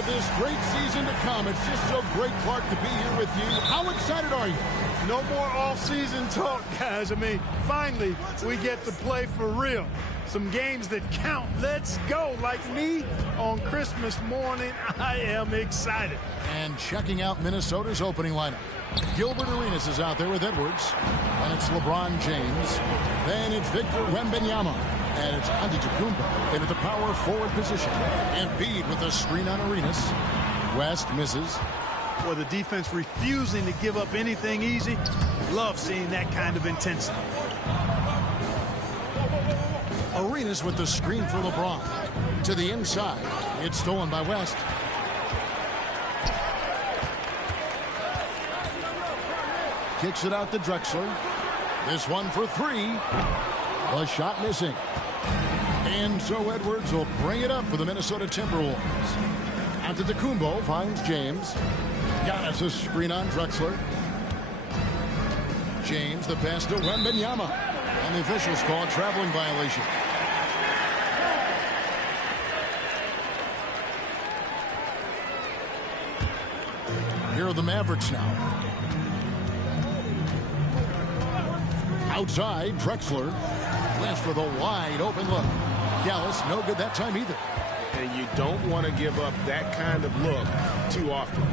of this great season to come. It's just so great, Clark, to be here with you. How excited are you? No more off-season talk, guys. I mean, finally, we get to play for real. Some games that count. Let's go. Like me on Christmas morning, I am excited. And checking out Minnesota's opening lineup. Gilbert Arenas is out there with Edwards. And it's LeBron James. Then it's Victor Wembanyama. And it's Antetokounmpo into the power forward position. Embiid with a screen on Arenas. West misses. Well, the defense refusing to give up anything easy. Love seeing that kind of intensity. Arenas with the screen for LeBron. To the inside. It's stolen by West. Kicks it out to Drexler. This one for three. The shot missing. And so Edwards will bring it up for the Minnesota Timberwolves. Antetokounmpo finds James. Giannis a screen on Drexler. James the pass to Wembanyama. And the officials call a traveling violation. Here are the Mavericks now. Outside, Drexler. West with a wide open look. Dallas, no good that time either. And you don't want to give up that kind of look too often.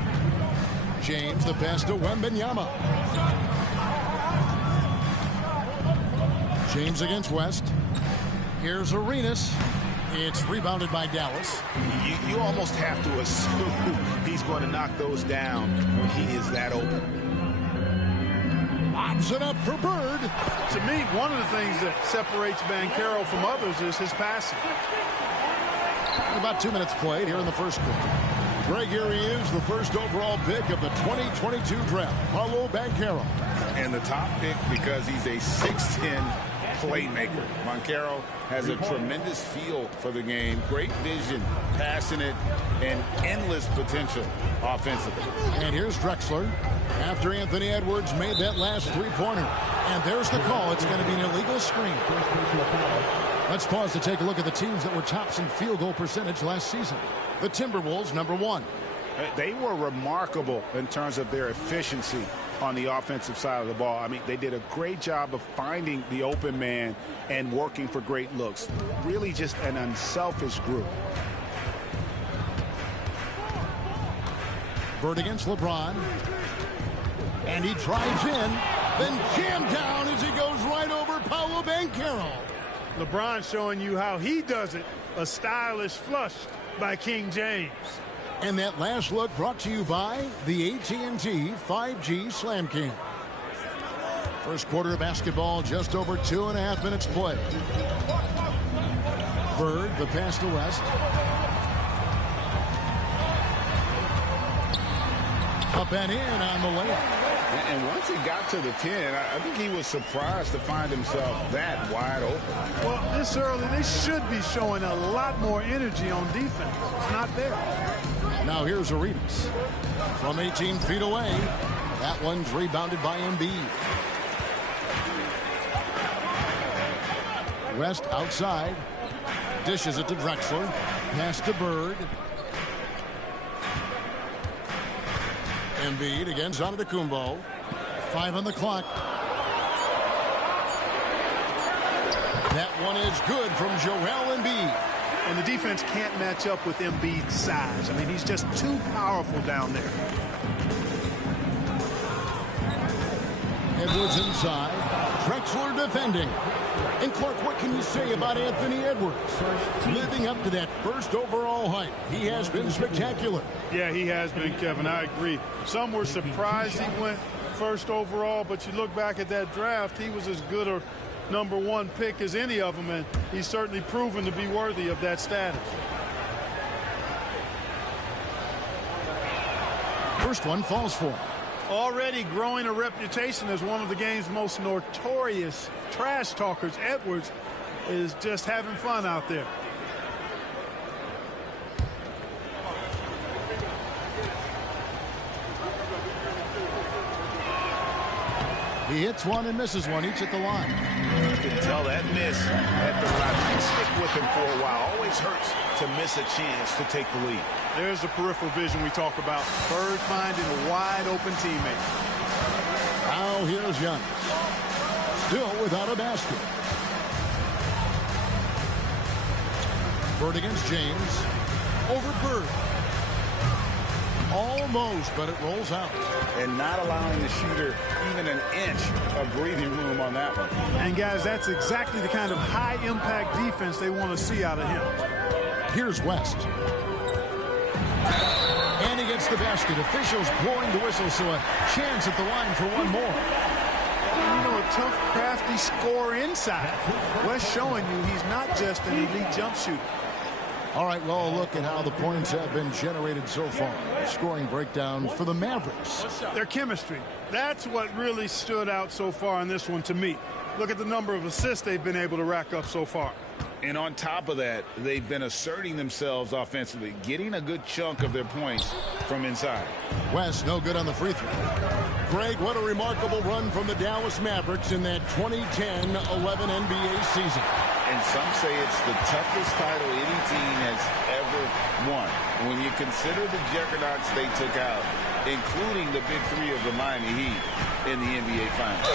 James, the pass to Wembanyama. James against West. Here's Arenas. It's rebounded by Dallas. You almost have to assume he's going to knock those down when he is that open. Lobs it up for Bird. To me, one of the things that separates Banchero from others is his passing. About 2 minutes played here in the first quarter. Greg, here he is, the first overall pick of the 2022 draft, Paolo Banchero. And the top pick because he's a 6'10 playmaker. Banchero has a tremendous feel for the game, great vision, passing it, and endless potential offensively. And here's Drexler after Anthony Edwards made that last three-pointer. And there's the call. It's going to be an illegal screen. Let's pause to take a look at the teams that were tops in field goal percentage last season. The Timberwolves, #1. They were remarkable in terms of their efficiency on the offensive side of the ball. I mean, they did a great job of finding the open man and working for great looks. Really just an unselfish group. Bird against LeBron. And he drives in, then jammed down as he goes right over Paolo Banchero. LeBron showing you how he does it. A stylish flush by King James. And that last look brought to you by the AT&T 5G Slam King. First quarter of basketball, just over 2.5 minutes played. Bird, the pass to West. Up and in on the layup. And once he got to the 10, I think he was surprised to find himself that wide open. Well, this early, they should be showing a lot more energy on defense. It's not there. Now here's Arenas. From 18 feet away. That one's rebounded by Embiid. West outside. Dishes it to Drexler. Pass to Bird. Embiid against Antetokounmpo. 5 on the clock. That one is good from Joel Embiid. And the defense can't match up with Embiid's size. I mean, he's just too powerful down there. Edwards inside. Drexler defending. And Clark, what can you say about Anthony Edwards? Living up to that first overall hype, he has been spectacular. Yeah, he has been, Kevin. I agree. Some were surprised he went first overall, but you look back at that draft, he was as good a #1 pick as any of them, and he's certainly proven to be worthy of that status. First one falls for him. Already growing a reputation as one of the game's most notorious trash talkers, Edwards is just having fun out there. He hits one and misses one, each at the line. You can tell Well, that miss at the line can stick with him for a while. Always hurts to miss a chance to take the lead. There's the peripheral vision we talk about. Bird finding a wide-open teammate. Now here's Giannis. Still without a basket. Bird against James. Over Bird. Almost, but it rolls out. And not allowing the shooter even an inch of breathing room on that one. And, guys, that's exactly the kind of high-impact defense they want to see out of him. Here's West. And he gets the basket. Officials blowing the whistle, so a chance at the line for one more. You know, a tough, crafty scorer inside. West showing you he's not just an elite jump shooter. All right, well, look at how the points have been generated so far. Scoring breakdown for the Mavericks. Their chemistry. That's what really stood out so far in this one to me. Look at the number of assists they've been able to rack up so far. And on top of that, they've been asserting themselves offensively, getting a good chunk of their points from inside. West, no good on the free throw. Greg, what a remarkable run from the Dallas Mavericks in that 2010-11 NBA season. And some say it's the toughest title any team has ever won. When you consider the juggernauts they took out, including the big three of the Miami Heat in the NBA Finals.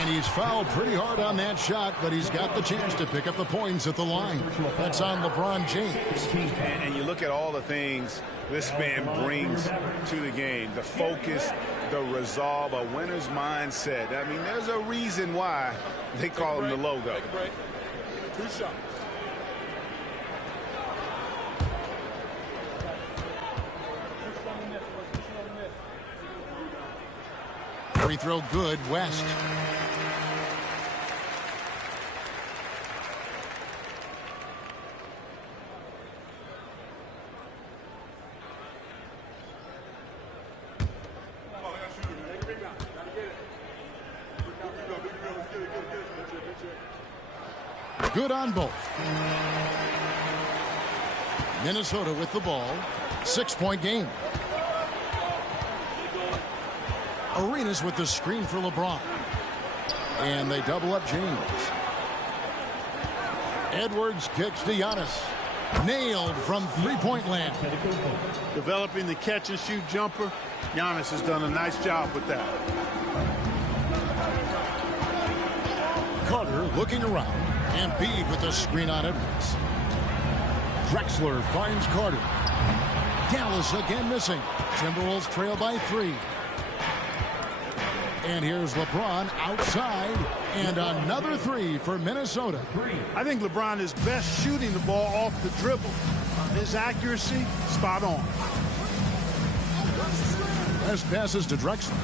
And he's fouled pretty hard on that shot, but he's got the chance to pick up the points at the line. That's on LeBron James. And you look at all the things this man brings to the game. The focus, the resolve, a winner's mindset. I mean, there's a reason why they call him the logo. 2 shots. Free throw good, West. Good on both. Minnesota with the ball. 6-point game. Arenas with the screen for LeBron. And they double up James. Edwards kicks to Giannis. Nailed from three-point land. Developing the catch-and-shoot jumper. Giannis has done a nice job with that. Carter looking around. Embiid with the screen on Edwards. Drexler finds Carter. Dallas again missing. Timberwolves trail by 3. And here's LeBron outside. And another 3 for Minnesota. I think LeBron is best shooting the ball off the dribble. His accuracy, spot on. Best passes to Drexler.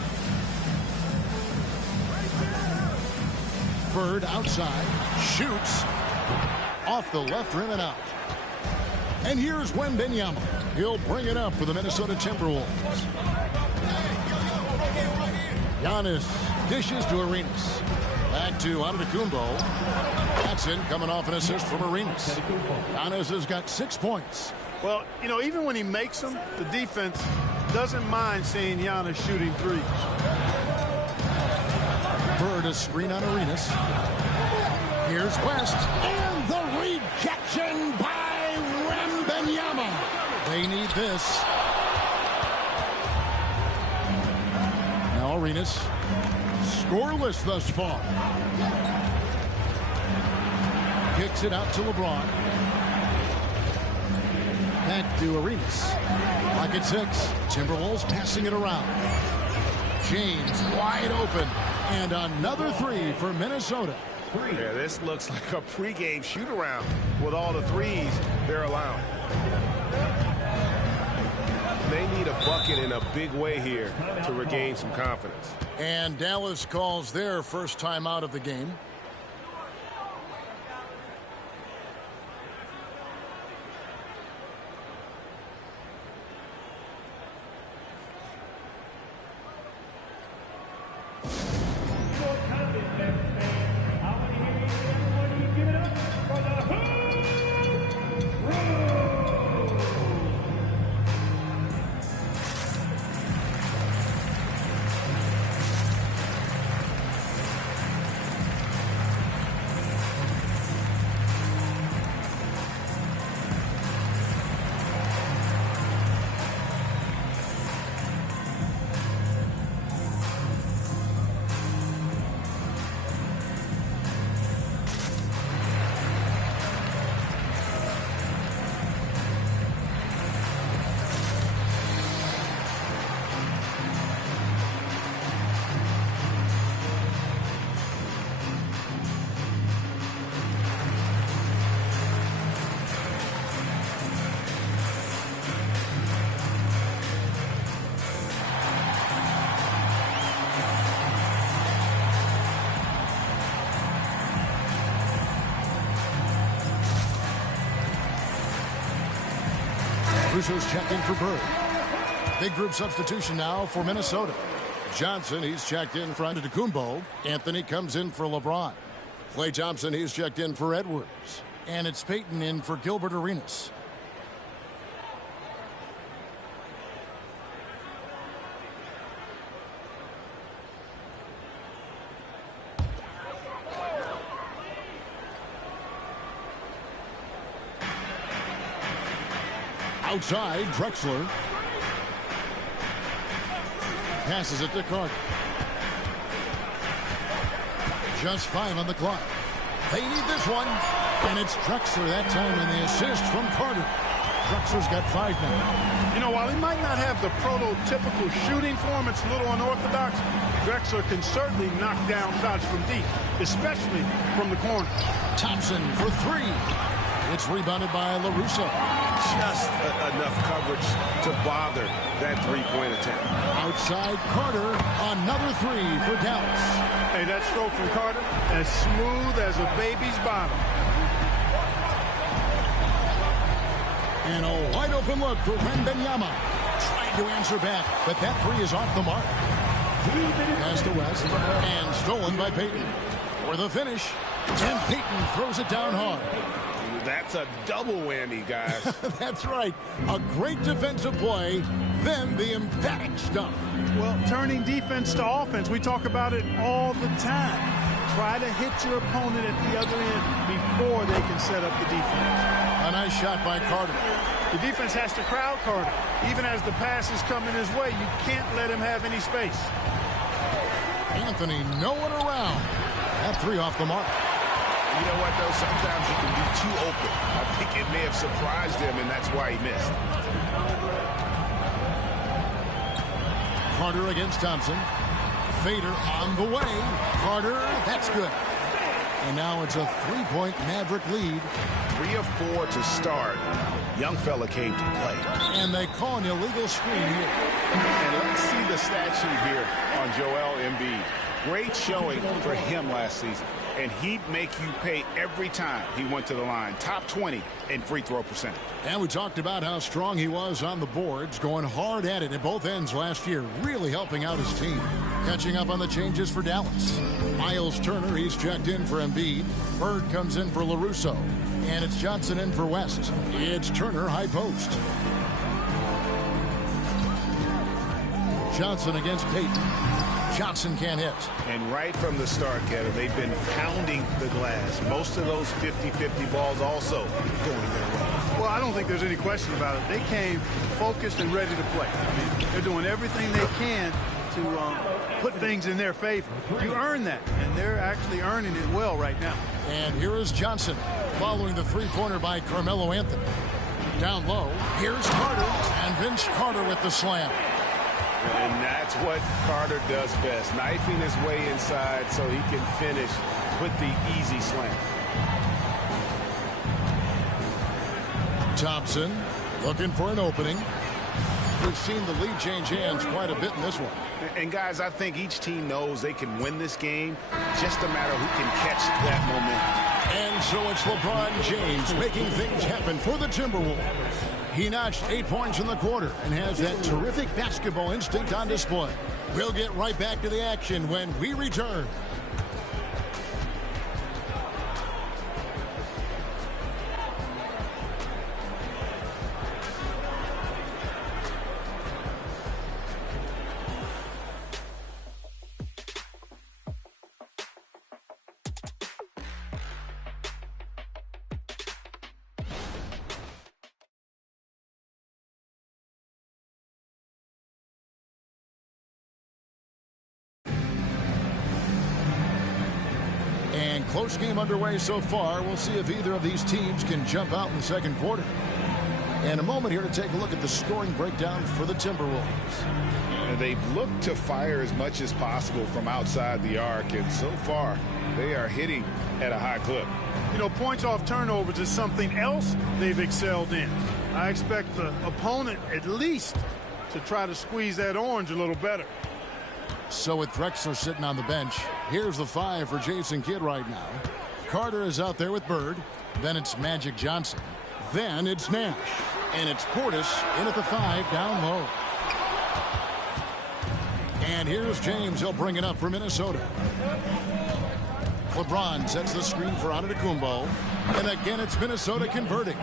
Bird outside. Shoots. Off the left rim and out. And here's Wembanyama. He'll bring it up for the Minnesota Timberwolves. Giannis dishes to Arenas. Back to Antetokounmpo. That's in, coming off an assist from Arenas. Giannis has got 6 points. Well, you know, even when he makes them, the defense doesn't mind seeing Giannis shooting threes. Bird a screen on Arenas. Here's West. And the rejection by Wembanyama. They need this. Now Arenas. Scoreless thus far. Kicks it out to LeBron. Back to Arenas. Lock at 6. Timberwolves passing it around. James wide open. And another 3 for Minnesota. Yeah, this looks like a pregame shoot-around with all the threes they're allowing. They need a bucket in a big way here to regain some confidence. And Dallas calls their first time out of the game. Russo's checked in for Bird. Big group substitution now for Minnesota. Johnson, he's checked in for Antetokounmpo. Anthony comes in for LeBron. Klay Thompson, he's checked in for Edwards. And it's Payton in for Gilbert Arenas. Outside, Drexler. Passes it to Carter. Just 5 on the clock. They need this one. And it's Drexler that time in the assist from Carter. Drexler's got 5 now. You know, while he might not have the prototypical shooting form, it's a little unorthodox. Drexler can certainly knock down shots from deep, especially from the corner. Thompson for 3. It's rebounded by LaRusso. Just enough coverage to bother that three-point attempt. Outside Carter, another 3 for Dallas. Hey, that stroke from Carter, as smooth as a baby's bottom. And a wide open look for Wembanyama. Trying to answer back, but that 3 is off the mark. Pass to West, and stolen by Payton. For the finish, and Payton throws it down hard. That's a double whammy, guys. That's right. A great defensive play, then the emphatic stuff. Well, turning defense to offense, we talk about it all the time. Try to hit your opponent at the other end before they can set up the defense. A nice shot by Carter. The defense has to crowd Carter. Even as the pass is coming his way, you can't let him have any space. Anthony, no one around. That 3 off the mark. You know what, though? Sometimes you can be too open. I think it may have surprised him, and that's why he missed. Carter against Thompson. Fader on the way. Carter, that's good. And now it's a 3-point Maverick lead. 3 of 4 to start. Young fella came to play. And they call an illegal screen here. And let's see the stat sheet here on Joel Embiid. Great showing for him last season. And he'd make you pay every time he went to the line. Top 20 in free throw percentage. And we talked about how strong he was on the boards, going hard at it at both ends last year, really helping out his team. Catching up on the changes for Dallas. Miles Turner, he's checked in for Embiid. Bird comes in for LaRusso. And it's Johnson in for West. It's Turner high post. Johnson against Payton. Johnson can't hit. And right from the start, Kevin, they've been pounding the glass. Most of those 50-50 balls also going their way. Well, I don't think there's any question about it. They came focused and ready to play. I mean, they're doing everything they can to put things in their favor. You earn that, and they're actually earning it well right now. And here is Johnson following the 3-pointer by Carmelo Anthony. Down low, here's Carter, and Vince Carter with the slam. And that's what Carter does best, knifing his way inside so he can finish with the easy slam. Thompson looking for an opening. We've seen the lead change hands quite a bit in this one. And guys, I think each team knows they can win this game. Just a matter who can catch that momentum. And so it's LeBron James making things happen for the Timberwolves. He notched 8 points in the quarter and has that terrific basketball instinct on display. We'll get right back to the action when we return. And close game underway so far. We'll see if either of these teams can jump out in the second quarter. And a moment here to take a look at the scoring breakdown for the Timberwolves. And they've looked to fire as much as possible from outside the arc, and so far they are hitting at a high clip. You know, points off turnovers is something else they've excelled in. I expect the opponent at least to try to squeeze that orange a little better. So with Drexler sitting on the bench, here's the 5 for Jason Kidd right now. Carter is out there with Bird. Then it's Magic Johnson. Then it's Nash. And it's Portis in at the 5, down low. And here's James. He'll bring it up for Minnesota. LeBron sets the screen for Antetokounmpo. And again, it's Minnesota converting.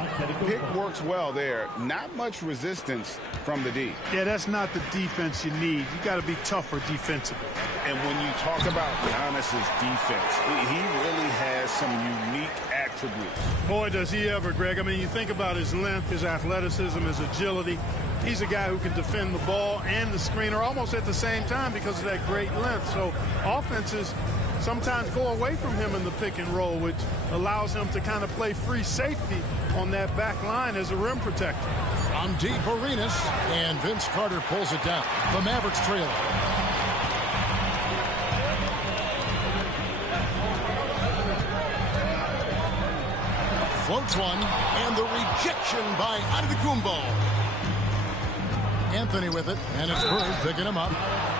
Pick works well there. Not much resistance from the D. Yeah, that's not the defense you need. You got to be tougher defensively. And when you talk about Giannis's defense, he really has some unique attributes. Boy, does he ever, Greg. I mean, you think about his length, his athleticism, his agility. He's a guy who can defend the ball and the screener almost at the same time because of that great length. So offenses sometimes go away from him in the pick and roll, which allows him to kind of play free safety on that back line as a rim protector. On deep, Arenas, and Vince Carter pulls it down. The Mavericks trailing. Floats one, and the rejection by Antetokounmpo. Anthony with it, and it's Bird picking him up.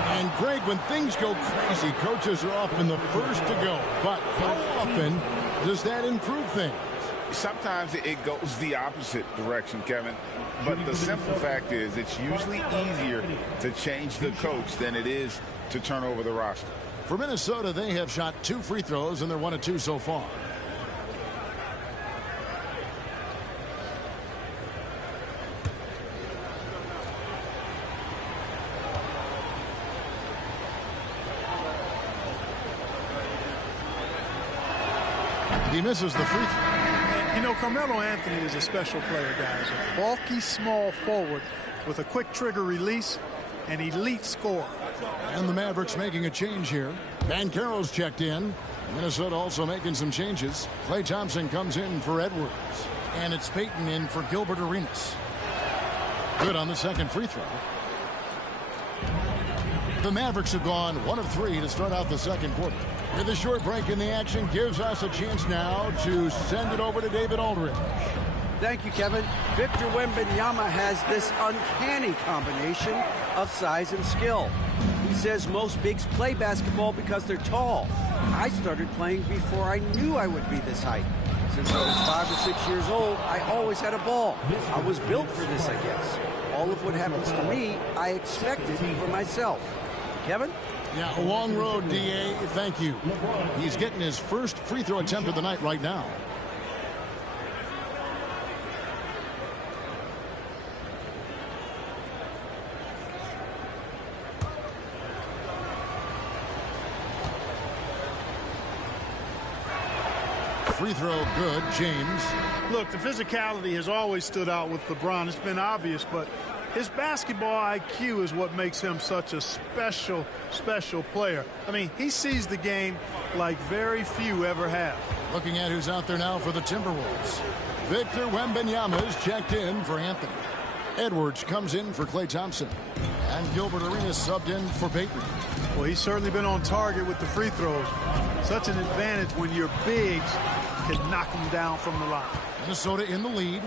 And Greg, when things go crazy, coaches are often the first to go. But how often does that improve things? Sometimes it goes the opposite direction, Kevin. But the simple fact is it's usually easier to change the coach than it is to turn over the roster. For Minnesota, they have shot 2 free throws, and they're 1 of 2 so far. He misses the free throw. You know, Carmelo Anthony is a special player, guys. A bulky, small forward with a quick trigger release, an elite scorer. And the Mavericks making a change here. Banchero's checked in. Minnesota also making some changes. Klay Thompson comes in for Edwards. And it's Payton in for Gilbert Arenas. Good on the second free throw. The Mavericks have gone 1 of 3 to start out the second quarter. With a short break in the action, gives us a chance now to send it over to David Aldridge. Thank you, Kevin. Victor Wembanyama has this uncanny combination of size and skill. He says most bigs play basketball because they're tall. I started playing before I knew I would be this height. Since I was 5 or 6 years old, I always had a ball. I was built for this, I guess. All of what happens to me, I expected for myself. Kevin? Yeah, a long road, D.A. Thank you. He's getting his first free throw attempt of the night right now. Free throw good, James. Look, the physicality has always stood out with LeBron. It's been obvious, but his basketball IQ is what makes him such a special player. I mean, he sees the game like very few ever have. Looking at who's out there now for the Timberwolves. Victor Wembanyama is checked in for Anthony. Edwards comes in for Klay Thompson. And Gilbert Arenas subbed in for Payton. Well, he's certainly been on target with the free throws. Such an advantage when your bigs can knock them down from the line. Minnesota in the lead.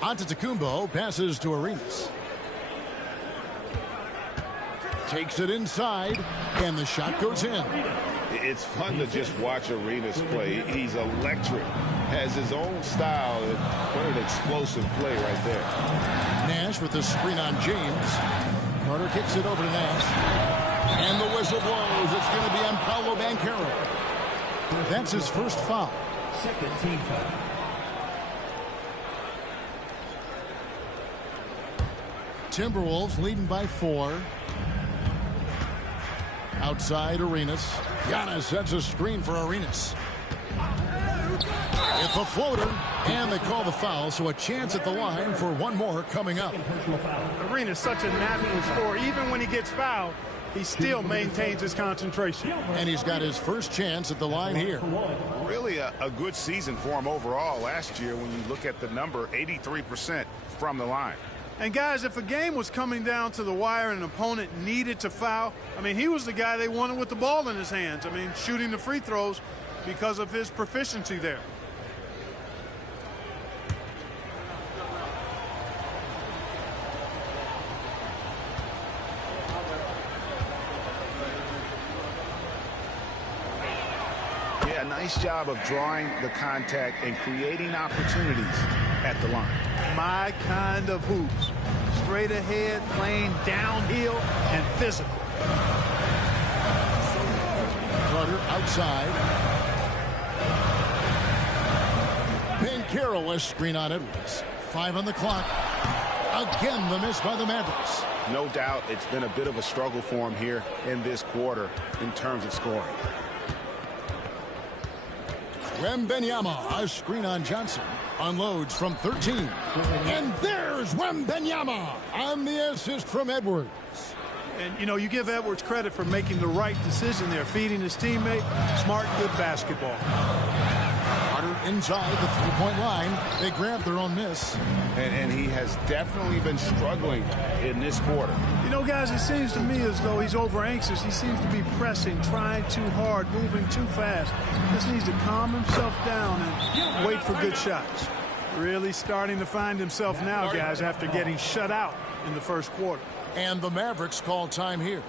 Antetokounmpo passes to Arenas. Takes it inside, and the shot goes in. It's fun to just watch Arenas play. He's electric. Has his own style. What an explosive play right there. Nash with the screen on James. Carter kicks it over to Nash. And the whistle blows. It's going to be on Paolo Banchero. That's his first foul. Second team foul. Timberwolves leading by 4. Outside Arenas. Giannis sets a screen for Arenas. It's a floater, and they call the foul, so a chance at the line for one more coming up. Arenas such a natural scorer. Even when he gets fouled, he still maintains his concentration. And he's got his first chance at the line here. Really a good season for him overall last year when you look at the number, 83% from the line. And guys, if a game was coming down to the wire and an opponent needed to foul, I mean, he was the guy they wanted with the ball in his hands. I mean, shooting the free throws because of his proficiency there. Yeah, nice job of drawing the contact and creating opportunities at the line. my kind of hoops. Straight ahead, playing downhill, and physical. Carter outside. Banchero a screen on Edwards. 5 on the clock. Again, the miss by the Mavericks. No doubt it's been a bit of a struggle for him here in this quarter in terms of scoring. Wembanyama, a screen on Johnson. Unloads from 13. And there's Wembanyama on the assist from Edwards. And, you know, you give Edwards credit for making the right decision there, feeding his teammate. Smart, good basketball. Carter inside the three-point line. They grab their own miss. And he has definitely been struggling in this quarter. You know, guys, it seems to me as though he's over-anxious. He seems to be pressing, trying too hard, moving too fast. Just needs to calm himself down and wait for good shots. Really starting to find himself now, guys, after getting shut out in the first quarter. And the Mavericks call time here.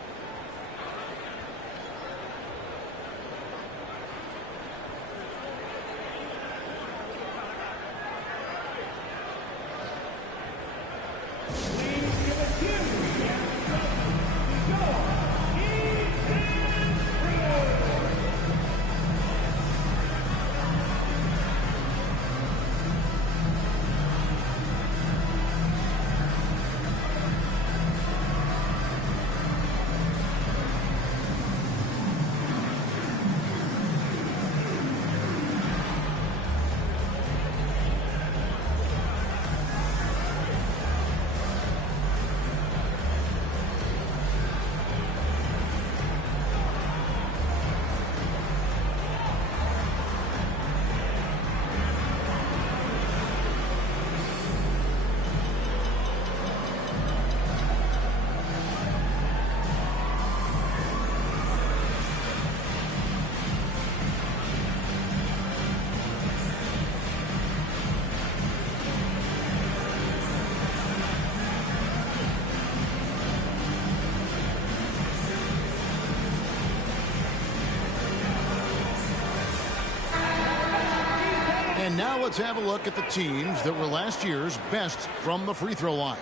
And now let's have a look at the teams that were last year's best from the free throw line.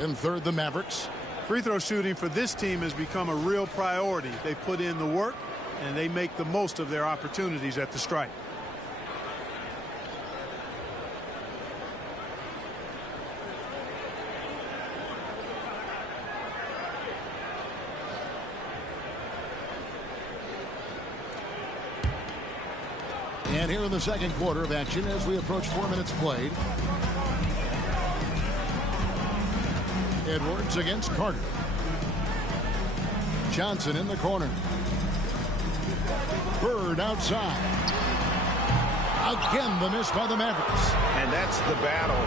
In third, the Mavericks. Free throw shooting for this team has become a real priority. They've put in the work, and they make the most of their opportunities at the stripe. And here in the second quarter of action as we approach 4 minutes played. Edwards against Carter. Johnson in the corner. Bird outside. Again, the miss by the Mavericks. And that's the battle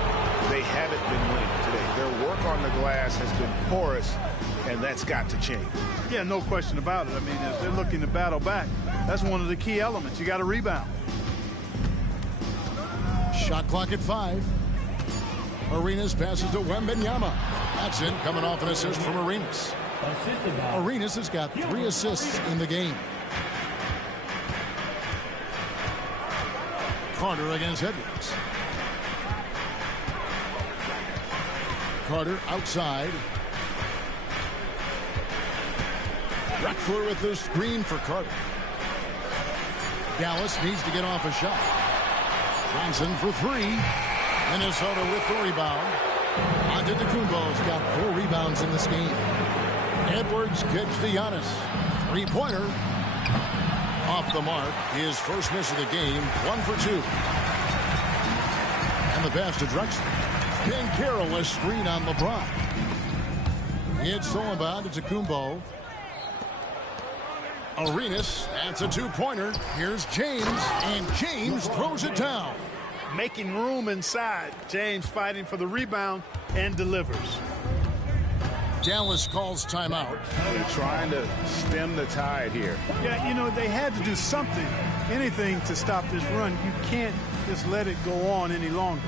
they haven't been winning today. Their work on the glass has been porous, and that's got to change. Yeah, no question about it. I mean, as they're looking to battle back, that's one of the key elements. You got to rebound. Shot clock at 5. Arenas passes to Wembanyama. That's in, coming off an assist from Arenas. Arenas has got 3 assists in the game. Carter against Edwards. Carter outside. Drexler with the screen for Carter. Dallas needs to get off a shot. Johnson for 3. Minnesota with the rebound. Antetokounmpo's got 4 rebounds in this game. Edwards kicks to Giannis. 3-pointer. Off the mark. His first miss of the game. 1 for 2. And the pass to Drexler. Banchero a screen on LeBron. It's stolen by Antetokounmpo. Arenas, that's a 2-pointer. Here's James, and James throws it down. Making room inside. James fighting for the rebound and delivers. Dallas calls timeout. They're trying to stem the tide here. Yeah, you know, they had to do something, anything to stop this run. You can't just let it go on any longer.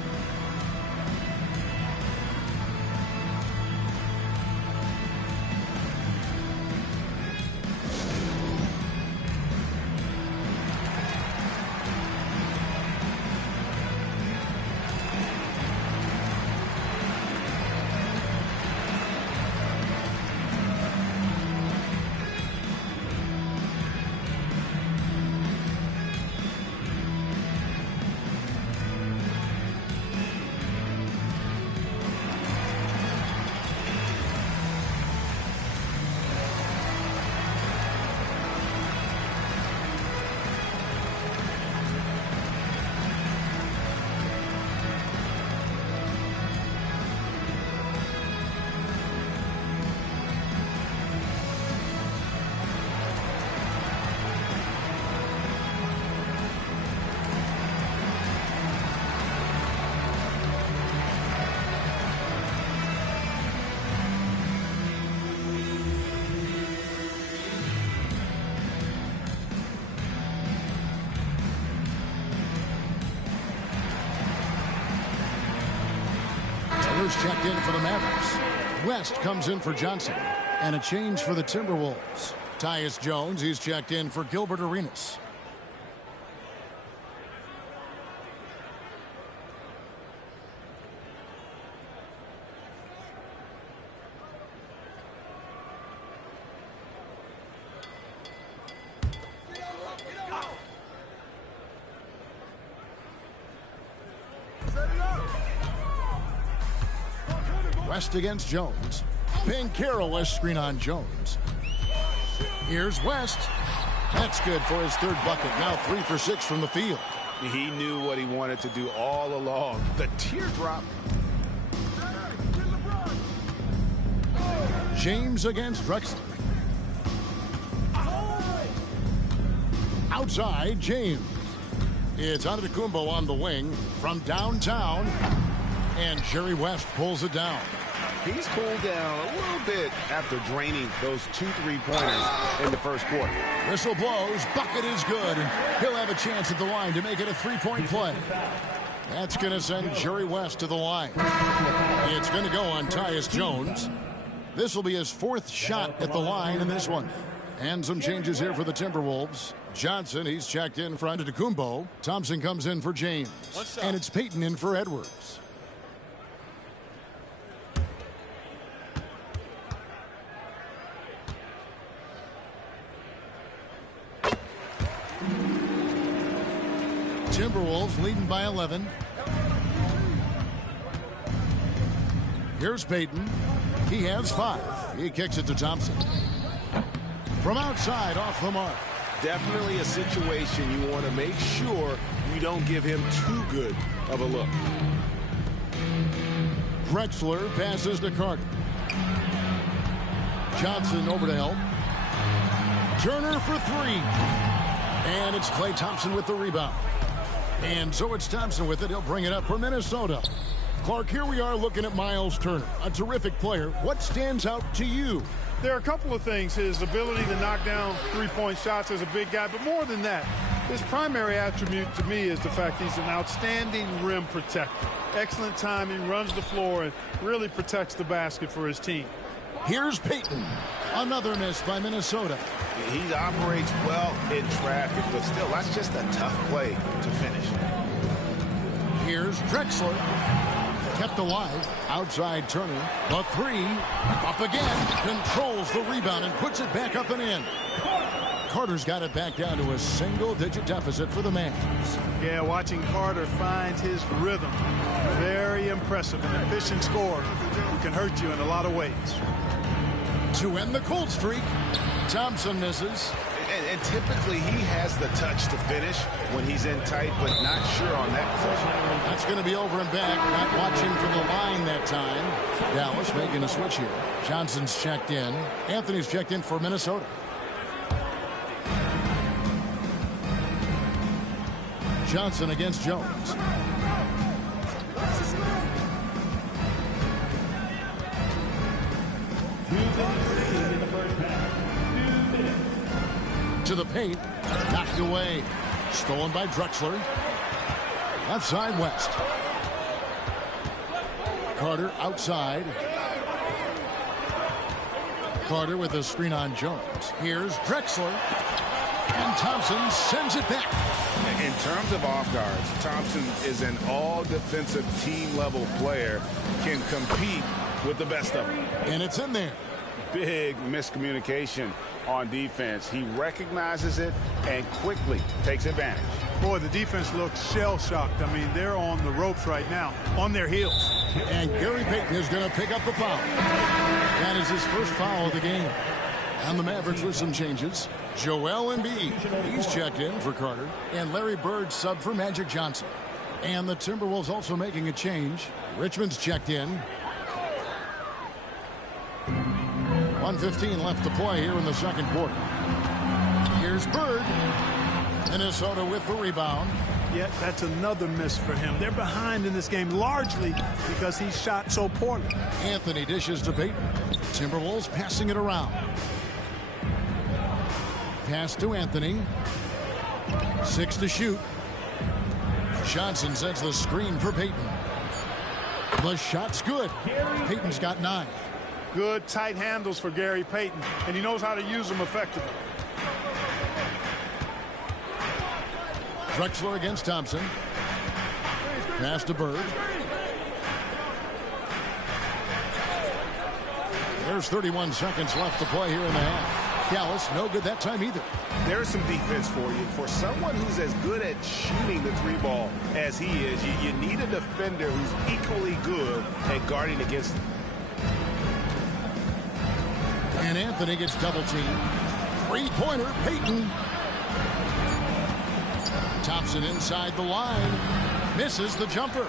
Drexler's checked in for the Mavericks. West comes in for Johnson. And a change for the Timberwolves. Tyus Jones, he's checked in for Gilbert Arenas. West against Jones. Banchero screen on Jones. Here's West. That's good for his third bucket. Now 3 for 6 from the field. He knew what he wanted to do all along. The teardrop. James against Drexler. Outside, James. It's Antetokounmpo on the wing from downtown. And Jerry West pulls it down. He's cooled down a little bit after draining those 2 3-pointers in the first quarter. Whistle blows. Bucket is good. He'll have a chance at the line to make it a 3-point play. That's going to send Jerry West to the line. It's going to go on Tyus Jones. This will be his 4th shot at the line in this one. And some changes here for the Timberwolves. Johnson, he's checked in for Antetokounmpo. Thompson comes in for James. And it's Payton in for Edwards. Timberwolves leading by 11. Here's Payton. He has 5. He kicks it to Thompson. From outside, off the mark. Definitely a situation you want to make sure you don't give him too good of a look. Drexler passes to Carter. Johnson over to help. Turner for 3. And it's Klay Thompson with the rebound. And so it's Thompson with it. He'll bring it up for Minnesota. Clark, here we are looking at Miles Turner, a terrific player. What stands out to you? There are a couple of things. His ability to knock down 3-point shots as a big guy, but more than that, his primary attribute to me is the fact he's an outstanding rim protector. Excellent timing, runs the floor, and really protects the basket for his team. Here's Payton. Another miss by Minnesota. He operates well in traffic, but still, that's just a tough play to finish. Here's Drexler. Kept alive. Outside Turner. The 3. Up again. Controls the rebound and puts it back up and in. Carter's got it back down to a single-digit deficit for the Mavs. Yeah, watching Carter find his rhythm. Very impressive. An efficient scorer who can hurt you in a lot of ways. To end the cold streak, Thompson misses. And typically he has the touch to finish when he's in tight, but not sure on that possession. That's going to be over and back. Not watching for the line that time. Dallas making a switch here. Johnson's checked in. Anthony's checked in for Minnesota. Johnson against Jones. To the paint. Knocked away. Stolen by Drexler. Left side West. Carter outside. Carter with a screen on Jones. Here's Drexler. And Thompson sends it back. In terms of off guards, Thompson is an all-defensive team-level player, can compete with the best of them. And it's in there. Big miscommunication on defense. He recognizes it and quickly takes advantage. Boy, the defense looks shell-shocked. I mean, they're on the ropes right now, on their heels. And Gary Payton is going to pick up the foul. That is his first foul of the game. And the Mavericks with some changes. Joel Embiid, he's checked in for Carter. And Larry Bird sub for Magic Johnson. And the Timberwolves also making a change. Richmond's checked in. 1:15 left to play here in the second quarter. Here's Bird. Minnesota with the rebound. Yeah, that's another miss for him. They're behind in this game largely because he shot so poorly. Anthony dishes to Payton. Timberwolves passing it around. Pass to Anthony. 6 to shoot. Johnson sets the screen for Payton. The shot's good. Payton's got 9. Good tight handles for Gary Payton, and he knows how to use them effectively. Drexler against Thompson. Pass to Bird. There's 31 seconds left to play here in the half. Gallus, no good that time either. There's some defense for you. For someone who's as good at shooting the 3-ball as he is, you need a defender who's equally good at guarding against him. And Anthony gets double teamed. 3-pointer, Payton. Thompson inside the line. Misses the jumper.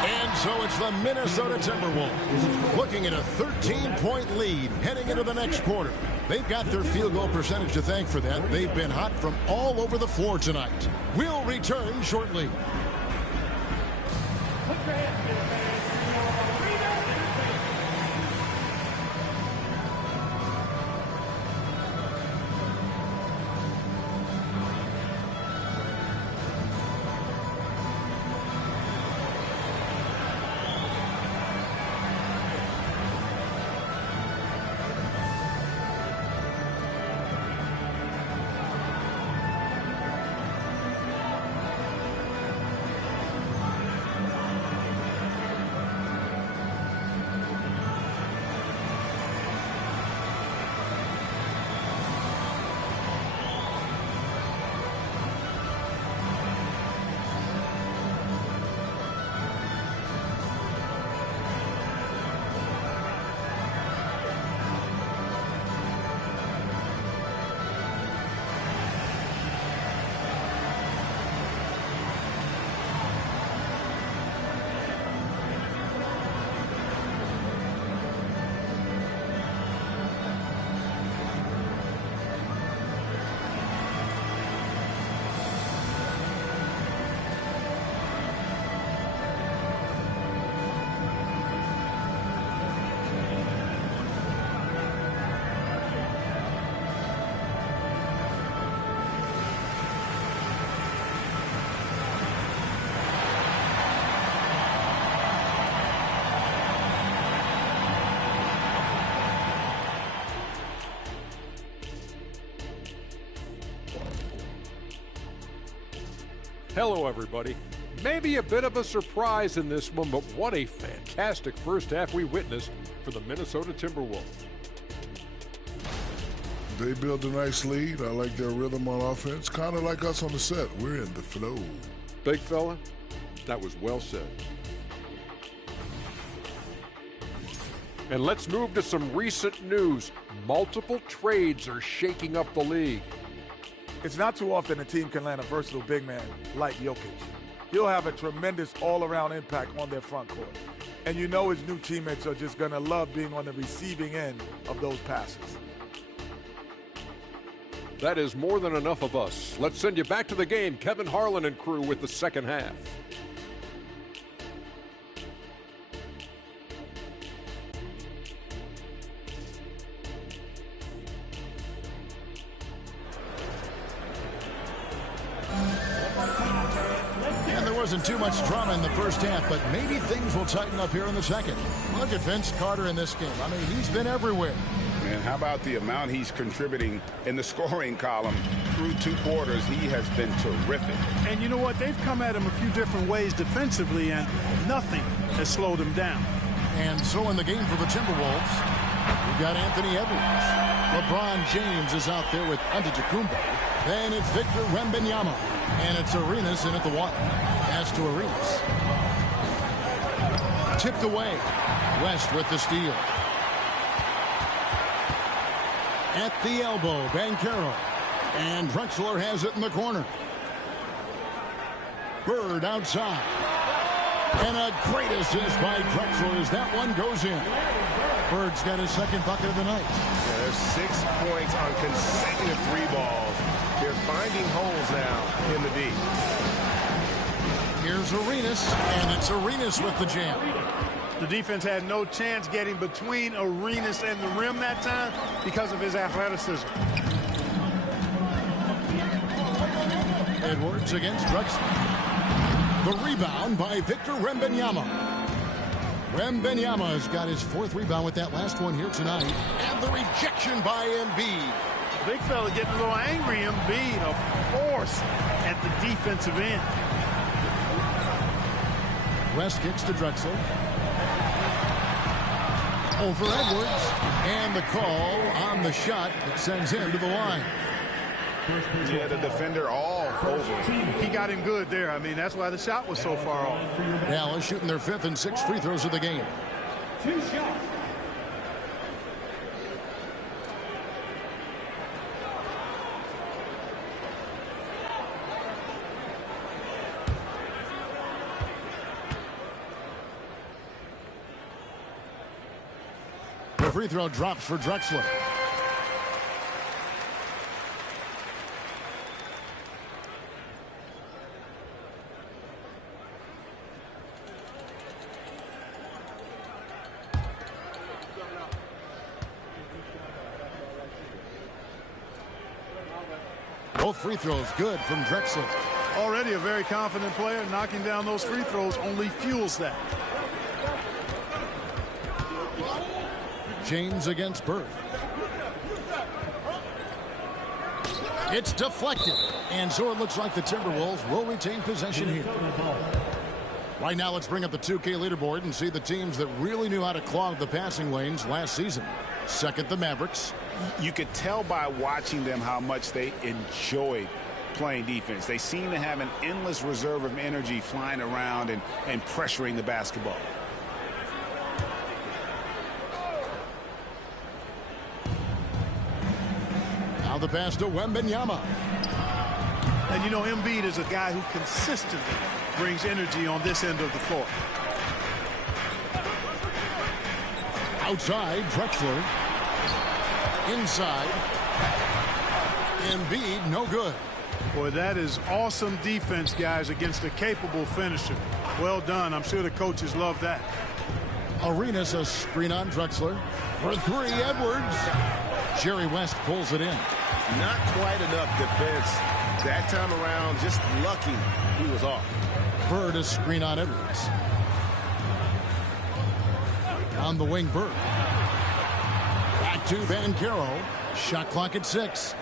And so it's the Minnesota Timberwolves looking at a 13-point lead heading into the next quarter. They've got their field goal percentage to thank for that. They've been hot from all over the floor tonight. We'll return shortly. Hello, everybody. Maybe a bit of a surprise in this one, but what a fantastic first half we witnessed for the Minnesota Timberwolves. They built a nice lead. I like their rhythm on offense. Kind of like us on the set. We're in the flow. Big fella, that was well said. And let's move to some recent news. Multiple trades are shaking up the league. It's not too often a team can land a versatile big man like Jokic. He'll have a tremendous all-around impact on their front court. And you know his new teammates are just going to love being on the receiving end of those passes. That is more than enough of us. Let's send you back to the game. Kevin Harlan and crew with the second half. Wasn't too much drama in the first half, but maybe things will tighten up here in the second. Look at Vince Carter in this game. I mean, he's been everywhere. And how about the amount he's contributing in the scoring column through 2 quarters? He has been terrific. And you know what? They've come at him a few different ways defensively, and nothing has slowed him down. And so in the game for the Timberwolves, we've got Anthony Edwards. LeBron James is out there with Antetokounmpo. Then it's Victor Wembanyama. And it's Arenas in at the 1. Pass to Arenas. Tipped away. West with the steal. At the elbow, Banchero. And Drexler has it in the corner. Bird outside. And a great assist by Drexler as that one goes in. Bird's got his second bucket of the night. Yeah, there's 6 points on consecutive 3 balls. They're finding holes now in the D. Here's Arenas, and it's Arenas with the jam. The defense had no chance getting between Arenas and the rim that time because of his athleticism. Edwards against Drexler. The rebound by Victor Wembanyama. Wembanyama has got his 4th rebound with that last one here tonight. And the rejection by Embiid. Big fella getting a little angry. Embiid, a force at the defensive end. West kicks to Drexler. Over Edwards. And the call on the shot that sends him to the line. Yeah, the defender all over. He got him good there. I mean, that's why the shot was so far off. Dallas shooting their 5th and 6th free throws of the game. 2 shots. The free throw drops for Drexler. Both free throws good from Drexler. Already a very confident player. Knocking down those free throws only fuels that. James against Bird. It's deflected. And so it looks like the Timberwolves will retain possession here. Right now, let's bring up the 2K leaderboard and see the teams that really knew how to clog the passing lanes last season. Second, the Mavericks. You could tell by watching them how much they enjoyed playing defense. They seem to have an endless reserve of energy flying around and pressuring the basketball. Now the pass to Wembanyama. And you know, Embiid is a guy who consistently brings energy on this end of the floor. Outside, Drexler. Inside. Embiid, no good. Boy, that is awesome defense, guys, against a capable finisher. Well done. I'm sure the coaches love that. Arenas a screen on Drexler. For 3, Edwards. Jerry West pulls it in. Not quite enough defense that time around. Just lucky he was off. Bird a screen on Edwards. On the wing, Bird. Back to Banchero. Shot clock at 6.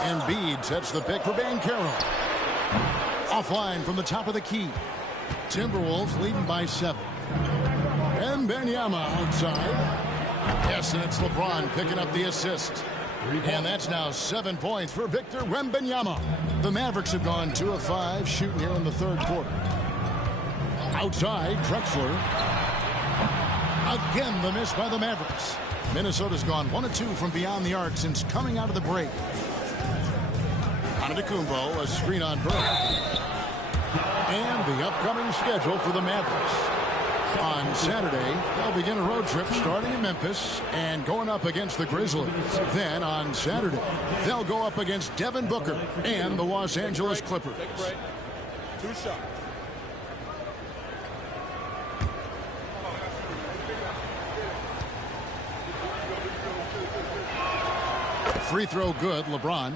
Embiid sets the pick for Banchero. Offline from the top of the key. Timberwolves leading by 7. Wembanyama outside. Yes, and it's LeBron picking up the assist. And that's now 7 points for Victor Wembanyama. The Mavericks have gone 2 of 5 shooting here in the 3rd quarter. Outside, Drexler. Again, the miss by the Mavericks. Minnesota's gone 1 of 2 from beyond the arc since coming out of the break. Antetokounmpo, a screen on Bird. And the upcoming schedule for the Mavericks. On Saturday, they'll begin a road trip starting in Memphis and going up against the Grizzlies. Then on Saturday, they'll go up against Devin Booker and the Los Angeles Clippers. 2 shots. Free throw good, LeBron.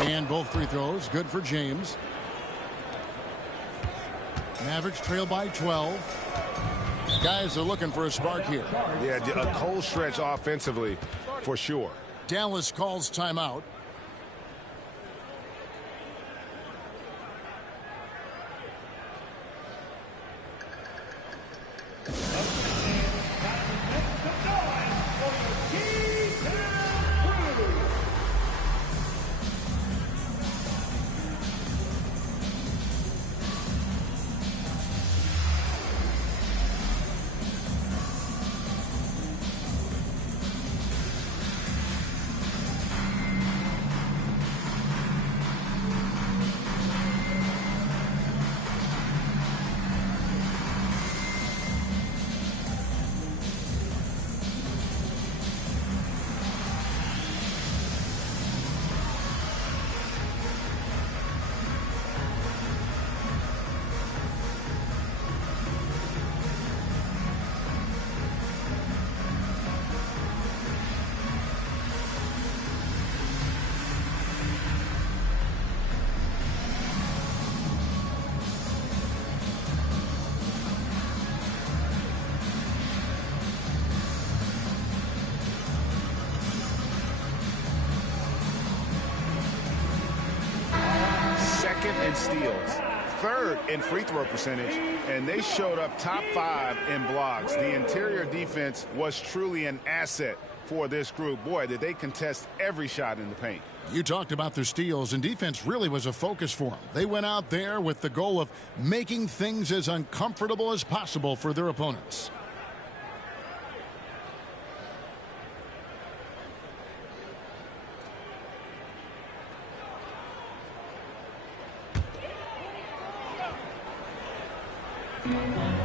And both free throws good for James. Mavericks trail by 12. Guys are looking for a spark here. Yeah, a cold stretch offensively for sure. Dallas calls timeout. steals, 3rd in free throw percentage, and they showed up top 5 in blocks. The interior defense was truly an asset for this group. Boy, did they contest every shot in the paint. You talked about their steals, and defense really was a focus for them. They went out there with the goal of making things as uncomfortable as possible for their opponents.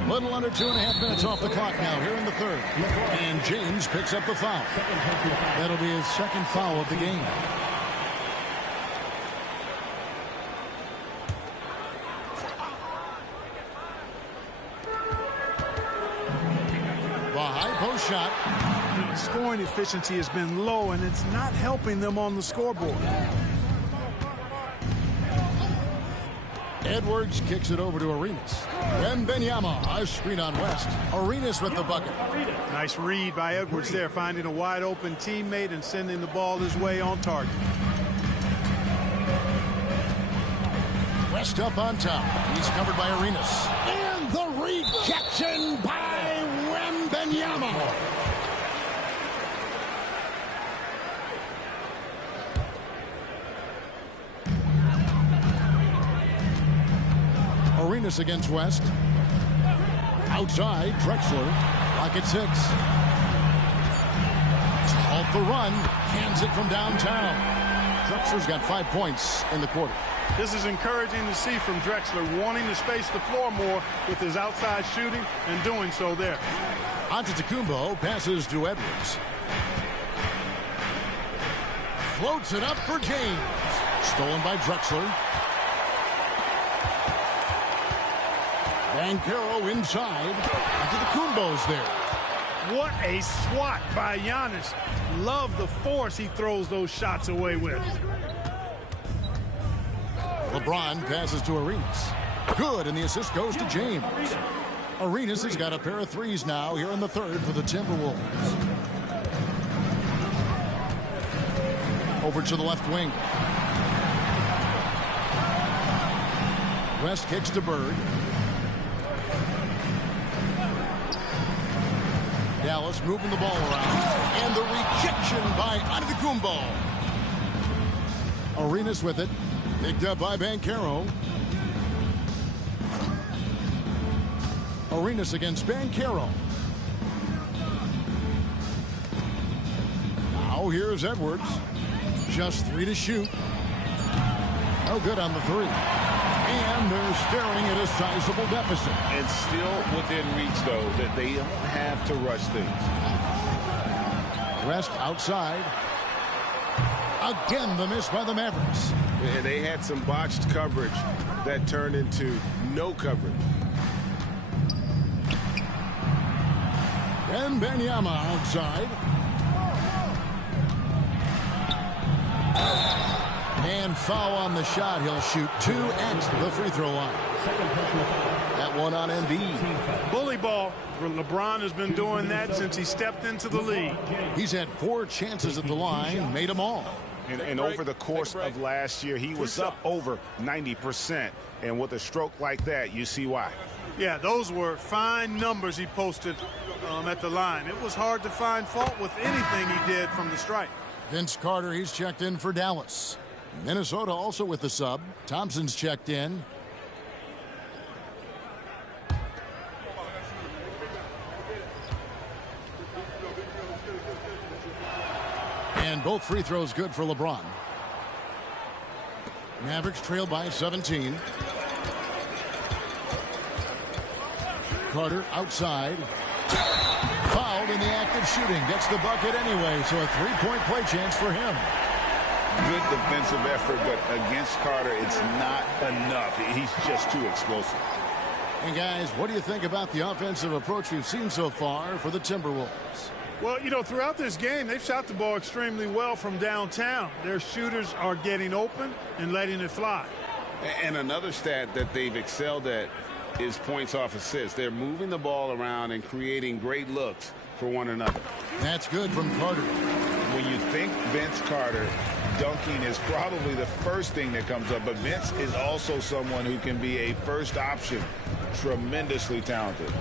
Little under 2.5 minutes off the clock now here in the 3rd. And James picks up the foul. That'll be his 2nd foul of the game. The high post shot. The scoring efficiency has been low, and it's not helping them on the scoreboard. Edwards kicks it over to Arenas. Wembanyama, a screen on West. Arenas with the bucket. Nice read by Edwards there, finding a wide open teammate and sending the ball his way on target. West up on top. He's covered by Arenas. And the rejection by Wembanyama. Arenas against West. Outside, Drexler. Rocket 6. Halt the run. Cans it from downtown. Drexler's got 5 points in the quarter. This is encouraging to see from Drexler, wanting to space the floor more with his outside shooting and doing so there. Antetokounmpo passes to Edwards. Floats it up for James. Stolen by Drexler. Banchero inside. Antetokounmpo's there. What a swat by Giannis. Love the force he throws those shots away with. LeBron passes to Arenas. Good, and the assist goes to James. Arenas has got a pair of threes now here in the 3rd for the Timberwolves. Over to the left wing. West kicks to Bird. Dallas moving the ball around. And the rejection by Antetokounmpo. Arenas with it. Picked up by Banchero. Arenas against Banchero. Now here's Edwards. Just 3 to shoot. No good on the 3. And they're staring at a sizable deficit. And still within reach, though, that they don't have to rush things. West outside. Again, the miss by the Mavericks. And they had some botched coverage that turned into no coverage. Wembanyama outside. And foul on the shot. He'll shoot 2 at the free throw line. That one on Embiid. Bully ball. LeBron has been doing that since he stepped into the league. He's had 4 chances at the line, made them all. And over the course of last year, he was up over 90%. And with a stroke like that, you see why. Yeah, those were fine numbers he posted at the line. It was hard to find fault with anything he did from the stripe. Vince Carter, he's checked in for Dallas. Minnesota also with the sub. Thompson's checked in. And both free throws good for LeBron. Mavericks trail by 17. Carter outside. Fouled in the act of shooting. Gets the bucket anyway, so a 3-point play chance for him. Good defensive effort, but against Carter, it's not enough. He's just too explosive. And guys, what do you think about the offensive approach we've seen so far for the Timberwolves? Well, you know, throughout this game, they've shot the ball extremely well from downtown. Their shooters are getting open and letting it fly. And another stat that they've excelled at is points off assists. They're moving the ball around and creating great looks for one another. That's good from Carter. When you think Vince Carter, dunking is probably the first thing that comes up, but Vince is also someone who can be a first option. Tremendously talented.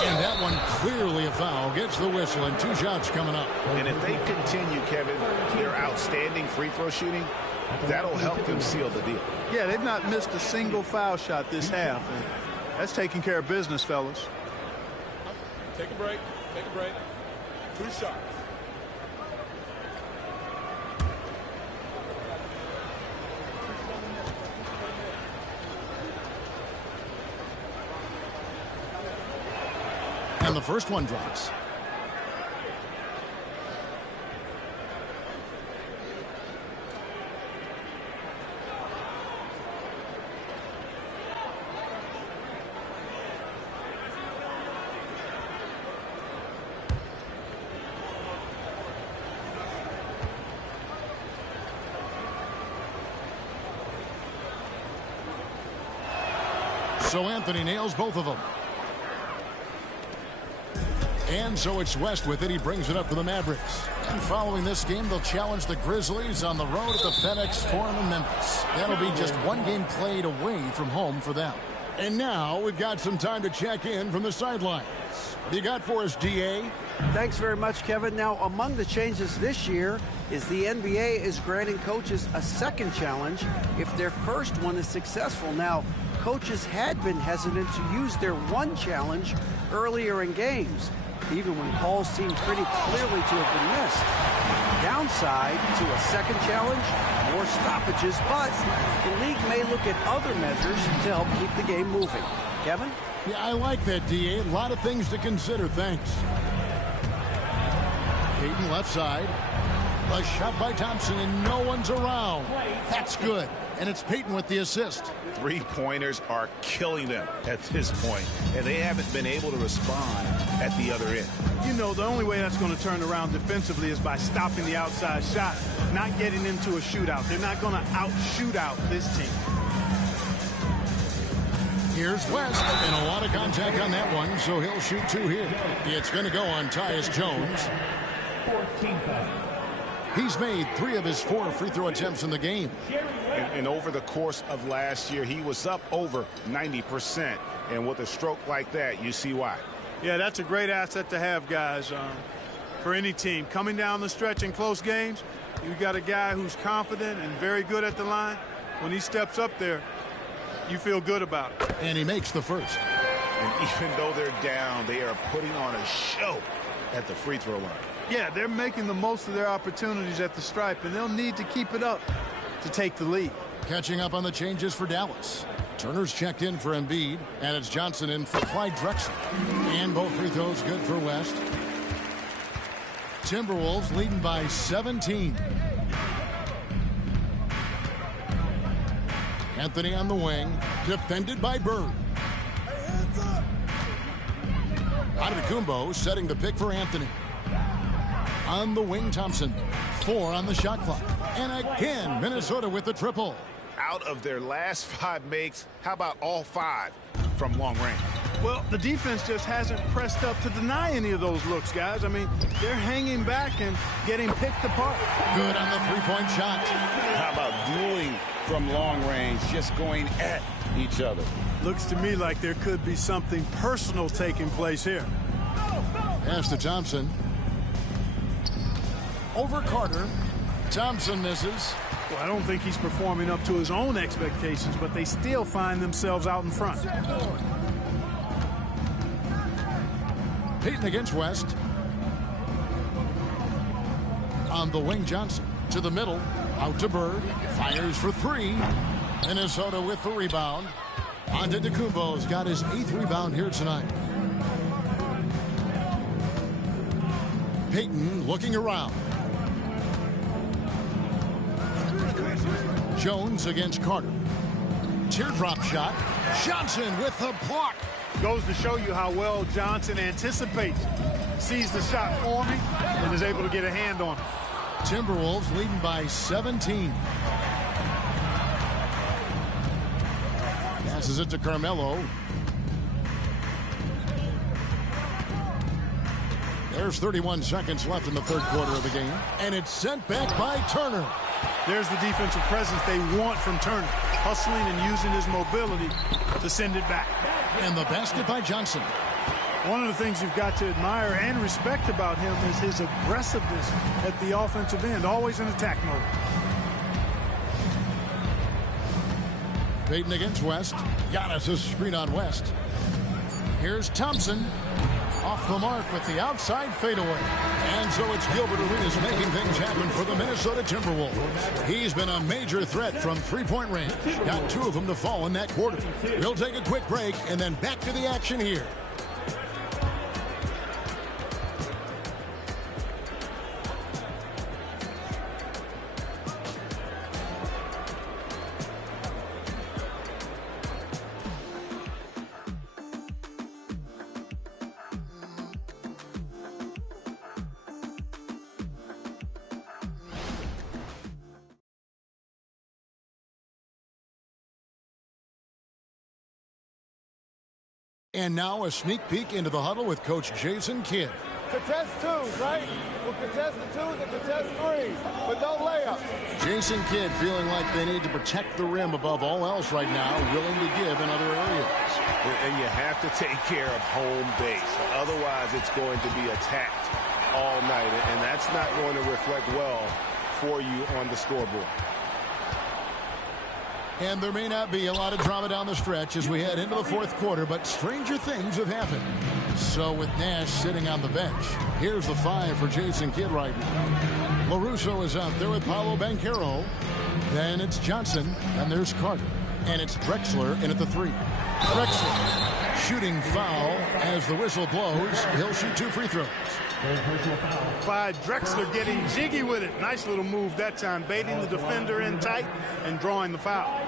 And that one clearly a foul. Gets the whistle, and 2 shots coming up. And if they continue, Kevin, their outstanding free throw shooting, that'll help them seal the deal. Yeah, they've not missed a single foul shot this half. And that's taking care of business, fellas. Take a break. Take a break. 2 shots. And the first one drops. So Anthony nails both of them. And so it's West with it. He brings it up to the Mavericks. And following this game, they'll challenge the Grizzlies on the road at the FedEx Forum in Memphis. That'll be just 1 game played away from home for them. And now we've got some time to check in from the sidelines. What you got for us, DA? Thanks very much, Kevin. Now, among the changes this year is the NBA is granting coaches a second challenge if their first one is successful. Now, coaches had been hesitant to use their one challenge earlier in games, even when calls seemed pretty clearly to have been missed. Downside to a second challenge, more stoppages, but the league may look at other measures to help keep the game moving. Kevin? Yeah, I like that, DA. A lot of things to consider. Thanks. Payton left side. A shot by Thompson, and no one's around. That's good. And it's Payton with the assist. 3-pointers are killing them at this point, and they haven't been able to respond at the other end. You know, the only way that's going to turn around defensively is by stopping the outside shot, not getting into a shootout. They're not going to out-shoot out this team. Here's West, and a lot of contact on that one, so he'll shoot 2 here. It's going to go on Tyus Jones. 14 foul. He's made 3 of his 4 free throw attempts in the game. And over the course of last year, he was up over 90%. And with a stroke like that, you see why. Yeah, that's a great asset to have, guys, for any team. Coming down the stretch in close games, you got a guy who's confident and very good at the line. When he steps up there, you feel good about it. And he makes the first. And even though they're down, they are putting on a show at the free throw line. Yeah, they're making the most of their opportunities at the stripe, and they'll need to keep it up to take the lead. Catching up on the changes for Dallas. Turner's checked in for Embiid, and it's Johnson in for Clyde Drexler. And both free throws good for West. Timberwolves leading by 17. Anthony on the wing, defended by Bird. Antetokounmpo setting the pick for Anthony. On the wing, Thompson. 4 on the shot clock. And again, Minnesota with the triple. Out of their last 5 makes, how about all 5 from long range? Well, the defense just hasn't pressed up to deny any of those looks, guys. I mean, they're hanging back and getting picked apart. Good on the 3-point shot. How about dueling from long range, just going at each other? Looks to me like there could be something personal taking place here. Pass to Thompson. Over Carter. Thompson misses. Well, I don't think he's performing up to his own expectations, but they still find themselves out in front. Payton against West. On the wing, Johnson. To the middle. Out to Bird. Fires for 3. Minnesota with the rebound. Antetokounmpo's got his 8th rebound here tonight. Payton looking around. Jones against Carter. Teardrop shot. Johnson with the block. Goes to show you how well Johnson anticipates. Sees the shot forming and is able to get a hand on it. Timberwolves leading by 17. Passes it to Carmelo. There's There's 31 seconds left in the third quarter of the game. And it's sent back by Turner. There's the defensive presence they want from Turner. Hustling and using his mobility to send it back. And the basket by Johnson. One of the things you've got to admire and respect about him is his aggressiveness at the offensive end. Always in attack mode. Payton against West. Giannis' screen on West. Here's Thompson. Off the mark with the outside fadeaway. And so it's Gilbert Arenas making things happen for the Minnesota Timberwolves. He's been a major threat from three-point range. Got 2 of them to fall in that quarter. We'll take a quick break and then back to the action here. And now a sneak peek into the huddle with Coach Jason Kidd. Contest twos, right? We'll contest the twos and contest threes, but no layups. Jason Kidd feeling like they need to protect the rim above all else right now, willing to give in other areas. And you have to take care of home base. Otherwise, it's going to be attacked all night, and that's not going to reflect well for you on the scoreboard. And there may not be a lot of drama down the stretch as we head into the fourth quarter, but stranger things have happened. So with Nash sitting on the bench, here's the 5 for Jason Kidd right now. LaRusso is out there with Paolo Banchero. Then it's Johnson, and there's Carter. And it's Drexler in at the 3. Drexler shooting foul as the whistle blows. He'll shoot 2 free throws. Clyde Drexler getting jiggy with it. Nice little move that time, baiting the defender in tight and drawing the foul.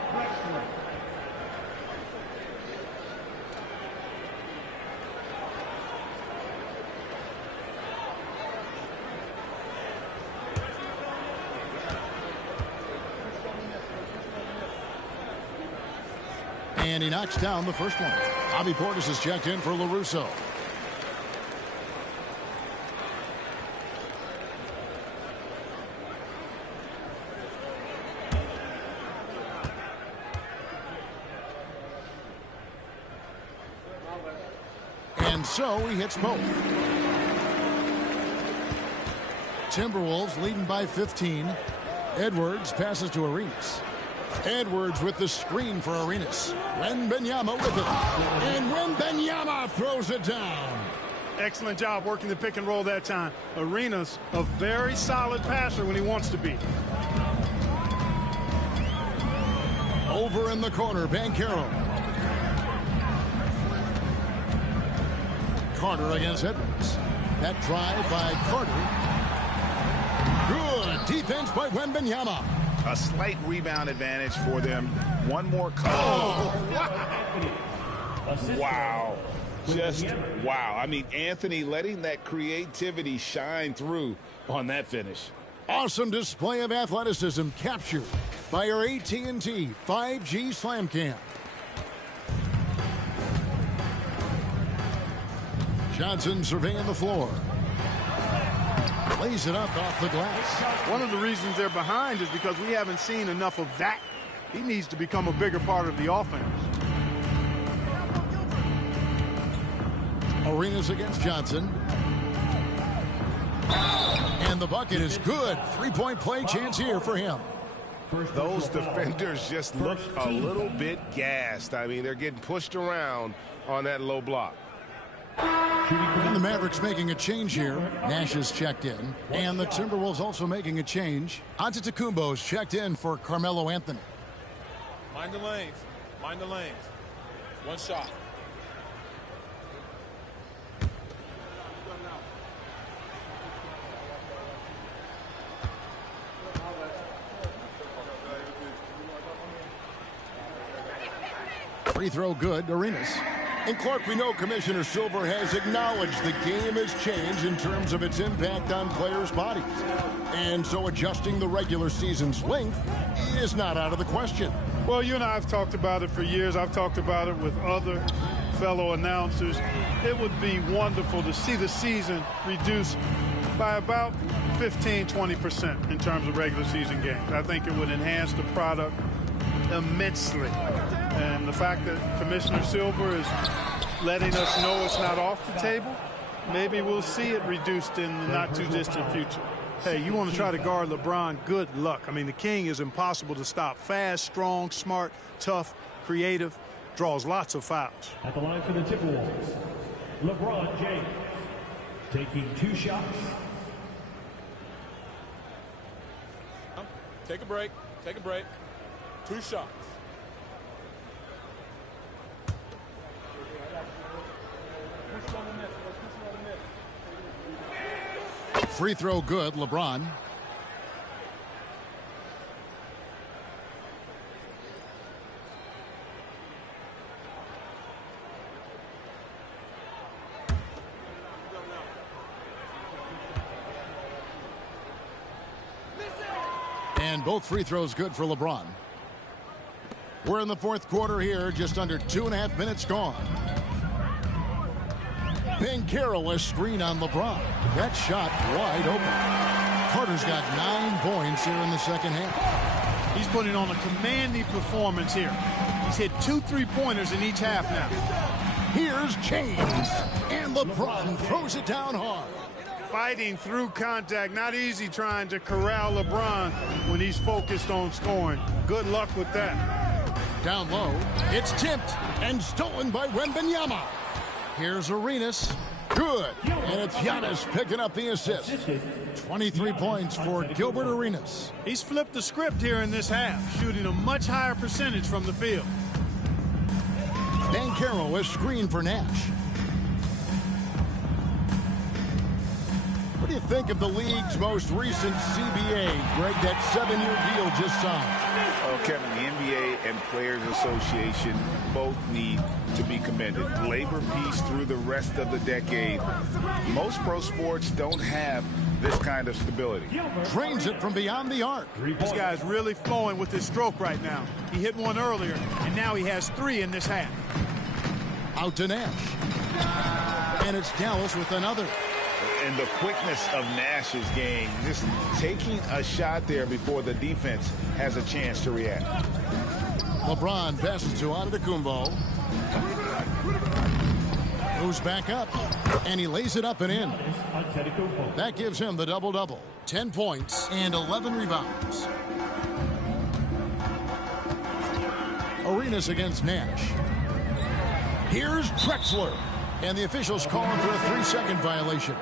And he knocks down the first one. Bobby Portis is checked in for LaRusso. And so he hits both. Timberwolves leading by 15. Edwards passes to Arenas. Edwards with the screen for Arenas. Wembanyama with it. And Wembanyama throws it down. Excellent job working the pick and roll that time. Arenas, a very solid passer when he wants to be. Over in the corner, Banchero. Carter against Edwards. That drive by Carter. Good defense by Wembanyama. A slight rebound advantage for them. One more call. Oh. Wow. Just wow. I mean, Anthony letting that creativity shine through on that finish. Awesome display of athleticism captured by our AT&T 5G Slam Cam. Johnson surveying the floor. Lays it up off the glass. One of the reasons they're behind is because we haven't seen enough of that. He needs to become a bigger part of the offense. Arenas against Johnson. And the bucket is good. Three-point play chance here for him. Those defenders just look a little bit gassed. I mean, they're getting pushed around on that low block. And the Mavericks making a change here. Nash is checked in. And the Timberwolves also making a change. Antetokounmpo's checked in for Carmelo Anthony. Mind the lanes. Mind the lanes. One shot. Free throw good, Arenas. And Clark, we know Commissioner Silver has acknowledged the game has changed in terms of its impact on players' bodies. And so adjusting the regular season's length is not out of the question. Well, you and I have talked about it for years. I've talked about it with other fellow announcers, it would be wonderful to see the season reduced by about 15-20% in terms of regular season games. I think it would enhance the product immensely. And the fact that Commissioner Silver is letting us know it's not off the table, maybe we'll see it reduced in the not-too-distant future. Hey, you want to try to guard LeBron, good luck. I mean, the king is impossible to stop. Fast, strong, smart, tough, creative, draws lots of fouls. At the line for the Timberwolves, LeBron James taking 2 shots. Take a break. Take a break. 2 shots. Free throw good, LeBron. And both free throws good for LeBron. We're in the fourth quarter here, just under 2.5 minutes gone. Banchero, a screen on LeBron. That shot wide open. Carter's got 9 points here in the second half. He's putting on a commanding performance here. He's hit 2 3-pointers in each half now. Here's James, and LeBron throws it down hard. Fighting through contact, not easy trying to corral LeBron when he's focused on scoring. Good luck with that. Down low, it's tipped and stolen by Wembanyama. Here's Arenas. Good. And it's Giannis picking up the assist. 23 points for Gilbert Arenas. He's flipped the script here in this half, shooting a much higher percentage from the field. Banchero is screened for Nash. What do you think of the league's most recent CBA? Greg, that 7-year deal just signed. Oh, Kevin, the NBA and Players Association both need to be commended. Labor peace through the rest of the decade. Most pro sports don't have this kind of stability. Drains it from beyond the arc. This guy's really flowing with his stroke right now. He hit one earlier, and now he has 3 in this half. Out to Nash. And it's Dallas with another. And the quickness of Nash's game, just taking a shot there before the defense has a chance to react. LeBron passes to Antetokounmpo. Moves back up, and he lays it up and in. That gives him the double-double. 10 points and 11 rebounds. Arenas against Nash. Here's Drexler. And the officials calling for a 3-second violation.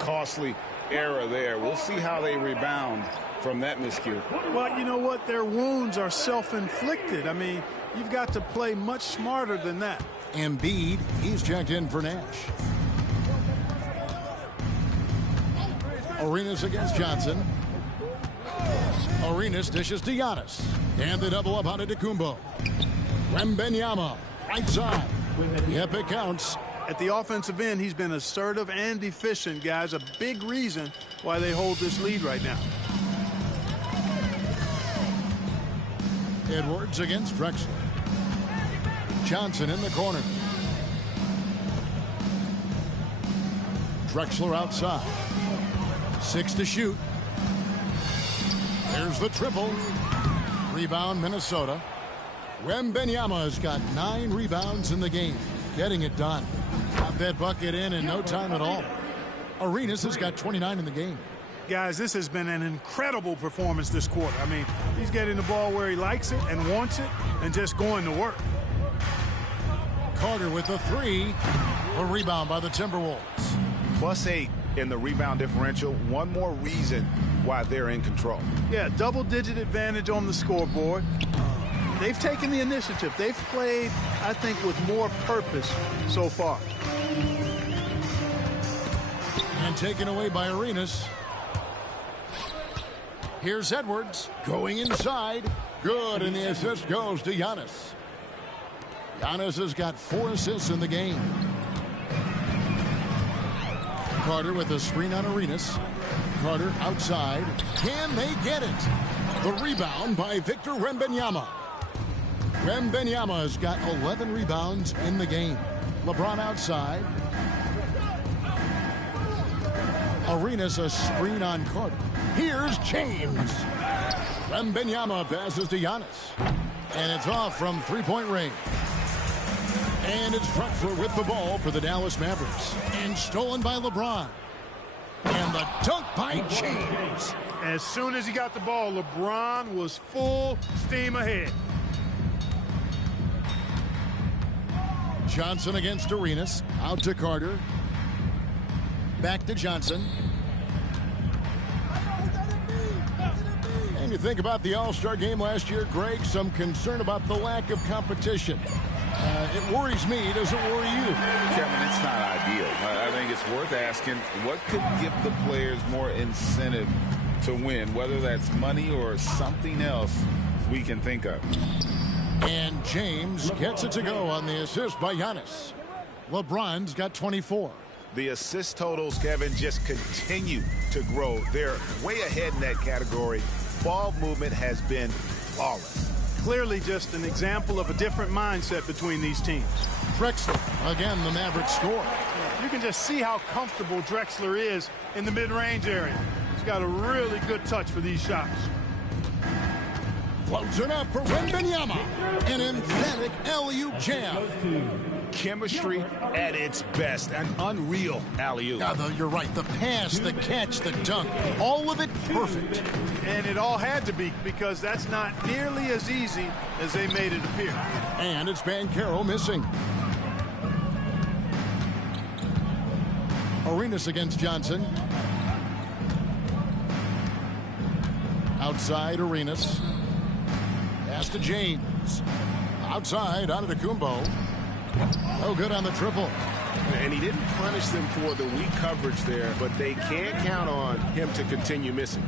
Costly error there. We'll see how they rebound from that miscue. Well, you know what? Their wounds are self-inflicted. I mean, you've got to play much smarter than that. Embiid, he's checked in for Nash. Arenas against Johnson. Arenas dishes to Giannis. And the double up on Antetokounmpo. Wembanyama, right side. Yep, it counts. At the offensive end, he's been assertive and efficient, guys. A big reason why they hold this lead right now. Edwards against Drexler. Johnson in the corner. Drexler outside. 6 to shoot. There's the triple. Rebound, Minnesota. Wembanyama has got 9 rebounds in the game. Getting it done. Got that bucket in no time at all. Arenas has got 29 in the game. Guys, this has been an incredible performance this quarter. I mean, he's getting the ball where he likes it and wants it and just going to work. Carter with the 3. A rebound by the Timberwolves. +8 in the rebound differential. One more reason why they're in control. Yeah, double-digit advantage on the scoreboard. They've taken the initiative. They've played, I think, with more purpose so far. And taken away by Arenas. Here's Edwards going inside. Good, and the assist goes to Giannis. Giannis has got 4 assists in the game. Carter with a screen on Arenas. Carter outside. Can they get it? The rebound by Victor Wembanyama. Wembanyama's got 11 rebounds in the game. LeBron outside. Arenas a screen on Carter. Here's James. Wembanyama passes to Giannis. And it's off from three-point range. And it's Drexler with the ball for the Dallas Mavericks. And stolen by LeBron. And the dunk by James. As soon as he got the ball, LeBron was full steam ahead. Johnson against Arenas. Out to Carter. Back to Johnson. And you think about the All-Star game last year, Greg, some concern about the lack of competition. It worries me. Does it worry you? Kevin, it's not ideal. I think it's worth asking what could give the players more incentive to win, whether that's money or something else we can think of. And James gets it to go on the assist by Giannis. LeBron's got 24. The assist totals, Kevin, just continue to grow. They're way ahead in that category. Ball movement has been flawless. Clearly just an example of a different mindset between these teams. Drexler, again, the Mavericks score. You can just see how comfortable Drexler is in the mid-range area. He's got a really good touch for these shots. Floats it up for Wembanyama. An emphatic alley-oop jam. Chemistry at its best. An unreal alley-oop. You're right. The pass, the catch, the dunk, all of it perfect. And it all had to be, because that's not nearly as easy as they made it appear. And it's Banchero missing. Arenas against Johnson. Outside Arenas. Pass to James. Outside, Antetokounmpo. No good on the triple. And he didn't punish them for the weak coverage there, but they can't count on him to continue missing.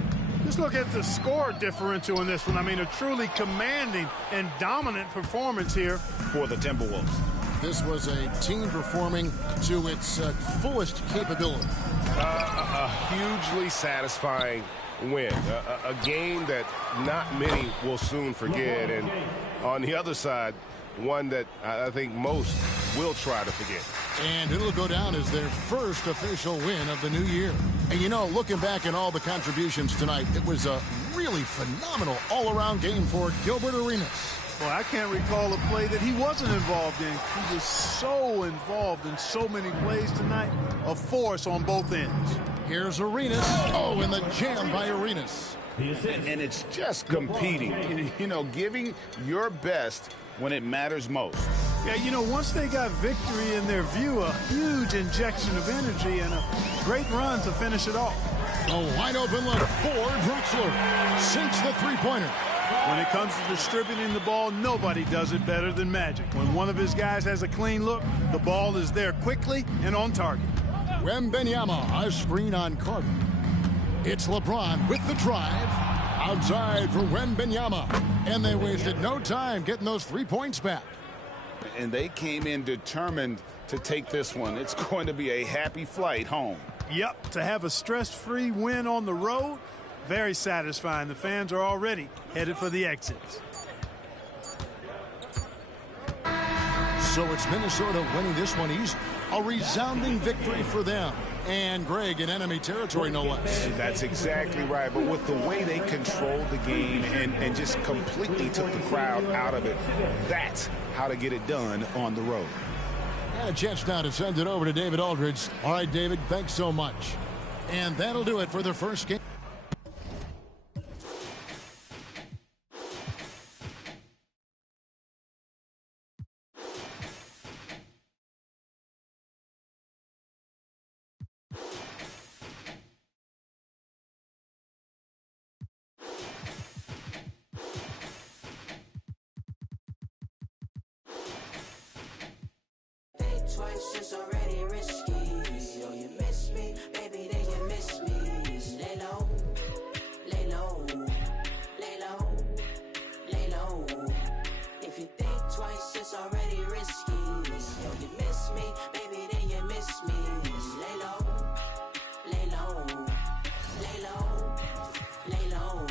Just look at the score differential in this one. I mean, a truly commanding and dominant performance here for the Timberwolves. This was a team performing to its fullest capability. A hugely satisfying win. A game that not many will soon forget. And on the other side, one that I think most will try to forget. And it'll go down as their first official win of the new year. And, you know, looking back at all the contributions tonight, it was a really phenomenal all-around game for Gilbert Arenas. Well, I can't recall a play that he wasn't involved in. He was so involved in so many plays tonight. A force on both ends. Here's Arenas. Oh, and the jam by Arenas. And it's just competing. You know, giving your best when it matters most. Yeah, you know, once they got victory in their view, a huge injection of energy and a great run to finish it off. A wide open look for Drexler. Sinks the three-pointer. When it comes to distributing the ball, nobody does it better than Magic. When one of his guys has a clean look, the ball is there quickly and on target. Wembanyama, a screen on Carter. It's LeBron with the drive. Outside for Wembanyama. And they wasted no time getting those 3 points back. And they came in determined to take this one. It's going to be a happy flight home. Yep, to have a stress-free win on the road, very satisfying. The fans are already headed for the exits. So it's Minnesota winning this one easy. A resounding victory for them. And Greg in enemy territory, no less. That's exactly right. But with the way they controlled the game and just completely took the crowd out of it, that's how to get it done on the road. And a chance now to send it over to David Aldridge. All right, David, thanks so much. And that'll do it for the first game. Twice is already risky. Oh, you miss me, baby, then you miss me. Lay low, lay low, lay low, lay low. If you think twice, it's already risky. Oh, you miss me, baby, then you miss me. Lay low, lay low, lay low, lay low.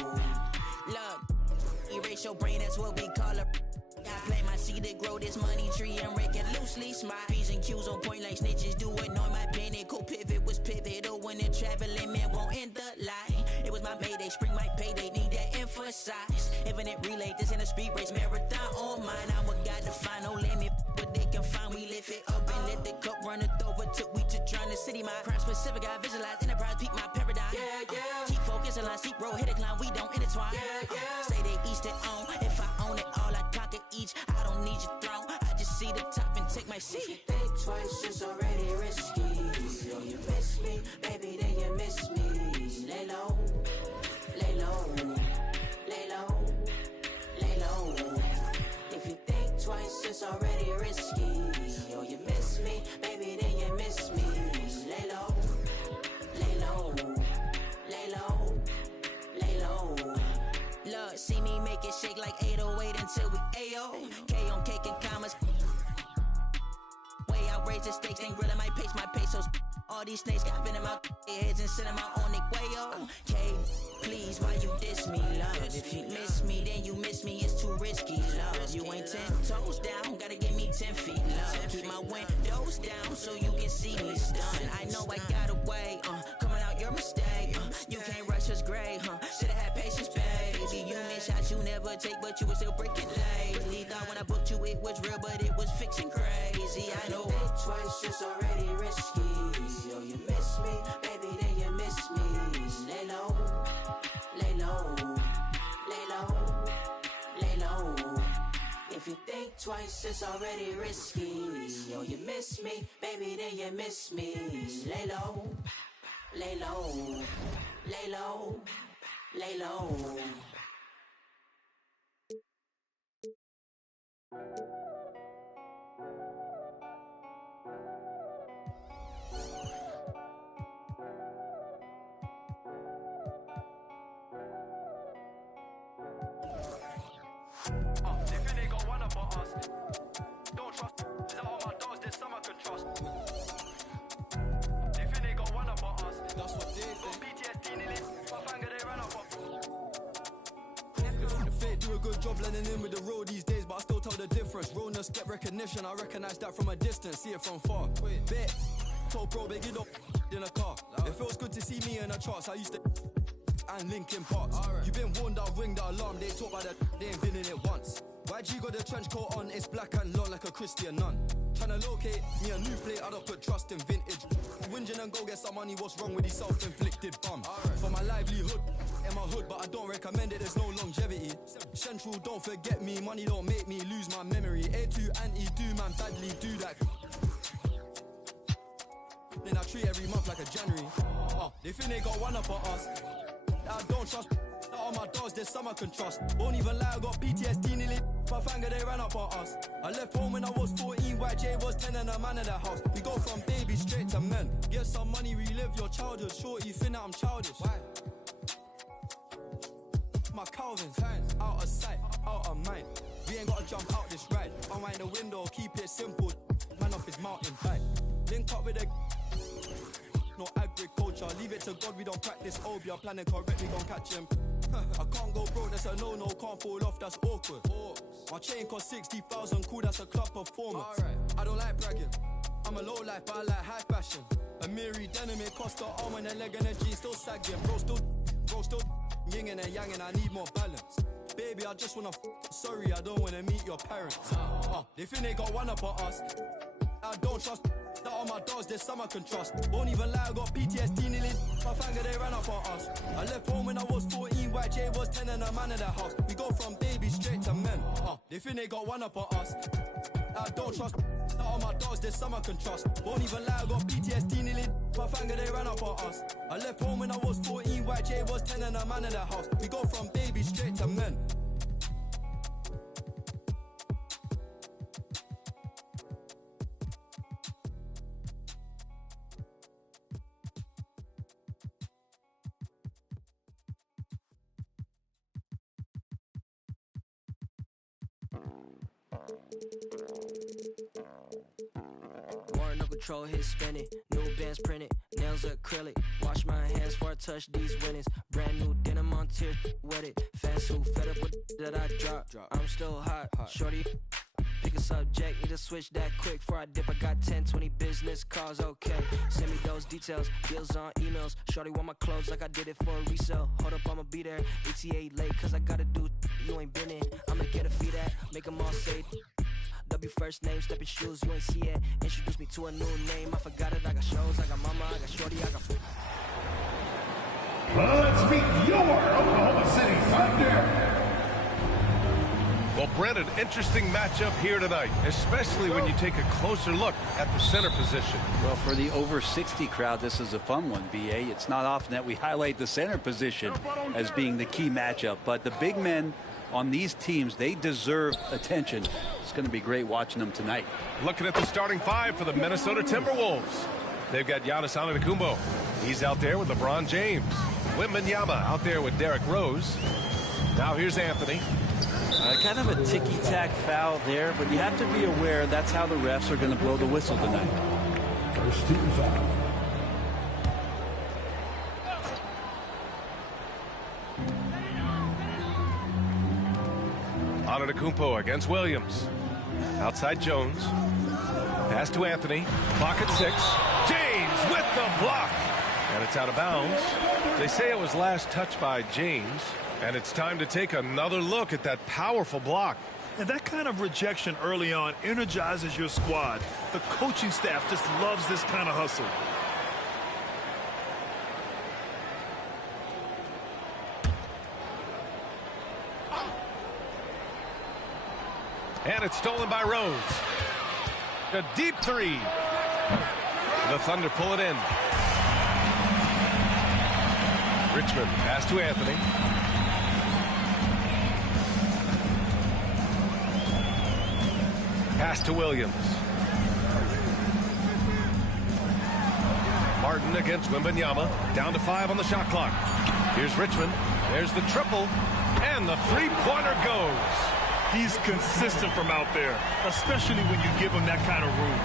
Look, erase your brain, that's what we call it. this money tree and rake it loosely. Smile, P's and Q's on point like snitches do it. On my pinnacle pivot was pivotal when the traveling man won't end the line. It was my mayday, spring my payday, need that emphasize. Infinite relay, this ain't a speed race, marathon on mine. I'm a guy to find no limit, but they can find. We lift it up and let the cup run it over till we just trying to city. My crime specific, I visualize enterprise, peak my paradigm. Yeah, yeah. Keep focused, line, seek road, hit a climb, we don't intertwine. Yeah, yeah. Say they each their own. If I own it all, I conquer each. I don't need your throne. I just see the top and take my seat. If you think twice, it's already risky. Yo, you miss me, baby, then you miss me. Lay low, lay low, lay low, lay low. If you think twice, it's already risky. Yo, you miss me, baby, then you miss me. Lay low, lay low, lay low, lay low. Look, see me make it shake like 808 until we AO. K on cake and commas. Way outrageous the stakes, then grilling my pesos. All these snakes got venom out their heads and send them out on their way, oh. K, please, why you diss me, love? If you miss me, then you miss me, it's too risky, love. You ain't 10 toes down, gotta give me 10 feet, love. Keep my windows down so you can see me stunned. I know I got away, coming out your mistake, you can't rush us gray, should've had patience, baby. You miss shots you never take, but you were still breaking lately. Thought when I booked you it was real, but it was fiction crazy. I know think twice, it's already risky. Yo, you miss me, baby, then you miss me. Lay low, lay low, lay low, lay low. If you think twice, it's already risky. Yo, you miss me, baby, then you miss me. Lay low, lay low, lay low, lay low. They think they got one about us. Don't trust. Is that all my dogs? There's some I can trust. They think they got one about us. That's what they think. Got PTSD nearly. My banger they ran up on. The fate do a good job blending in with the road these days, but I still tell the difference. Realness get recognition. I recognize that from a distance, see it from far. Bet. Told bro, big it up in a car. It feels good to see me in the charts. I used to. And Linkin Park. You been warned, I'll ring the alarm. They talk about that, they ain't been in it once. YG got the trench coat on, it's black and long like a Christian nun. Tryna locate me a new plate, I don't put trust in vintage. Whinging and go get some money, what's wrong with these self-inflicted bums? For my livelihood, in my hood, but I don't recommend it, there's no longevity. Central, don't forget me, money don't make me lose my memory. A2 anti-do, man, badly do that. Then I treat every month like a January. They think they got one up on us. I don't trust. Not all my dogs, there's some I can trust. Won't even lie, I got PTSD nearly. My finger, they ran up on us. I left home when I was 14, YJ was 10 and a man in the house. We go from babies straight to men. Get some money, relive your childhood. Shorty, you think that I'm childish. Why? My Calvin's out of sight, out of mind. We ain't gotta jump out this ride. Unwind the window, keep it simple. Man off his mountain bike. Link up with a no agriculture, leave it to God, we don't practice obia. Planning correct, we gon' catch him. I can't go broke, that's a no-no, can't fall off, that's awkward. My chain cost 60,000, cool, that's a club performance. I don't like bragging, I'm a low life, but I like high fashion. A Miri denim, it cost the arm and a leg and a G, still sagging. Bro still yin and yang, I need more balance. Baby, I just wanna sorry, I don't wanna meet your parents. They think they got one up on us. I don't trust. That all my dogs, there's some I can trust. Won't even lie, I got PTSD nearly. My finger, they ran up on us. I left home when I was 14, YJ was 10 and a man in the house. We go from babies straight to men. They think they got one up on us. I don't trust. That all my dogs, there's some I can trust. Won't even lie, I got PTSD nearly. My finger, they ran up on us. I left home when I was 14, YJ was 10 and a man in the house. We go from babies straight to men. Control hit spinning, new bands printed, nails acrylic. Wash my hands before I touch these winnings. Brand new denim on tier, wet it. Fast who fed up with that I drop. I'm still hot, shorty Pick a subject, need to switch that quick. Before I dip, I got 10, 20 business calls, okay. Send me those details, deals on emails. Shorty want my clothes like I did it for a resale. Hold up, I'ma be there. ETA late, cause I gotta do you ain't been in. I'ma get a feed at, make them all say W first name, step in shoes, you ain't see it. Introduce me to a new name, I forgot it. I got shows, I got mama, I got shorty, I got. Let's meet your Oklahoma City Thunder. Well, Brent, an interesting matchup here tonight, especially when you take a closer look at the center position. Well, for the over 60 crowd, this is a fun one, B.A. It's not often that we highlight the center position as being the key matchup, but the big men on these teams, they deserve attention. It's going to be great watching them tonight. Looking at the starting five for the Minnesota Timberwolves. They've got Giannis Antetokounmpo. He's out there with LeBron James. Wembanyama out there with Derrick Rose. Now here's Anthony. Kind of a ticky-tack foul there, but you have to be aware that's how the refs are going to blow the whistle tonight. First team foul. Antetokounmpo against Williams. Outside Jones. Pass to Anthony. Clock at 6. James with the block. And it's out of bounds. They say it was last touched by James. And it's time to take another look at that powerful block. And that kind of rejection early on energizes your squad. The coaching staff just loves this kind of hustle. And it's stolen by Rose. A deep three. The Thunder pull it in. Richmond pass to Anthony. Pass to Williams. Martin against Wembanyama. Down to 5 on the shot clock. Here's Richmond. There's the triple. And the three-pointer goes. He's consistent from out there, especially when you give him that kind of room.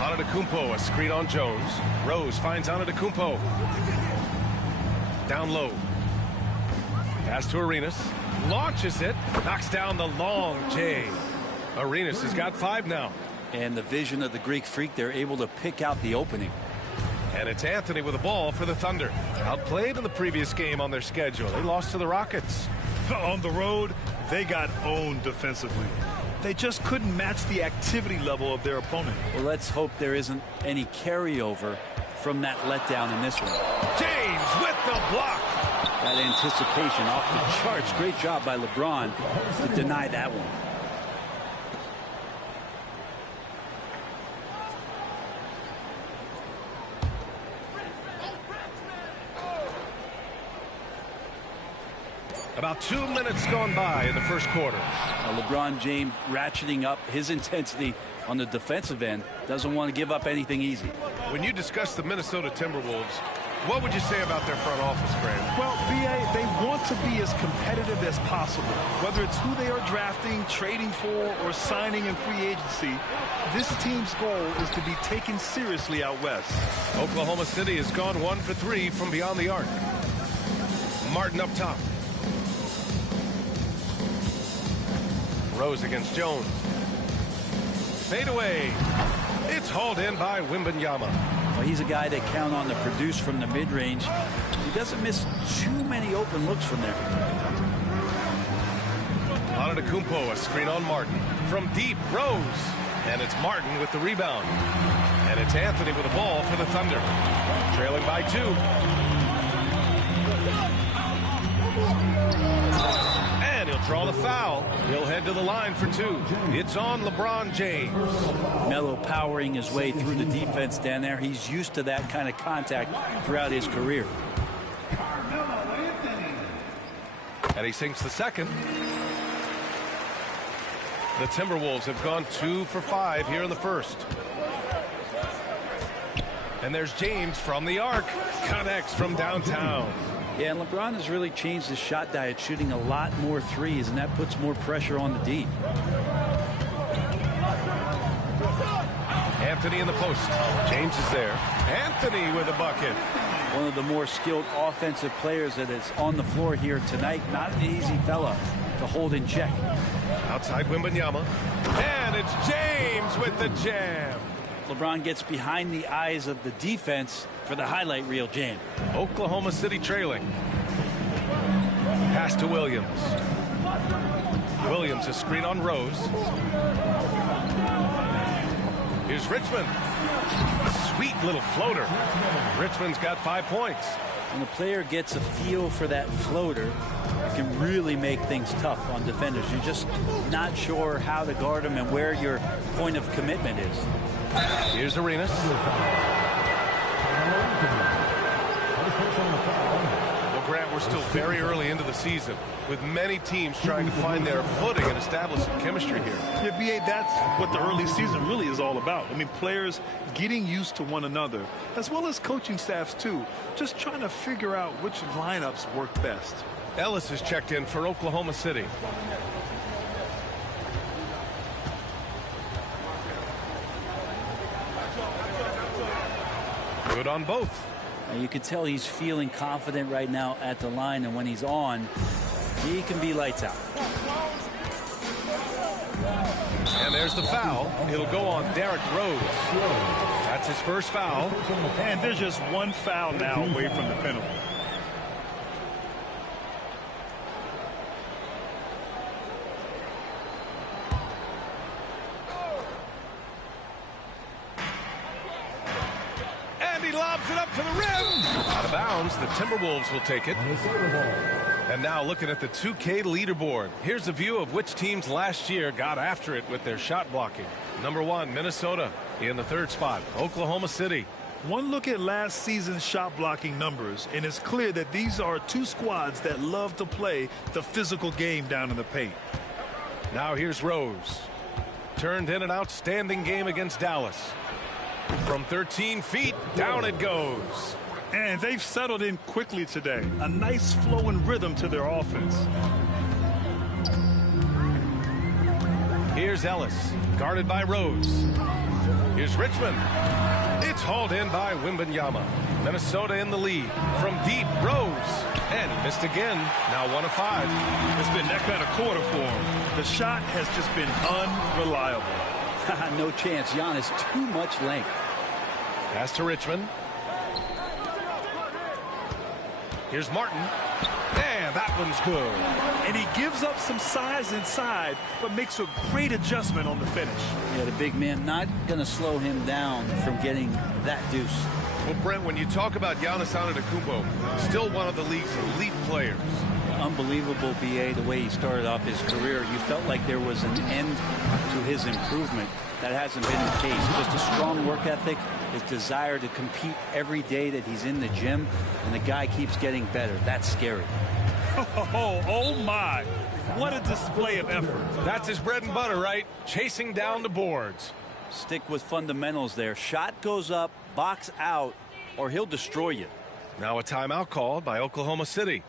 Antetokounmpo, a screen on Jones. Rose finds Antetokounmpo. Down low. Pass to Arenas. Launches it. Knocks down the long J. Arenas has got 5 now. And the vision of the Greek Freak, they're able to pick out the opening. And it's Anthony with the ball for the Thunder. Outplayed in the previous game on their schedule. They lost to the Rockets. On the road, they got owned defensively. They just couldn't match the activity level of their opponent. Well, let's hope there isn't any carryover from that letdown in this one. James with the block. That anticipation off the charts. Great job by LeBron to deny that one. About 2 minutes gone by in the first quarter. LeBron James ratcheting up his intensity on the defensive end. Doesn't want to give up anything easy. When you discuss the Minnesota Timberwolves, what would you say about their front office, Graham? Well, B.A., they want to be as competitive as possible. Whether it's who they are drafting, trading for, or signing in free agency, this team's goal is to be taken seriously out west. Oklahoma City has gone 1 for 3 from beyond the arc. Martin up top. Rose against Jones. Fade away. It's hauled in by Wembanyama. Well, he's a guy they count on to produce from the mid-range. He doesn't miss too many open looks from there. Antetokounmpo, a screen on Martin. From deep, Rose. And it's Martin with the rebound. And it's Anthony with the ball for the Thunder. Trailing by 2. And he'll draw the foul. He'll head to the line for 2. It's on LeBron James. Melo powering his way through the defense down there. He's used to that kind of contact throughout his career. And he sinks the second. The Timberwolves have gone 2 for 5 here in the first. And there's James from the arc. Connects from downtown. Yeah, and LeBron has really changed his shot diet, shooting a lot more threes, and that puts more pressure on the D. Anthony in the post. James is there. Anthony with a bucket. One of the more skilled offensive players that is on the floor here tonight. Not an easy fella. to hold in check. Outside Wembanyama. And it's James with the jam. LeBron gets behind the eyes of the defense for the highlight reel jam. Oklahoma City trailing. Pass to Williams. Williams, a screen on Rose. Here's Richmond. Sweet little floater. Richmond's got 5 points. When a player gets a feel for that floater, it can really make things tough on defenders. You're just not sure how to guard them and where your point of commitment is. Here's Arenas. Well, Grant, we're still very early into the season, with many teams trying to find their footing and establish some chemistry here. Yeah, B.A., that's what the early season really is all about. I mean, players getting used to one another, as well as coaching staffs, too. Just trying to figure out which lineups work best. Ellis is checked in for Oklahoma City. Good on both. And you can tell he's feeling confident right now at the line, and when he's on, he can be lights out. And there's the foul. It'll go on Derrick Rose. That's his first foul. And there's just one foul now away from the penalty. And he lobs it up to the rim. Out of bounds. The Timberwolves will take it. And now looking at the 2K leaderboard. Here's a view of which teams last year got after it with their shot blocking. Number 1, Minnesota. In the 3rd spot, Oklahoma City. One look at last season's shot blocking numbers, and it's clear that these are two squads that love to play the physical game down in the paint. Now here's Rose. Turned in an outstanding game against Dallas. From 13 feet, down it goes. And they've settled in quickly today. A nice flowing rhythm to their offense. Here's Ellis, guarded by Rose. Here's Richmond. It's hauled in by Wembanyama. Minnesota in the lead. From deep, Rose. And he missed again. Now 1 of 5. It's been that kind of quarter for him. The shot has just been unreliable. No chance. Giannis, too much length. Pass to Richmond. Here's Martin. And that one's good. And he gives up some size inside, but makes a great adjustment on the finish. Yeah, the big man not going to slow him down from getting that deuce. Well, Brent, when you talk about Giannis Antetokounmpo, still one of the league's elite players. Unbelievable, B.A., the way he started off his career. You felt like there was an end to his improvement. That hasn't been the case. Just a strong work ethic, his desire to compete every day that he's in the gym, and the guy keeps getting better. That's scary. Oh my. What a display of effort. That's his bread and butter, right? Chasing down the boards. Stick with fundamentals there. Shot goes up, box out, or he'll destroy you. Now a timeout called by Oklahoma City.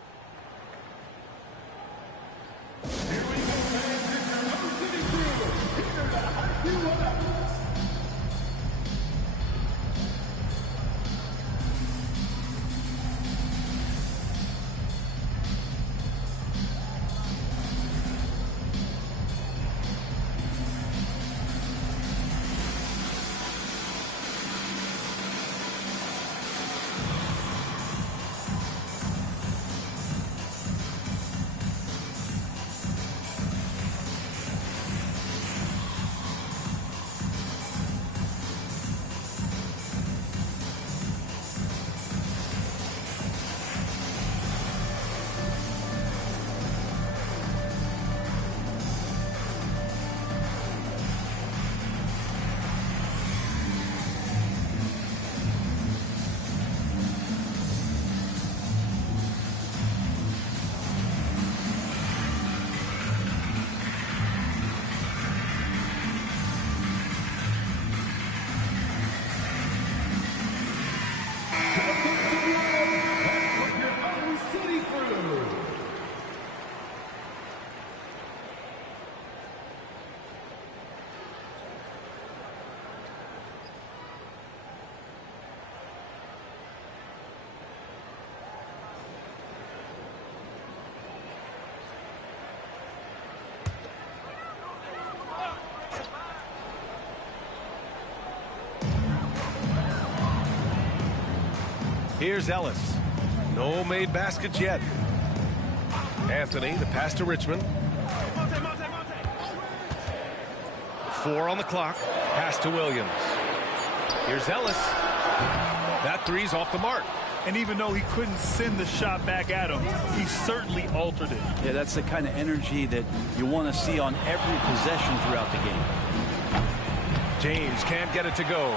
Here's Ellis. No made baskets yet. Anthony, the pass to Richmond. 4 on the clock. Pass to Williams. Here's Ellis. That three's off the mark. And even though he couldn't send the shot back at him, he certainly altered it. Yeah, that's the kind of energy that you want to see on every possession throughout the game. James can't get it to go.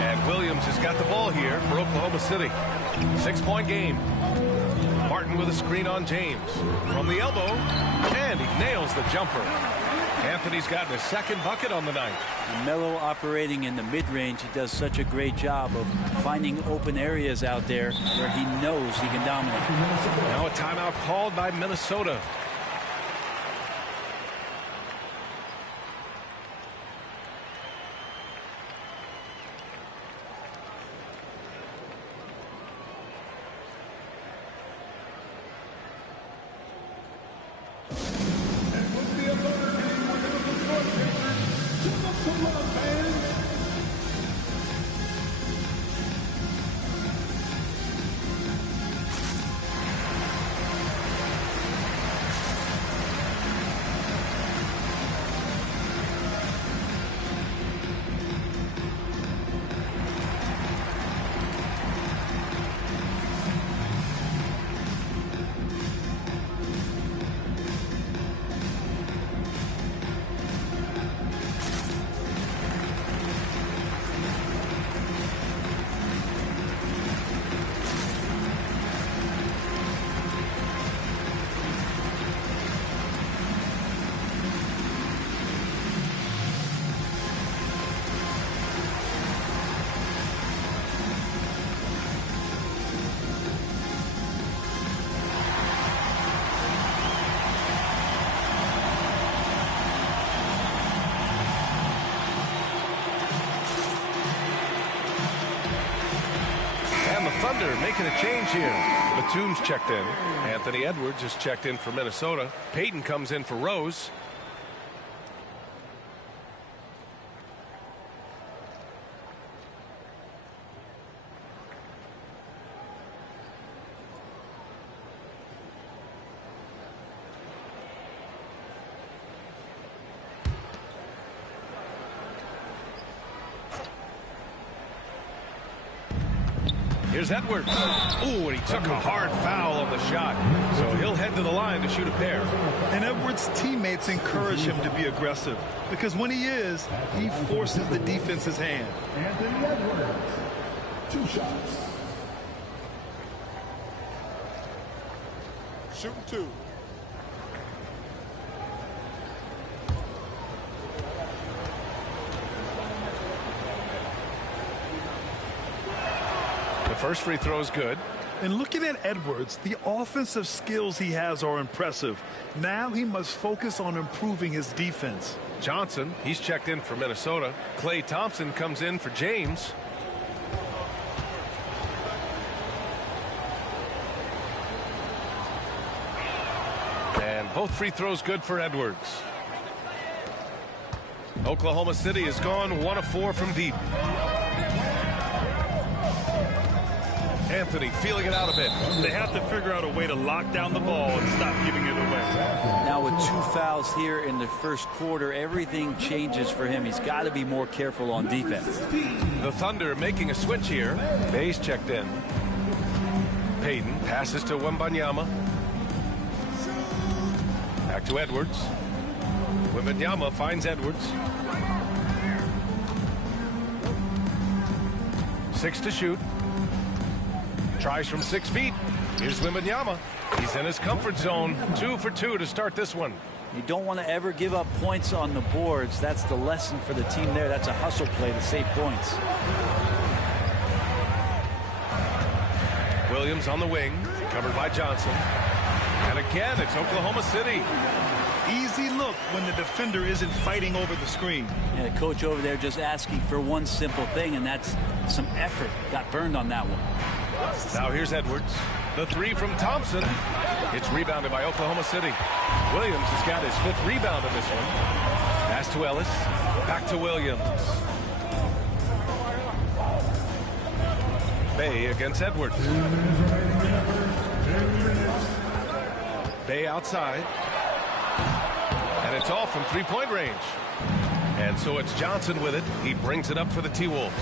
And Williams has got the ball here for Oklahoma City. 6-point game. Martin with a screen on James. From the elbow, and he nails the jumper. Anthony's gotten his second bucket on the night. Melo operating in the mid-range. He does such a great job of finding open areas out there where he knows he can dominate. Now a timeout called by Minnesota. Thunder making a change here. Batum's checked in. Anthony Edwards is checked in for Minnesota. Payton comes in for Rose. Here's Edwards. Ooh, and he took a hard foul on the shot. So he'll head to the line to shoot a pair. And Edwards' teammates encourage him to be aggressive because when he is, he forces the defense's hand. Anthony Edwards, 2 shots. Shooting 2. First free throw is good. And looking at Edwards, the offensive skills he has are impressive. Now he must focus on improving his defense. Johnson, he's checked in for Minnesota. Klay Thompson comes in for James. And both free throws good for Edwards. Oklahoma City has gone 1 of 4 from deep. Anthony feeling it out a bit. They have to figure out a way to lock down the ball and stop giving it away. Now with 2 fouls here in the first quarter, everything changes for him. He's got to be more careful on defense. The Thunder making a switch here. Bayes checked in. Payton passes to Wembanyama. Back to Edwards. Wembanyama finds Edwards. 6 to shoot. Tries from 6 feet. Here's Wembanyama. He's in his comfort zone. 2 for 2 to start this one. You don't want to ever give up points on the boards. That's the lesson for the team there. That's a hustle play to save points. Williams on the wing, covered by Johnson. And again, it's Oklahoma City. Easy look when the defender isn't fighting over the screen. And the coach over there just asking for one simple thing, and that's some effort. Got burned on that one. Now here's Edwards. The 3 from Thompson. It's rebounded by Oklahoma City. Williams has got his 5th rebound in this one. Pass to Ellis. Back to Williams. Bay against Edwards. Bay outside. And it's all from three-point range. And so it's Johnson with it. He brings it up for the T-Wolves.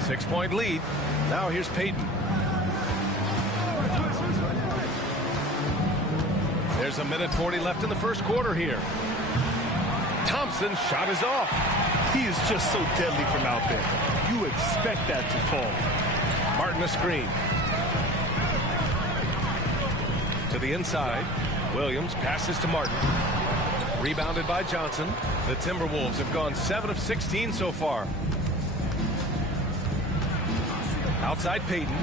6-point lead. Now here's Payton. There's a minute 40 left in the first quarter here. Thompson shot is off. He is just so deadly from out there. You expect that to fall. Martin a screen. To the inside. Williams passes to Martin. Rebounded by Johnson. The Timberwolves have gone 7 of 16 so far. Outside Payton.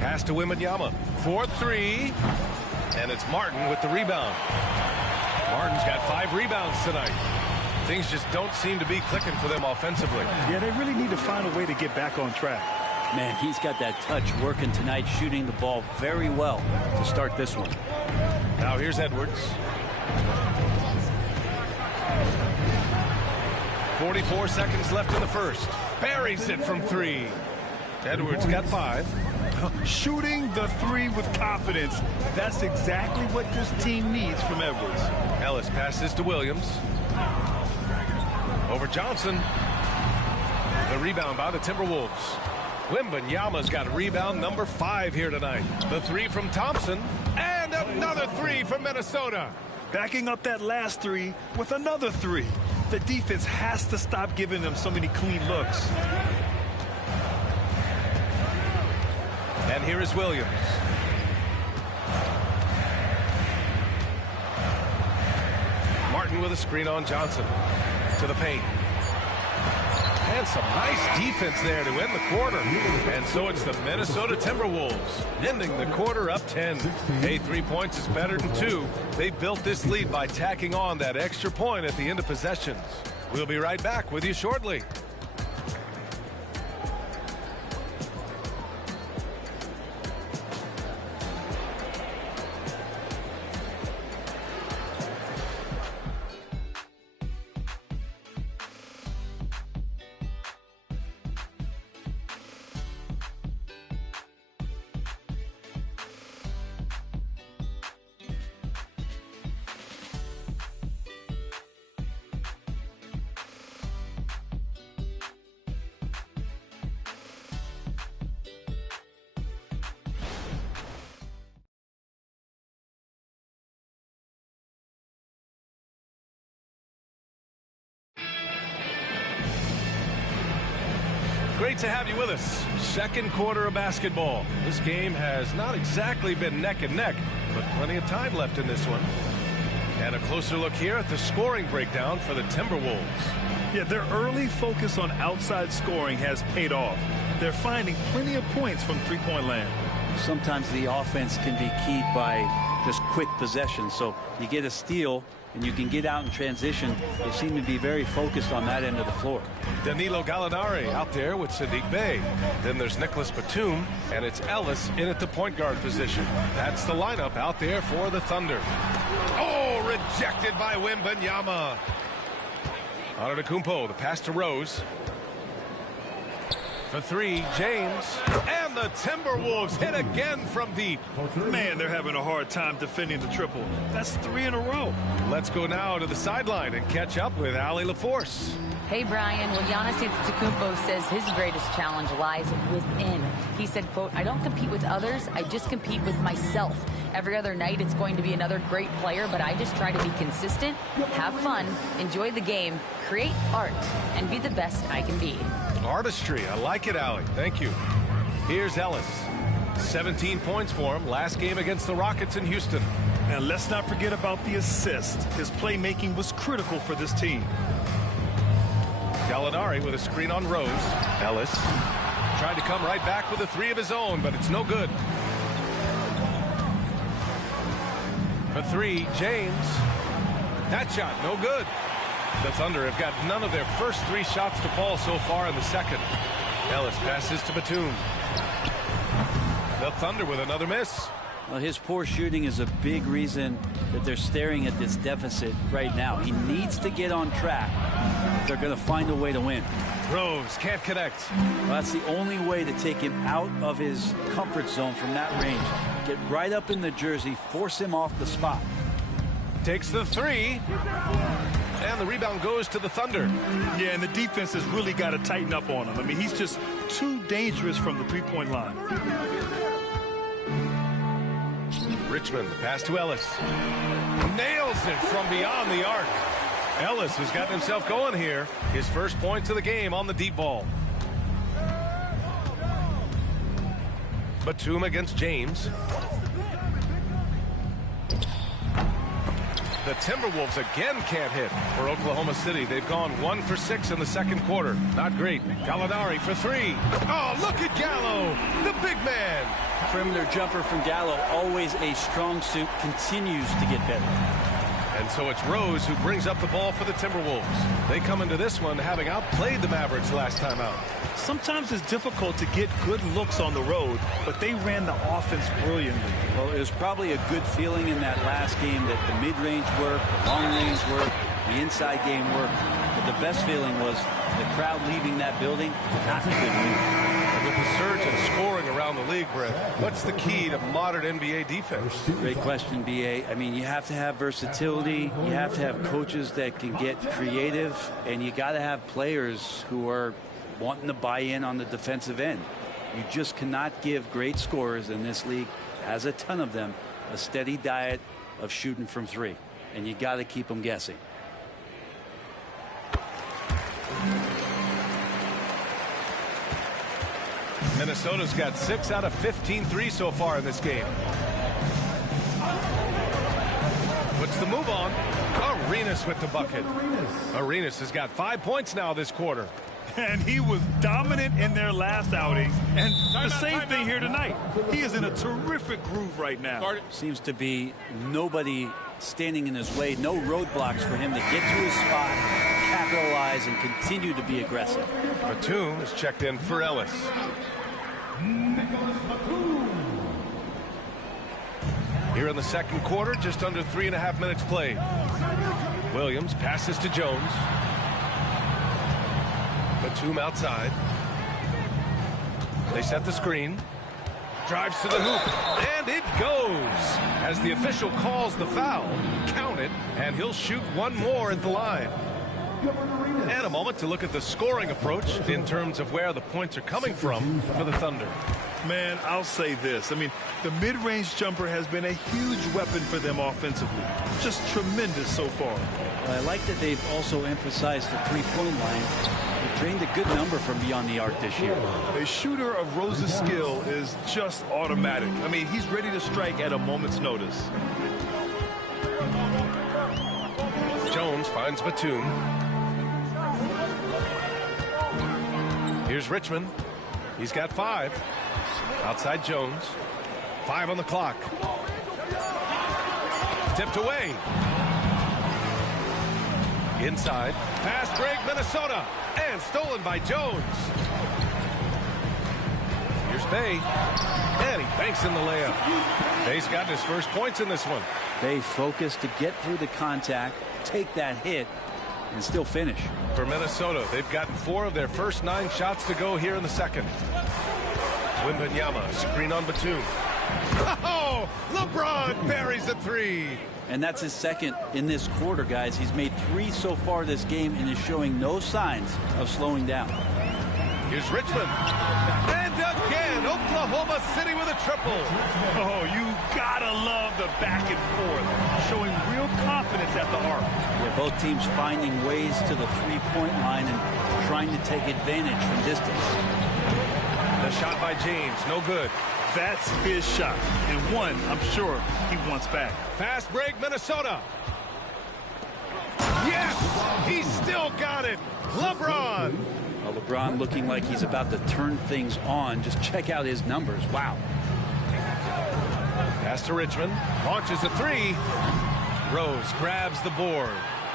Pass to Wembanyama. 4-3. And it's Martin with the rebound. Martin's got 5 rebounds tonight. Things just don't seem to be clicking for them offensively. Yeah, they really need to find a way to get back on track. Man, he's got that touch working tonight, shooting the ball very well to start this one. Now here's Edwards. 44 seconds left in the first. Buries it from 3. Edwards got 5. Shooting the 3 with confidence. That's exactly what this team needs from Edwards. Ellis passes to Williams. Over Johnson. The rebound by the Timberwolves. Wembanyama's got rebound number 5 here tonight. The 3 from Thompson. And another 3 from Minnesota. Backing up that last 3 with another 3. The defense has to stop giving them so many clean looks. And here is Williams. Martin with a screen on Johnson. To the paint. And some nice defense there to end the quarter. And so it's the Minnesota Timberwolves ending the quarter up 10. Hey, 3 points is better than 2. They built this lead by tacking on that extra point at the end of possessions. We'll be right back with you shortly. Great to have you with us. Second quarter of basketball. This game has not exactly been neck and neck, but plenty of time left in this one. And a closer look here at the scoring breakdown for the Timberwolves. Yeah, their early focus on outside scoring has paid off. They're finding plenty of points from three-point land. Sometimes the offense can be keyed by just quick possession. So you get a steal and you can get out in transition. They seem to be very focused on that end of the floor. Danilo Gallinari out there with Saddiq Bey. Then there's Nicholas Batum, and it's Ellis in at the point guard position. That's the lineup out there for the Thunder. Oh, rejected by Wembanyama. Antetokounmpo, the pass to Rose. For 3, James. And the Timberwolves hit again from deep. Man, they're having a hard time defending the triple. That's 3 in a row. Let's go now to the sideline and catch up with Allie LaForce. Hey, Brian. Well, Giannis Antetokounmpo says his greatest challenge lies within. He said, quote, "I don't compete with others. I just compete with myself. Every other night it's going to be another great player, but I just try to be consistent, have fun, enjoy the game, create art, and be the best I can be." Artistry. I like it, Allie. Thank you. Here's Ellis. 17 points for him. Last game against the Rockets in Houston. And let's not forget about the assist. His playmaking was critical for this team. Gallinari with a screen on Rose. Ellis tried to come right back with a 3 of his own, but it's no good. For 3, James. That shot, no good. The Thunder have got none of their first 3 shots to fall so far in the second. Ellis passes to Batum. The Thunder with another miss. Well, his poor shooting is a big reason that they're staring at this deficit right now. He needs to get on track if they're going to find a way to win. Rose can't connect. Well, that's the only way to take him out of his comfort zone from that range. Get right up in the jersey, force him off the spot. Takes the three. And the rebound goes to the Thunder. Yeah, and the defense has really got to tighten up on him. I mean, he's just too dangerous from the three-point line. Richmond, the pass to Ellis. Nails it from beyond the arc. Ellis has gotten himself going here. His first points of the game on the deep ball. Batum against James. The Timberwolves again can't hit for Oklahoma City. They've gone 1 for 6 in the second quarter. Not great. Gallinari for three. Oh, look at Gallo, the big man. Perimeter jumper from Gallo, always a strong suit, continues to get better. And so it's Rose who brings up the ball for the Timberwolves. They come into this one having outplayed the Mavericks last time out. Sometimes it's difficult to get good looks on the road, but they ran the offense brilliantly. Well, it was probably a good feeling in that last game that the mid-range worked, the long-range worked, the inside game worked. But the best feeling was the crowd leaving that building, not a good win. With the surge in scoring around the league, Brett, what's the key to modern NBA defense? Great question, B.A. I mean, you have to have versatility. You have to have coaches that can get creative. And you got to have players who are wanting to buy in on the defensive end. You just cannot give great scorers, in this league has a ton of them, a steady diet of shooting from three. And you got to keep them guessing. Minnesota's got 6 out of 15 threes so far in this game. Puts the move on. Arenas with the bucket. Arenas has got 5 points now this quarter. And he was dominant in their last outing. And the same thing here tonight. He is in a terrific groove right now. Seems to be nobody standing in his way. No roadblocks for him to get to his spot, capitalize, and continue to be aggressive. Batum is checked in for Ellis. Here in the second quarter, just under 3.5 minutes played. Williams passes to Jones. Batum outside. They set the screen. Drives to the hoop. And it goes. As the official calls the foul, count it, and he'll shoot one more at the line. And a moment to look at the scoring approach in terms of where the points are coming from for the Thunder. Man, I'll say this. I mean, the mid-range jumper has been a huge weapon for them offensively. Just tremendous so far. Well, I like that they've also emphasized the three-point line. They drained a good number from beyond the arc this year. A shooter of Rose's skill is just automatic. I mean, he's ready to strike at a moment's notice. Jones finds Batum. Here's Richmond. He's got 5. Outside Jones. 5 on the clock. Tipped away. Inside. Fast break, Minnesota. And stolen by Jones. Here's Bay. And he banks in the layup. Bay's gotten his first points in this one. Bay focused to get through the contact, take that hit, and still finish. For Minnesota, they've gotten 4 of their first 9 shots to go here in the second. Wembanyama, screen on Batum. Oh, LeBron buries a 3. And that's his second in this quarter, guys. He's made 3 so far this game and is showing no signs of slowing down. Here's Richmond. And again, Oklahoma City with a triple. Oh, you gotta love the back and forth. Showing real confidence at the arc. Yeah, both teams finding ways to the three-point line and trying to take advantage from distance. The shot by James, no good. That's his shot. And one, I'm sure, he wants back. Fast break, Minnesota. Yes! He's still got it. LeBron. Well, LeBron looking like he's about to turn things on. Just check out his numbers. Wow. Pass to Richmond. Launches a 3. Rose grabs the board.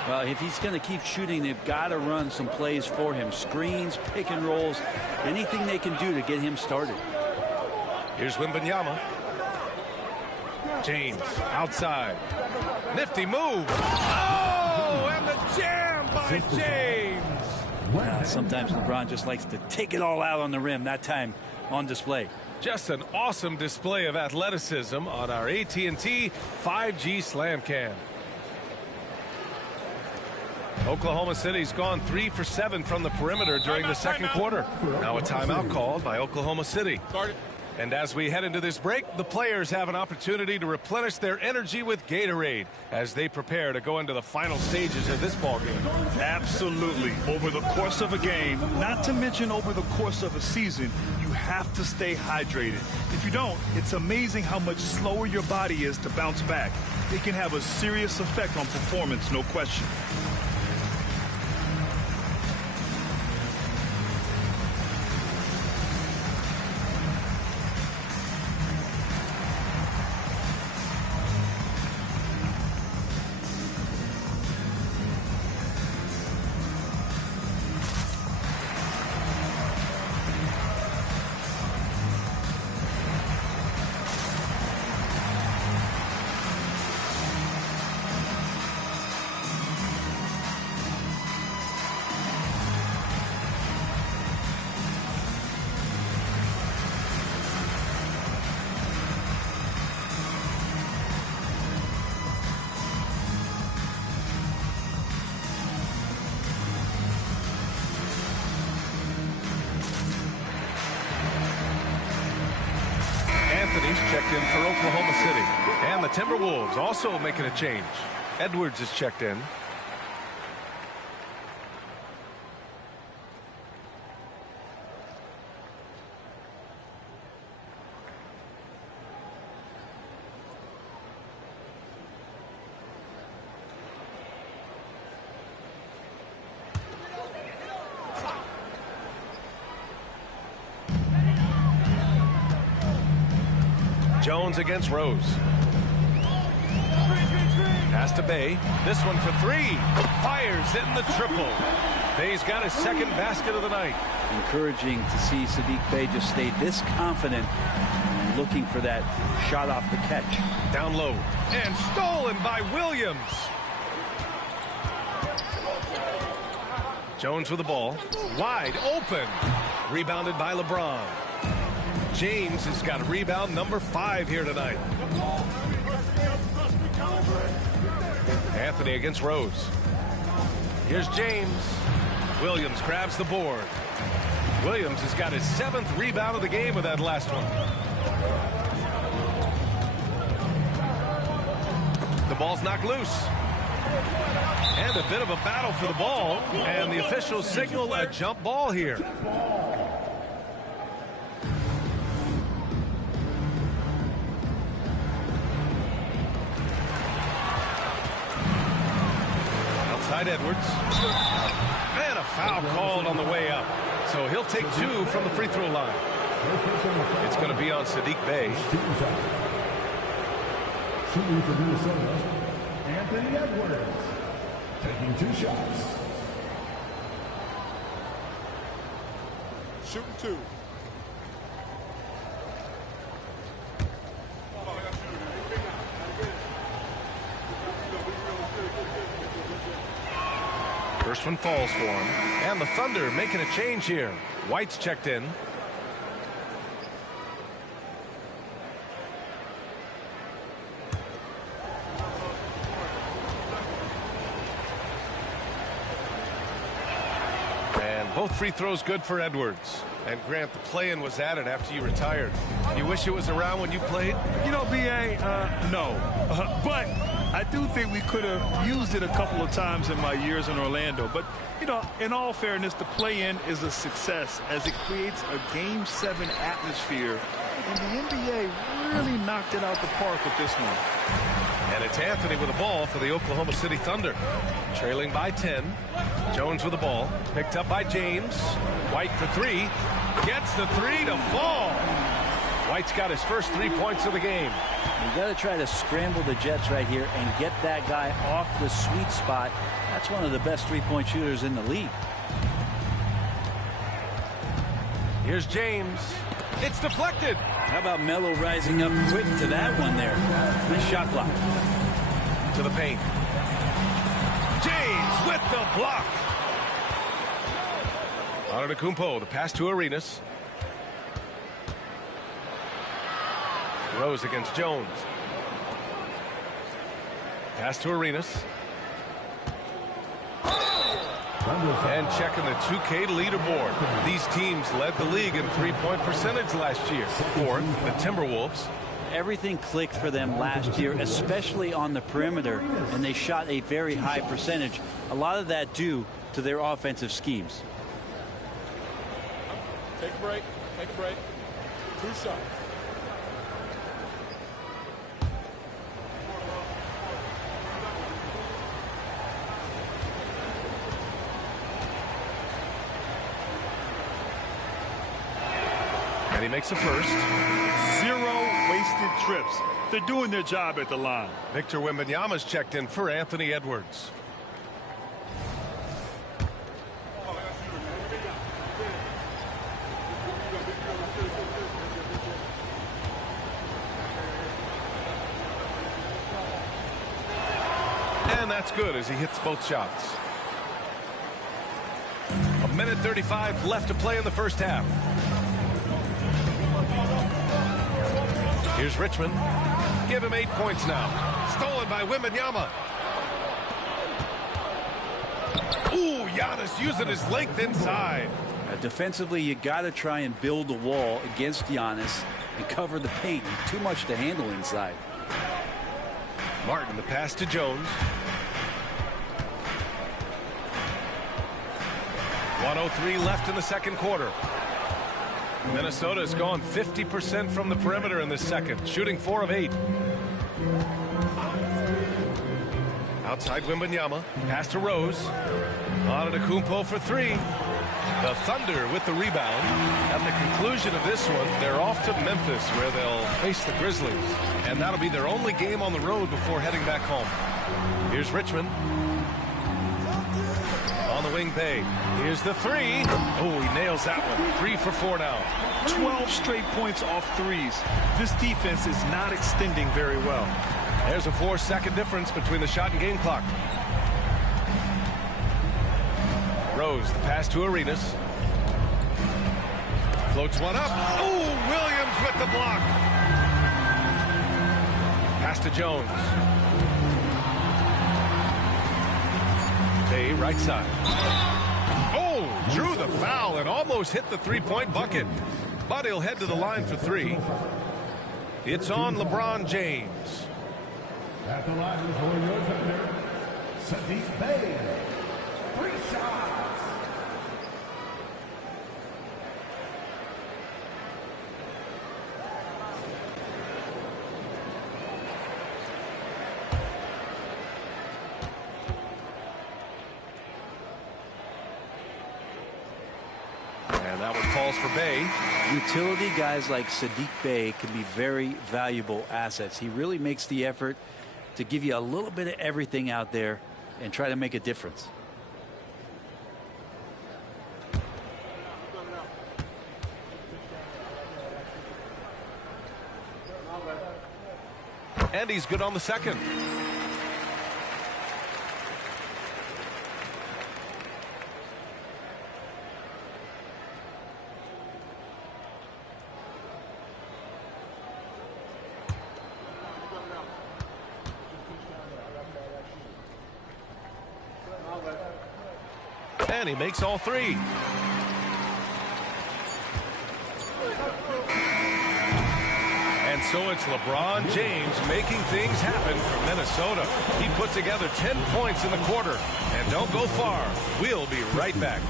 Well, if he's going to keep shooting, they've got to run some plays for him. Screens, pick and rolls, anything they can do to get him started. Here's Wembanyama. James outside. Nifty move. Oh, and the jam by James. Sometimes LeBron just likes to take it all out on the rim. That time on display. Just an awesome display of athleticism on our AT&T 5G Slam Cam. Oklahoma City's gone 3 for 7 from the perimeter during the second quarter. Now a timeout called by Oklahoma City. And as we head into this break, the players have an opportunity to replenish their energy with Gatorade as they prepare to go into the final stages of this ball game. Absolutely. Over the course of a game, not to mention over the course of a season, you have to stay hydrated. If you don't, it's amazing how much slower your body is to bounce back. It can have a serious effect on performance, no question. Anthony's checked in for Oklahoma City. And the Timberwolves also making a change. Edwards is checked in. Jones against Rose. Pass to Bey. This one for three. Fires in the triple. Bey's got his second basket of the night. Encouraging to see Saddiq Bey just stay this confident and looking for that shot off the catch. Down low. And stolen by Williams. Jones with the ball. Wide open. Rebounded by LeBron. James has got a rebound number 5 here tonight. Anthony against Rose. Here's James. Williams grabs the board. Williams has got his 7th rebound of the game with that last one. The ball's knocked loose. And a bit of a battle for the ball. And the officials signal a jump ball here. Edwards. And a foul called on the way up. So he'll take 2 from the free throw line. It's going to be on Saddiq Bey. Shooting for Minnesota, Anthony Edwards. Taking 2 shots. Shooting 2. First one falls for him. And the Thunder making a change here. White's checked in. And both free throws good for Edwards. And Grant, the play-in was added after you retired. You wish it was around when you played? You know, B.A., no. But I do think we could have used it a couple of times in my years in Orlando. But, you know, in all fairness, the play-in is a success as it creates a Game 7 atmosphere. And the NBA really knocked it out the park with this one. And it's Anthony with the ball for the Oklahoma City Thunder. Trailing by 10. Jones with the ball. Picked up by James. White for 3. Gets the 3 to fall. White's got his first 3 points of the game. You got to try to scramble the Jets right here and get that guy off the sweet spot. That's one of the best three-point shooters in the league. Here's James. It's deflected. How about Melo rising up quick to that one there? Nice shot block. To the paint. James with the block. Antetokounmpo, the pass to Arenas. Rose against Jones. Pass to Arenas. And checking the 2K leaderboard. These teams led the league in three-point percentage last year. Fourth, the Timberwolves. Everything clicked for them last year, especially on the perimeter, and they shot a very high percentage. A lot of that due to their offensive schemes. Take a break. Take a break. 2 shots. And he makes a first. 0 wasted trips. They're doing their job at the line. Victor Wembanyama's checked in for Anthony Edwards. And that's good as he hits both shots. 1:35 left to play in the first half. Here's Richmond. Give him 8 points now. Stolen by Wembanyama. Ooh, Giannis using his length inside. Defensively, you got to try and build a wall against Giannis and cover the paint. Too much to handle inside. Martin, the pass to Jones. 1:03 left in the second quarter. Minnesota has gone 50% from the perimeter in this second, shooting 4 of 8. Outside Wembanyama, pass to Rose. Antetokounmpo for 3. The Thunder with the rebound. At the conclusion of this one, they're off to Memphis, where they'll face the Grizzlies. And that'll be their only game on the road before heading back home. Here's Richmond. On the wing, Bay. Here's the 3. Oh, he nails that one. 3 for 4 now. 12 straight points off threes. This defense is not extending very well. There's a 4-second difference between the shot and game clock. Rose, the pass to Arenas. Floats one up. Oh, Williams with the block. Pass to Jones. Bay, right side. Oh, drew the foul and almost hit the three-point bucket. But he'll head to the line for 3. It's on LeBron James. At the line for your defender, Saddiq Bey. 3 shots. And that one falls for Bay. Utility guys like Saddiq Bey can be very valuable assets. He really makes the effort to give you a little bit of everything out there and try to make a difference. And he's good on the second. And he makes all 3. And so it's LeBron James making things happen for Minnesota. He put together 10 points in the quarter. And don't go far. We'll be right back.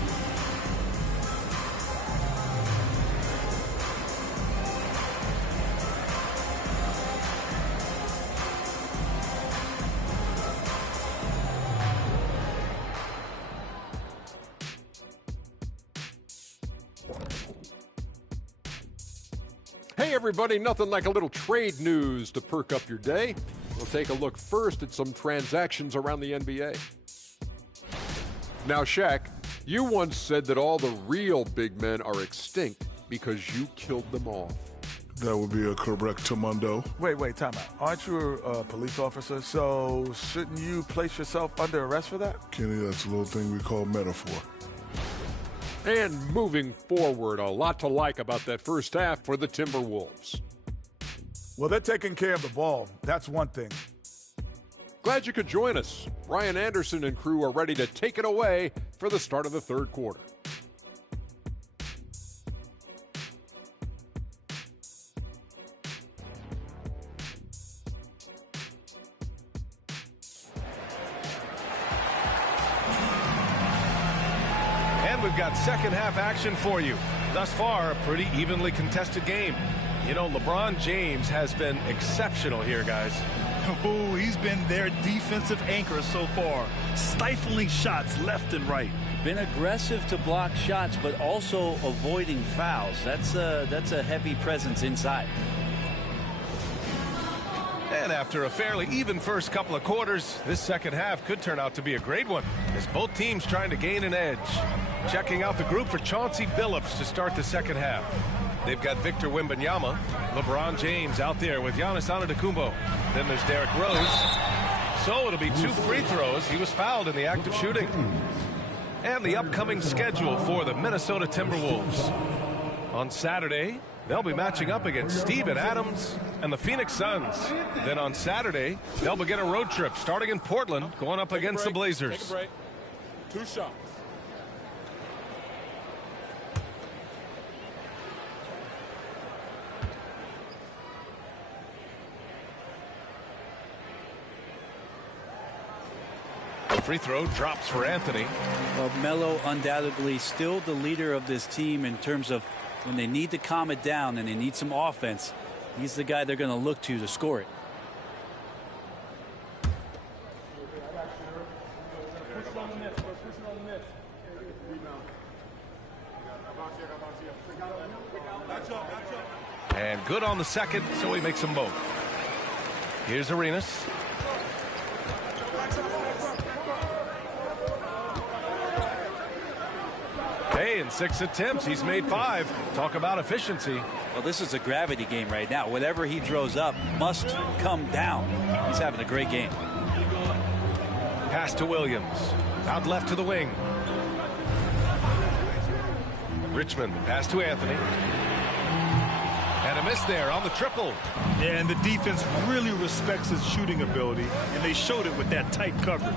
Hey everybody, nothing like a little trade news to perk up your day. We'll take a look first at some transactions around the NBA. Now, Shaq, you once said that all the real big men are extinct because you killed them off. That would be a correctamundo. Wait, time out. Aren't you a police officer? So shouldn't you place yourself under arrest for that? Kenny, that's a little thing we call metaphor. And moving forward, a lot to like about that first half for the Timberwolves. Well, they're taking care of the ball. That's one thing. Glad you could join us. Ryan Anderson and crew are ready to take it away for the start of the third quarter. We've got second half action for you. Thus far, a pretty evenly contested game. You know, LeBron James has been exceptional here, guys. Oh, he's been their defensive anchor so far, stifling shots left and right. Been aggressive to block shots, but also avoiding fouls. That's a heavy presence inside. And after a fairly even first couple of quarters, this second half could turn out to be a great one, as both teams trying to gain an edge. Checking out the group for Chauncey Billups to start the second half. They've got Victor Wembanyama, LeBron James out there with Giannis Antetokounmpo. Then there's Derrick Rose. So it'll be 2 free throws. He was fouled in the act of shooting. And the upcoming schedule for the Minnesota Timberwolves. On Saturday, they'll be matching up against Steven Adams and the Phoenix Suns. Then on Saturday, they'll begin a road trip starting in Portland, going up against the Blazers. Take a break. 2 shots. Free throw drops for Anthony. Well, Melo undoubtedly still the leader of this team in terms of when they need to calm it down and they need some offense. He's the guy they're going to look to score it. And good on the second, so he makes them both. Here's Arenas. Hey, in 6 attempts, he's made 5. Talk about efficiency. Well, this is a gravity game right now. Whatever he throws up must come down. He's having a great game. Pass to Williams. Out left to the wing. Richmond, pass to Anthony. And a miss there on the triple. Yeah, and the defense really respects his shooting ability, and they showed it with that tight coverage.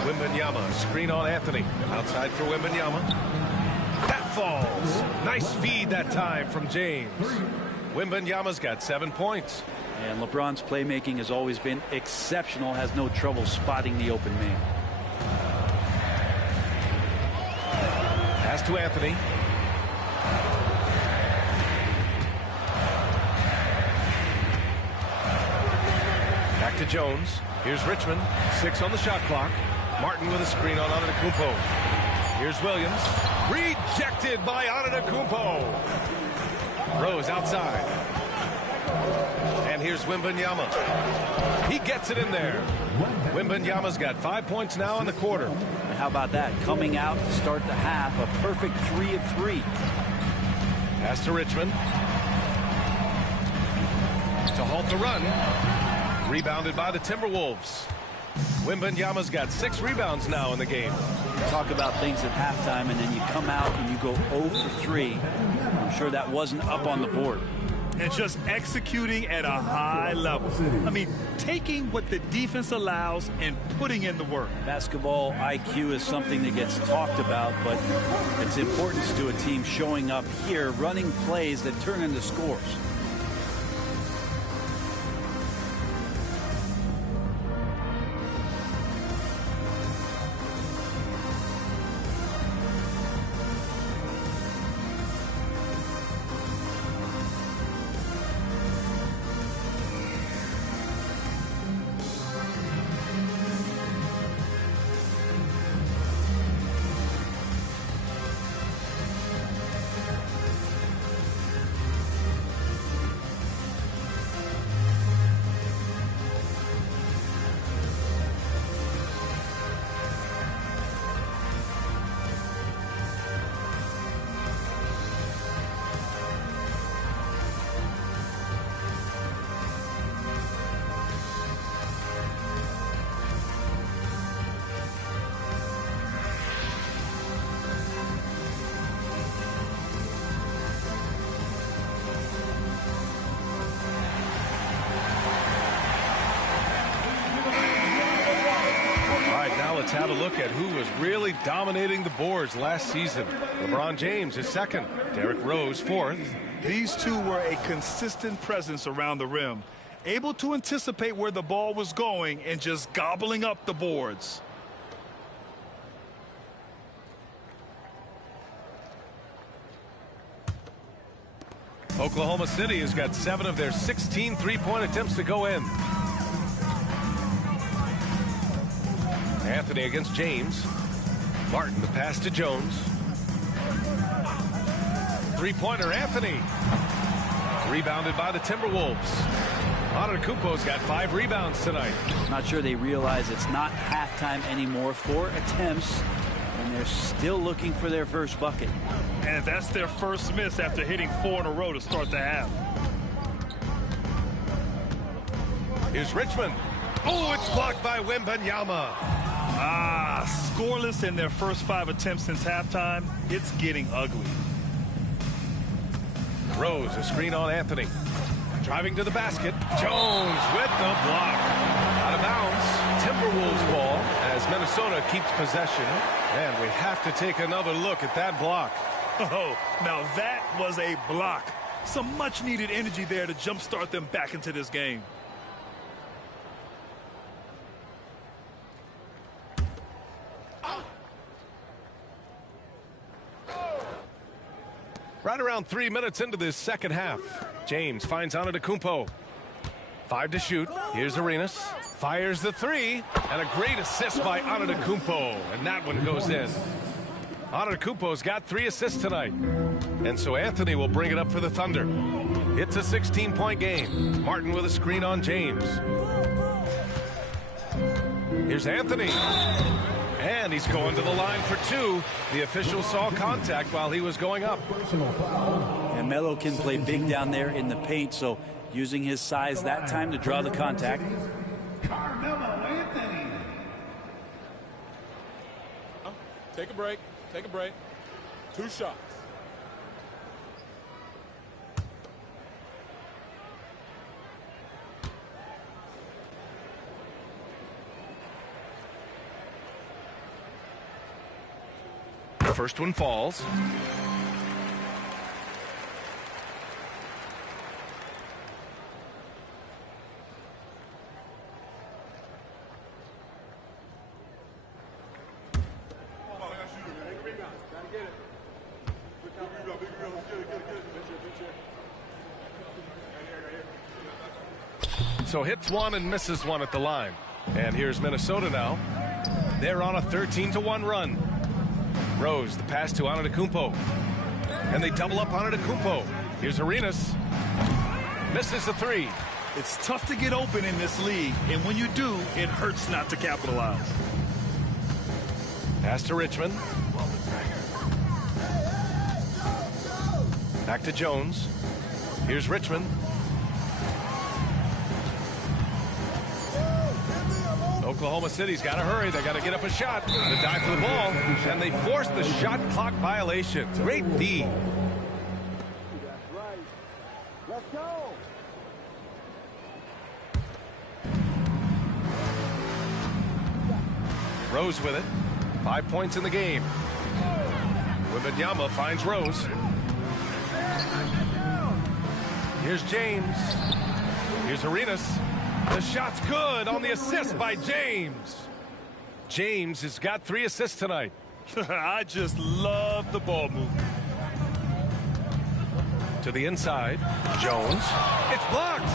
Wembanyama, screen on Anthony. Outside for Wembanyama. That falls. Nice feed that time from James. Wembanyama's got 7 points. And LeBron's playmaking has always been exceptional, has no trouble spotting the open man. Pass to Anthony. Back to Jones. Here's Richmond. 6 on the shot clock. Martin with a screen on Antetokounmpo. Here's Williams. Rejected by Antetokounmpo. Rose outside. And here's Wembanyama. He gets it in there. Wembanyama's got 5 points now in the quarter. And how about that? Coming out to start the half, a perfect 3 of 3. Pass to Richmond. To halt the run. Rebounded by the Timberwolves. Wembanyama's got 6 rebounds now in the game. Talk about things at halftime, and then you come out and you go 0 for 3. I'm sure that wasn't up on the board. And just executing at a high level. I mean, taking what the defense allows and putting in the work. Basketball IQ is something that gets talked about, but its importance to a team showing up here, running plays that turn into scores. Let's have a look at who was really dominating the boards last season. LeBron James is second. Derrick Rose fourth. These two were a consistent presence around the rim, able to anticipate where the ball was going and just gobbling up the boards. Oklahoma City has got 7 of their 16 three-point attempts to go in. Anthony against James. Martin, the pass to Jones. Three-pointer, Anthony. Rebounded by the Timberwolves. Antetokounmpo's got 5 rebounds tonight. Not sure they realize it's not halftime anymore. 4 attempts, and they're still looking for their first bucket. And that's their first miss after hitting 4 in a row to start the half. Here's Richmond. Oh, it's blocked by Wembanyama. Scoreless in their first 5 attempts since halftime. It's getting ugly. Rose, a screen on Anthony. Driving to the basket. Jones with the block. Out of bounds. Timberwolves ball as Minnesota keeps possession. And we have to take another look at that block. Oh, now that was a block. Some much-needed energy there to jumpstart them back into this game. Right around 3 minutes into this second half. James finds Antetokounmpo. 5 to shoot. Here's Arenas. Fires the 3. And a great assist by Antetokounmpo. And that one goes in. Antetokounmpo's got 3 assists tonight. And so Anthony will bring it up for the Thunder. It's a 16-point game. Martin with a screen on James. Here's Anthony. And he's going to the line for 2. The official saw contact while he was going up. And Melo can play big down there in the paint, so using his size that time to draw the contact. Carmelo Anthony. Take a break. Take a break. 2 shots. First one falls. So hits 1 and misses 1 at the line. And here's Minnesota now. They're on a 13-1 run. Rose, the pass to Antetokounmpo. And they double up Antetokounmpo. Here's Arenas. Misses the 3. It's tough to get open in this league, and when you do, it hurts not to capitalize. Pass to Richmond. Back to Jones. Here's Richmond. Oklahoma City's got to hurry. They got to get up a shot. Got to dive for the ball. And they force the shot clock violation. Great D. Let's go. Rose with it. 5 points in the game. Wembanyama finds Rose. Here's James. Here's Arenas. The shot's good on the assist by James. James has got 3 assists tonight. I just love the ball movement. To the inside. Jones. It's blocked.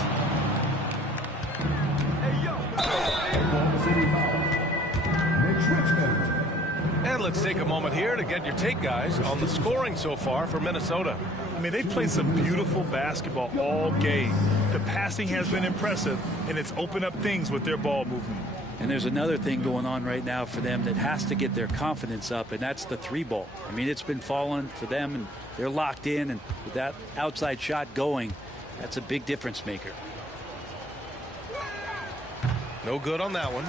And let's take a moment here to get your take, guys, on the scoring so far for Minnesota. I mean, they've played some beautiful basketball all game. The passing has been impressive, and it's opened up things with their ball movement. And there's another thing going on right now for them that has to get their confidence up, and that's the 3 ball. I mean, it's been falling for them, and they're locked in, and with that outside shot going, that's a big difference maker. No good on that one.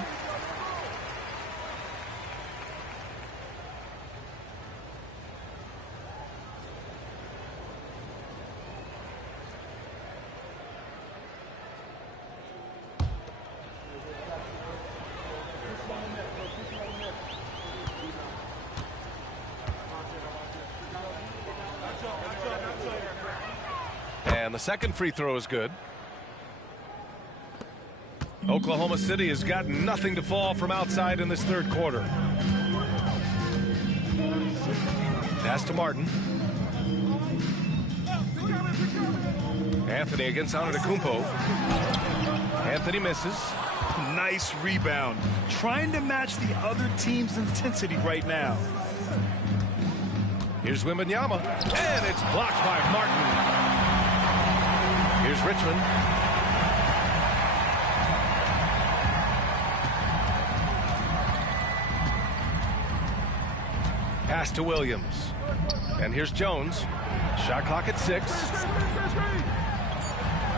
And the second free throw is good. Oklahoma City has got nothing to fall from outside in this third quarter. Pass to Martin. Anthony against Antetokounmpo. Anthony misses. Nice rebound. Trying to match the other team's intensity right now. Here's Wembanyama. And it's blocked by Martin. Here's Richmond. Pass to Williams. And here's Jones. Shot clock at 6.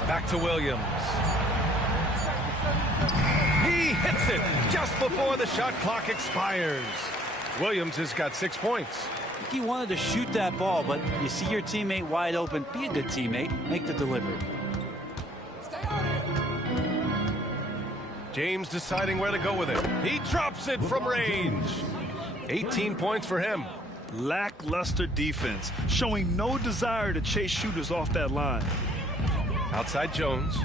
Back to Williams. He hits it just before the shot clock expires. Williams has got 6 points. He wanted to shoot that ball, but you see your teammate wide open. Be a good teammate. Make the delivery. James deciding where to go with it. He drops it from range. 18 points for him. Lackluster defense, showing no desire to chase shooters off that line. Outside Jones.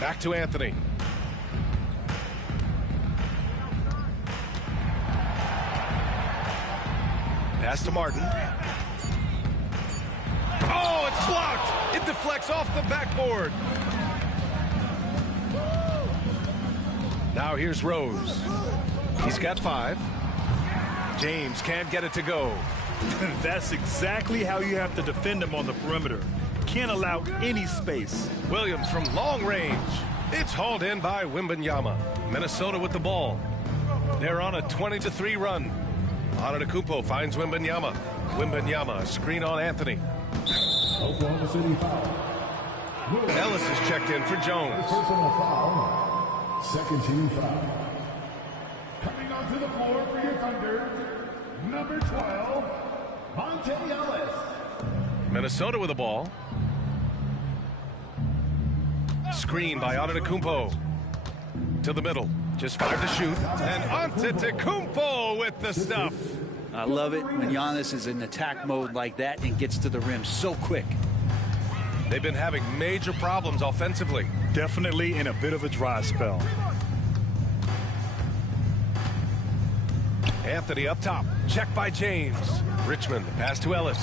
Back to Anthony. Pass to Martin. Oh, it's blocked. It deflects off the backboard. Now here's Rose. He's got 5. James can't get it to go. That's exactly how you have to defend him on the perimeter. Can't allow any space. Williams from long range. It's hauled in by Wembanyama. Minnesota with the ball. They're on a 20-3 run. Antetokounmpo finds Wembanyama. Wembanyama, screen on Anthony. Oklahoma City foul. Ellis is checked in for Jones. Personal foul. Second team foul. Coming onto the floor for your Thunder, number 12, Monte Ellis. Minnesota with the ball. Screen by Antetokounmpo. To the middle. Just 5 to shoot. And Antetokounmpo with the stuff. I love it when Giannis is in attack mode like that and gets to the rim so quick. They've been having major problems offensively. Definitely in a bit of a dry spell. Anthony up top. Check by James. Richmond, pass to Ellis.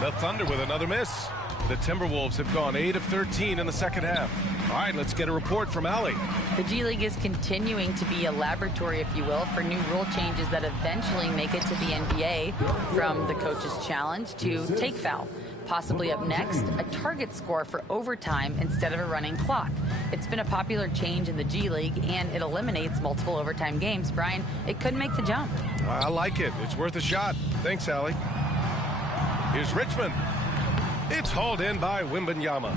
The Thunder with another miss. The Timberwolves have gone 8 of 13 in the second half. All right, let's get a report from Allie. The G League is continuing to be a laboratory, if you will, for new rule changes that eventually make it to the NBA, from the coach's challenge to take foul. Possibly up next, a target score for overtime instead of a running clock. It's been a popular change in the G League, and it eliminates multiple overtime games. Brian, it could make the jump. I like it. It's worth a shot. Thanks, Allie. Here's Richmond. It's hauled in by Wembanyama.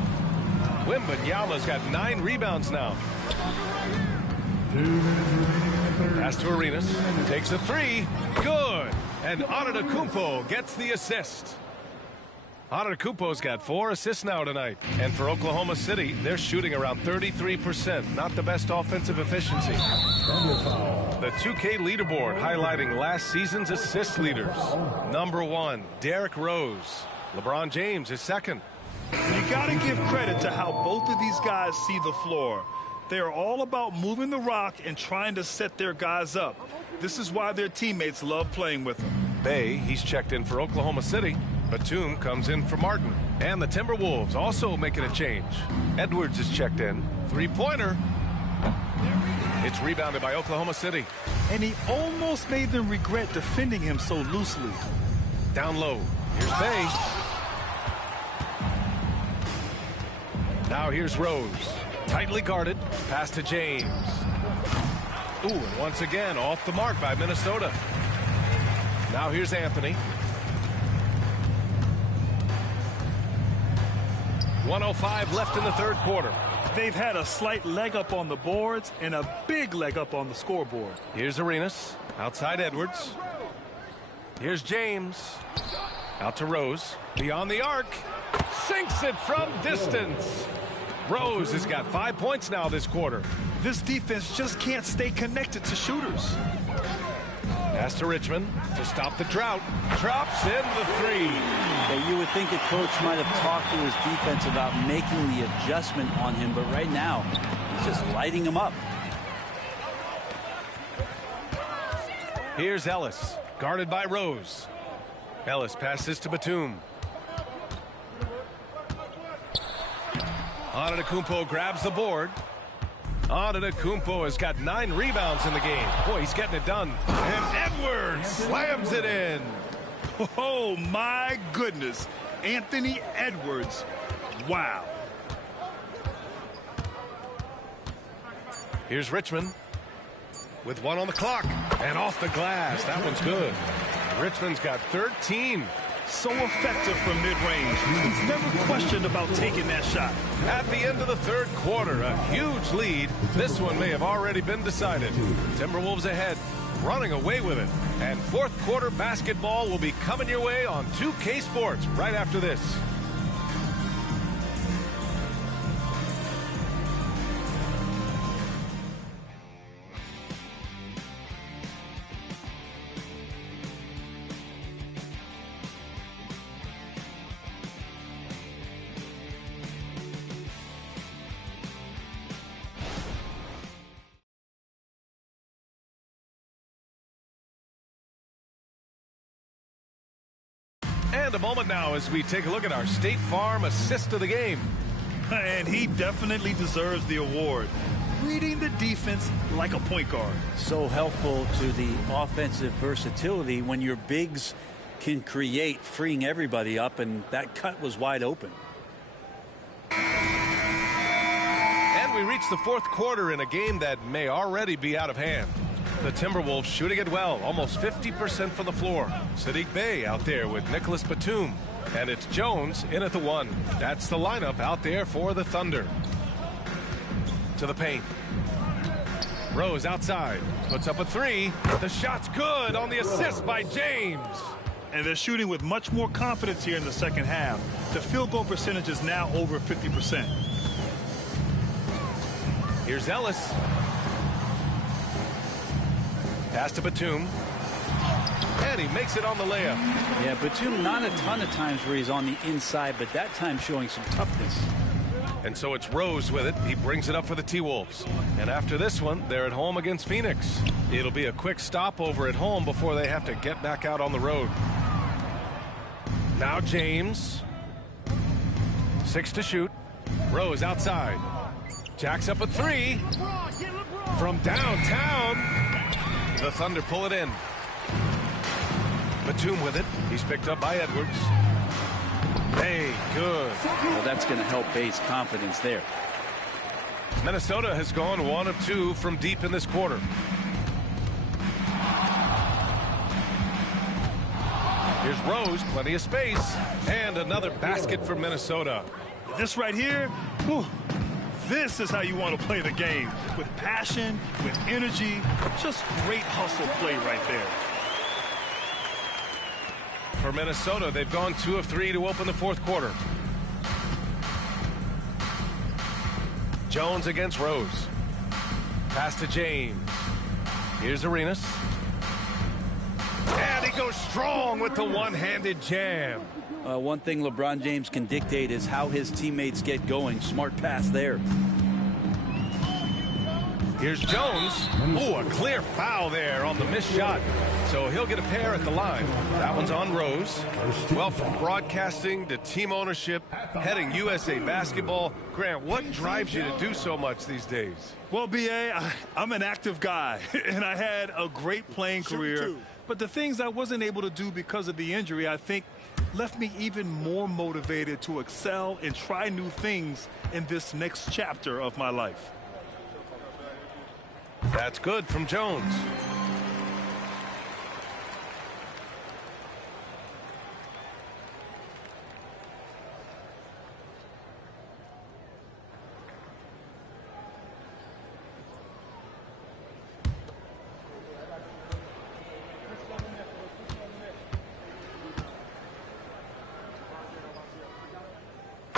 Wembanyama's got 9 rebounds now. Pass to Arenas. Takes a 3. Good. And Antetokounmpo gets the assist. Antetokounmpo's got 4 assists now tonight. And for Oklahoma City, they're shooting around 33%. Not the best offensive efficiency. The 2K leaderboard highlighting last season's assist leaders. Number 1, Derrick Rose. LeBron James is second. You got to give credit to how both of these guys see the floor. They are all about moving the rock and trying to set their guys up. This is why their teammates love playing with them. Bay, he's checked in for Oklahoma City. Batum comes in for Martin. And the Timberwolves also making a change. Edwards is checked in. 3-pointer. It's rebounded by Oklahoma City. And he almost made them regret defending him so loosely. Down low. Here's Bay. Now here's Rose. Tightly guarded. Pass to James. Ooh, and once again off the mark by Minnesota. Now here's Anthony. 1:05 left in the third quarter. They've had a slight leg up on the boards and a big leg up on the scoreboard. Here's Arenas. Outside Edwards. Here's James. Out to Rose. Beyond the arc. Sinks it from distance. Rose has got 5 points now this quarter. This defense just can't stay connected to shooters. Pass to Richmond to stop the drought. Drops in the 3. Yeah, you would think a coach might have talked to his defense about making the adjustment on him, but right now, he's just lighting him up. Here's Ellis, guarded by Rose. Ellis passes to Batum. Antetokounmpo grabs the board. Antetokounmpo has got 9 rebounds in the game. Boy, he's getting it done. And Edwards slams it in. Oh, my goodness. Anthony Edwards. Wow. Here's Richmond with 1 on the clock. And off the glass. That one's good. Richmond's got 13. So effective from mid-range. He's never questioned about taking that shot. At the end of the 3rd quarter, a huge lead. This one may have already been decided. Timberwolves ahead, running away with it. And 4th quarter basketball will be coming your way on 2K Sports right after this. And a moment now as we take a look at our State Farm assist of the game. And he definitely deserves the award. Reading the defense like a point guard. So helpful to the offensive versatility when your bigs can create, freeing everybody up, and that cut was wide open. And we reach the 4th quarter in a game that may already be out of hand. The Timberwolves shooting it well, almost 50% from the floor. Saddiq Bey out there with Nicholas Batum. And it's Jones in at the 1. That's the lineup out there for the Thunder. To the paint. Rose outside. Puts up a 3. The shot's good on the assist by James. And they're shooting with much more confidence here in the 2nd half. The field goal percentage is now over 50%. Here's Ellis. Pass to Batum. And he makes it on the layup. Yeah, Batum not a ton of times where he's on the inside, but that time showing some toughness. And so it's Rose with it. He brings it up for the T-Wolves. And after this one, they're at home against Phoenix. It'll be a quick stopover at home before they have to get back out on the road. Now James. 6 to shoot. Rose outside. Jacks up a 3. From downtown. The Thunder pull it in. Batum with it. He's picked up by Edwards. Hey, good. Well, that's going to help Bey's confidence there. Minnesota has gone 1 of 2 from deep in this quarter. Here's Rose, plenty of space. And another basket for Minnesota. This right here, whew, this is how you want to play the game. With passion, with energy, just great hustle play right there. For Minnesota, they've gone 2 of 3 to open the 4th quarter. Jones against Rose. Pass to James. Here's Arenas. And he goes strong with the one-handed jam. One thing LeBron James can dictate is how his teammates get going. Smart pass there. Here's Jones. Ooh, a clear foul there on the missed shot. So he'll get a pair at the line. That one's on Rose. Well, from broadcasting to team ownership, heading USA Basketball, Grant, what drives you to do so much these days? Well, B.A., I'm an active guy, and I had a great playing career. But the things I wasn't able to do because of the injury, I think, left me even more motivated to excel and try new things in this next chapter of my life. That's good from Jones.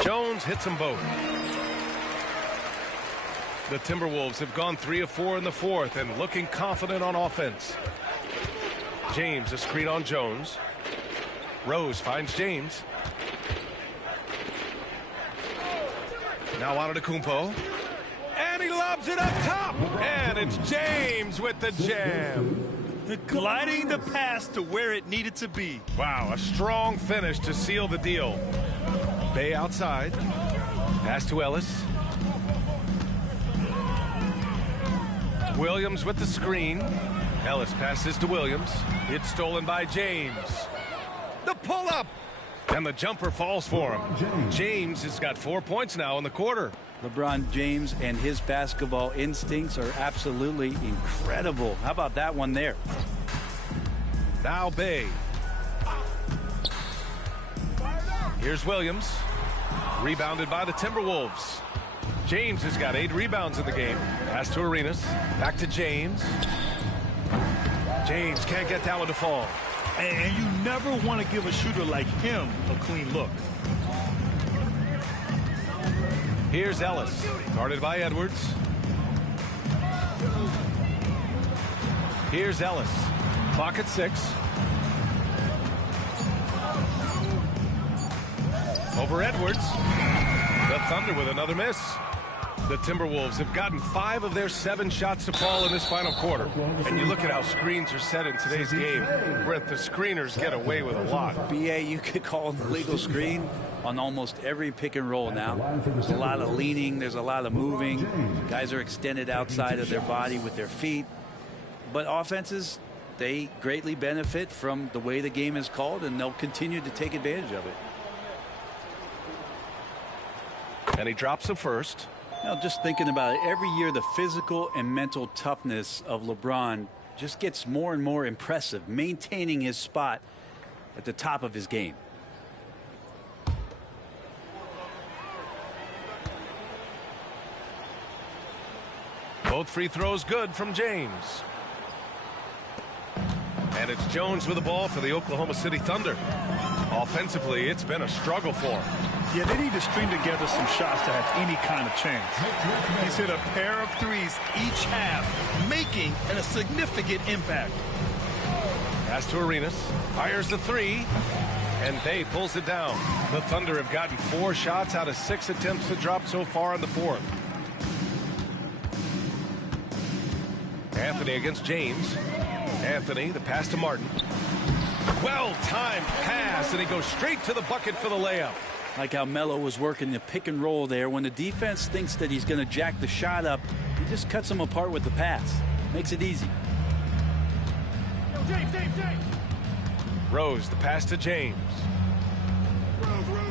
Jones hits them both. The Timberwolves have gone 3 of 4 in the 4th and looking confident on offense. James, a screen on Jones. Rose finds James. Now Antetokounmpo. And he lobs it up top. And it's James with the jam. Gliding the pass to where it needed to be. Wow, a strong finish to seal the deal. Bay outside. Pass to Ellis. Williams with the screen. Ellis passes to Williams. It's stolen by James. The pull-up. And the jumper falls for him. James has got 4 points now in the quarter. LeBron James and his basketball instincts are absolutely incredible. How about that one there? Now Bay. Here's Williams. Rebounded by the Timberwolves. James has got 8 rebounds in the game. Pass to Arenas. Back to James. James can't get that one to fall. And you never want to give a shooter like him a clean look. Here's Ellis, guarded by Edwards. Here's Ellis. Clock at 6. Over Edwards. The Thunder with another miss. The Timberwolves have gotten 5 of their 7 shots to fall in this final quarter. And you look at how screens are set in today's game. Brent, the screeners get away with a lot. BA, you could call the legal screen on almost every pick and roll now. There's a lot of leaning. There's a lot of moving. Guys are extended outside of their body with their feet. But offenses, they greatly benefit from the way the game is called, and they'll continue to take advantage of it. And he drops the first. You know, just thinking about it, every year the physical and mental toughness of LeBron just gets more and more impressive, maintaining his spot at the top of his game. Both free throws good from James. And it's Jones with the ball for the Oklahoma City Thunder. Offensively, it's been a struggle for him. Yeah, they need to string together some shots to have any kind of chance. He's hit a pair of threes each half, making a significant impact. Pass to Arenas. Fires the 3. And Bay pulls it down. The Thunder have gotten 4 shots out of 6 attempts to drop so far in the 4th. Anthony against James. Anthony, the pass to Martin. Well-timed pass, and he goes straight to the bucket for the layup. Like how Melo was working the pick and roll there. When the defense thinks that he's going to jack the shot up, he just cuts them apart with the pass. Makes it easy. James. Rose, the pass to James.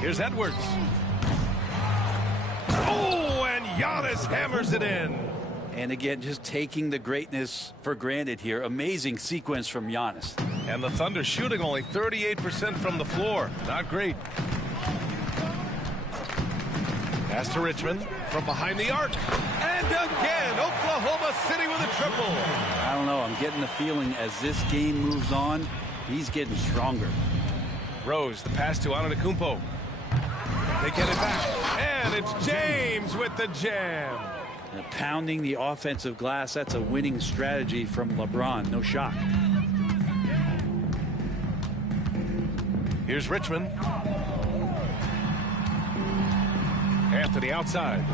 Here's Edwards. Oh, and Giannis hammers it in. And again, just taking the greatness for granted here. Amazing sequence from Giannis. And the Thunder shooting only 38% from the floor. Not great. Pass to Richmond from behind the arc. And again, Oklahoma City with a triple. I don't know. I'm getting the feeling as this game moves on, he's getting stronger. Rose, the pass to Antetokounmpo. They get it back. And it's James with the jam. And pounding the offensive glass, that's a winning strategy from LeBron. No shock. Here's Richmond. Anthony outside.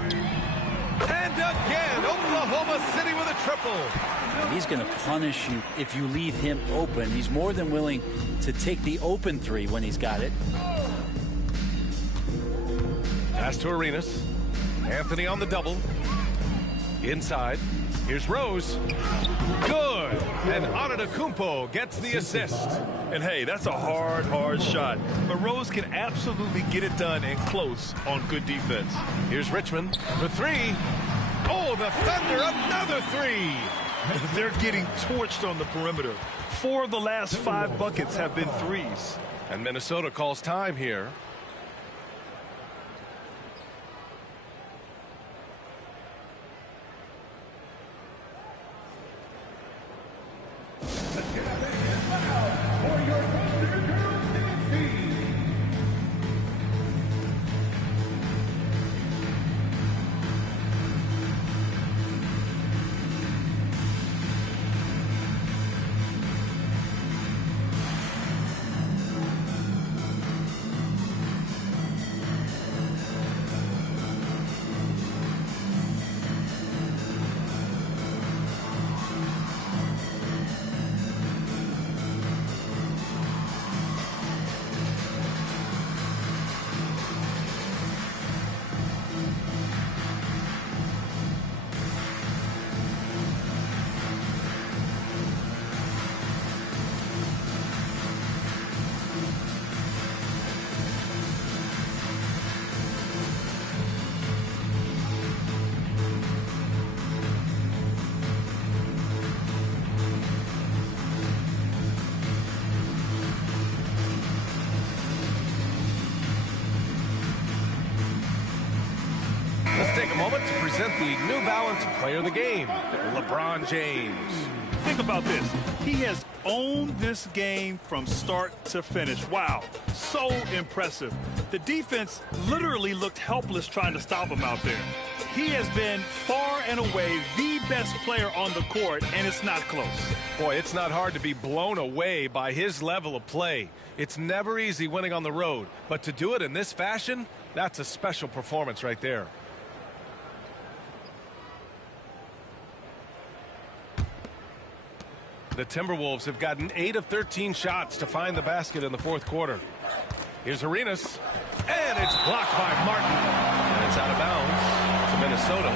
And again, Oklahoma City with a triple. He's going to punish you if you leave him open. He's more than willing to take the open 3 when he's got it. Pass to Arenas. Anthony on the double. Inside. Here's Rose. Good. And Antetokounmpo gets the assist. And hey, that's a hard shot. But Rose can absolutely get it done and close on good defense. Here's Richmond for 3. Oh, the Thunder, another 3. They're getting torched on the perimeter. 4 of the last 5 buckets have been threes. And Minnesota calls time here. present the New Balance Player of the Game, LeBron James. Think about this. He has owned this game from start to finish. Wow, so impressive. The defense literally looked helpless trying to stop him out there. He has been far and away the best player on the court, and it's not close. Boy, it's not hard to be blown away by his level of play. It's never easy winning on the road, but to do it in this fashion, that's a special performance right there. The Timberwolves have gotten 8 of 13 shots to find the basket in the fourth quarter. Here's Arenas, and it's blocked by Martin. And it's out of bounds to Minnesota.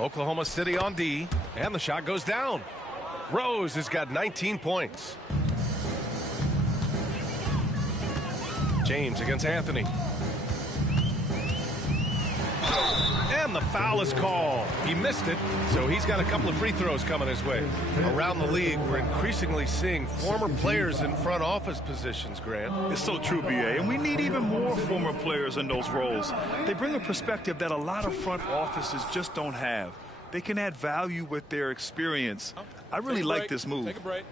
Oklahoma City on D, and the shot goes down. Rose has got 19 points. James against Anthony. And the foul is called. He missed it, so he's got a couple of free throws coming his way. Around the league, we're increasingly seeing former players in front office positions, Grant. It's so true, B.A., and we need even more former players in those roles. They bring a perspective that a lot of front offices just don't have. They can add value with their experience. I really like this move. Take a break.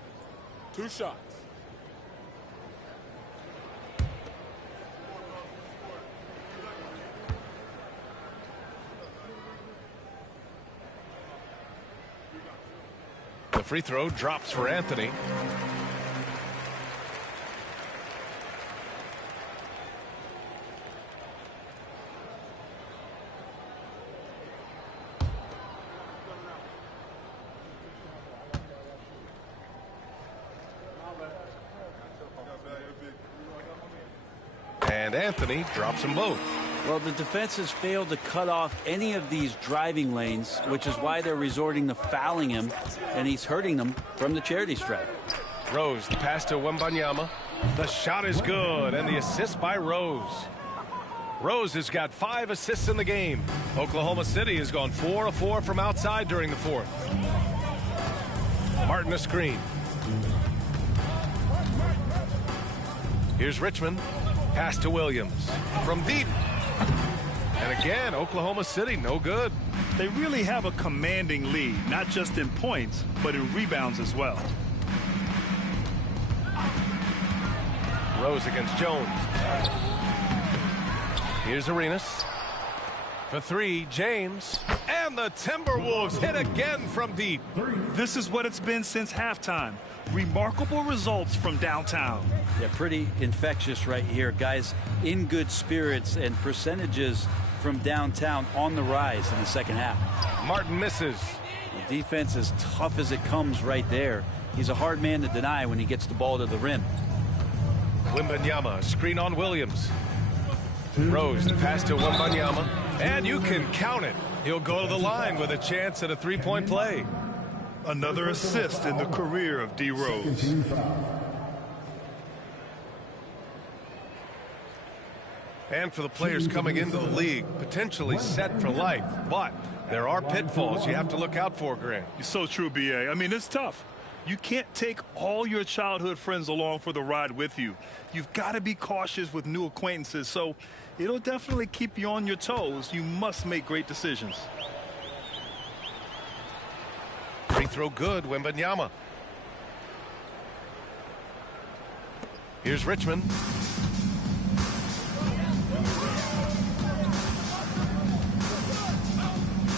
2 shots. The free throw drops for Anthony. And Anthony drops them both. Well, the defense has failed to cut off any of these driving lanes, which is why they're resorting to fouling him, and he's hurting them from the charity stripe. Rose, the pass to Wembanyama. The shot is good, and the assist by Rose. Rose has got 5 assists in the game. Oklahoma City has gone 4 of 4 from outside during the fourth. Martin a screen. Here's Richmond. Pass to Williams. From deep. And again, Oklahoma City, no good. They really have a commanding lead, not just in points, but in rebounds as well. Rose against Jones. Here's Arenas. For 3, James. And the Timberwolves hit again from deep. This is what it's been since halftime. Remarkable results from downtown. Yeah, pretty infectious right here. Guys in good spirits, and percentages from downtown on the rise in the second half. Martin misses. The defense as tough as it comes right there. He's a hard man to deny when he gets the ball to the rim. Wembanyama, screen on Williams. Rose, the pass to Wembanyama. And you can count it. He'll go to the line with a chance at a 3-point play. Another assist in the career of D. Rose. And for the players coming into the league, potentially set for life. But there are pitfalls you have to look out for, Grant. It's so true, B.A. I mean, it's tough. You can't take all your childhood friends along for the ride with you. You've got to be cautious with new acquaintances, so it'll definitely keep you on your toes. You must make great decisions. Free throw good, Wembanyama. Here's Richmond.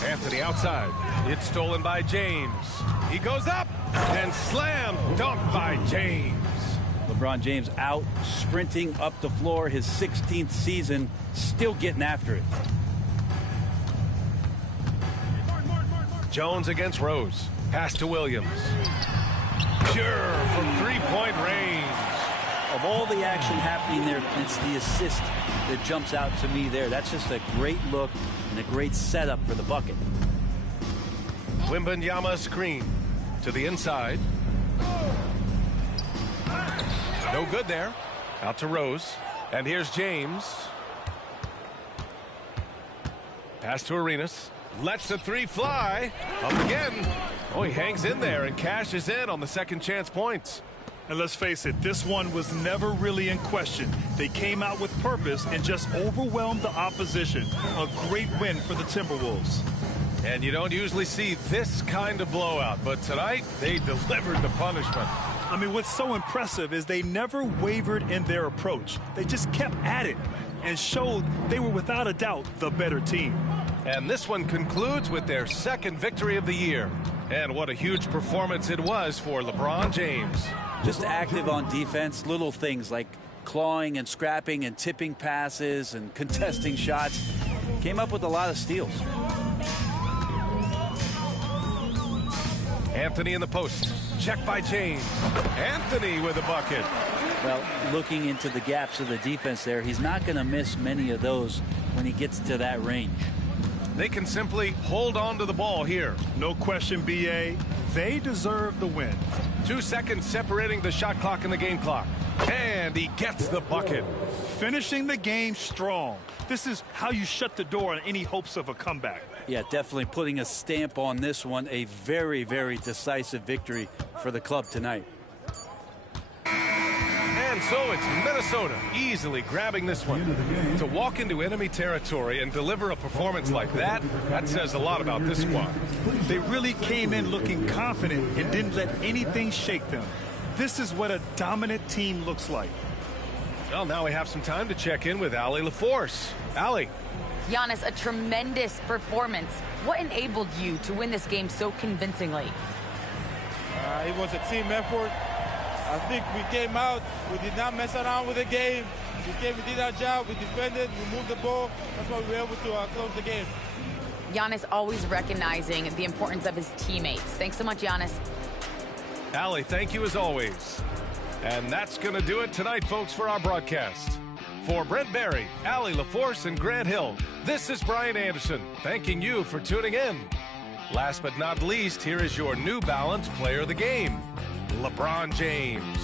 Anthony outside. It's stolen by James. He goes up and slam dunked by James. LeBron James out sprinting up the floor, his 16th season, still getting after it. Jones against Rose. Pass to Williams. Pure from 3-point range. Of all the action happening there, it's the assist that jumps out to me there. That's just a great look and a great setup for the bucket. Wembanyama screen to the inside. No good there. Out to Rose. And here's James. Pass to Arenas. Lets the three fly. Up again. Oh, he hangs in there and cashes in on the second chance points. And let's face it, this one was never really in question. They came out with purpose and just overwhelmed the opposition. A great win for the Timberwolves. And you don't usually see this kind of blowout, but tonight they delivered the punishment. I mean, what's so impressive is they never wavered in their approach. They just kept at it and showed they were without a doubt the better team. And this one concludes with their second victory of the year. And what a huge performance it was for LeBron James. Just active on defense, little things like clawing and scrapping and tipping passes and contesting shots. Came up with a lot of steals. Anthony in the post. Check by James. Anthony with a bucket. Well, looking into the gaps of the defense there, he's not going to miss many of those when he gets to that range. They can simply hold on to the ball here. No question, B.A. They deserve the win. 2 seconds separating the shot clock and the game clock. And he gets the bucket. Finishing the game strong. This is how you shut the door on any hopes of a comeback. Yeah, definitely putting a stamp on this one. A very, very decisive victory for the club tonight. And so it's Minnesota easily grabbing this one. To walk into enemy territory and deliver a performance like that, that says a lot about this squad. They really came in looking confident and didn't let anything shake them. This is what a dominant team looks like. Well, now we have some time to check in with Allie LaForce. Allie. Giannis, a tremendous performance. What enabled you to win this game so convincingly? It was a team effort. I think we came out, we did not mess around with the game. We did our job, we defended, we moved the ball. That's why we were able to close the game. Giannis always recognizing the importance of his teammates. Thanks so much, Giannis. Allie, thank you as always. And that's going to do it tonight, folks, for our broadcast. For Brent Barry, Allie LaForce, and Grant Hill, this is Brian Anderson, thanking you for tuning in. Last but not least, here is your New Balance player of the game, LeBron James.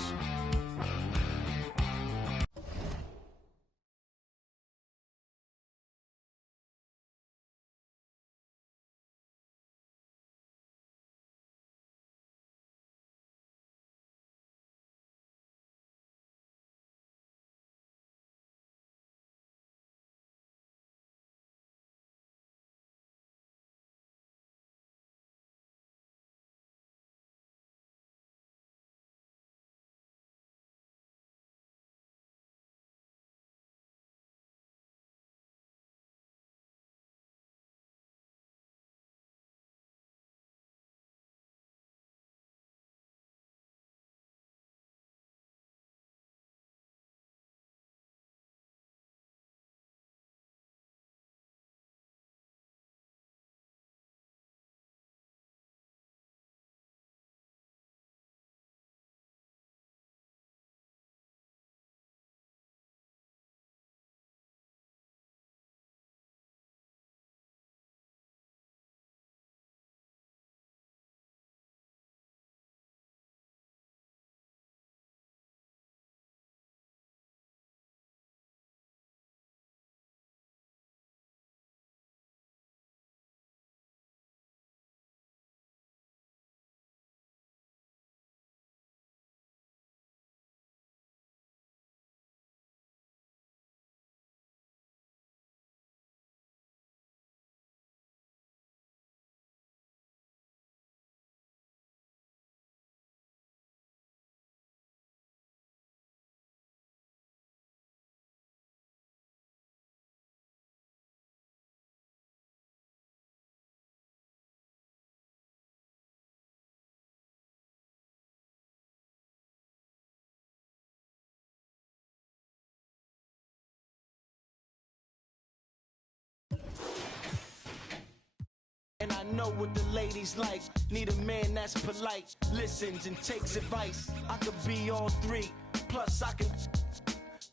And I know what the ladies like. Need a man that's polite, listens and takes advice. I could be all three, plus I can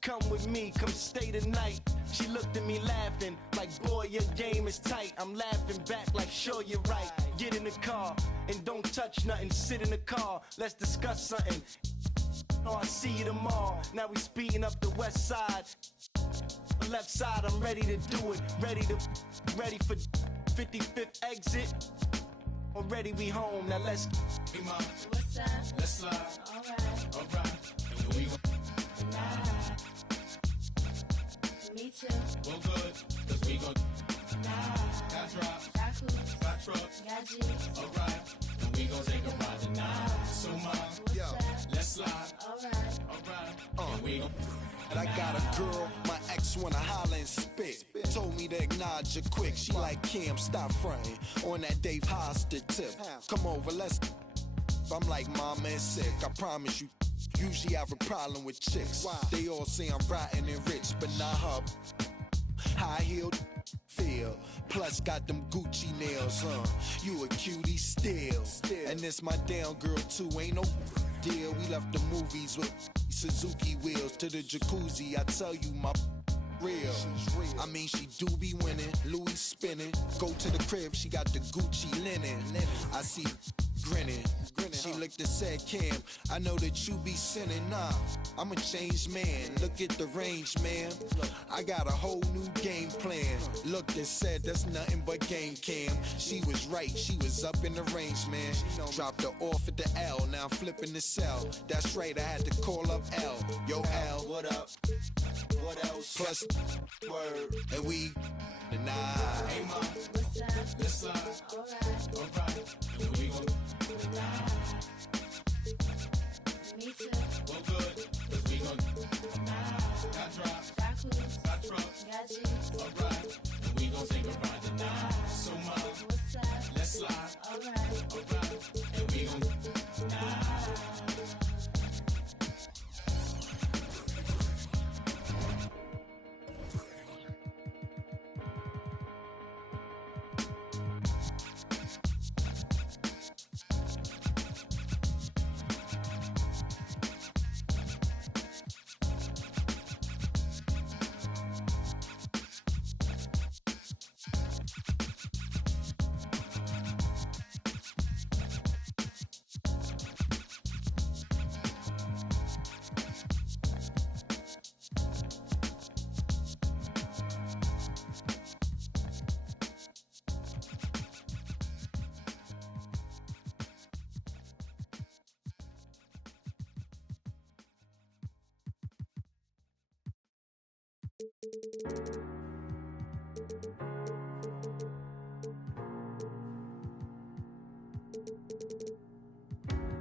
come with me, come stay tonight. She looked at me laughing, like boy your game is tight. I'm laughing back like sure you're right. Get in the car and don't touch nothing. Sit in the car, let's discuss something. Oh, I see you tomorrow. Now we speeding up the west side. Left side, I'm ready to do it. Ready for 55th exit. Already we home, now let's. Hey, Ma. What's up? Let's slide. Alright. Alright. And we Nah. Me too. Well, good, cause we gon' Got drops, got coops, got trucks, got G's. alright. And we gon' take a ride tonight. So, Ma, let's slide. Alright. Alright. And we gon' I got a girl, my ex wanna holler and spit. Told me to acknowledge her quick. She like, Cam, stop fronting on that Dave Hostert tip. Come over, let's. I'm like, mama is sick. I promise you. Usually have a problem with chicks. They all say I'm rotten and rich, but not her. High heeled feel. Plus got them Gucci nails, You a cutie still. And this my down girl too. Ain't no deal. We left the movies with Suzuki wheels to the jacuzzi. I tell you my real. I mean she do be winning. Louis spinning. Go to the crib. She got the Gucci linen. I see grinning. She looked and said, Cam, I know that you be sinning. Nah, I'm a changed man. Look at the range, man. I got a whole new game plan. Looked and said, that's nothing but game, Cam. She was right, she was up in the range, man. Dropped her off at the L, now I'm flipping the cell. That's right, I had to call up L. Yo, L, what up? What else? Plus, word. And we deny. Hey, Ma. What's up? Let's slide. Alright. Alright. And we gon' Me too. well, good, cause we gon' got drops, Got coops, got trucks, got G's. alright. And we gon' take a ride tonight. So, Ma, What's up? let's slide. Alright. Alright. And we gon'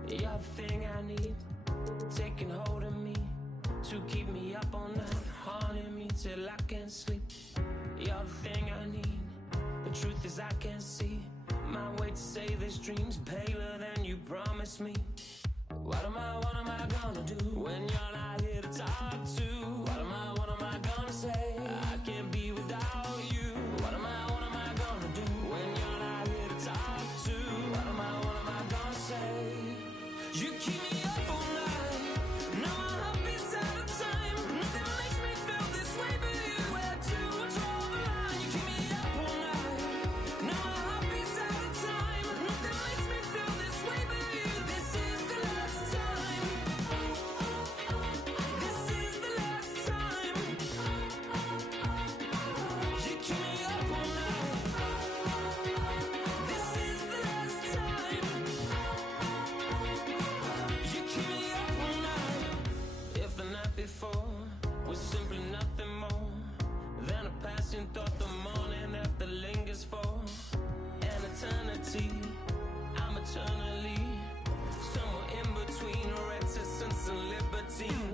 You're the thing I need, taking hold of me, to keep me up all night, haunting me till I can't sleep. You're the thing I need, the truth is I can't see my way to say this dream's paler than you promised me. What am I gonna do when you're not here to talk to? What am I gonna say? I can't be without you. What am I gonna do when you're not here to talk to? What am I gonna say? You keep me up all night. Now my heart beats out of time. Nothing makes me feel this way but you. Where to draw the line? You keep me up all night. Now my heart beats out of time. Nothing makes me feel this way but you. This is the last time. This is the last time. You keep me up all night. This is the last time. You keep me up all night. If the night before was simply nothing more than a passing thought, the morning after lingers for an eternity. I'm eternally somewhere in between reticence and libertine.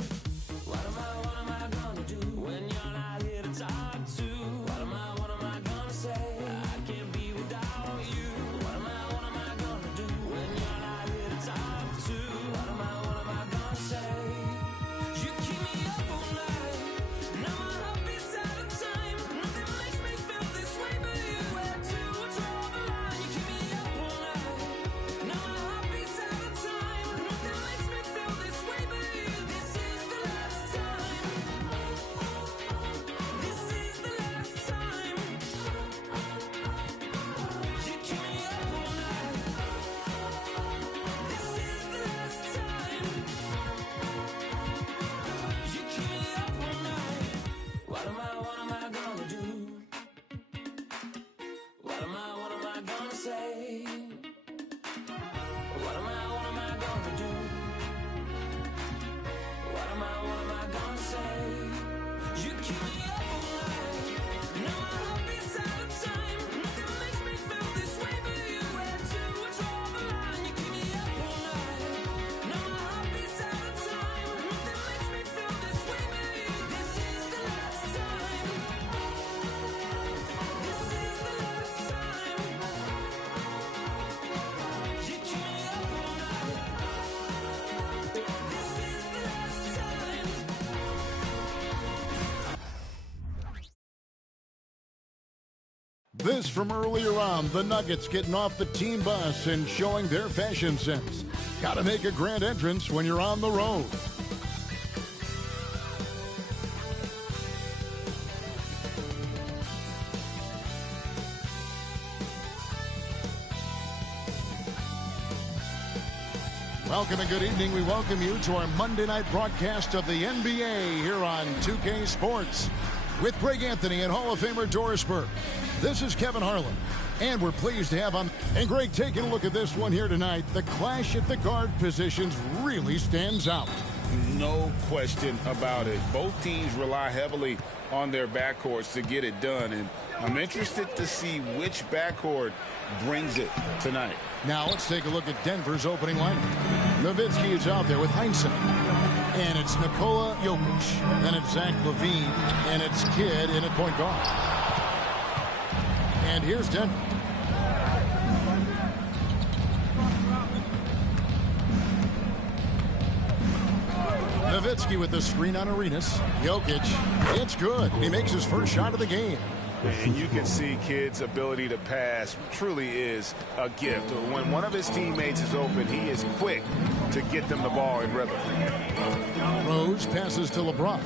What am I gonna do when you're not here to talk to? What am I gonna say? I can't be without you. What am I gonna do when you're not here to talk to? What am I gonna say? You keep me up all night. Now my heart beats out of time. Nothing makes me feel this way but you. Where to draw the line? You keep me up all night. Now my heart beats out of time. Nothing makes me feel this way but you. This is This from earlier on, the Nuggets getting off the team bus and showing their fashion sense. Got to make a grand entrance when you're on the road. Welcome and good evening. We welcome you to our Monday night broadcast of the NBA here on 2K Sports with Greg Anthony and Hall of Famer Doris Burke. This is Kevin Harlan, and we're pleased to have on. And Greg, taking a look at this one here tonight, the clash at the guard positions really stands out. No question about it. Both teams rely heavily on their backcourts to get it done, and I'm interested to see which backcourt brings it tonight. Now let's take a look at Denver's opening lineup. Nowitzki is out there with Heinsohn. And it's Nikola Jokic. Then it's Zach LaVine. And it's Kidd in at point guard. And here's Denver. Nowitzki with the screen on Arenas. Jokic, it's good. He makes his first shot of the game. And you can see Kidd's ability to pass truly is a gift. When one of his teammates is open, he is quick to get them the ball in rhythm. Rose passes to LeBron.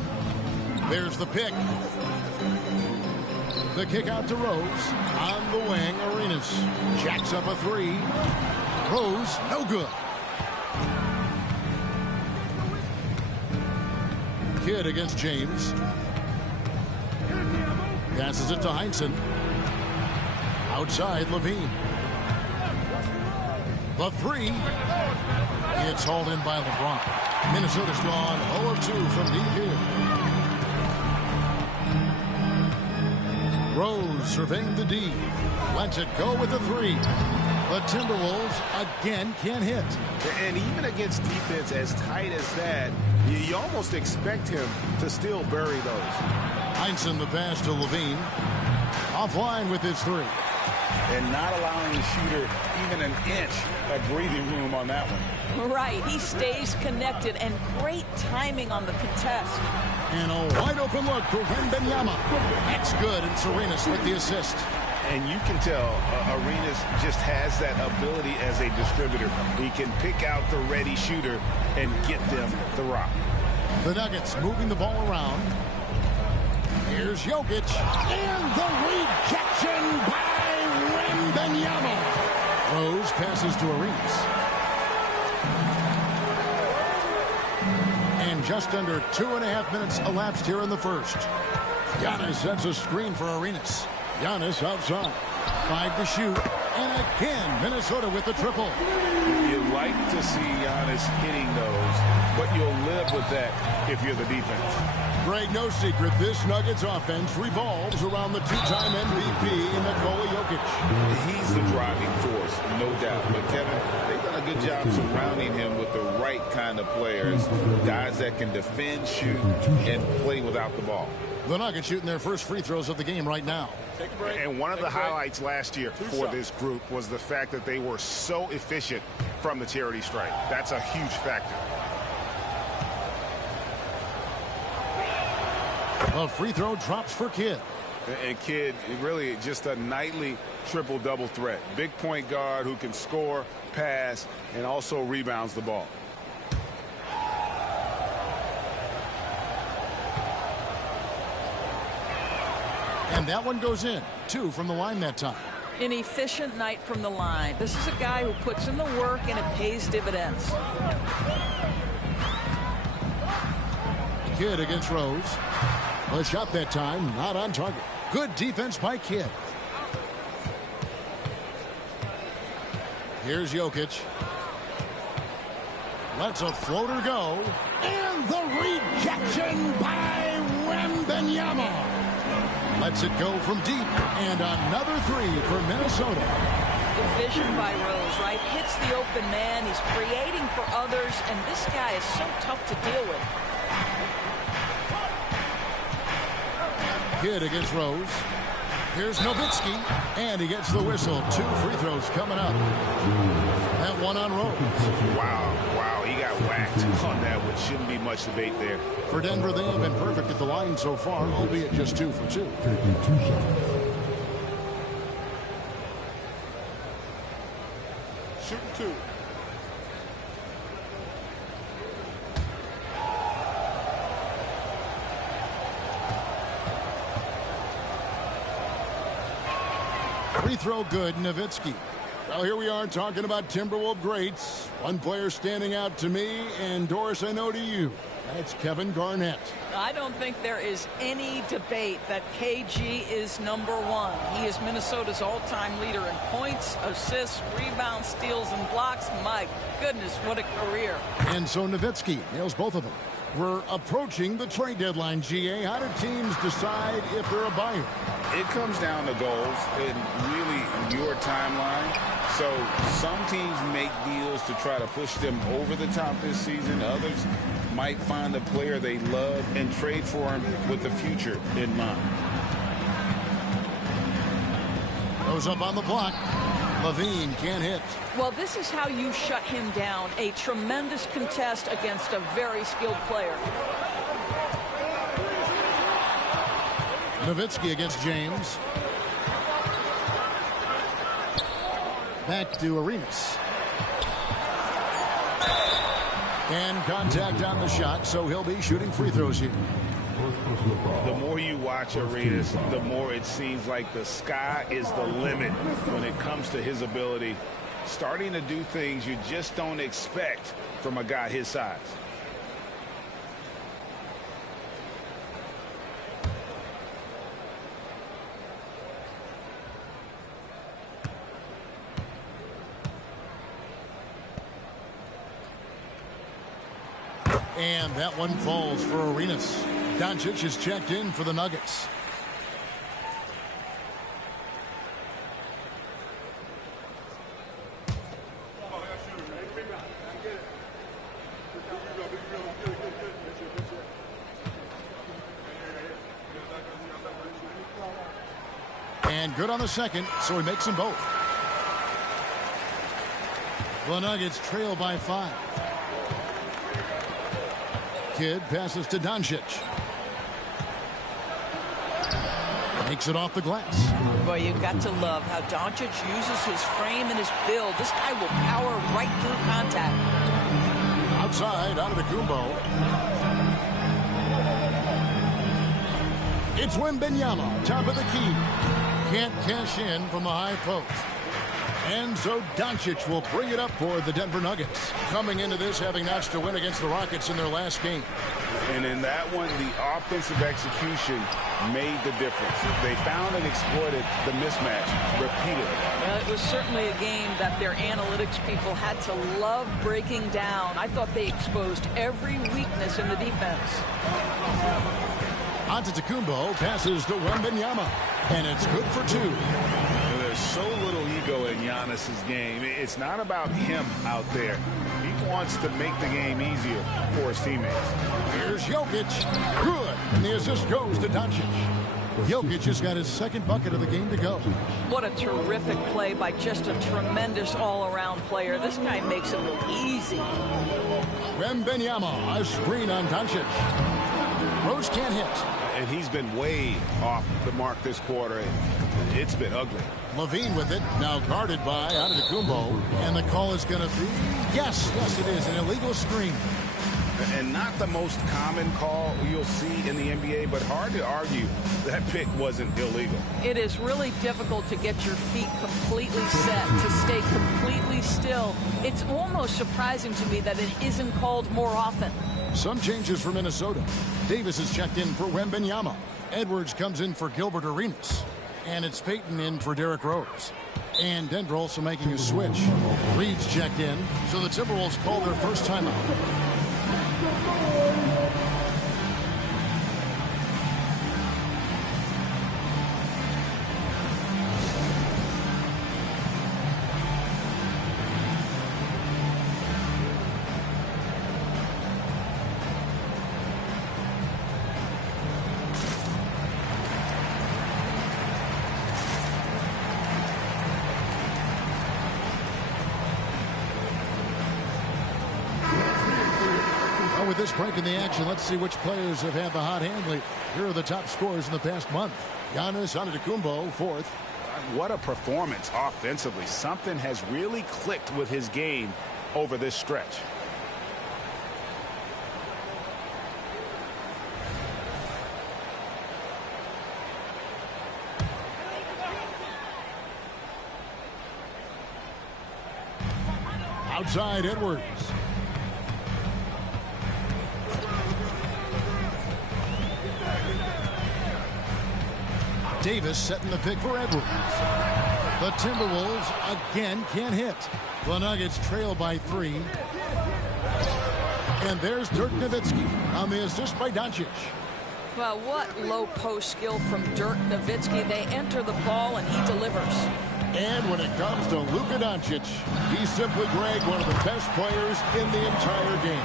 There's the pick. The kick out to Rose. On the wing, Arenas jacks up a three. Rose, no good. Kidd against James. Passes it to Heinsohn. Outside, LaVine. The three. It's hauled in by LeBron. Minnesota's gone 0 of 2 from deep here. Rose surveying the D. Lets it go with the three. The Timberwolves again can't hit. And even against defense as tight as that, you almost expect him to still bury those. Heinsohn the pass to LaVine. Offline with his three. And not allowing the shooter even an inch of breathing room on that one. Right. He stays connected, and great timing on the contest. And a wide open look for Wembanyama. That's good, and Arenas with the assist. And you can tell Arenas just has that ability as a distributor. He can pick out the ready shooter and get them the rock. The Nuggets moving the ball around. Here's Jokic. And the rejection by Wembanyama. Rose passes to Arenas. And just under 2.5 minutes elapsed here in the first. Giannis sets a screen for Arenas. Giannis outside. 5 to shoot. And again, Minnesota with the triple. You like to see Giannis hitting those, but you'll live with that if you're the defense. Greg, no secret, this Nuggets offense revolves around the two-time MVP, Nikola Jokic. He's the driving force, no doubt. But, Kevin, they've done a good job surrounding him with the right kind of players, guys that can defend, shoot, and play without the ball. The Nuggets shooting their first free throws of the game right now. And one of the highlights last year for this group was the fact that they were so efficient from the charity stripe. That's a huge factor. A free throw drops for Kidd. And Kidd, really just a nightly triple-double threat. Big point guard who can score, pass, and also rebounds the ball. And that one goes in. 2 from the line that time. An efficient night from the line. This is a guy who puts in the work, and it pays dividends. Kidd against Rose. A shot that time, not on target. Good defense by Kidd. Here's Jokic. Lets a floater go. And the rejection by Wembanyama. Lets it go from deep. And another three for Minnesota. The vision by Rose, right? Hits the open man. He's creating for others. And this guy is so tough to deal with. Kidd against Rose. Here's Nowitzki. And he gets the whistle. 2 free throws coming up. That one on Rose. Wow, he got whacked on that, which shouldn't be much debate there. For Denver, they have been perfect at the line so far, albeit just 2 for 2. 2. Free throw good, Nowitzki. Well, here we are talking about Timberwolves greats. One player standing out to me, and Doris, I know to you. That's Kevin Garnett. I don't think there is any debate that KG is #1. He is Minnesota's all-time leader in points, assists, rebounds, steals, and blocks. My goodness, what a career. And so Nowitzki nails both of them. We're approaching the trade deadline, GA. How do teams decide if they're a buyer? It comes down to goals and really your timeline. So some teams make deals to try to push them over the top this season. Others might find a player they love and trade for him with the future in mind. Goes up on the block. Levine can't hit. Well, this is how you shut him down. A tremendous contest against a very skilled player. Nowitzki against James. Back to Arenas. And contact on the shot, so he'll be shooting free throws here. The more you watch Arenas, the more it seems like the sky is the limit when it comes to his ability. Starting to do things you just don't expect from a guy his size. And that one falls for Arenas. Doncic is checked in for the Nuggets. And good on the second, so he makes them both. The Nuggets trail by 5. Kidd passes to Doncic. Makes it off the glass. Boy, you've got to love how Doncic uses his frame and his build. This guy will power right through contact. Outside, Antetokounmpo. It's Wembanyama, top of the key. Can't cash in from the high post. And so Doncic will bring it up for the Denver Nuggets. Coming into this, having notched a win against the Rockets in their last game. And in that one, the offensive execution made the difference. They found and exploited the mismatch repeatedly. Well, it was certainly a game that their analytics people had to love breaking down. I thought they exposed every weakness in the defense. Antetokounmpo passes to Wembanyama. And it's good for 2. There's so little ego in Giannis's game. It's not about him out there. He wants to make the game easier for his teammates. Here's Jokic. Good. And the assist goes to Doncic. Jokic has got his second bucket of the game to go. What a terrific play by just a tremendous all-around player. This guy makes it look easy. Wembanyama, a screen on Doncic. Rose can't hit. And he's been way off the mark this quarter. It's been ugly. Levine with it, now guarded by Antetokounmpo. And the call is going to be, yes, it is, an illegal screen. And not the most common call you'll see in the NBA, but hard to argue that pick wasn't illegal. It is really difficult to get your feet completely set, to stay completely still. It's almost surprising to me that it isn't called more often. Some changes for Minnesota. Davis is checked in for Wembanyama. Edwards comes in for Gilbert Arenas. And it's Payton in for Derrick Rose. And Denver also making a switch. Reed's checked in. So the Timberwolves call their first timeout. With this break in the action, let's see which players have had the hot hand lately. Here are the top scorers in the past month. Giannis Antetokounmpo, 4th. what a performance offensively. Something has really clicked with his game over this stretch. Outside Edwards. Davis setting the pick for Edwards. The Timberwolves again can't hit. The Nuggets trail by 3. And there's Dirk Nowitzki on the assist by Doncic. Well, what low post skill from Dirk Nowitzki. They enter the ball and he delivers. And when it comes to Luka Doncic, he's simply, Greg, one of the best players in the entire game.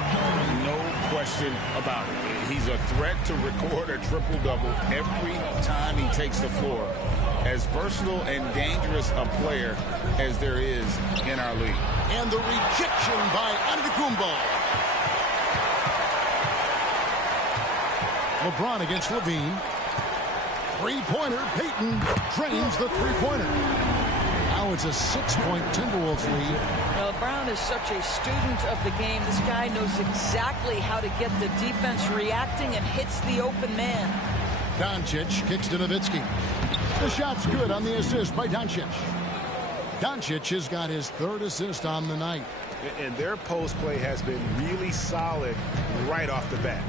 No question about it. He's a threat to record a triple-double every time he takes the floor. As versatile and dangerous a player as there is in our league. And the rejection by Antetokounmpo. LeBron against Levine. Three-pointer. Payton drains the three-pointer. Now it's a 6-point Timberwolves lead. Now, LeBron is such a student of the game. This guy knows exactly how to get the defense reacting and hits the open man. Doncic kicks to Nowitzki. The shot's good on the assist by Doncic. Doncic has got his 3rd assist on the night. And their post play has been really solid right off the bat.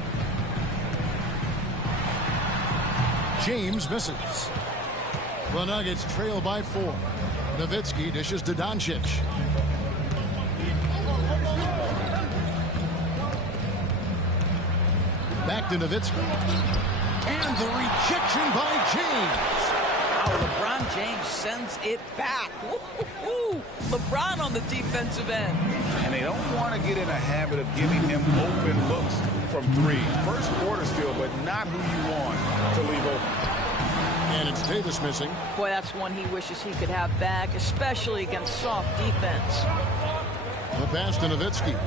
James misses. The Nuggets trail by 4. Nowitzki dishes to Doncic. Back to Nowitzki. And the rejection by James. Oh, LeBron James sends it back. Woo-hoo-hoo. LeBron on the defensive end. And they don't want to get in a habit of giving him open looks from 3. First quarter still, but not who you want to leave open. And it's Davis missing. Boy, that's one he wishes he could have back, especially against soft defense. The pass to Nowitzki.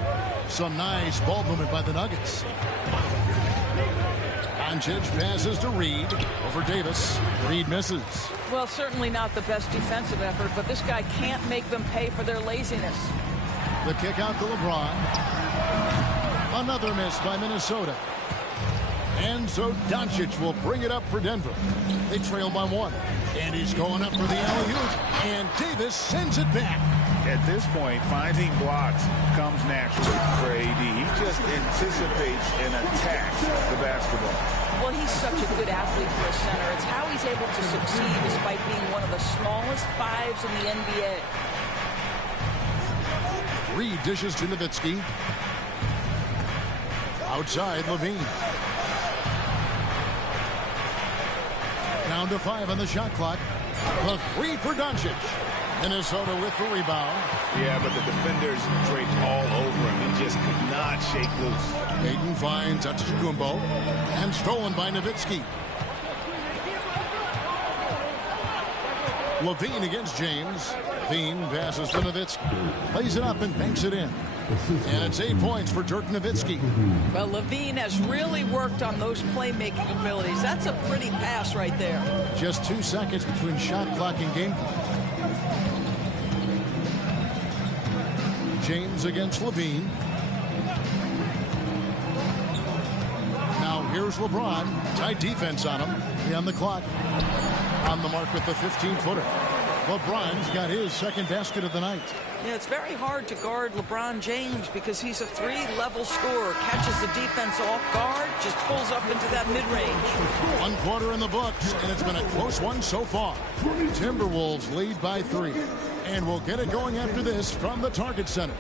Some nice ball movement by the Nuggets. Doncic passes to Reed over Davis. Reed misses. Well, certainly not the best defensive effort, but this guy can't make them pay for their laziness. The kick out to LeBron. Another miss by Minnesota. And so Doncic will bring it up for Denver. They trail by 1. And he's going up for the alley-oop. And Davis sends it back. At this point, finding blocks comes naturally for AD. He just anticipates and attacks the basketball. Well, he's such a good athlete for a center. It's how he's able to succeed despite being one of the smallest 5s in the NBA. Reed dishes to Nowitzki. Outside, Levine. Down to 5 on the shot clock. The 3 for Doncic. Minnesota with the rebound. Yeah, but the defenders draped all over him. He just could not shake loose. Payton finds Antetokounmpo. And stolen by Nowitzki. Levine against James. Levine passes to Nowitzki. Plays it up and banks it in. And it's 8 points for Dirk Nowitzki. Well, Levine has really worked on those playmaking abilities. That's a pretty pass right there. Just 2 seconds between shot clock and game clock. James against Levine. Now here's LeBron. Tight defense on him. He on the clock. On the mark with the 15-footer. LeBron's got his 2nd basket of the night. Yeah, it's very hard to guard LeBron James because he's a 3-level scorer. Catches the defense off guard, just pulls up into that mid-range. 1 quarter in the books, and it's been a close one so far. Timberwolves lead by 3. And we'll get it going after this from the Target Center.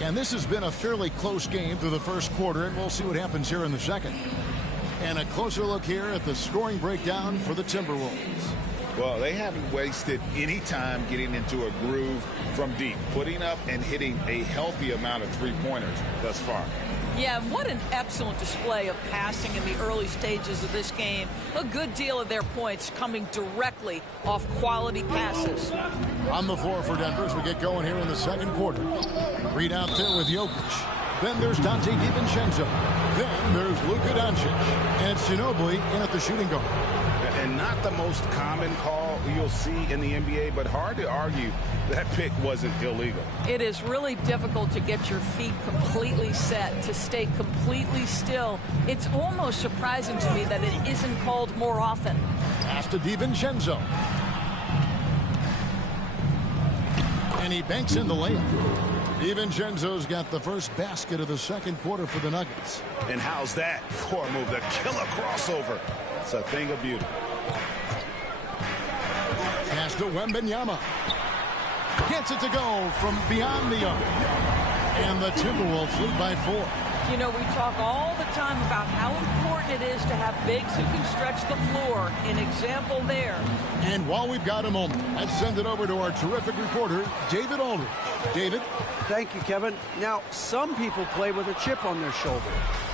And this has been a fairly close game through the first quarter, and we'll see what happens here in the second. And a closer look here at the scoring breakdown for the Timberwolves. Well, they haven't wasted any time getting into a groove from deep, putting up and hitting a healthy amount of three-pointers thus far. Yeah, what an excellent display of passing in the early stages of this game. A good deal of their points coming directly off quality passes. On the floor for Denver as we get going here in the second quarter. Reed out there with Jokic. Then there's Dante DiVincenzo. Then there's Luka Doncic. And Ginobili in at the shooting guard. And not the most common call you'll see in the NBA, but hard to argue that pick wasn't illegal. It is really difficult to get your feet completely set, to stay completely still. It's almost surprising to me that it isn't called more often. Pass to DiVincenzo. And he banks in the layup. DiVincenzo's got the first basket of the second quarter for the Nuggets. And how's that for a move? The killer crossover. It's a thing of beauty. Pass to Wembanyama. Gets it to go from beyond the arc. And the Timberwolves lead by 4. You know, we talk all the time about how important it is to have bigs who can stretch the floor. An example there. And while we've got a moment, let's send it over to our terrific reporter, David Aldridge. David? Thank you, Kevin. Now, some people play with a chip on their shoulder,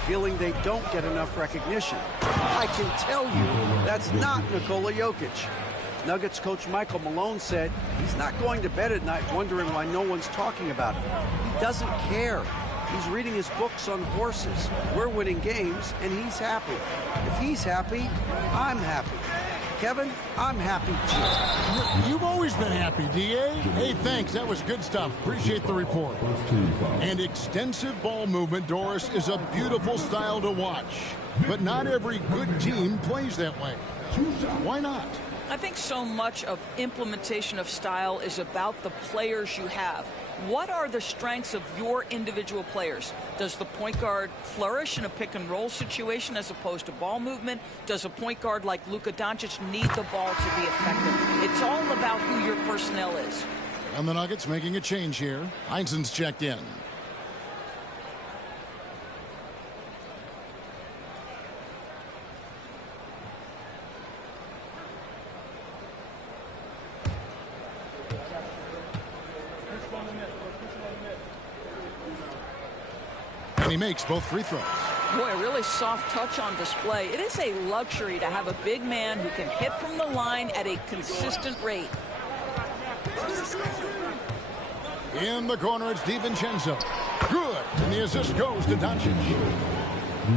feeling they don't get enough recognition. I can tell you that's not Nikola Jokic. Nuggets coach Michael Malone said he's not going to bed at night wondering why no one's talking about him. He doesn't care. He's reading his books on horses. We're winning games, and he's happy. If he's happy, I'm happy. Kevin, I'm happy too. You've always been happy, D.A. Hey, thanks. That was good stuff. Appreciate the report. And extensive ball movement, Doris, is a beautiful style to watch. But not every good team plays that way. Why not? I think so much of implementation of style is about the players you have. What are the strengths of your individual players? Does the point guard flourish in a pick and roll situation as opposed to ball movement? Does a point guard like Luka Doncic need the ball to be effective? It's all about who your personnel is. And the Nuggets making a change here. Heinsohn's checked in. And he makes both free throws. Boy, a really soft touch on display. It is a luxury to have a big man who can hit from the line at a consistent rate. In the corner, it's DiVincenzo. Good. And the assist goes to Doncic.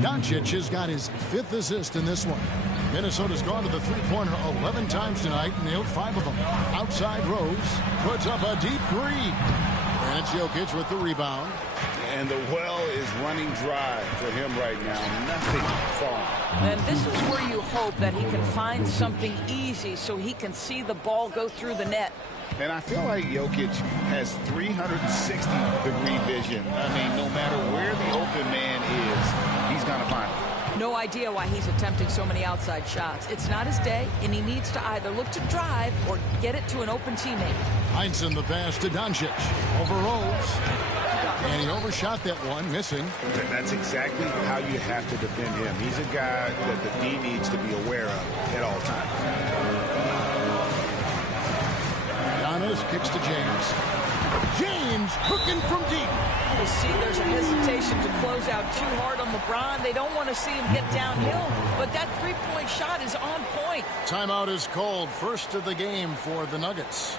Doncic has got his 5th assist in this one. Minnesota's gone to the three-pointer 11 times tonight, nailed 5 of them. Outside Rose puts up a deep 3. And it's Jokic with the rebound. And the well is running dry for him right now. Nothing falling. And this is where you hope that he can find something easy so he can see the ball go through the net. And I feel like Jokic has 360-degree vision. I mean, no matter where the open man is, he's going to find it. No idea why he's attempting so many outside shots. It's not his day, and he needs to either look to drive or get it to an open teammate. Heinsohn the pass to Doncic. Over Rose. And he overshot that one, missing. That's exactly how you have to defend him. He's a guy that the D needs to be aware of at all times. Giannis kicks to James. James hooking from deep. You see, there's a hesitation to close out too hard on LeBron. They don't want to see him get downhill, but that three-point shot is on point. Timeout is called. First of the game for the Nuggets.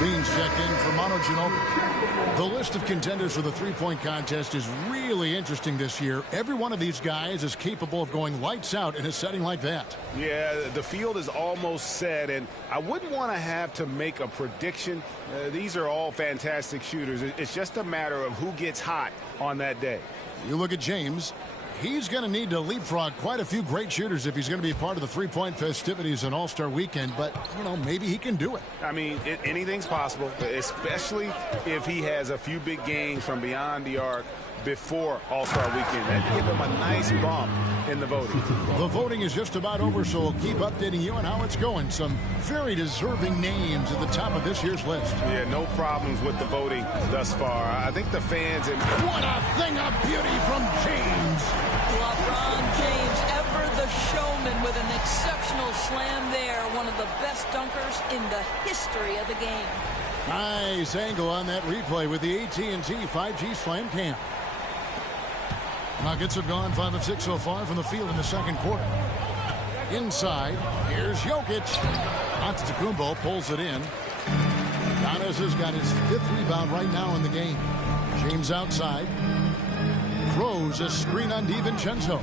Beans checked in for Manu Ginobili. The list of contenders for the three-point contest is really interesting this year. Every one of these guys is capable of going lights out in a setting like that. Yeah, the field is almost set, and I wouldn't want to have to make a prediction. These are all fantastic shooters. It's just a matter of who gets hot on that day. You look at James. He's going to need to leapfrog quite a few great shooters if he's going to be part of the three-point festivities on All-Star Weekend. But, you know, maybe he can do it. I mean, anything's possible, especially if he has a few big games from beyond the arc before All-Star Weekend. That'd give him a nice bump in the voting. The voting is just about over, so we'll keep updating you on how it's going. Some very deserving names at the top of this year's list. Yeah, no problems with the voting thus far. I think the fans... What a thing of beauty from James! LeBron James, ever the showman, with an exceptional slam there. One of the best dunkers in the history of the game. Nice angle on that replay with the AT&T 5G Slam Cam. Nuggets have gone 5 of 6 so far from the field in the second quarter. Inside, here's Jokic. Antetokounmpo pulls it in. Giannis has got his 5th rebound right now in the game. James outside. Throws a screen on DiVincenzo.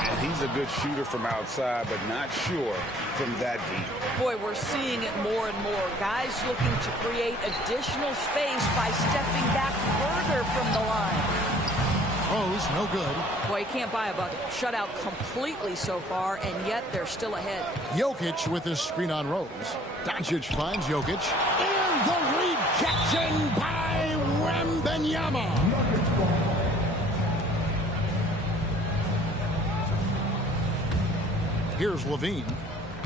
And he's a good shooter from outside, but not sure from that deep. Boy, we're seeing it more and more. Guys looking to create additional space by stepping back further from the line. Rose, no good. Boy, you can't buy a bucket. Shut out completely so far, and yet they're still ahead. Jokic with this screen on Rose. Doncic finds Jokic. And the rejection by Wembanyama. Here's Levine.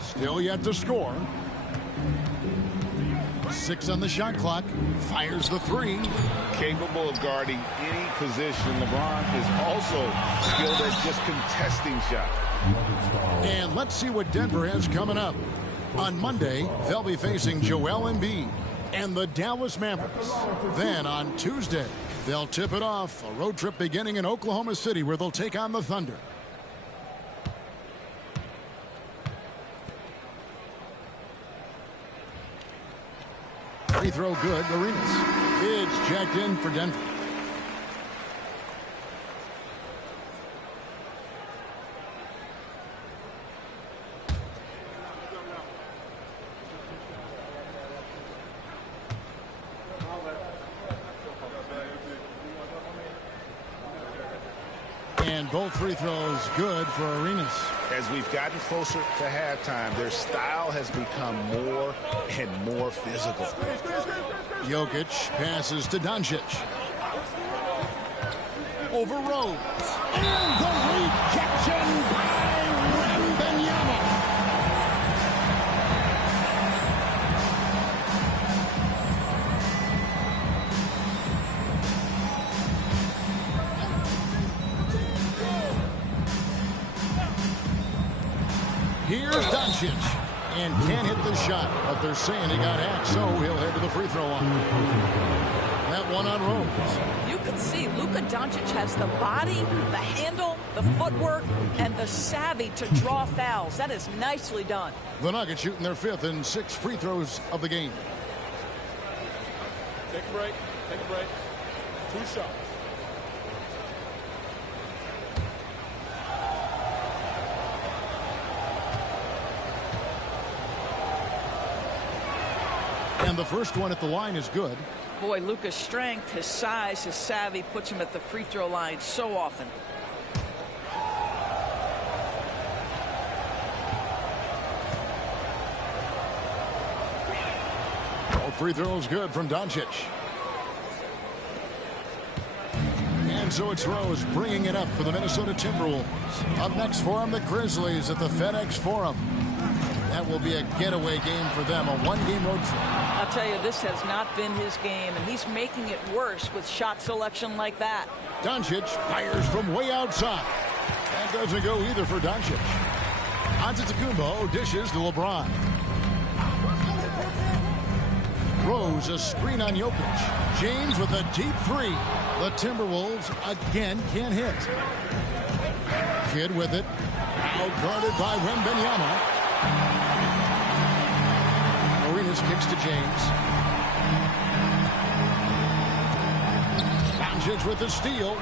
Still yet to score. 6 on the shot clock. Fires the 3. Capable of guarding any position. LeBron is also skilled at just contesting shots. And let's see what Denver has coming up. On Monday, they'll be facing Joel Embiid and the Dallas Mavericks. Then on Tuesday, they'll tip it off. A road trip beginning in Oklahoma City where they'll take on the Thunder. Free throw good, Arenas. It's checked in for Denver. And both free throws good for Arenas. As we've gotten closer to halftime, their style has become more and more physical. Jokic passes to Doncic. Over Rose. And the rejection by Wembanyama. Here's Doncic. And can't hit the shot, but they're saying he got hacked, so he'll head to the free throw line. That one on Rose. You can see Luka Doncic has the body, the handle, the footwork, and the savvy to draw fouls. That is nicely done. The Nuggets shooting their 5th and 6th free throws of the game. Take a break. Take a break. 2 shots. And the first one at the line is good. Boy, Luka's strength, his size, his savvy puts him at the free throw line so often. Both free throws good from Doncic. And so it's Rose bringing it up for the Minnesota Timberwolves. Up next for them, the Grizzlies at the FedEx Forum. That will be a getaway game for them, a 1-game road trip. I'll tell you, this has not been his game, and he's making it worse with shot selection like that. Doncic fires from way outside. That doesn't go either for Doncic. Antetokounmpo dishes to LeBron. Rose a screen on Jokic. James with a deep 3. The Timberwolves again can't hit. Kidd with it. Out guarded by Wembanyama. Arenas kicks to James. Doncic with the steal.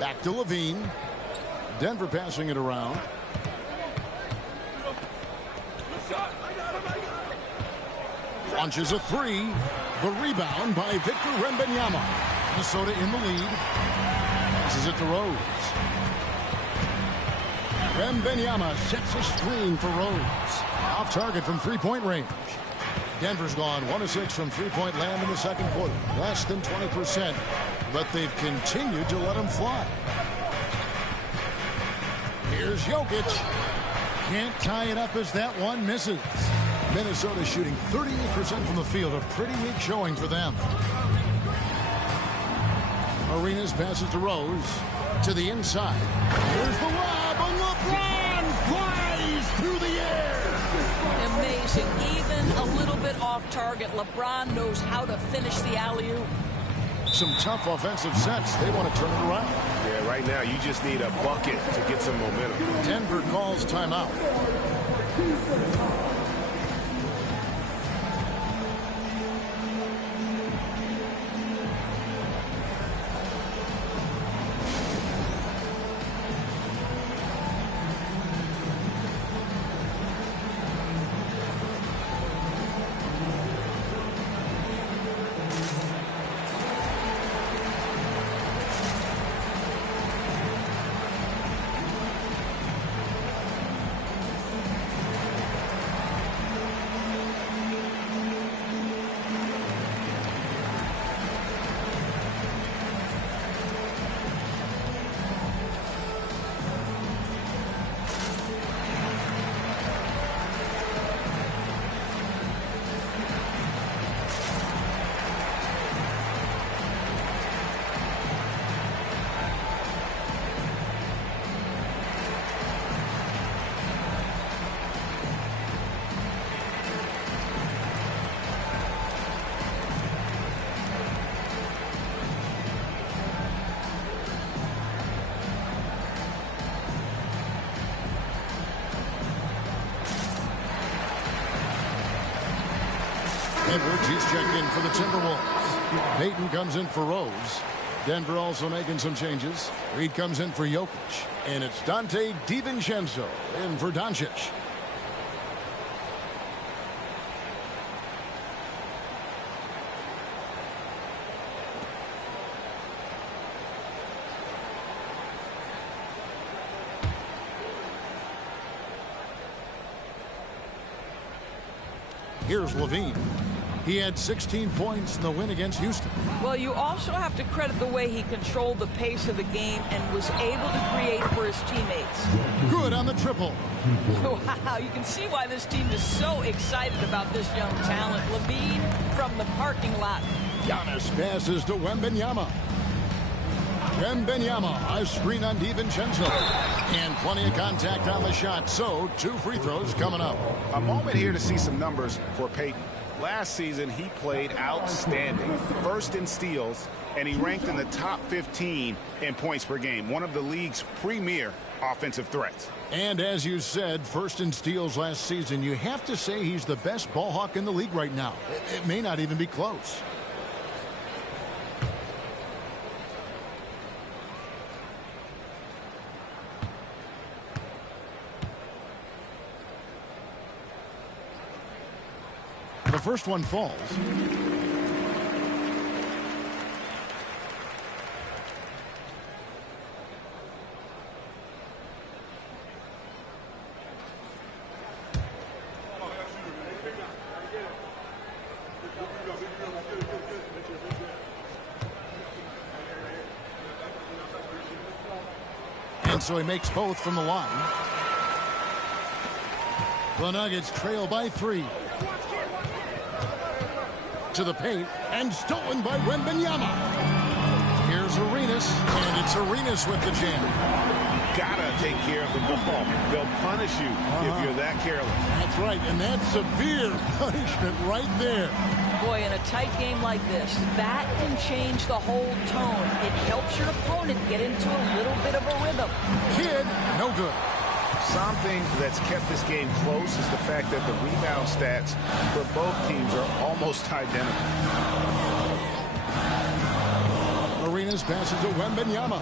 Back to Levine. Denver passing it around. Launches a 3. The rebound by Victor Wembanyama. Minnesota in the lead. This is it to Rose. Wembanyama sets a screen for Rose. Off target from 3-point range. Denver's gone 1 of 6 from 3-point land in the second quarter. Less than 20%. but they've continued to let him fly. Here's Jokic. Can't tie it up as that one misses. Minnesota shooting 38% from the field. A pretty weak showing for them. Arenas passes to Rose. To the inside. Here's the lob, and LeBron flies through the air. Amazing. Even a little bit off target, LeBron knows how to finish the alley-oop. Some tough offensive sets. They want to turn it around. Yeah, right now you just need a bucket to get some momentum. Denver calls timeout. Edwards, he's checked in for the Timberwolves. Payton comes in for Rose. Denver also making some changes. Reed comes in for Jokic. And it's Dante DiVincenzo in for Doncic. Here's Levine. He had 16 points in the win against Houston. Well, you also have to credit the way he controlled the pace of the game and was able to create for his teammates. Good on the triple. Wow, you can see why this team is so excited about this young talent. Levine from the parking lot. Giannis passes to Wembanyama. Wembanyama, a screen on DiVincenzo. And plenty of contact on the shot, so 2 free throws coming up. A moment here to see some numbers for Payton. Last season, he played outstanding. First in steals, and he ranked in the top 15 in points per game. One of the league's premier offensive threats. And as you said, first in steals last season. You have to say he's the best ball hawk in the league right now. It may not even be close. The first one falls. And so he makes both from the line. The Nuggets trail by 3. To the paint, and stolen by Wembanyama. Here's Arenas, and it's Arenas with the jam. Gotta take care of the ball. They'll punish you if you're that careless. That's right, and that's severe punishment right there. Boy, in a tight game like this, that can change the whole tone. It helps your opponent get into a little bit of a rhythm. Kid, no good. Something that's kept this game close is the fact that the rebound stats for both teams are almost identical. Arenas passes to Wembanyama.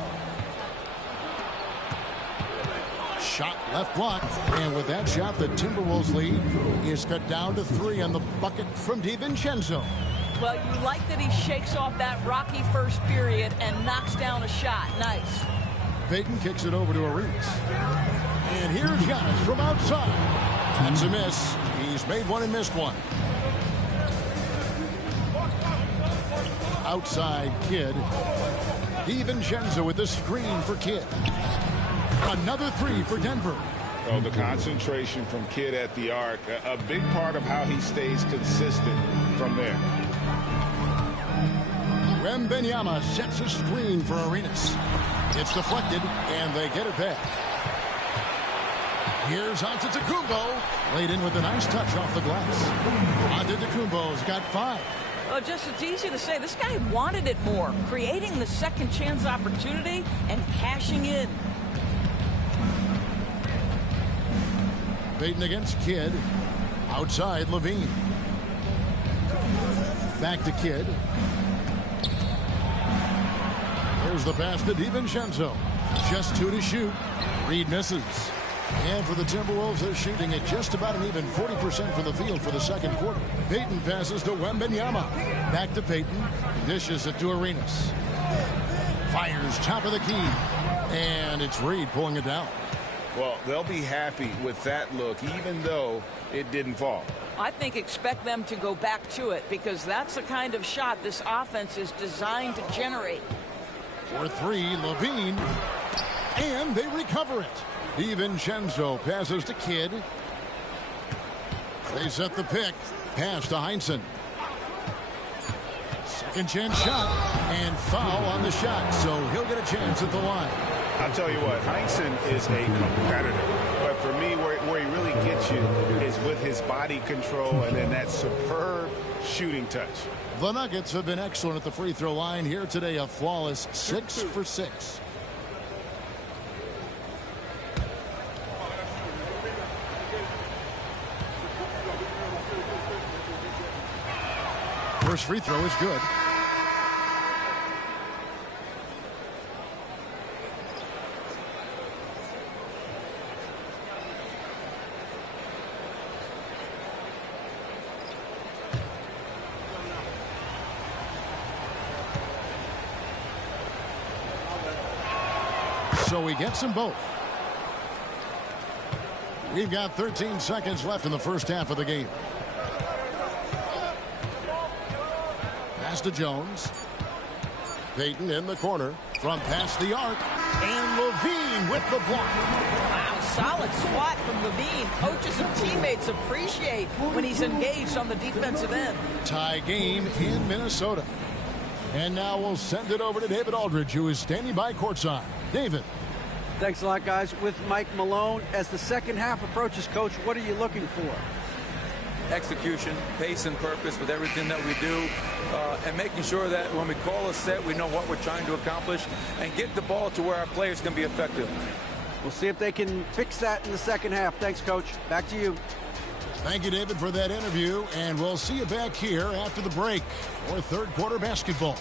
Shot left block. And with that shot, the Timberwolves lead is cut down to 3 on the bucket from DiVincenzo. Well, you like that he shakes off that rocky first period and knocks down a shot. Nice. Payton kicks it over to Arenas. And here's Giannis from outside. That's a miss. He's made one and missed one. outside Kidd. DiVincenzo with the screen for Kidd. Another three for Denver. Oh, the concentration from Kidd at the arc, a big part of how he stays consistent from there. Wembanyama sets a screen for Arenas. It's deflected, and they get it back. Here's Antetokounmpo, laid in with a nice touch off the glass. Antetokounmpo's got 5. Well, just it's easy to say. This guy wanted it more, creating the second chance opportunity and cashing in. Payton against Kidd. Outside Levine. Back to Kidd. Here's the pass to DiVincenzo. Just 2 to shoot. Reed misses. And for the Timberwolves, they're shooting at just about an even 40% from the field for the second quarter. Payton passes to Wembanyama. Back to Payton. Dishes it to Arenas. Fires top of the key. And it's Reed pulling it down. Well, they'll be happy with that look, even though it didn't fall. I think expect them to go back to it because that's the kind of shot this offense is designed to generate. For 3, Levine. And they recover it. DiVincenzo passes to Kidd. They set the pick. Pass to Heinsohn. Second chance shot. And foul on the shot. So he'll get a chance at the line. I'll tell you what, Heinsohn is a competitor. But for me, where he really gets you is with his body control and then that superb shooting touch. The Nuggets have been excellent at the free throw line here today. A flawless 6 for 6. First free throw is good. So he gets them both. We've got 13 seconds left in the first half of the game. Pass to Jones. Payton in the corner from past the arc. And Levine with the block. Wow, solid swat from Levine. Coaches and teammates appreciate when he's engaged on the defensive end. Tie game in Minnesota. And now we'll send it over to David Aldridge, who is standing by courtside. David. Thanks a lot, guys. With Mike Malone, as the second half approaches, Coach, what are you looking for? Execution, pace and purpose with everything that we do, and making sure that when we call a set, we know what we're trying to accomplish and get the ball to where our players can be effective. We'll see if they can fix that in the second half. Thanks, Coach. Back to you. Thank you, David, for that interview, and we'll see you back here after the break for third quarter basketball.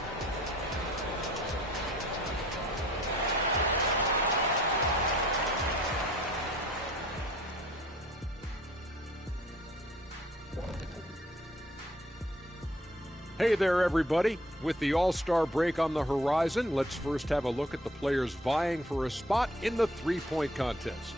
Hey there, everybody. With the All-Star break on the horizon, let's first have a look at the players vying for a spot in the three-point contest.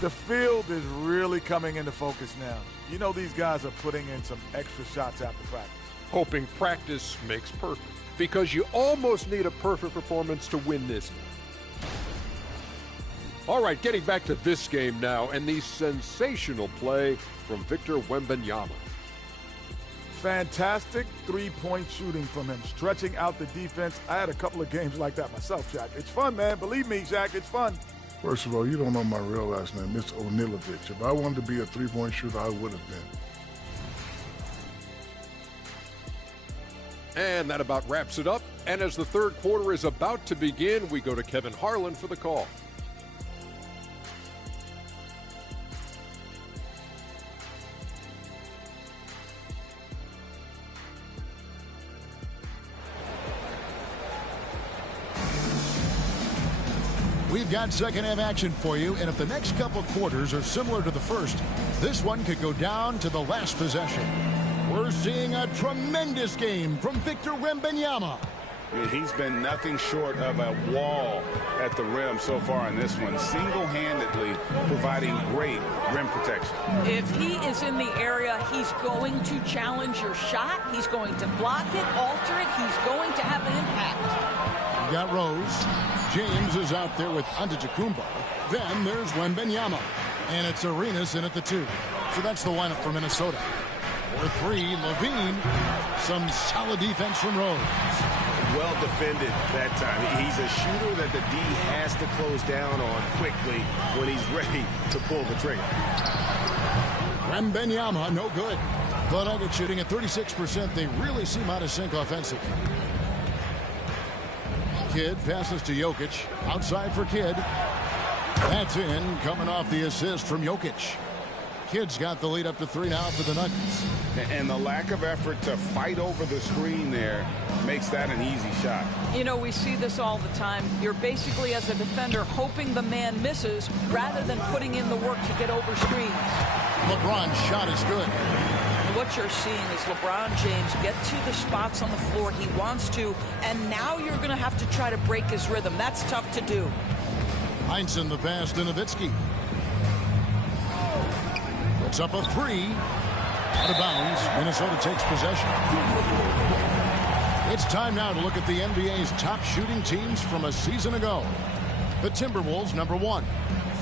The field is really coming into focus now. You know these guys are putting in some extra shots after practice. Hoping practice makes perfect, because you almost need a perfect performance to win this game. All right, getting back to this game now, and the sensational play from Victor Wembanyama. Fantastic three-point shooting from him, stretching out the defense. I had a couple of games like that myself, Shaq. It's fun, man. Believe me, Shaq, it's fun. First of all, you don't know my real last name. It's Onilovich. If I wanted to be a three-point shooter, I would have been. And that about wraps it up. And as the third quarter is about to begin, we go to Kevin Harlan for the call. We've got second half action for you, and if the next couple quarters are similar to the first, this one could go down to the last possession. We're seeing a tremendous game from Victor Wembanyama. He's been nothing short of a wall at the rim so far in this one, single-handedly providing great rim protection. If he is in the area, he's going to challenge your shot. He's going to block it, alter it. He's going to have an impact. You got Rose. James is out there with Antetokounmpo. Then there's Wembanyama. And it's Arenas in at the 2. So that's the lineup for Minnesota. For 3, Levine. Some solid defense from Rose. Well defended that time. He's a shooter that the D has to close down on quickly when he's ready to pull the trigger. Wembanyama, no good. The Nuggets shooting at 36%. They really seem out of sync offensively. Kidd passes to Jokic. Outside for Kidd. That's in, coming off the assist from Jokic. Kidd's got the lead up to 3 now for the Nuggets. And the lack of effort to fight over the screen there makes that an easy shot. You know, we see this all the time. You're basically, as a defender, hoping the man misses rather than putting in the work to get over screens. LeBron's shot is good. And what you're seeing is LeBron James get to the spots on the floor he wants to, and now you're going to have to try to break his rhythm. That's tough to do. Heinsohn the pass to Nowitzki. Puts up a 3. Out of bounds. Minnesota takes possession. It's time now to look at the NBA's top shooting teams from a season ago. The Timberwolves, number 1.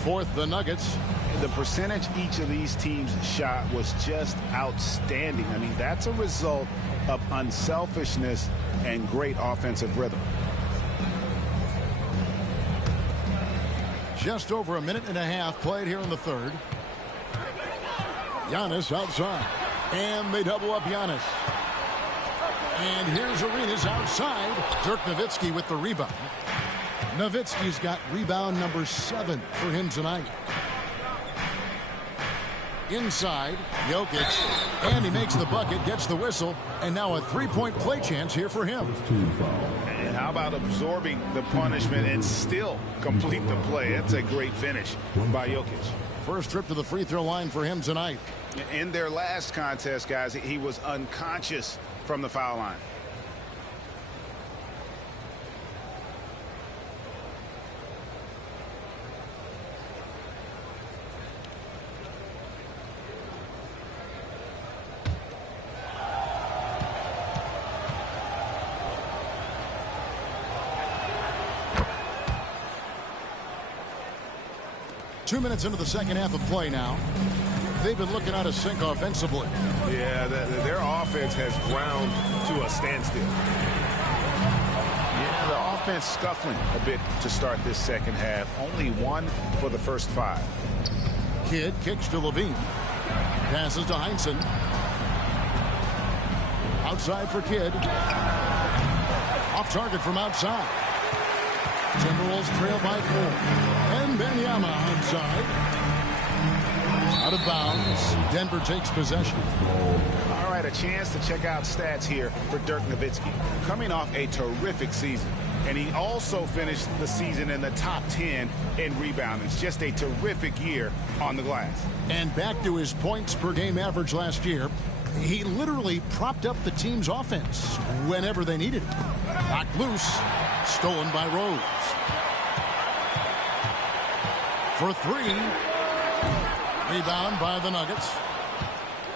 4th, the Nuggets. The percentage each of these teams shot was just outstanding. I mean, that's a result of unselfishness and great offensive rhythm. Just over a minute and a half played here in the 3rd. Giannis outside. And they double up Giannis. And here's Arenas outside. Dirk Nowitzki with the rebound. Nowitzki's got rebound number 7 for him tonight. Inside, Jokic. And he makes the bucket, gets the whistle. And now a 3-point play chance here for him. And how about absorbing the punishment and still complete the play? That's a great finish by Jokic. First trip to the free throw line for him tonight. In their last contest, guys, he was unconscious from the foul line. Two minutes into the second half of play now. They've been looking out of sync offensively. Yeah, their offense has ground to a standstill. Yeah, the offense scuffling a bit to start this second half. Only 1 for the first 5. Kidd kicks to Levine. Passes to Heinsohn. Outside for Kidd. Off target from outside. Timberwolves trail by 4. And Wembanyama outside. Out of bounds. Denver takes possession. All right, a chance to check out stats here for Dirk Nowitzki. Coming off a terrific season. And he also finished the season in the top 10 in rebounding. It's just a terrific year on the glass. And back to his points per game average last year. He literally propped up the team's offense whenever they needed it. Knocked loose. Stolen by Rose. For 3. Rebound by the Nuggets.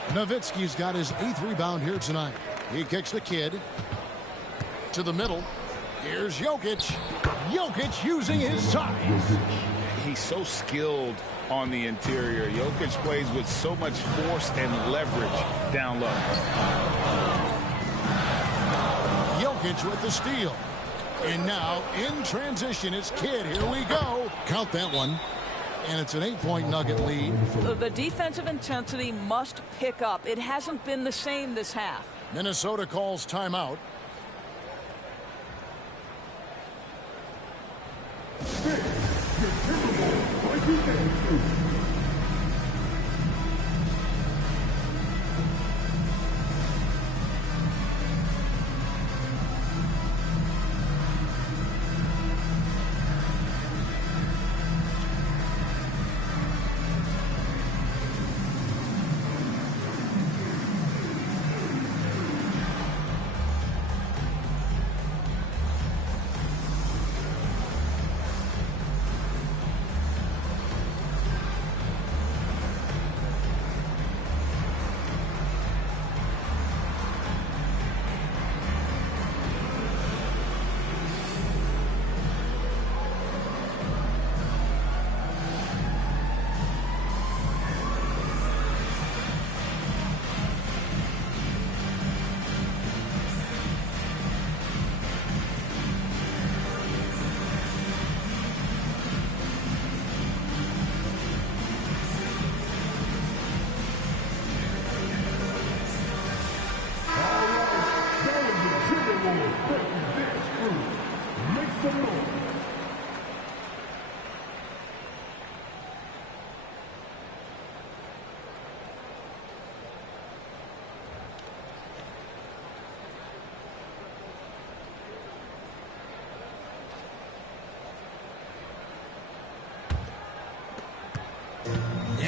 Nowitzki's got his 8th rebound here tonight. He kicks the Kidd to the middle. Here's Jokic. Jokic using his size. He's so skilled on the interior. Jokic plays with so much force and leverage down low. Jokic with the steal. And now in transition, it's Kidd. Here we go. Count that one. And it's an 8-point Nugget lead. The defensive intensity must pick up. It hasn't been the same this half. Minnesota calls timeout.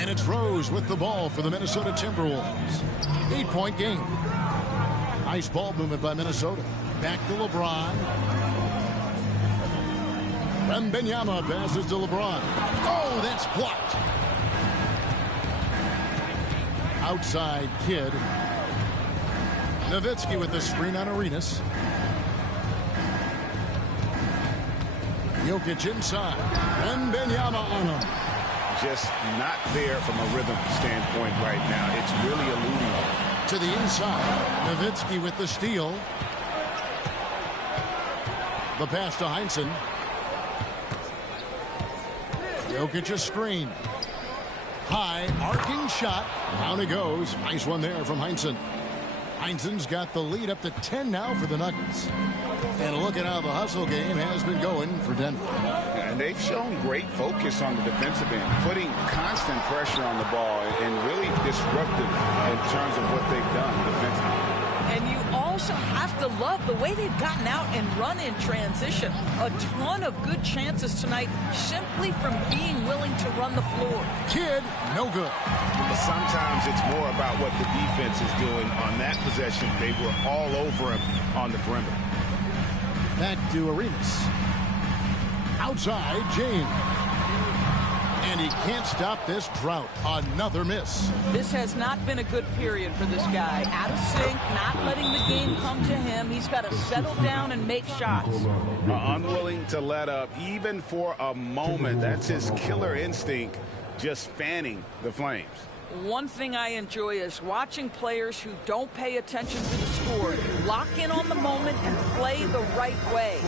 And it's Rose with the ball for the Minnesota Timberwolves. 8-point game. Nice ball movement by Minnesota. Back to LeBron. Wembanyama passes to LeBron. Oh, that's blocked. Outside Kidd. Nowitzki with the screen on Arenas. Jokic inside. Wembanyama on him. Just not there from a rhythm standpoint right now. It's really eluding him. To the inside. Nowitzki with the steal. The pass to Heinsohn. Jokic a screen. High, arcing shot. Down it goes. Nice one there from Heinsohn. Heinsohn's got the lead up to 10 now for the Nuggets. And look at how the hustle game has been going for Denver. And they've shown great focus on the defensive end, putting constant pressure on the ball and really disruptive in terms of what they've done defensively. And you also have to love the way they've gotten out and run in transition. A ton of good chances tonight simply from being willing to run the floor. Kidd, no good. But sometimes it's more about what the defense is doing. On that possession, they were all over him on the perimeter. Back to Arenas. Outside, James. And he can't stop this drought. Another miss. This has not been a good period for this guy. Out of sync, not letting the game come to him. He's got to settle down and make shots. Unwilling to let up even for a moment. That's his killer instinct, just fanning the flames. One thing I enjoy is watching players who don't pay attention to the score. Lock in on the moment and play the right way.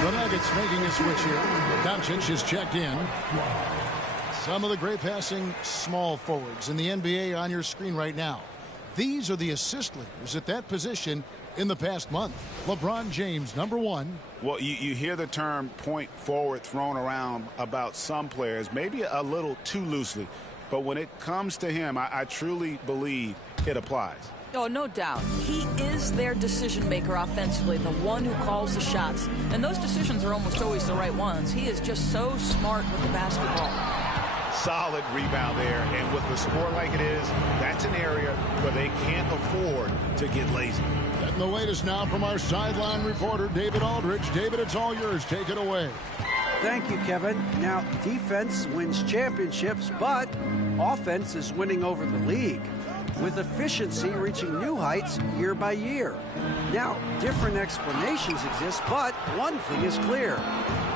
The Nuggets making a switch here. Doncic is checked in. Some of the great passing small forwards in the NBA on your screen right now. These are the assist leaders at that position in the past month. LeBron James, number one. Well, you hear the term point forward thrown around about some players, maybe a little too loosely. But when it comes to him, I truly believe it applies. Oh, no doubt. He is their decision maker offensively, the one who calls the shots. And those decisions are almost always the right ones. He is just so smart with the basketball. Solid rebound there. And with the score like it is, that's an area where they can't afford to get lazy. Getting the latest now from our sideline reporter, David Aldridge. David, it's all yours. Take it away. Thank you, Kevin. Now, defense wins championships, but offense is winning over the league, with efficiency reaching new heights year by year. Now, different explanations exist, but one thing is clear.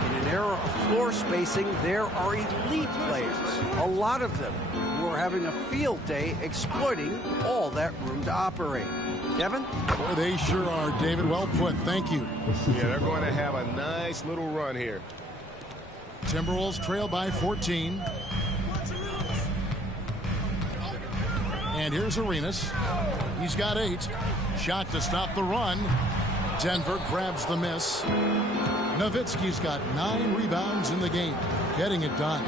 In an era of floor spacing, there are elite players, a lot of them, who are having a field day exploiting all that room to operate. Kevin? Boy, they sure are, David. Well put. Thank you. Yeah, they're going to have a nice little run here. Timberwolves trail by 14. And here's Arenas. He's got 8. Shot to stop the run. Denver grabs the miss. Nowitzki's got 9 rebounds in the game. Getting it done.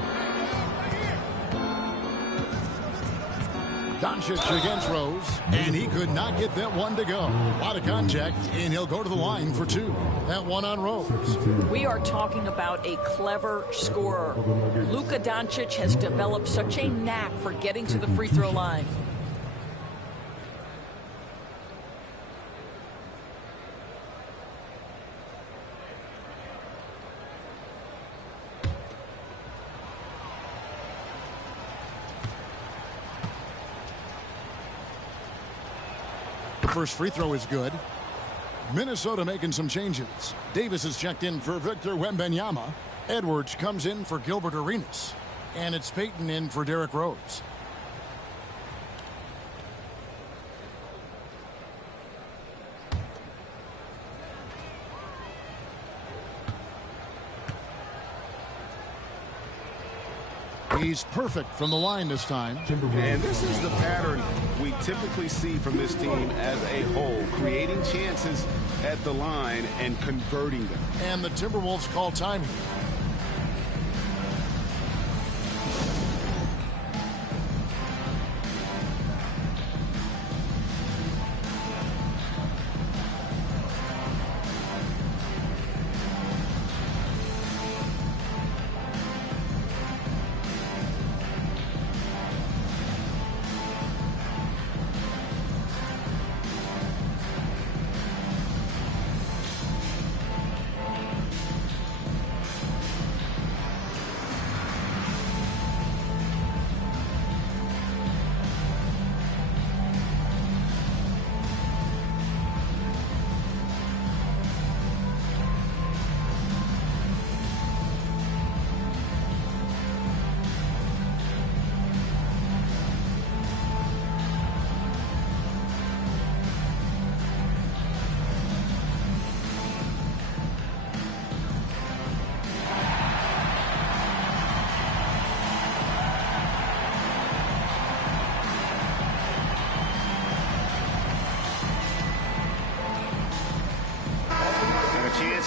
Doncic against Rose. And he could not get that one to go. A lot of contact. And he'll go to the line for 2. That one on Rose. We are talking about a clever scorer. Luka Doncic has developed such a knack for getting to the free throw line. first free throw is good. Minnesota making some changes. Davis is checked in for Victor Wembanyama. Edwards comes in for Gilbert Arenas. And it's Payton in for Derrick Rose. He's perfect from the line this time. And this is the pattern we typically see from this team as a whole, creating chances at the line and converting them. And the Timberwolves call time.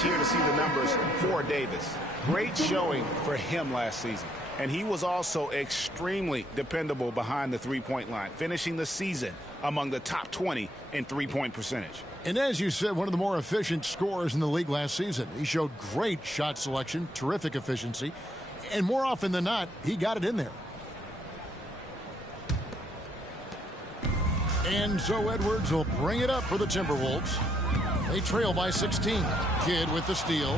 Here to see the numbers for Davis. Great showing for him last season. And he was also extremely dependable behind the three-point line, finishing the season among the top 20 in three-point percentage. And as you said, one of the more efficient scorers in the league last season. He showed great shot selection, terrific efficiency, and more often than not, he got it in there. And so Edwards will bring it up for the Timberwolves. They trail by 16. Kidd with the steal.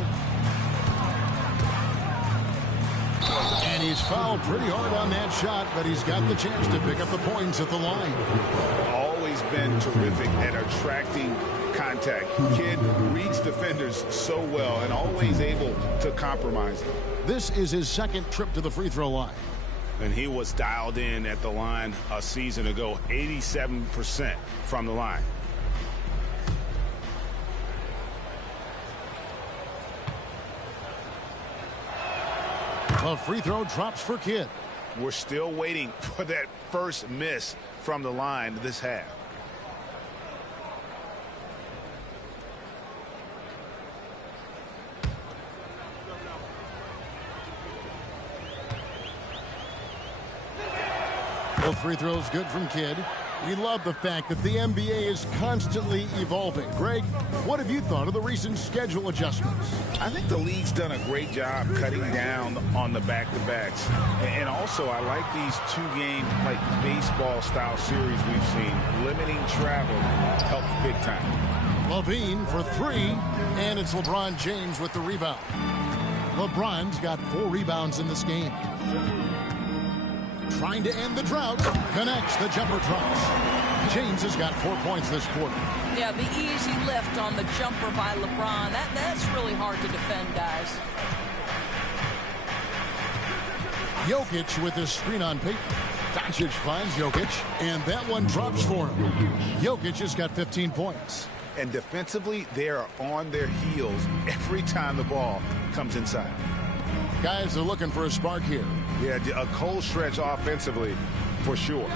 And he's fouled pretty hard on that shot, but he's got the chance to pick up the points at the line. Always been terrific at attracting contact. Kidd reads defenders so well and always able to compromise them. This is his second trip to the free throw line. And he was dialed in at the line a season ago, 87% from the line. A free throw drops for Kidd. We're still waiting for that first miss from the line this half. Both free throws good from Kidd. We love the fact that the NBA is constantly evolving. Greg, what have you thought of the recent schedule adjustments? I think the league's done a great job cutting down on the back-to-backs. And also, I like these two-game, like baseball-style series we've seen. Limiting travel helps big time. LaVine for three, and it's LeBron James with the rebound. LeBron's got 4 rebounds in this game. Trying to end the drought, connects, the jumper drops. James has got 4 points this quarter. Yeah, the easy lift on the jumper by LeBron. That's really hard to defend, guys. Jokic with his screen on Payton. Doncic finds Jokic, and that one drops for him. Jokic has got 15 points. And defensively, they are on their heels every time the ball comes inside. Guys are looking for a spark here. Yeah, a cold stretch offensively, for sure.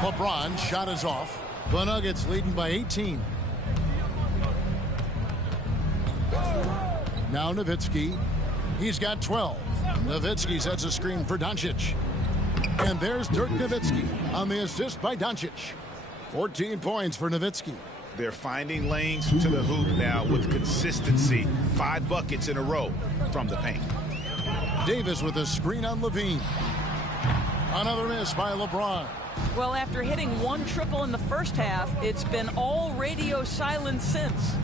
LeBron shot is off. The Nuggets leading by 18. Now Nowitzki. He's got 12. Nowitzki sets a screen for Doncic. And there's Dirk Nowitzki on the assist by Doncic. 14 points for Nowitzki. They're finding lanes to the hoop now with consistency. 5 buckets in a row from the paint. Davis with a screen on LaVine. Another miss by LeBron. Well, after hitting 1 triple in the first half, it's been all radio silence since.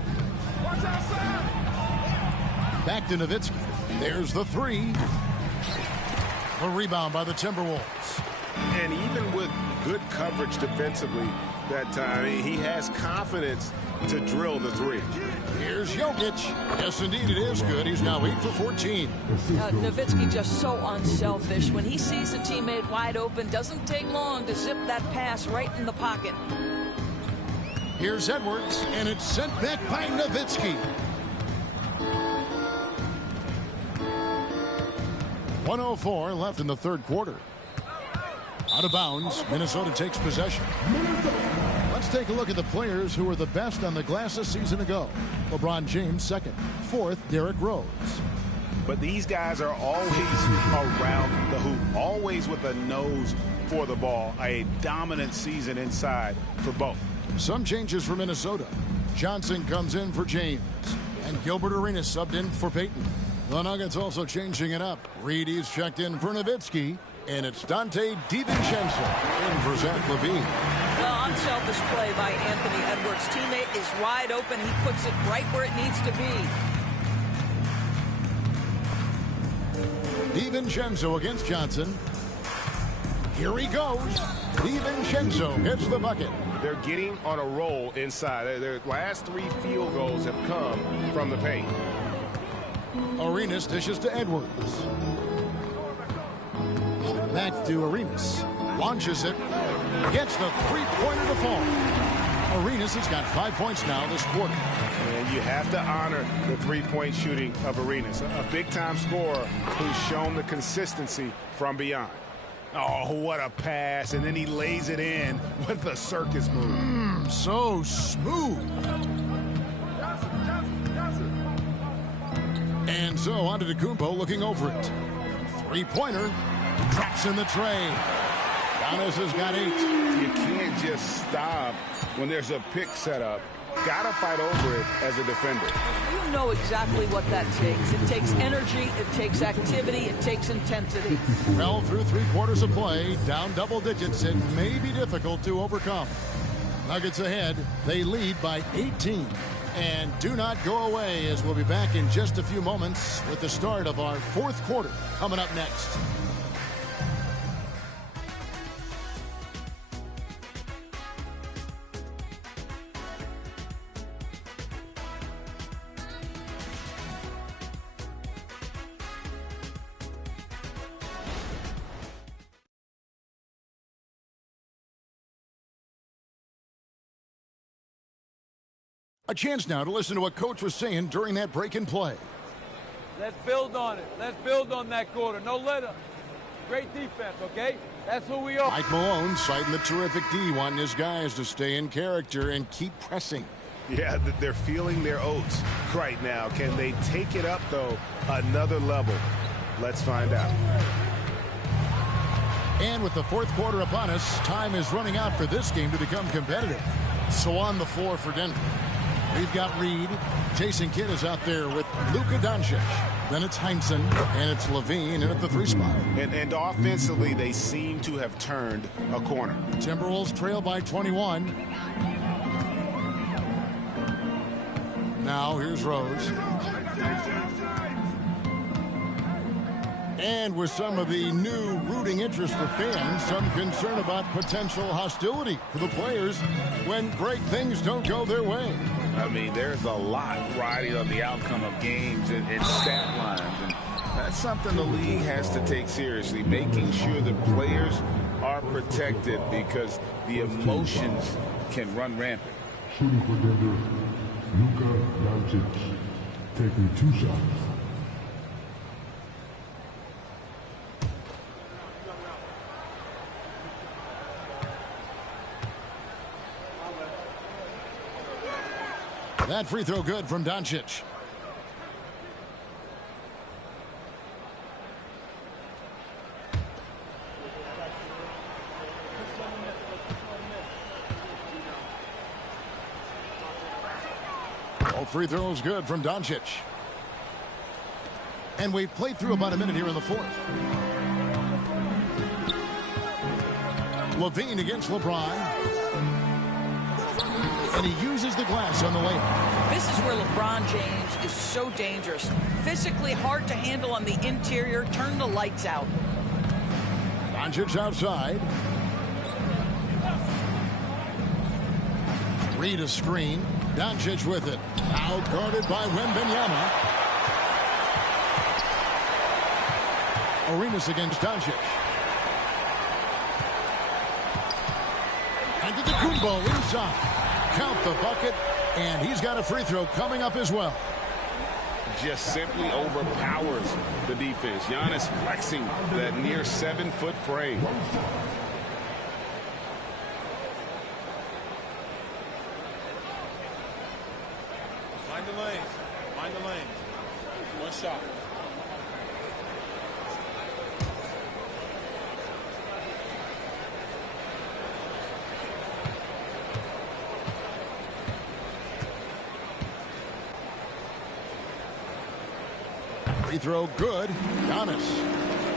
Back to Nowitzki. There's the 3. A rebound by the Timberwolves. And even with good coverage defensively, that time. He has confidence to drill the three. Here's Jokic. Yes, indeed, it is good. He's now 8 for 14. Nowitzki just so unselfish. When he sees a teammate wide open, doesn't take long to zip that pass right in the pocket. Here's Edwards, and it's sent back by Nowitzki. 1:04 left in the third quarter. Out of bounds, Minnesota takes possession. Let's take a look at the players who were the best on the glass a season ago. LeBron James second. Fourth, Derrick Rose. But these guys are always around the hoop, always with a nose for the ball. A dominant season inside for both. Some changes for Minnesota. Johnson comes in for James, and Gilbert Arenas subbed in for Payton. The Nuggets also changing it up. Reedy's checked in for Nowitzki, and it's Dante DiVincenzo in for Zach LaVine. Well, unselfish play by Anthony Edwards. Teammate is wide open. He puts it right where it needs to be. DiVincenzo against Johnson. Here he goes. DiVincenzo hits the bucket. They're getting on a roll inside. Their last 3 field goals have come from the paint. Arenas dishes to Edwards. Back to Arenas. Launches it. Gets the three-pointer to fall. Arenas has got 5 points now this quarter. And you have to honor the three-point shooting of Arenas. A big-time scorer who's shown the consistency from beyond. Oh, what a pass. And then he lays it in with the circus move. So smooth. And so Antetokounmpo looking over it. Three-pointer. Drops in the tray. Giannis has got 8. You can't just stop when there's a pick set up. Gotta fight over it as a defender. You know exactly what that takes. It takes energy, it takes activity, it takes intensity. Well, through 3 quarters of play, down double digits, it may be difficult to overcome. Nuggets ahead. They lead by 18. And do not go away, as we'll be back in just a few moments with the start of our 4th quarter coming up next. A chance now to listen to what Coach was saying during that break and play. Let's build on it. Let's build on that quarter. No let up. Great defense, okay? That's who we are. Mike Malone citing the terrific D, wanting his guys to stay in character and keep pressing. Yeah, they're feeling their oats right now. Can they take it up, though, another level? Let's find out. And with the 4th quarter upon us, time is running out for this game to become competitive. So on the floor for Denver, we've got Reed. Jason Kidd is out there with Luka Doncic. Then it's Heinsohn, and it's LaVine in at the 3 spot. And offensively, they seem to have turned a corner. Timberwolves trail by 21. Now here's Rose. And with some of the new rooting interest for fans, some concern about potential hostility for the players when great things don't go their way. I mean, there's a lot riding on the outcome of games and stat lines. And that's something the league has to take seriously, making sure the players are protected because the emotions can run rampant. Shooting for Denver, Luka Doncic taking 2 shots. That free throw good from Doncic. All free throws good from Doncic. And we've played through about a minute here in the 4th. LaVine against LeBron. And he uses the glass on the way. This is where LeBron James is so dangerous. Physically hard to handle on the interior. Turn the lights out. Doncic outside. Read a screen. Doncic with it. Out guarded by Wembanyama. Arenas against Doncic. Antetokounmpo inside. Count the bucket, and he's got a free throw coming up as well. Just simply overpowers the defense. Giannis flexing that near 7-foot frame. Mind the lanes. Mind the lanes. One shot. Free throw good. Giannis.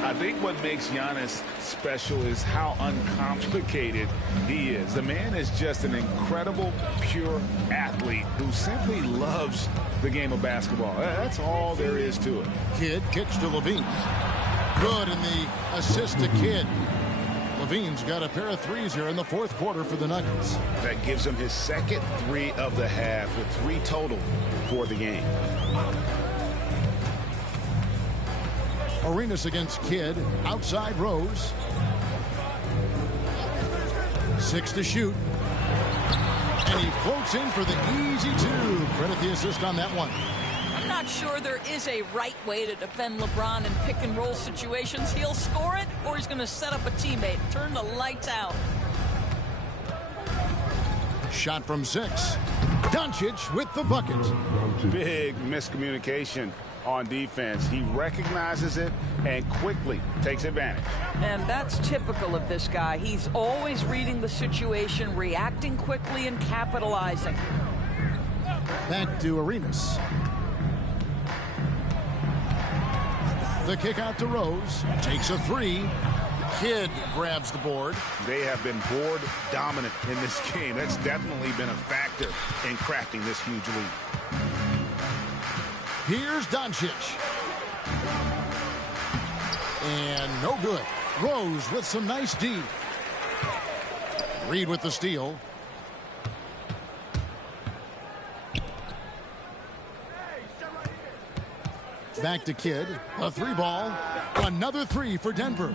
I think what makes Giannis special is how uncomplicated he is. The man is just an incredible, pure athlete who simply loves the game of basketball. That's all there is to it. Kidd kicks to Levine. Good in the assist to Kidd. Levine's got a pair of threes here in the fourth quarter for the Nuggets. That gives him his second three of the half with 3 total for the game. Arenas against Kidd. Outside Rose. 6 to shoot. And he floats in for the easy 2. Credit the assist on that one. I'm not sure there is a right way to defend LeBron in pick and roll situations. He'll score it, or he's going to set up a teammate. Turn the lights out. Shot from 6. Doncic with the bucket. Big miscommunication on defense. He recognizes it and quickly takes advantage. And that's typical of this guy. He's always reading the situation, reacting quickly, and capitalizing. Back to Arenas. The kick out to Rose. Takes a 3. Kidd grabs the board. They have been board dominant in this game. That's definitely been a factor in crafting this huge lead. Here's Doncic. And no good. Rose with some nice D. Reed with the steal. Back to Kidd. A 3-ball. Another 3 for Denver.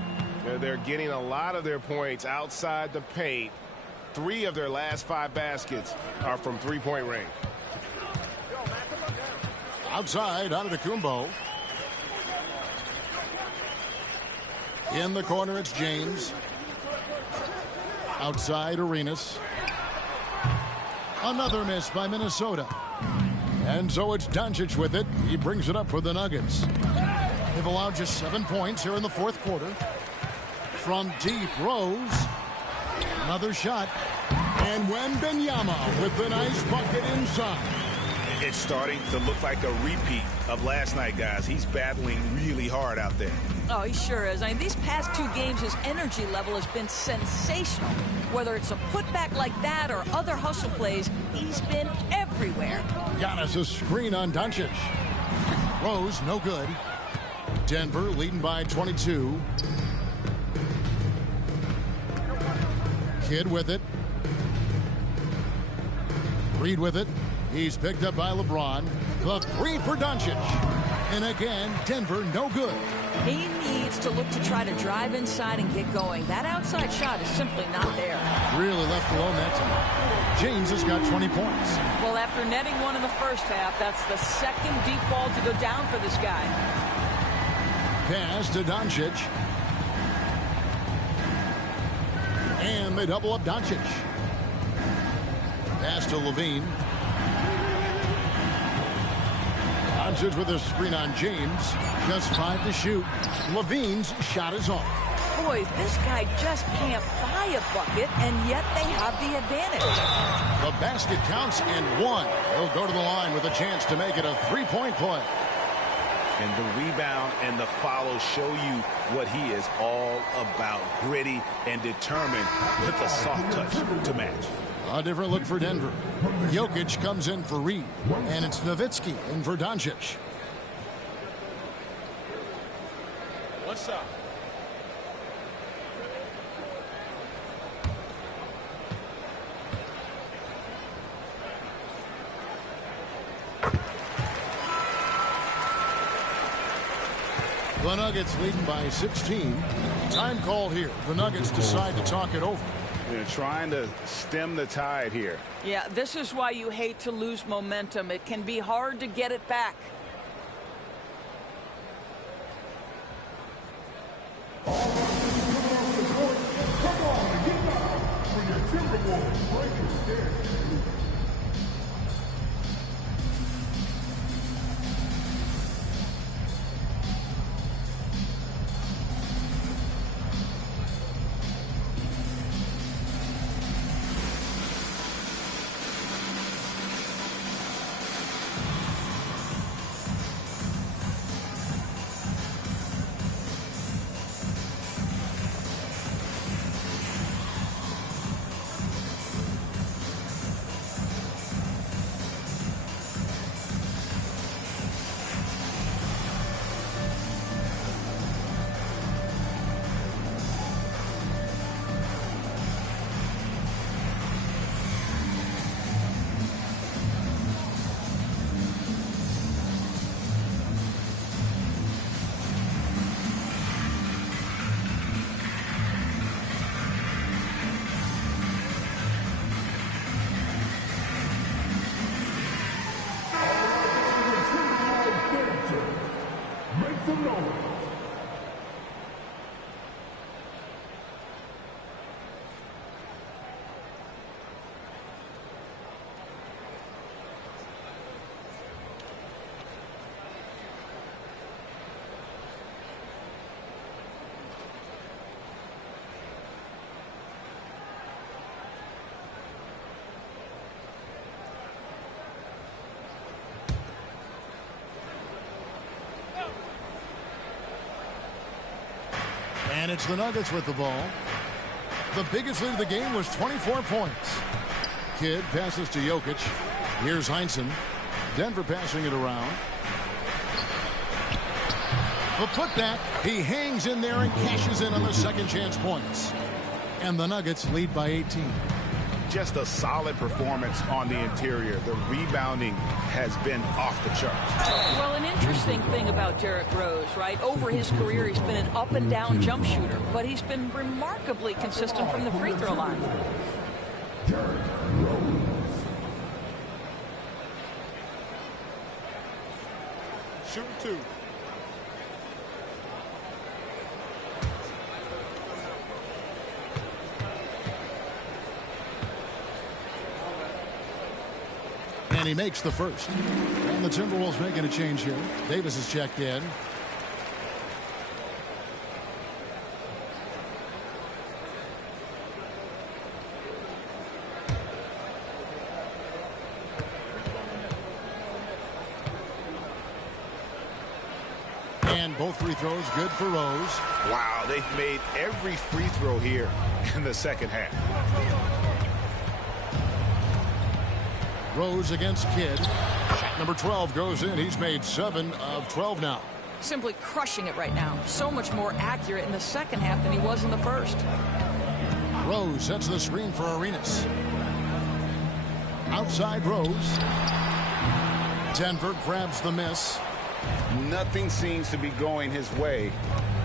They're getting a lot of their points outside the paint. 3 of their last 5 baskets are from 3-point range. Outside, Antetokounmpo. In the corner, it's James. Outside, Arenas. Another miss by Minnesota. And so it's Doncic with it. He brings it up for the Nuggets. They've allowed just 7 points here in the fourth quarter. From deep, Rose. Another shot. And Wembanyama with the nice bucket inside. It's starting to look like a repeat of last night, guys. He's battling really hard out there. Oh, he sure is. I mean, these past 2 games, his energy level has been sensational. Whether it's a putback like that or other hustle plays, he's been everywhere. Giannis a screen on Doncic. Rose, no good. Denver leading by 22. Kidd with it. Reed with it. He's picked up by LeBron. The 3 for Doncic. And again, Denver no good. He needs to look to try to drive inside and get going. That outside shot is simply not there. Really left alone that time. James has got 20 points. Well, after netting 1 in the first half, that's the second deep ball to go down for this guy. Pass to Doncic. And they double up Doncic. Pass to Levine. Doncic with a screen on James. Just 5 to shoot. Levine's shot is off. Boy, this guy just can't buy a bucket, and yet they have the advantage. The basket counts and 1. He'll go to the line with a chance to make it a 3-point play. And the rebound and the follow show you what he is all about. Gritty and determined with a soft touch to match. A different look for Denver. Jokic comes in for Reed. And it's Nowitzki in for Doncic. One shot. The Nuggets leading by 16. Time call here. The Nuggets decide to talk it over. They're trying to stem the tide here. Yeah, this is why you hate to lose momentum. It can be hard to get it back. And it's the Nuggets with the ball. The biggest lead of the game was 24 points. Kidd passes to Jokic. Here's Heinsohn. Denver passing it around. The putback. He hangs in there and cashes in on the second chance points. And the Nuggets lead by 18. Just a solid performance on the interior. The rebounding has been off the charts. Well, an interesting thing about Derrick Rose, right? Over his career, he's been an up-and-down jump shooter, but he's been remarkably consistent from the free throw line. Shooting two. And he makes the first. And the Timberwolves making a change here. Davis is checked in. And both free throws good for Rose. Wow, they've made every free throw here in the second half. Rose against Kidd. Shot number 12 goes in. He's made 7 of 12 now. Simply crushing it right now. So much more accurate in the second half than he was in the first. Rose sets the screen for Arenas. Outside Rose. Denver grabs the miss. Nothing seems to be going his way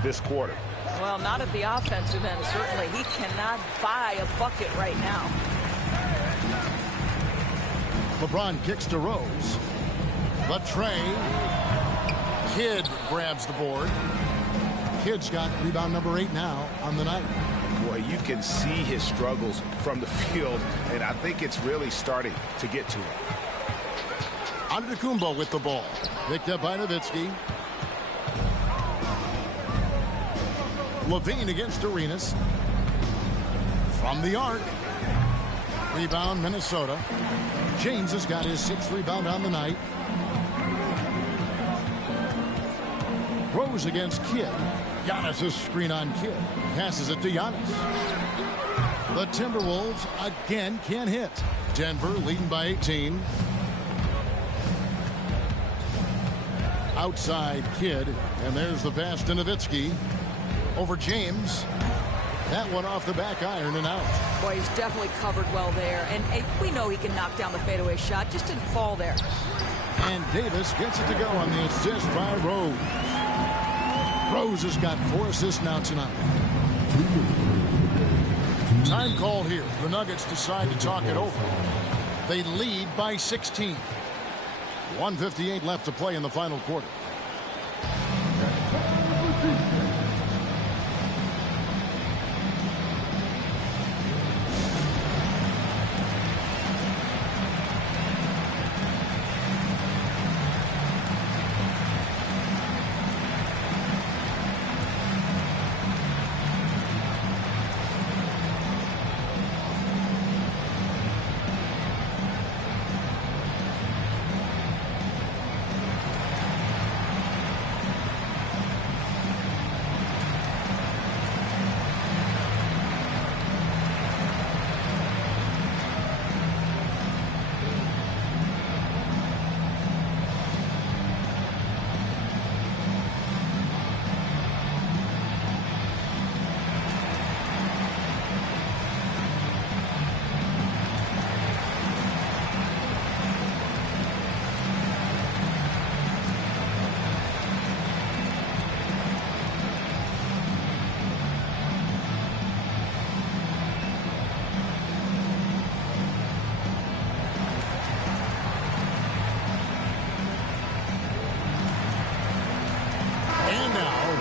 this quarter. Well, not at the offensive end, certainly. He cannot buy a bucket right now. LeBron kicks to Rose. Latrey. Kidd grabs the board. Kidd's got rebound number 8 now on the night. Boy, you can see his struggles from the field, and I think it's really starting to get to him. Antetokounmpo with the ball. Picked up by Nowitzki. Levine against Arenas. From the arc. Rebound, Minnesota. James has got his 6th rebound on the night. Rose against Kidd. Giannis' screen on Kidd. Passes it to Giannis. The Timberwolves again can't hit. Denver leading by 18. Outside Kidd. And there's the pass to Nowitzki. Over James. That one off the back iron and out. Boy, he's definitely covered well there. And we know he can knock down the fadeaway shot. Just didn't fall there. And Davis gets it to go on the assist by Rose. Rose has got 4 assists now tonight. Time called here. The Nuggets decide to talk it over. They lead by 16. 1:58 left to play in the final quarter.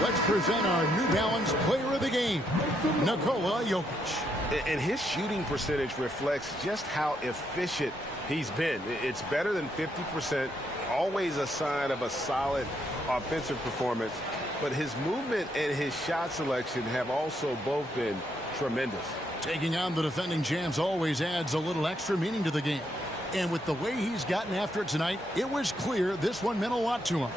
Let's present our New Balance Player of the Game, Nikola Jokic. And his shooting percentage reflects just how efficient he's been. It's better than 50%, always a sign of a solid offensive performance. But his movement and his shot selection have also both been tremendous. Taking on the defending champs always adds a little extra meaning to the game. And with the way he's gotten after it tonight, it was clear this one meant a lot to him.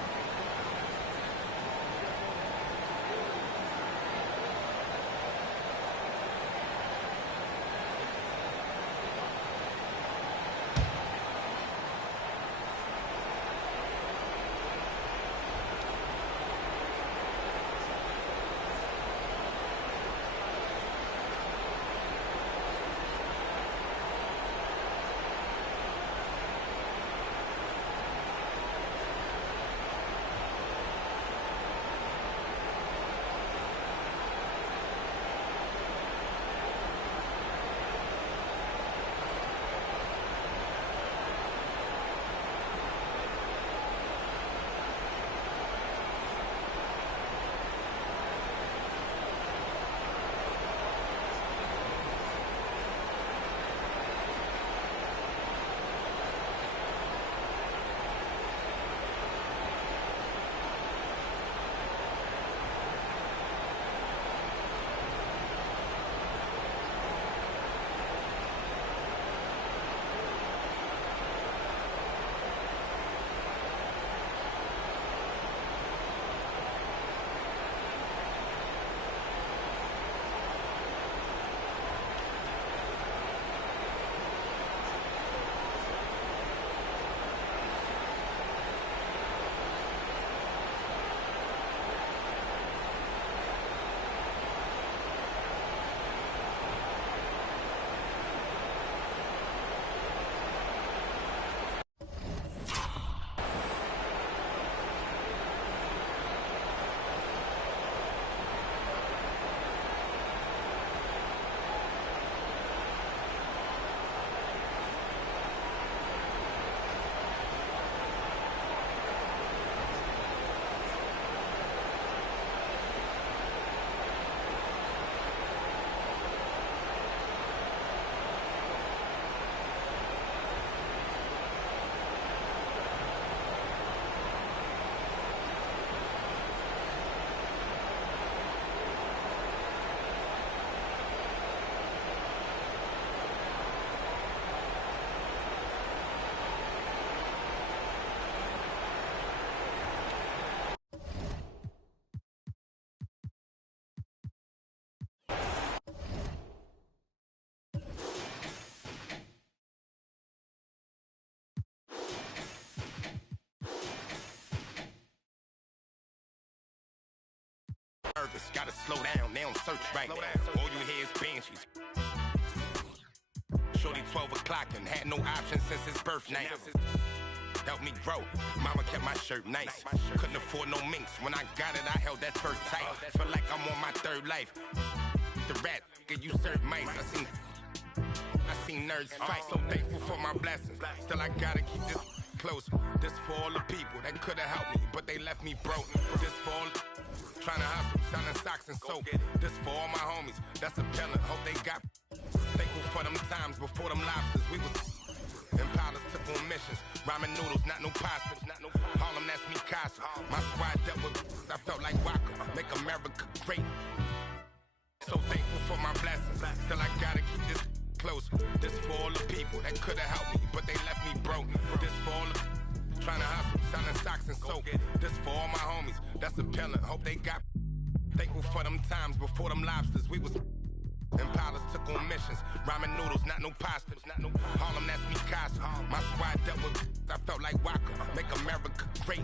Gotta slow down, they don't search right now. All you hear is banshees. Shorty 12 o'clock and had no option since his birth night. helped me grow. Mama kept my shirt nice. Couldn't afford no minks. When I got it, I held that first tight. Feel like I'm on my third life. The rat, you serve mice. I seen nerds fight. So thankful for my blessings. Still, I gotta keep this close. This for all the people that could have helped me, but they left me broke. This for all trying to hustle, selling socks and soap. This for all my homies. That's a pellet. Hope they got. Thankful for them times before them lobsters. We was Impalas took on missions. Ramen noodles, not no pasta. Harlem, that's me, Casa. My squad dealt with. I felt like Waka. Make America great. So thankful for my blessings. Still, I gotta keep this close. This for all the people that could have helped me, but they left me broke. This for all the trying to hustle, selling socks and soap. This for all my homies. That's a pellet. Hope they got. Thankful for them times before them lobsters. We was. Impalas took on missions. Ramen noodles, not no pasta. Harlem, that's me, Casa. My squad dealt with. I felt like Waka. Make America great.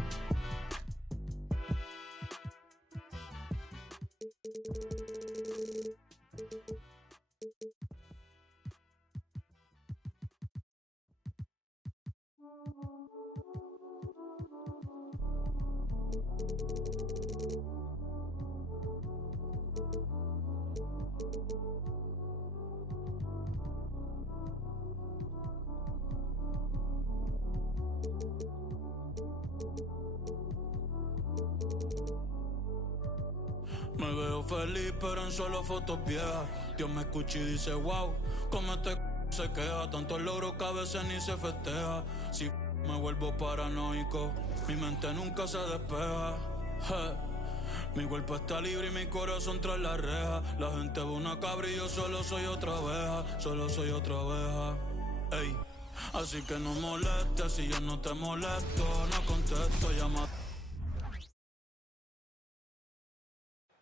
Me veo feliz pero en solo fotos viejas. Dios me escucha y dice wow, como este se queja. Tantos logros que a veces ni se festeja. Si me vuelvo paranoico, mi mente nunca se despeja. Mi cuerpo está libre y mi corazón tras la reja. La gente ve una cabra y yo solo soy otra abeja. Solo soy otra abeja. Ey, así que no molestes, si yo no te molesto, no contesto, llama.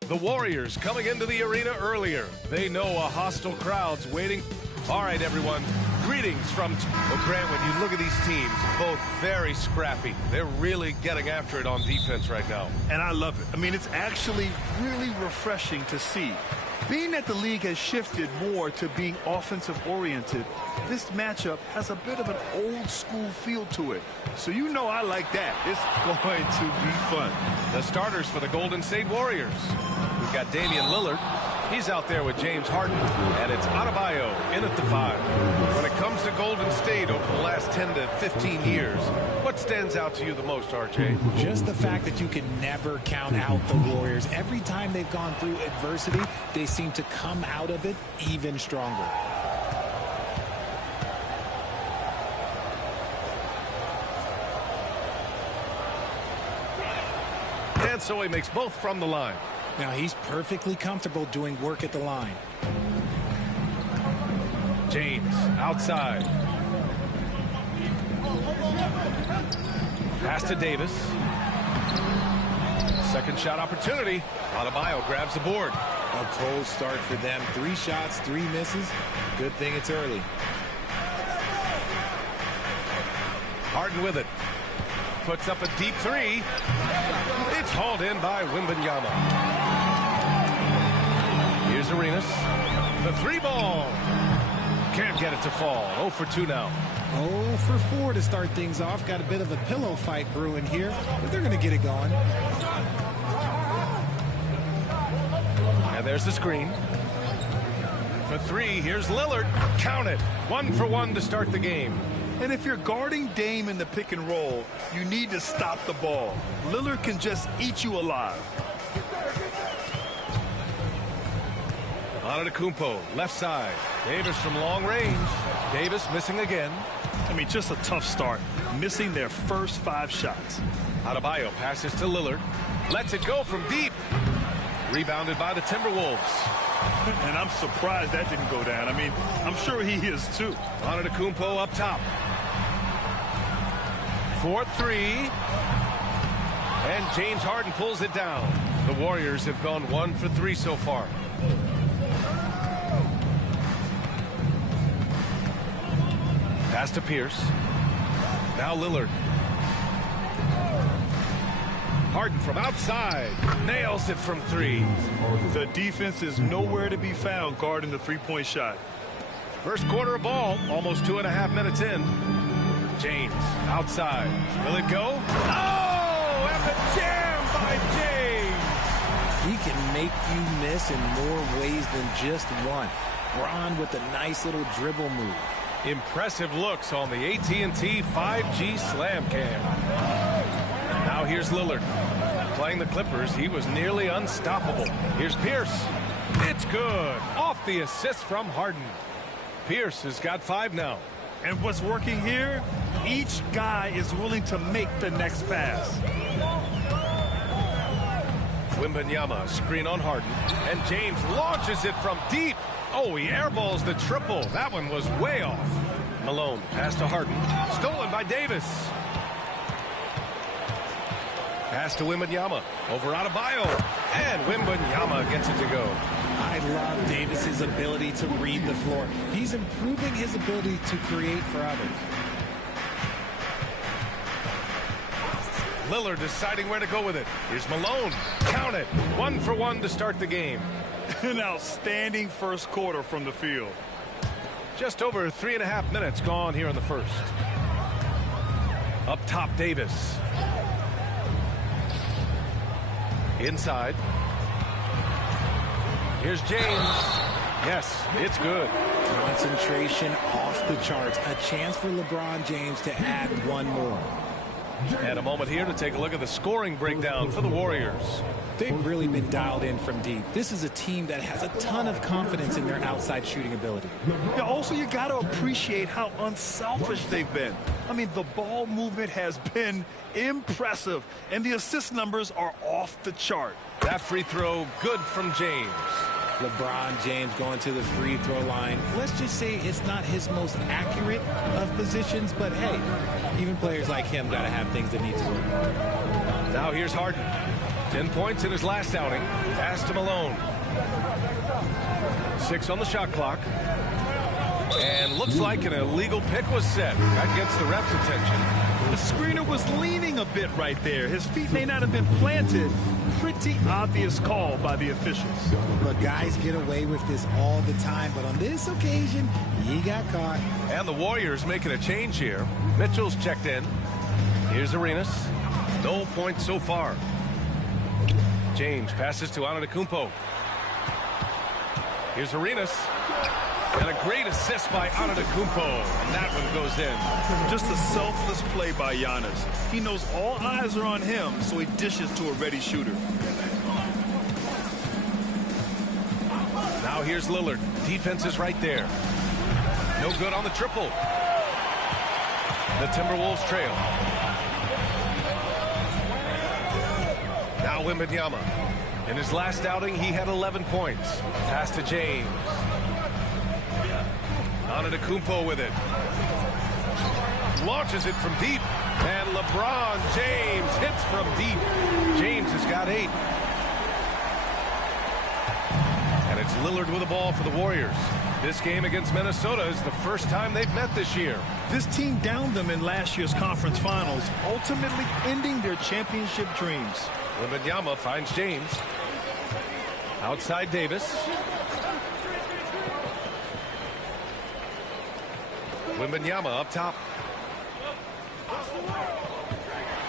The Warriors coming into the arena earlier. They know a hostile crowd's waiting. All right, everyone. Greetings from... Well, Grant, when you look at these teams, both very scrappy. They're really getting after it on defense right now. And I love it. I mean, it's actually really refreshing to see. Being that the league has shifted more to being offensive-oriented, this matchup has a bit of an old-school feel to it. So you know I like that. It's going to be fun. The starters for the Golden State Warriors. We've got Damian Lillard. He's out there with James Harden. And it's Adebayo in at the 5. When it comes to Golden State over the last 10 to 15 years, what stands out to you the most, RJ? Just the fact that you can never count out the Warriors. Every time they've gone through adversity, they seem to come out of it even stronger. And so he makes both from the line. Now he's perfectly comfortable doing work at the line. James outside. Pass to Davis. Second shot opportunity. Adebayo grabs the board. A cold start for them. 3 shots, 3 misses. Good thing it's early. Harden with it. Puts up a deep 3. It's hauled in by Wembanyama. Here's Arenas. The 3 ball. Can't get it to fall. 0 for 2 now. 0 for 4 to start things off. Got a bit of a pillow fight brewing here, but they're going to get it going. And there's the screen. For 3, here's Lillard. Count it. 1 for 1 to start the game. And if you're guarding Dame in the pick and roll, you need to stop the ball. Lillard can just eat you alive. Antetokounmpo, left side. Davis from long range. Davis missing again. I mean, just a tough start. Missing their first 5 shots. Adebayo passes to Lillard. Lets it go from deep. Rebounded by the Timberwolves. And I'm surprised that didn't go down. I mean, I'm sure he is too. Antetokounmpo up top. 4-3. And James Harden pulls it down. The Warriors have gone 1 for 3 so far. Pass to Pierce. Now Lillard. Harden from outside. Nails it from 3. The defense is nowhere to be found guarding the 3-point shot. First quarter of ball. Almost 2.5 minutes in. James outside. Will it go? Oh, and the jam by James. He can make you miss in more ways than just one. Bron with a nice little dribble move. Impressive looks on the AT&T 5G Slam Cam. Now here's Lillard. Playing the Clippers, he was nearly unstoppable. Here's Pierce. It's good. Off the assist from Harden. Pierce has got 5 now. And what's working here? Each guy is willing to make the next pass. Wembanyama screen on Harden. And James launches it from deep. Oh, he airballs the triple. That one was way off. Malone pass to Harden. Stolen by Davis. Pass to Wembanyama. Over Adebayo. And Wembanyama gets it to go. I love Davis's ability to read the floor. He's improving his ability to create for others. Lillard deciding where to go with it. Here's Malone. Count it. 1 for 1 to start the game. An outstanding first quarter from the field. Just over 3.5 minutes gone here in the first. Up top, Davis. Inside. Here's James. Yes, it's good. Concentration off the charts. A chance for LeBron James to add one more. And a moment here to take a look at the scoring breakdown for the Warriors. They've really been dialed in from deep. This is a team that has a ton of confidence in their outside shooting ability. Yeah, also, you got to appreciate how unselfish they've been. I mean, the ball movement has been impressive, and the assist numbers are off the chart. That free throw, good from James. LeBron James going to the free throw line. Let's just say it's not his most accurate of positions, but hey, even players like him got to have things that need to work. Now here's Harden. 10 points in his last outing. Pass to Malone. 6 on the shot clock. And looks like an illegal pick was set. That gets the ref's attention. The screener was leaning a bit right there. His feet may not have been planted. Pretty obvious call by the officials. But guys get away with this all the time, but on this occasion, he got caught. And the Warriors making a change here. Mitchell's checked in. Here's Arenas. No points so far. James passes to Antetokounmpo. Here's Arenas. And a great assist by Antetokounmpo. And that one goes in. Just a selfless play by Giannis. He knows all eyes are on him, so he dishes to a ready shooter. Now here's Lillard. Defense is right there. No good on the triple. The Timberwolves trail. Now Wembanyama. In his last outing, he had 11 points. Pass to James. Antetokounmpo with it. Launches it from deep. And LeBron James hits from deep. James has got 8. And it's Lillard with the ball for the Warriors. This game against Minnesota is the first time they've met this year. This team downed them in last year's conference finals, ultimately ending their championship dreams. Wembanyama finds James. Outside Davis. Wembanyama up top.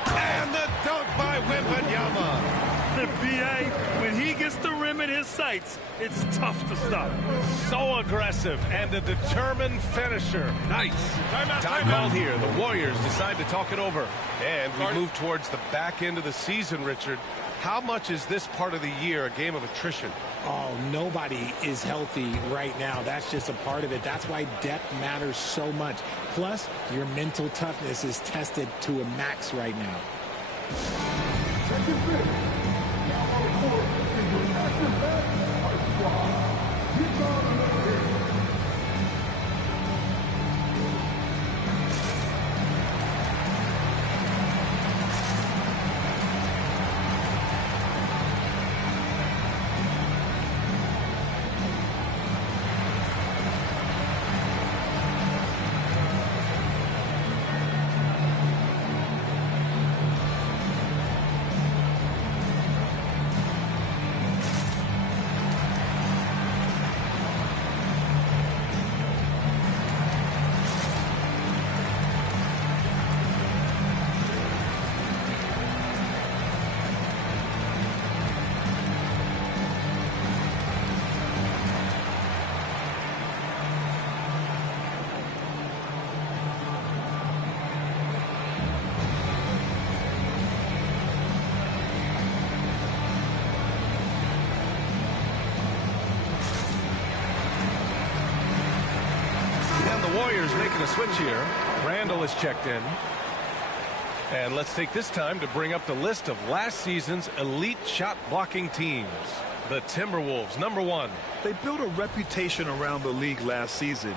And the dunk by Wembanyama. The BA, when he gets the rim in his sights, it's tough to stop. So aggressive and a determined finisher. Nice. Timeout here. The Warriors decide to talk it over. And we move towards the back end of the season, Richard. How much is this part of the year a game of attrition? Oh, nobody is healthy right now. That's just a part of it. That's why depth matters so much. Plus, your mental toughness is tested to a max right now. Warriors making a switch here. Randall is checked in. And let's take this time to bring up the list of last season's elite shot blocking teams. The Timberwolves, number 1. They built a reputation around the league last season.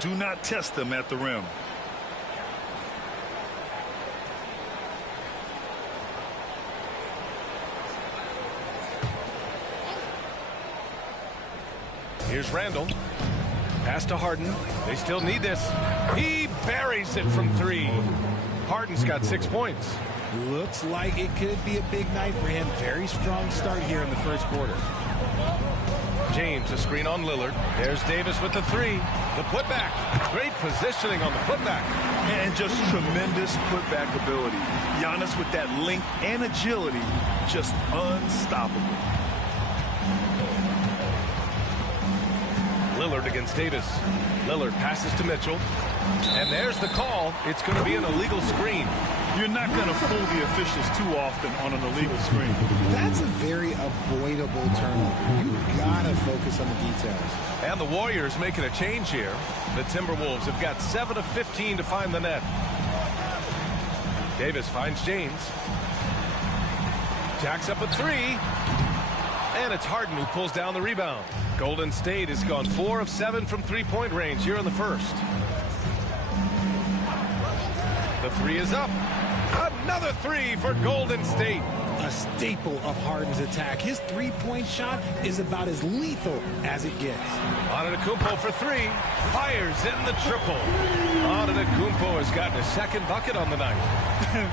Do not test them at the rim. Here's Randall. Pass to Harden. They still need this. He buries it from 3. Harden's got 6 points. Looks like it could be a big night for him. Very strong start here in the first quarter. James, a screen on Lillard. There's Davis with the 3. The putback. Great positioning on the putback. And just tremendous putback ability. Giannis with that length and agility, just unstoppable. Lillard against Davis. Lillard passes to Mitchell. And there's the call. It's going to be an illegal screen. You're not going to fool the officials too often on an illegal screen. That's a very avoidable turnover. You got to focus on the details. And the Warriors making a change here. The Timberwolves have got 7 of 15 to find the net. Davis finds James. Jacks up a 3. And it's Harden who pulls down the rebound. Golden State has gone 4 of 7 from three-point range here in the first. The 3 is up. Another 3 for Golden State. A staple of Harden's attack. His three-point shot is about as lethal as it gets. Antetokounmpo for 3. Fires in the triple. Antetokounmpo has gotten his second bucket on the night.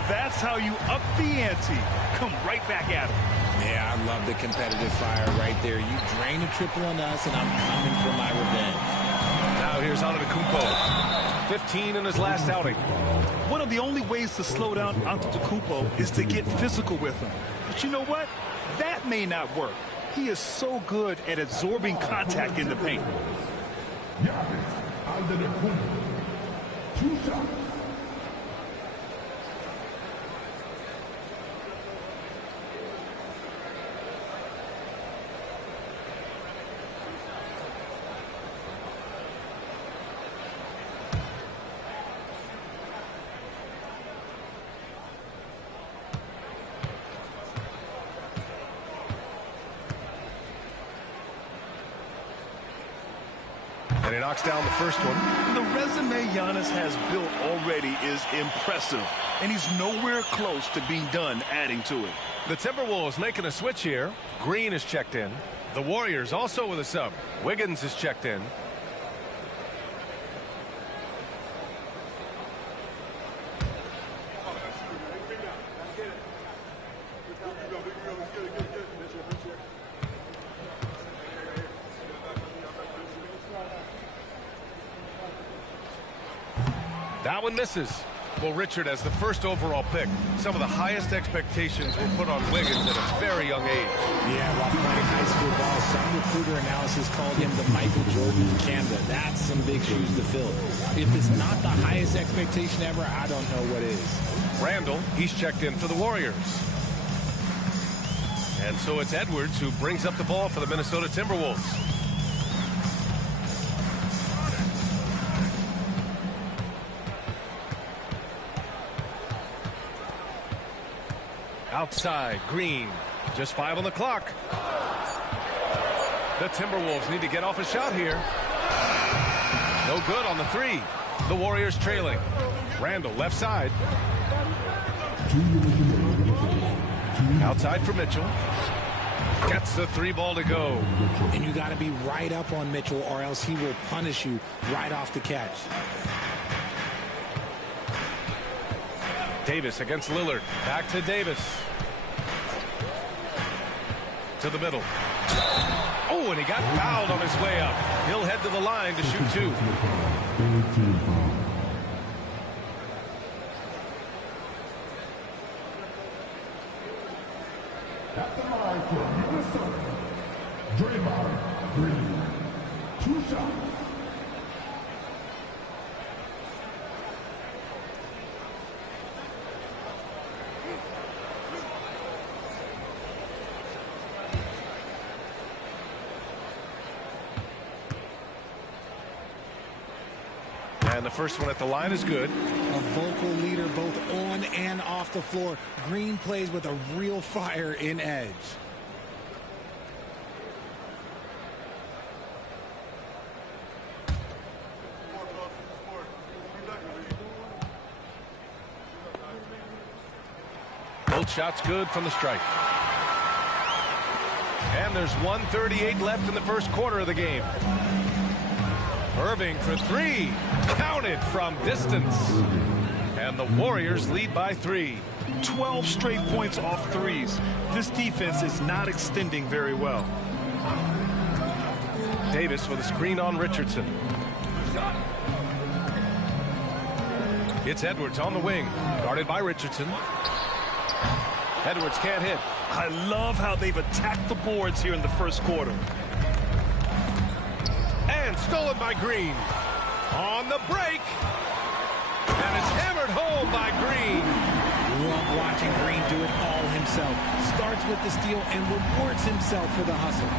That's how you up the ante. Come right back at him. Yeah, I love the competitive fire right there. You drain a triple on us, and I'm coming for my revenge. Now here's Antetokounmpo. 15 in his last outing. One of the only ways to slow down Antetokounmpo is to get physical with him. But you know what? That may not work. He is so good at absorbing contact in the paint. Antetokounmpo. 2 shots. And he knocks down the first one. The resume Giannis has built already is impressive, and he's nowhere close to being done adding to it. The Timberwolves making a switch here. Green is checked in. The Warriors also with a sub. Wiggins is checked in. That one misses. Well, Richard, as the first overall pick, some of the highest expectations were put on Wiggins at a very young age. Yeah, while playing high school ball, some recruiter analysis called him the Michael Jordan of Canada. That's some big shoes to fill. If it's not the highest expectation ever, I don't know what is. Randall, he's checked in for the Warriors. And so it's Edwards who brings up the ball for the Minnesota Timberwolves. Outside, Green. Just 5 on the clock. The Timberwolves need to get off a shot here. No good on the 3. The Warriors trailing. Randall, left side. Outside for Mitchell. Gets the 3 ball to go. And you got to be right up on Mitchell, or else he will punish you right off the catch. Davis against Lillard. Back to Davis. To the middle. Oh, and he got fouled on his way up. He'll head to the line to shoot 2. At the line for Minnesota, Draymond Green. 2 shots. And And the first one at the line is good. A vocal leader both on and off the floor. Green plays with a real fire in edge. Both shots good from the stripe. And there's 1:38 left in the first quarter of the game. Irving for three. Counted from distance. And the Warriors lead by 3. 12 straight points off threes. This defense is not extending very well. Davis with a screen on Richardson. It's Edwards on the wing. Guarded by Richardson. Edwards can't hit. I love how they've attacked the boards here in the first quarter. And stolen by Green. On the break. And it's hammered home by Green. Love watching Green do it all himself. Starts with the steal and rewards himself for the hustle.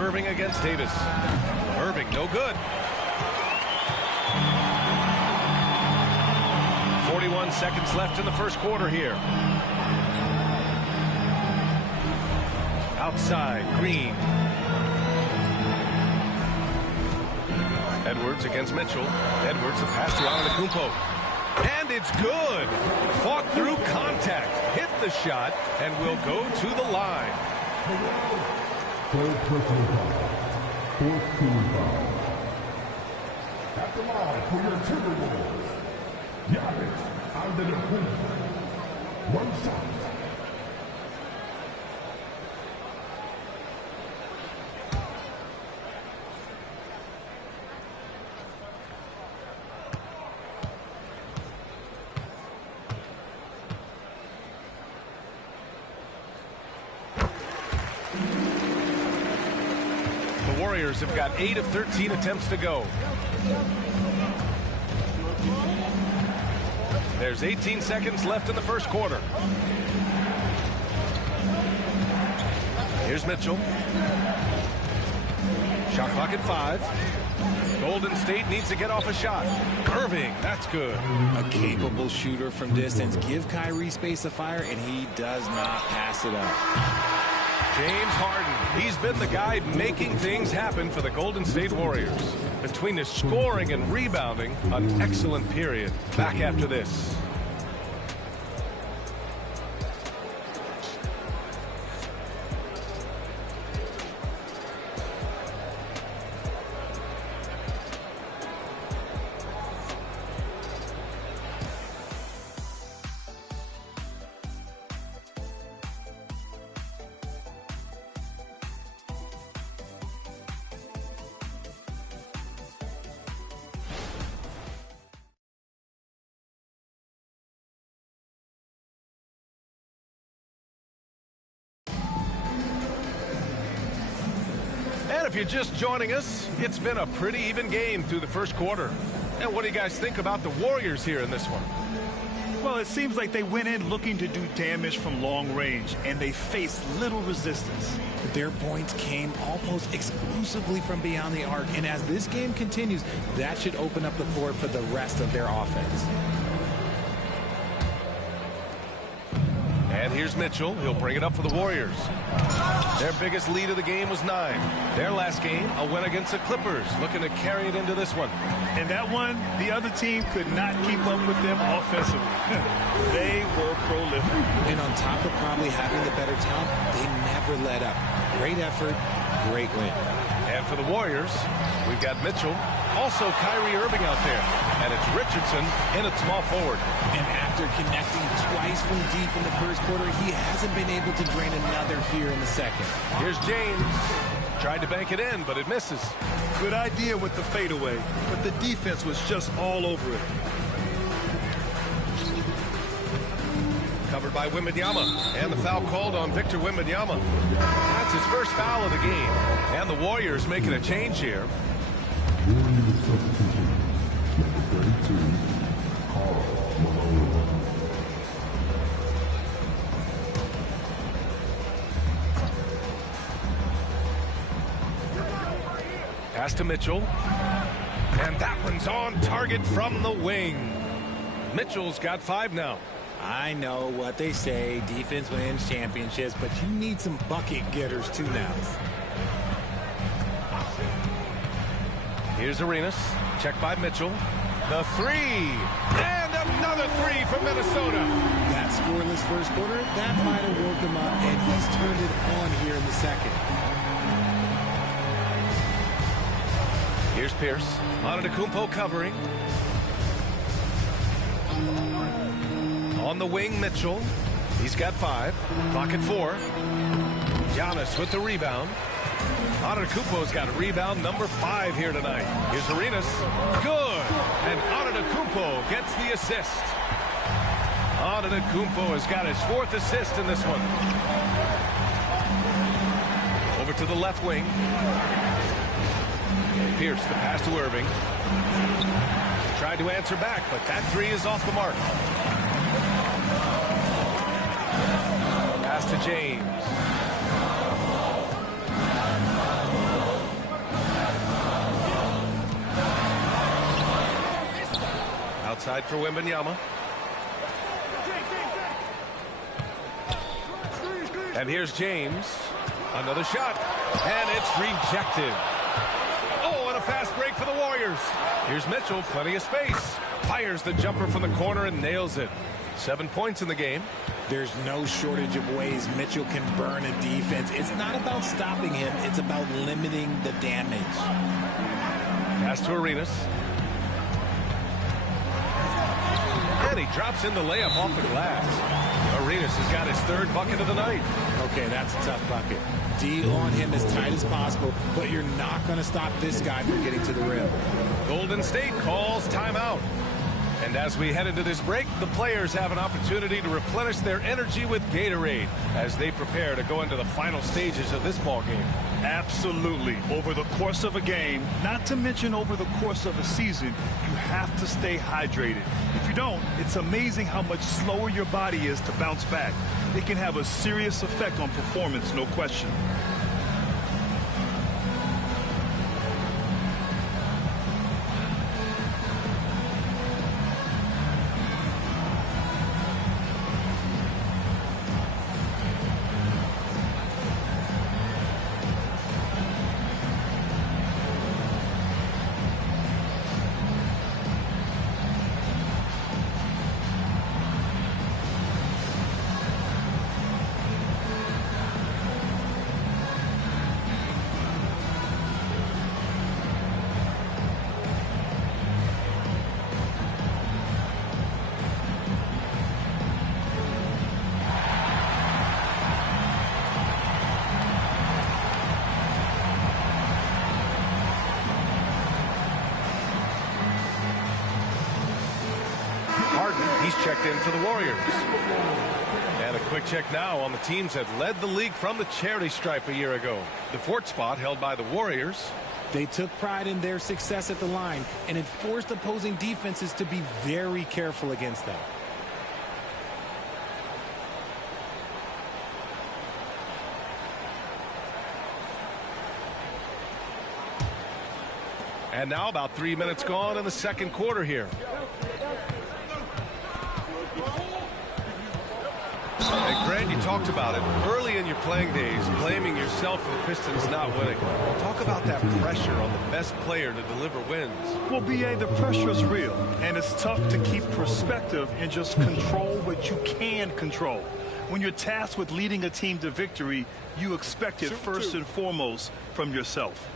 Irving against Davis. Irving no good. 41 seconds left in the first quarter here. Outside, Green. Edwards against Mitchell. Edwards, the pass to Antetokounmpo. And it's good. Fought through contact. Hit the shot and will go to the line. Third personal foul. Fourth team foul. At the line for your Timberwolves. Giannis Antetokounmpo. One shot. The Warriors have got 8 of 13 attempts to go. There's 18 seconds left in the first quarter. Here's Mitchell. Shot clock at 5. Golden State needs to get off a shot. Irving, that's good. A capable shooter from distance. Give Kyrie space to fire, and he does not pass it up. James Harden, he's been the guy making things happen for the Golden State Warriors. Between his scoring and rebounding, an excellent period. Back after this. And if you're just joining us, it's been a pretty even game through the first quarter. And what do you guys think about the Warriors here in this one? Well, it seems like they went in looking to do damage from long range, and they faced little resistance. Their points came almost exclusively from beyond the arc, and as this game continues, that should open up the floor for the rest of their offense. And here's Mitchell. He'll bring it up for the Warriors. Their biggest lead of the game was 9. Their last game, a win against the Clippers, looking to carry it into this one. And that one, the other team could not keep up with them offensively. They were prolific. And on top of probably having the better talent, they never let up. Great effort, great win. And for the Warriors, we've got Mitchell, also Kyrie Irving out there. And it's Richardson in at small forward. And after connecting twice from deep in the first quarter, he hasn't been able to drain another here in the second. Here's James. Tried to bank it in, but it misses. Good idea with the fadeaway, but the defense was just all over it. Covered by Wembanyama, and the foul called on Victor Wembanyama. That's his first foul of the game. And the Warriors making a change here. Pass to Mitchell. And that one's on target from the wing. Mitchell's got 5 now. I know what they say, defense wins championships, but you need some bucket getters too now. Here's Arenas. Check by Mitchell. The 3. And another 3 from Minnesota. That scoreless first quarter, that might have woke him up, and he's turned it on here in the second. Here's Pierce. Antetokounmpo covering. On the wing, Mitchell. He's got 5. Clock at 4. Giannis with the rebound. Antetokounmpo's got rebound number 5 here tonight. Here's Arenas. Good. And Antetokounmpo gets the assist. Antetokounmpo has got his 4th assist in this one. Over to the left wing. Pierce, the pass to Irving. Tried to answer back, but that 3 is off the mark. Pass to James. Outside for Wembanyama. And here's James. Another shot. And it's rejected. Oh, and a fast break for the Warriors. Here's Mitchell, plenty of space. Fires the jumper from the corner and nails it. 7 points in the game. There's no shortage of ways Mitchell can burn a defense. It's not about stopping him. It's about limiting the damage. Pass to Arenas. And he drops in the layup off the glass. Arenas has got his 3rd bucket of the night. Okay, that's a tough bucket. D on him as tight as possible, but you're not going to stop this guy from getting to the rim. Golden State calls timeout. And as we head into this break, the players have an opportunity to replenish their energy with Gatorade as they prepare to go into the final stages of this ball game. Absolutely. Over the course of a game, not to mention over the course of a season, you have to stay hydrated. If you don't, it's amazing how much slower your body is to bounce back. It can have a serious effect on performance, no question. He's checked in for the Warriors. And a quick check now on the teams that led the league from the charity stripe a year ago. The 4th spot held by the Warriors. They took pride in their success at the line, and it forced opposing defenses to be very careful against them. And now about 3 minutes gone in the second quarter here. And Grant, you talked about it early in your playing days, blaming yourself for the Pistons not winning. Talk about that pressure on the best player to deliver wins. Well, B.A., the pressure is real, and it's tough to keep perspective and just control what you can control. When you're tasked with leading a team to victory, you expect it first and foremost from yourself.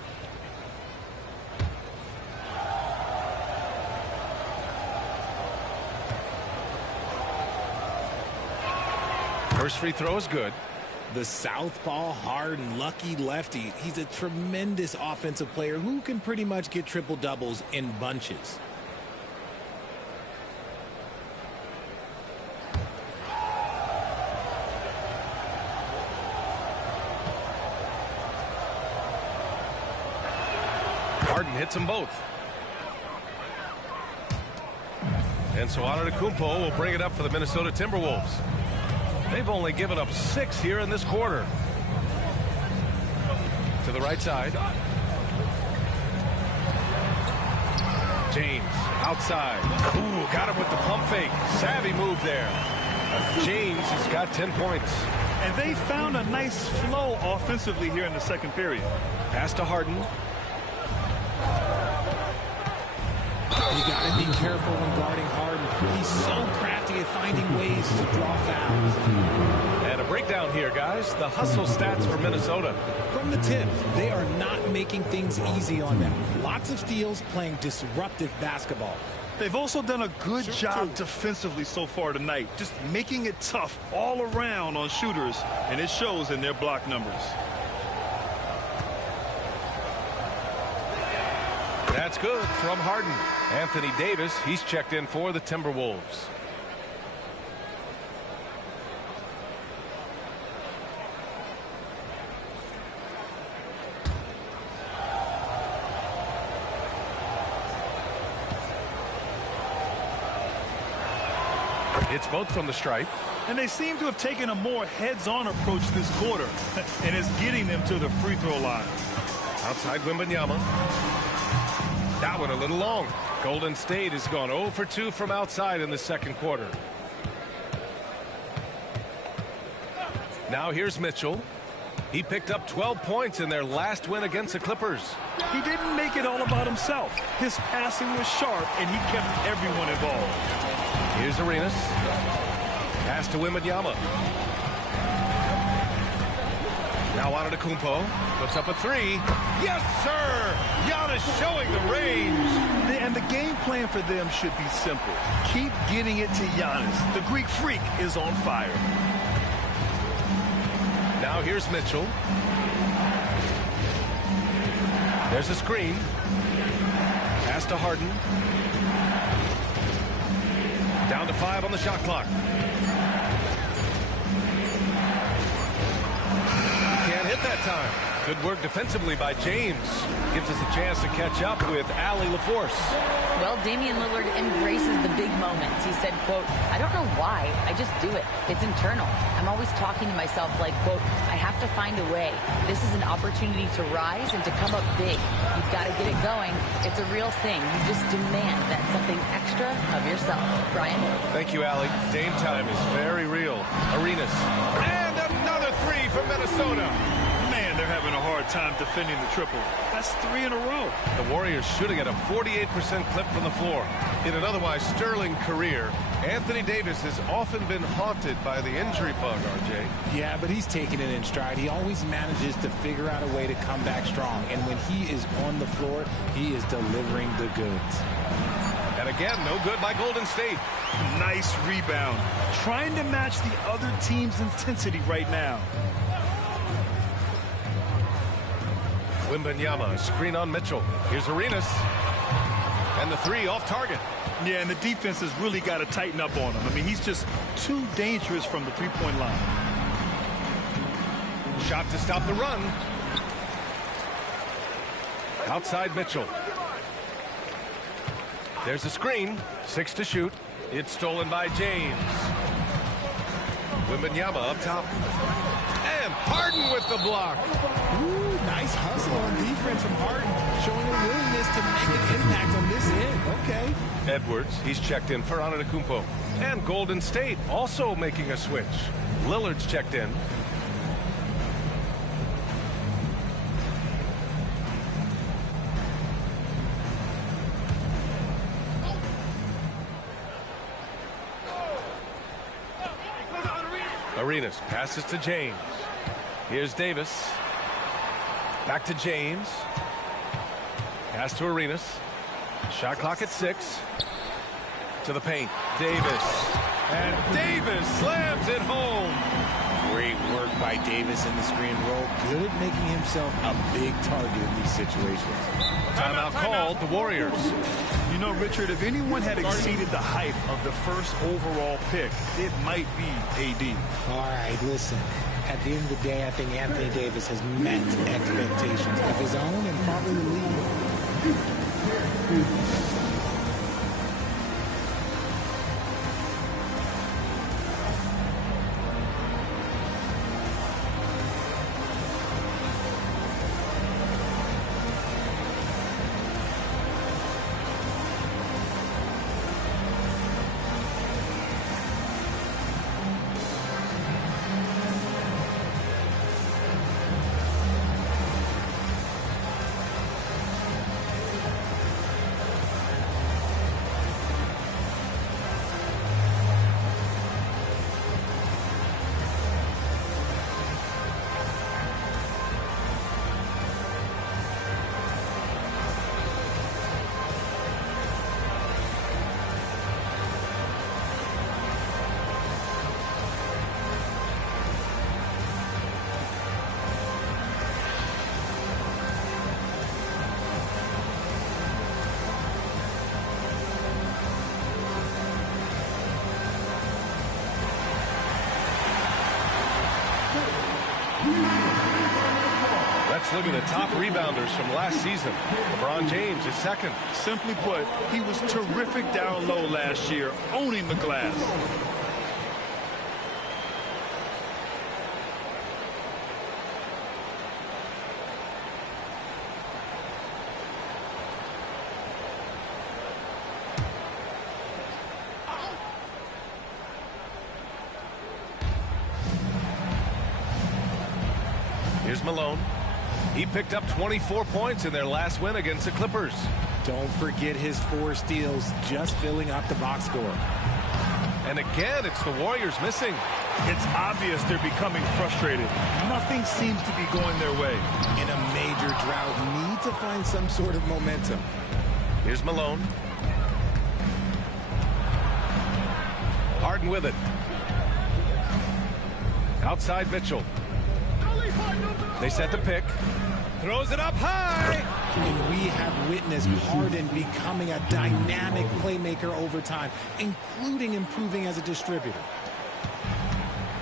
First free throw is good. The southpaw, hard and lucky lefty. He's a tremendous offensive player who can pretty much get triple-doubles in bunches. Harden hits them both. And so Antetokounmpo will bring it up for the Minnesota Timberwolves. They've only given up 6 here in this quarter. To the right side. James outside. Ooh, got him with the pump fake. Savvy move there. James has got 10 points. And they found a nice flow offensively here in the second period. Pass to Harden. You got to be careful when guarding Harden. He's so crafty at finding ways to draw fouls. And a breakdown here, guys. The hustle stats for Minnesota. From the tip, they are not making things easy on them. Lots of steals, playing disruptive basketball. They've also done a good job defensively so far tonight, just making it tough all around on shooters, and it shows in their block numbers. That's good from Harden. Anthony Davis, he's checked in for the Timberwolves. It's both from the stripe. And they seem to have taken a more heads-on approach this quarter, and it's getting them to the free throw line. Outside Wembanyama. That one a little long. Golden State has gone 0 for 2 from outside in the second quarter. Now here's Mitchell. He picked up 12 points in their last win against the Clippers. He didn't make it all about himself. His passing was sharp, and he kept everyone involved. Here's Arenas. Pass to Wembanyama. Now Antetokounmpo puts up a three. Yes, sir! Giannis showing the range. And the game plan for them should be simple. Keep getting it to Giannis. The Greek freak is on fire. Now here's Mitchell. There's a screen. Pass to Harden. Down to 5 on the shot clock. Can't hit that time. Good work defensively by James. Gives us a chance to catch up with Allie LaForce. Well, Damian Lillard embraces the big moments. He said, quote, "I don't know why. I just do it. It's internal. I'm always talking to myself like, quote, I have to find a way. This is an opportunity to rise and to come up big. You've got to get it going. It's a real thing. You just demand that something extra of yourself." Brian? Thank you, Allie. Dame time is very real. Arenas. And another three for Minnesota. Man, they're having a hard time defending the triple. That's 3 in a row. The Warriors shooting at a 48% clip from the floor. In an otherwise sterling career, Anthony Davis has often been haunted by the injury bug, RJ. Yeah, but he's taking it in stride. He always manages to figure out a way to come back strong. And when he is on the floor, he is delivering the goods. And again, no good by Golden State. Nice rebound. Trying to match the other team's intensity right now. Wembanyama, screen on Mitchell. Here's Arenas. And the three off target. Yeah, and the defense has really got to tighten up on him. I mean, he's just too dangerous from the three-point line. Shot to stop the run. Outside Mitchell. There's a screen. 6 to shoot. It's stolen by James. Wembanyama up top. And Harden with the block. Ooh, nice hustle on defense from Harden. Showing a willingness to make an impact on this end. Okay. Edwards, he's checked in for Antetokounmpo. And Golden State also making a switch. Lillard's checked in. Arenas passes to James. Here's Davis. Back to James. Pass to Arenas. Shot clock at 6. To the paint. Davis. And Davis slams it home. Great work by Davis in the screen roll. Good at making himself a big target in these situations. Timeout called, the Warriors. You know, Richard, if anyone had exceeded the hype of the first overall pick, it might be AD. All right, listen. At the end of the day, I think Anthony Davis has met expectations of his own and probably the league. Let's look at the top rebounders from last season. LeBron James is second. Simply put, he was terrific down low last year, owning the glass. Here's Malone. He picked up 24 points in their last win against the Clippers. Don't forget his 4 steals, just filling up the box score. And again, it's the Warriors missing. It's obvious they're becoming frustrated. Nothing seems to be going their way. In a major drought, need to find some sort of momentum. Here's Malone. Harden with it. Outside Mitchell. They set the pick. Throws it up high. And we have witnessed Harden becoming a dynamic playmaker over time, including improving as a distributor.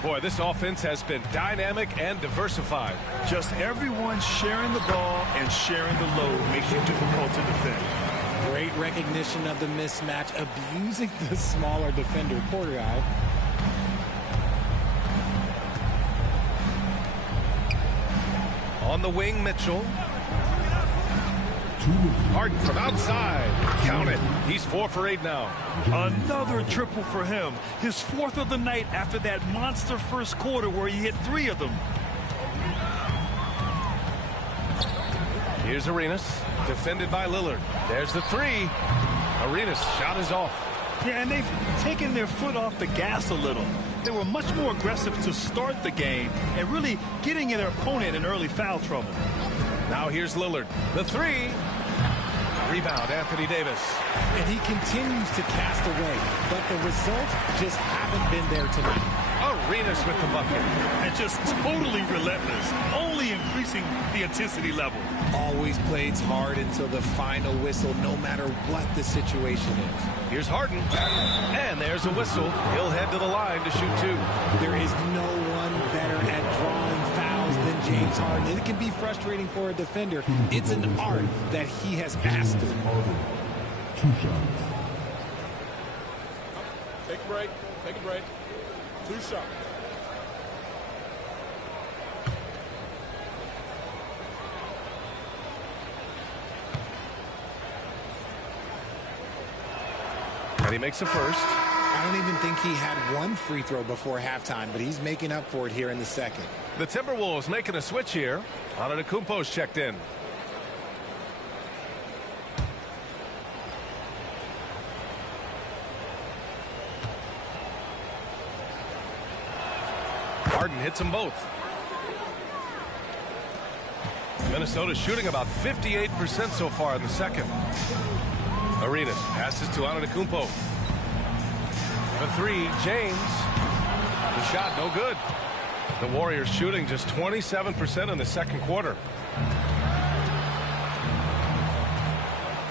Boy, this offense has been dynamic and diversified. Just everyone sharing the ball and sharing the load makes you difficult to defend. Great recognition of the mismatch, abusing the smaller defender. Poor guy. On the wing, Mitchell. Harden from outside. Count it. He's 4 for 8 now. Another triple for him. His 4th of the night after that monster first quarter where he hit 3 of them. Here's Arenas. Defended by Lillard. There's the 3. Arenas' shot is off. Yeah, and they've taken their foot off the gas a little. They were much more aggressive to start the game and really getting their opponent in early foul trouble. Now here's Lillard. The 3. Rebound, Anthony Davis. And he continues to cast away, but the results just haven't been there tonight. Arenas with the bucket. And just totally relentless, only increasing the intensity level. Always plays hard until the final whistle, no matter what the situation is. Here's Harden. And there's a whistle. He'll head to the line to shoot 2. There is no one better at drawing fouls than James Harden. It can be frustrating for a defender. It's an art that he has mastered. 2 shots. Take a break. Take a break. 2 shots. And he makes a first. I don't even think he had 1 free throw before halftime, but he's making up for it here in the second. The Timberwolves making a switch here. Antetokounmpo's checked in. Harden hits them both. Minnesota shooting about 58% so far in the second. Arenas passes to Antetokounmpo. The 3, James. The shot no good. The Warriors shooting just 27% in the second quarter.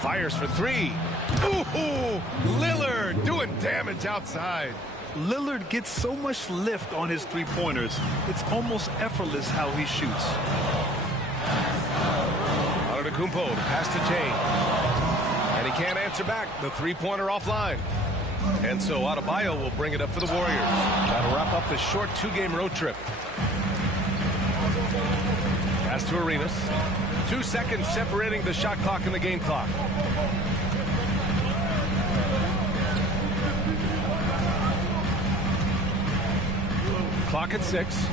Fires for 3. Ooh, Lillard doing damage outside. Lillard gets so much lift on his 3-pointers. It's almost effortless how he shoots. Antetokounmpo to pass to James. And he can't answer back. The 3-pointer offline. And so Adebayo will bring it up for the Warriors. That'll wrap up the short 2-game road trip. Pass to Arenas. 2 seconds separating the shot clock and the game clock. Clock at 6.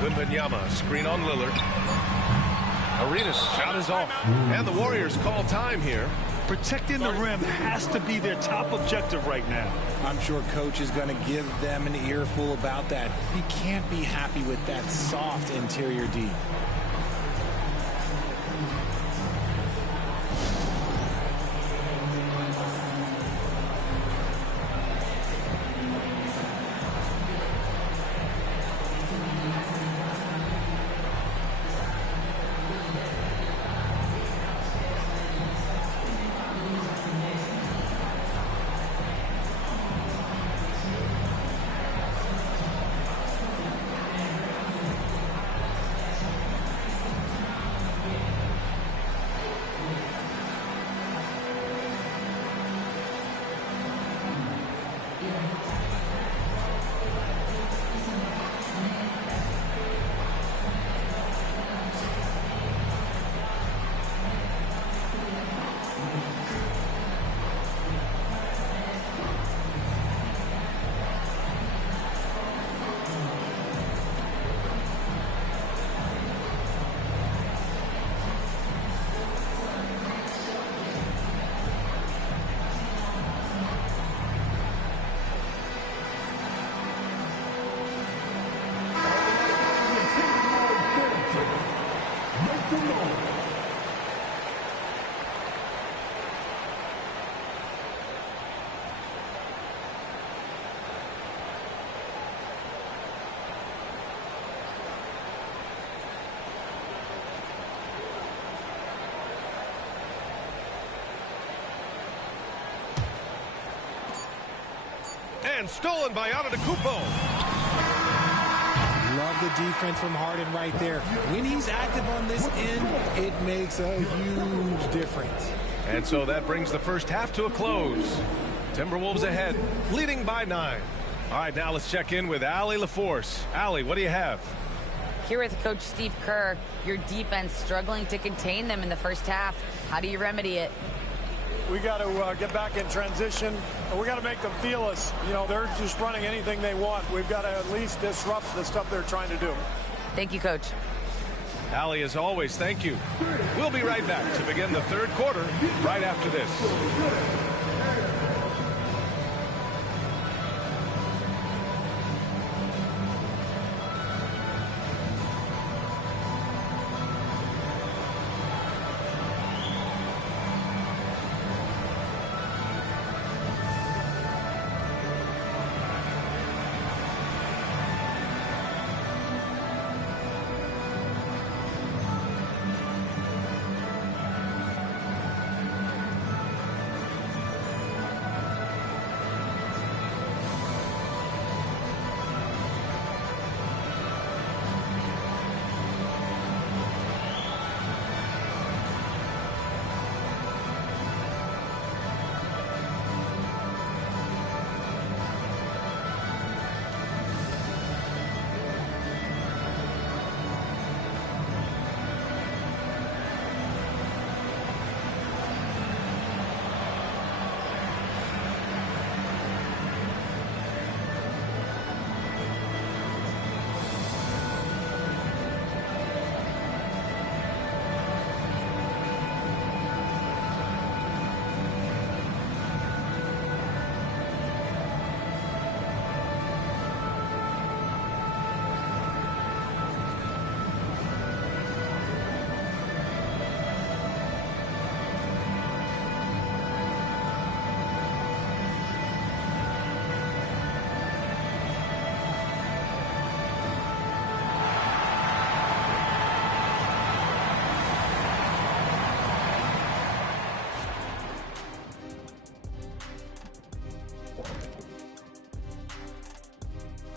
Wembanyama screen on Lillard. Arenas shot is off. And the Warriors call time here. Protecting the rim has to be their top objective right now. I'm sure coach is going to give them an earful about that. He can't be happy with that soft interior D. And stolen by Antetokounmpo. Love the defense from Harden right there. When he's active on this end, it makes a huge difference. And so that brings the first half to a close. Timberwolves ahead, leading by 9. All right, now let's check in with Allie LaForce. Allie, what do you have? Here with Coach Steve Kerr, your defense struggling to contain them in the first half. How do you remedy it? We got to get back in transition. We got to make them feel us. You know, they're just running anything they want. We've got to at least disrupt the stuff they're trying to do. Thank you, Coach. Allie, as always, thank you. We'll be right back to begin the third quarter right after this.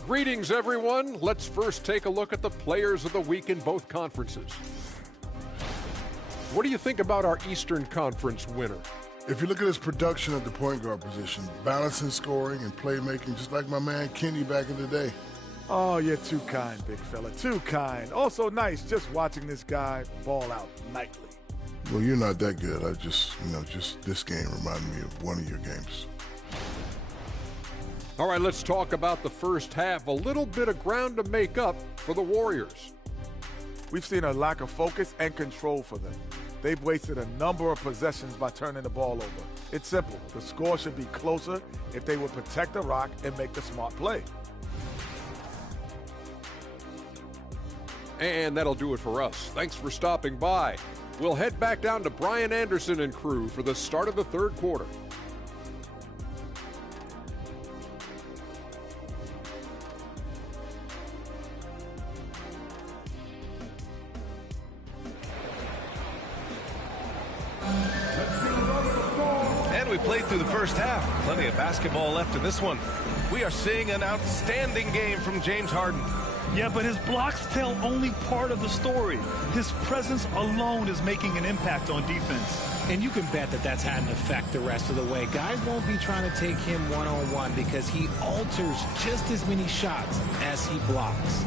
Greetings, everyone. Let's first take a look at the players of the week in both conferences. What do you think about our Eastern Conference winner? If you look at his production at the point guard position, balancing scoring and playmaking, just like my man Kenny back in the day. Oh, you're too kind, big fella. Too kind. Also nice just watching this guy ball out nightly. Well, you're not that good. I just this game reminded me of one of your games. All right, let's talk about the first half. A little bit of ground to make up for the Warriors. We've seen a lack of focus and control for them. They've wasted a number of possessions by turning the ball over. It's simple. The score should be closer if they would protect the rock and make the smart play. And that'll do it for us. Thanks for stopping by. We'll head back down to Brian Anderson and crew for the start of the third quarter. We played through the first half. Plenty of basketball left in this one. We are seeing an outstanding game from James Harden. Yeah, but his blocks tell only part of the story. His presence alone is making an impact on defense. And you can bet that that's had an effect the rest of the way. Guys won't be trying to take him one-on-one because he alters just as many shots as he blocks.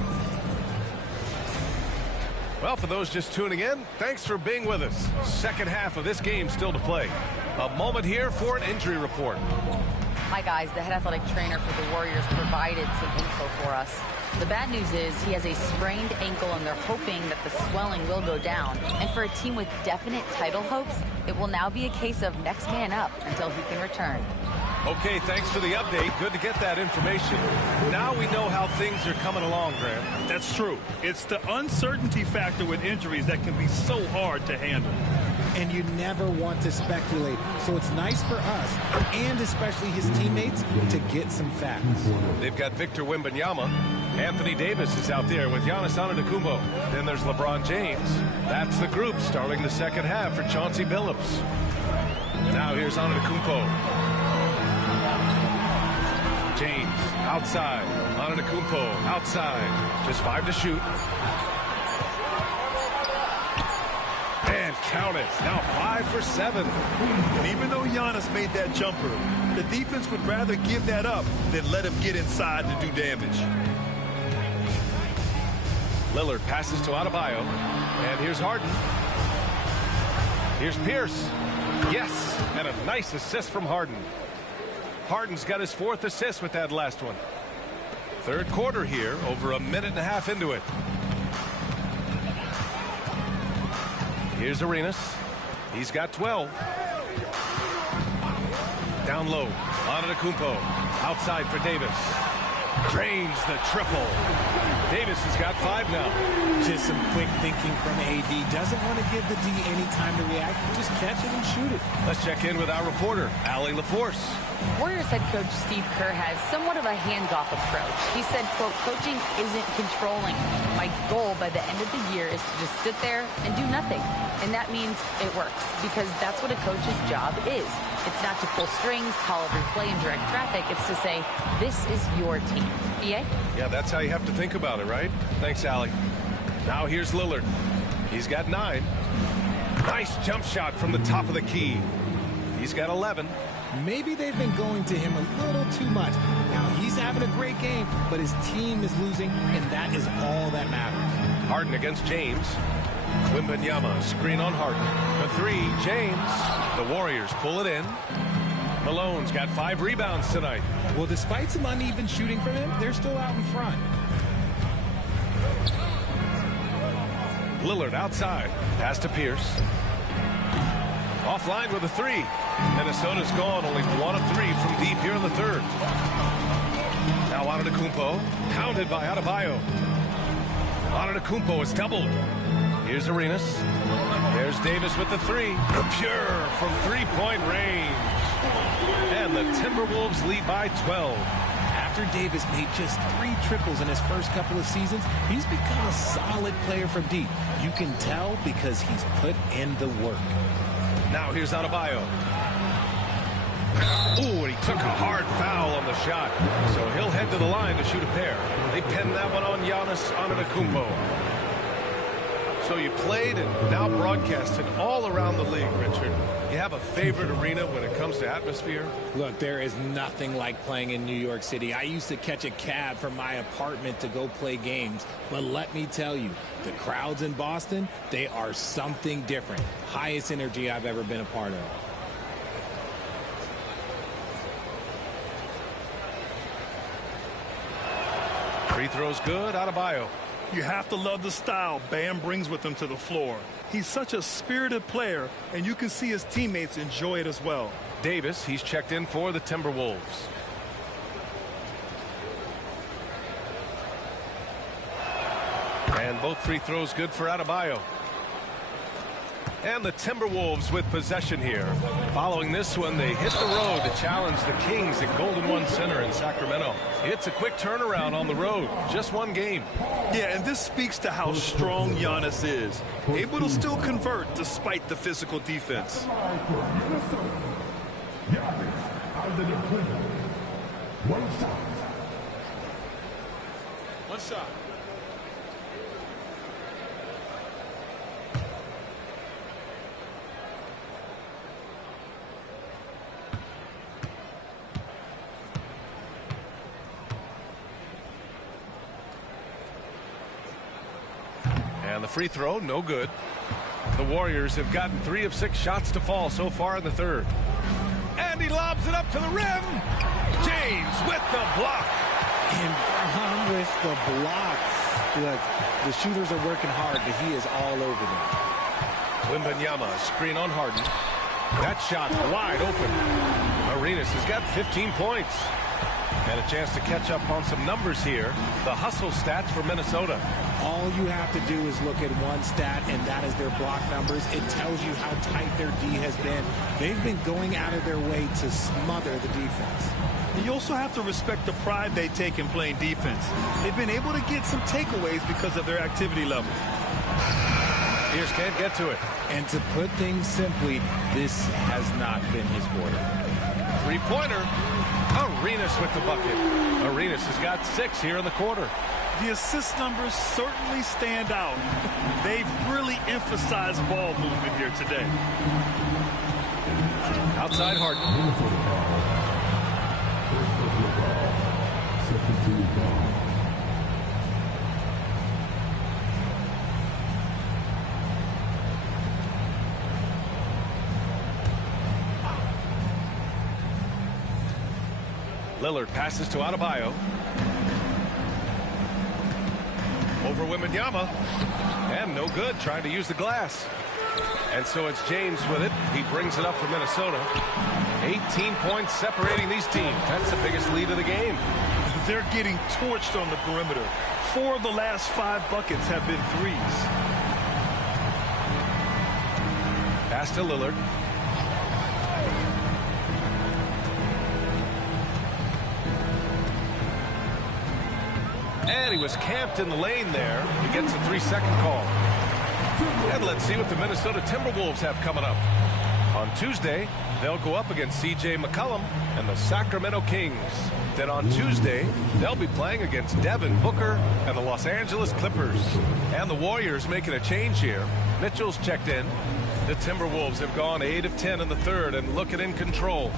Well, for those just tuning in, thanks for being with us. Second half of this game still to play. A moment here for an injury report. Hi, guys. The head athletic trainer for the Warriors provided some info for us. The bad news is he has a sprained ankle, and they're hoping that the swelling will go down. And for a team with definite title hopes, it will now be a case of next man up until he can return. Okay, thanks for the update. Good to get that information. Now we know how things are coming along, Graham. That's true. It's the uncertainty factor with injuries that can be so hard to handle. And you never want to speculate. So it's nice for us, and especially his teammates, to get some facts. They've got Victor Wembanyama. Anthony Davis is out there with Giannis Antetokounmpo. Then there's LeBron James. That's the group starting the second half for Chauncey Billups. Now here's Antetokounmpo. James Outside. Antetokounmpo outside. Just 5 to shoot. And count it. Now 5 for 7. And even though Giannis made that jumper, the defense would rather give that up than let him get inside to do damage. Lillard passes to Adebayo. And here's Harden. Here's Pierce. Yes, and a nice assist from Harden. Harden's got his 4th assist with that last one. Third quarter here, over a minute and a half into it. Here's Arenas. He's got 12. Down low. Antetokounmpo. Outside for Davis. Cranes the triple. Davis has got 5 now. Just some quick thinking from AD. Doesn't want to give the D any time to react. Just catch it and shoot it. Let's check in with our reporter, Allie LaForce. Warriors head coach Steve Kerr has somewhat of a hands-off approach. He said, quote, coaching isn't controlling. My goal by the end of the year is to just sit there and do nothing. And that means it works, because that's what a coach's job is. It's not to pull strings, call every play, and direct traffic. It's to say, this is your team. BA? Yeah, that's how you have to think about it, right? Thanks, Allie. Now here's Lillard. He's got 9. Nice jump shot from the top of the key. He's got 11. Maybe they've been going to him a little too much. Now he's having a great game, but his team is losing, and that is all that matters. Harden against James. Wembanyama, screen on Harden. For 3, James. The Warriors pull it in. Malone's got 5 rebounds tonight. Well, despite some uneven shooting from him, they're still out in front. Lillard outside. Pass to Pierce. Offline with a 3. Minnesota's gone only 1 of 3 from deep here in the third. Now Antetokounmpo, pounded by Adebayo. Antetokounmpo is doubled. Here's Arenas. There's Davis with the 3. Pure from 3-point range. And the Timberwolves lead by 12. After Davis made just 3 triples in his first couple of seasons, he's become a solid player from deep. You can tell because he's put in the work. Now here's Adebayo. Ooh, and he took a hard foul on the shot. So he'll head to the line to shoot a pair. They pinned that one on Giannis Antetokounmpo. So you played and now broadcasted all around the league, Richard. You have a favorite arena when it comes to atmosphere? Look, there is nothing like playing in New York City. I used to catch a cab from my apartment to go play games. But let me tell you, the crowds in Boston, they are something different. Highest energy I've ever been a part of. Free throws good, Adebayo. You have to love the style Bam brings with him to the floor. He's such a spirited player, and you can see his teammates enjoy it as well. Davis, he's checked in for the Timberwolves. And both free throws good for Adebayo. And the Timberwolves with possession here. Following this one, they hit the road to challenge the Kings at Golden One Center in Sacramento. It's a quick turnaround on the road. Just 1 game. Yeah, and this speaks to how strong Giannis is. Able to still convert despite the physical defense. One shot. And the free throw, no good. The Warriors have gotten 3 of 6 shots to fall so far in the third. And he lobs it up to the rim. James with the block. And Brown with the blocks. Look, the shooters are working hard, but he is all over them. Wembanyama, screen on Harden. That shot wide open. Arenas has got 15 points. And a chance to catch up on some numbers here. The hustle stats for Minnesota. All you have to do is look at one stat, and that is their block numbers. It tells you how tight their D has been. They've been going out of their way to smother the defense. You also have to respect the pride they take in playing defense. They've been able to get some takeaways because of their activity level. Pierce can't get to it. And to put things simply, this has not been his quarter. Three-pointer. Arenas with the bucket. Arenas has got 6 here in the quarter. The assist numbers certainly stand out. They've really emphasized ball movement here today. Outside Harden. Lillard passes to Adebayo. Over Wembanyama. And no good, trying to use the glass. And so it's James with it. He brings it up for Minnesota. 18 points separating these teams. That's the biggest lead of the game. They're getting torched on the perimeter. 4 of the last 5 buckets have been threes. Pass to Lillard. And he was camped in the lane there. He gets a 3-second call. And let's see what the Minnesota Timberwolves have coming up. On Tuesday, they'll go up against C.J. McCollum and the Sacramento Kings. Then on Tuesday, they'll be playing against Devin Booker and the Los Angeles Clippers. And the Warriors making a change here. Mitchell's checked in. The Timberwolves have gone 8 of 10 in the third and looking in control.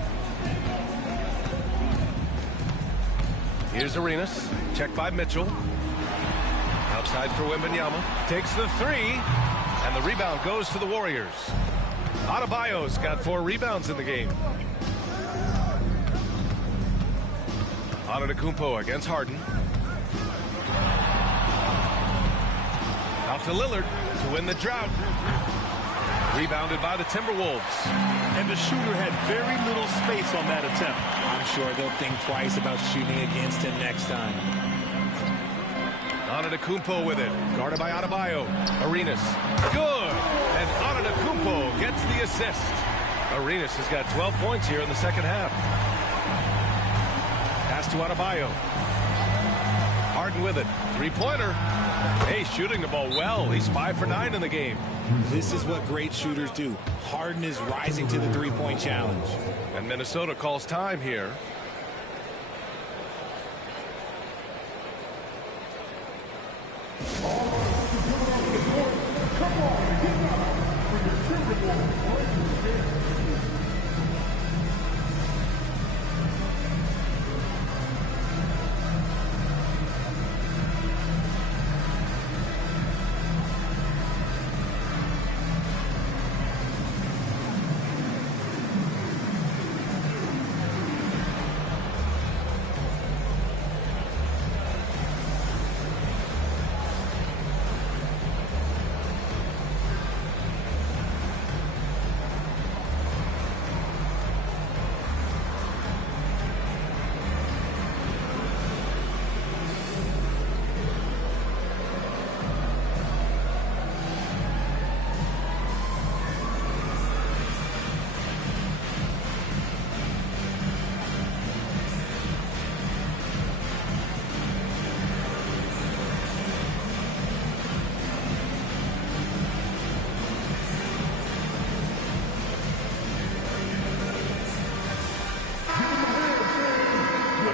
Here's Arenas. Checked by Mitchell. Outside for Wembanyama. Takes the 3. And the rebound goes to the Warriors. Adebayo's got 4 rebounds in the game. Antetokounmpo against Harden. Out to Lillard to win the drought. Rebounded by the Timberwolves. And the shooter had very little space on that attempt. I'm sure they'll think twice about shooting against him next time. Antetokounmpo with it. Guarded by Adebayo. Arenas. Good. And Antetokounmpo gets the assist. Arenas has got 12 points here in the second half. Pass to Adebayo. Harden with it. 3-pointer. Hey, shooting the ball well. He's 5 for 9 in the game. This is what great shooters do. Harden is rising to the 3-point challenge. And Minnesota calls time here.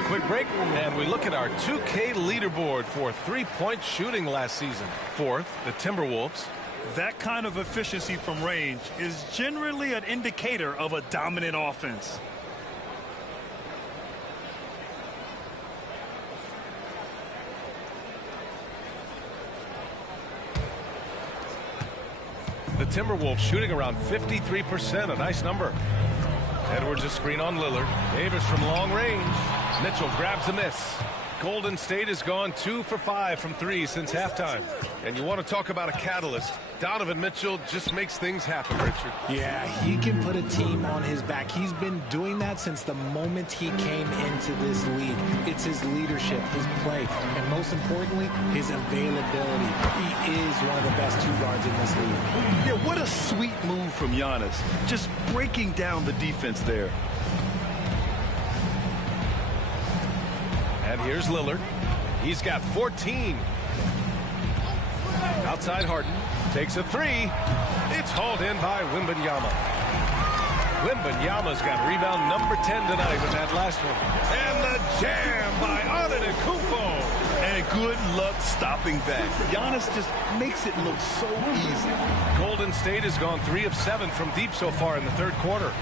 Quick break, and we look at our 2K leaderboard for 3-point shooting last season. 4th, the Timberwolves. That kind of efficiency from range is generally an indicator of a dominant offense. The Timberwolves shooting around 53%, a nice number. Edwards a screen on Lillard. Davis from long range. Mitchell grabs a miss. Golden State has gone 2 for 5 from 3 since halftime. And you want to talk about a catalyst. Donovan Mitchell just makes things happen, Richard. Yeah, he can put a team on his back. He's been doing that since the moment he came into this league. It's his leadership, his play, and most importantly, his availability. He is one of the best 2 guards in this league. Yeah, what a sweet move from Giannis. Just breaking down the defense there. And here's Lillard. He's got 14. Outside Harden. Takes a 3. It's hauled in by Wembanyama. Wembanyama's got rebound number 10 tonight with that last one. And the jam by Antetokounmpo. And good luck stopping that. Giannis just makes it look so easy. Golden State has gone 3 of 7 from deep so far in the third quarter.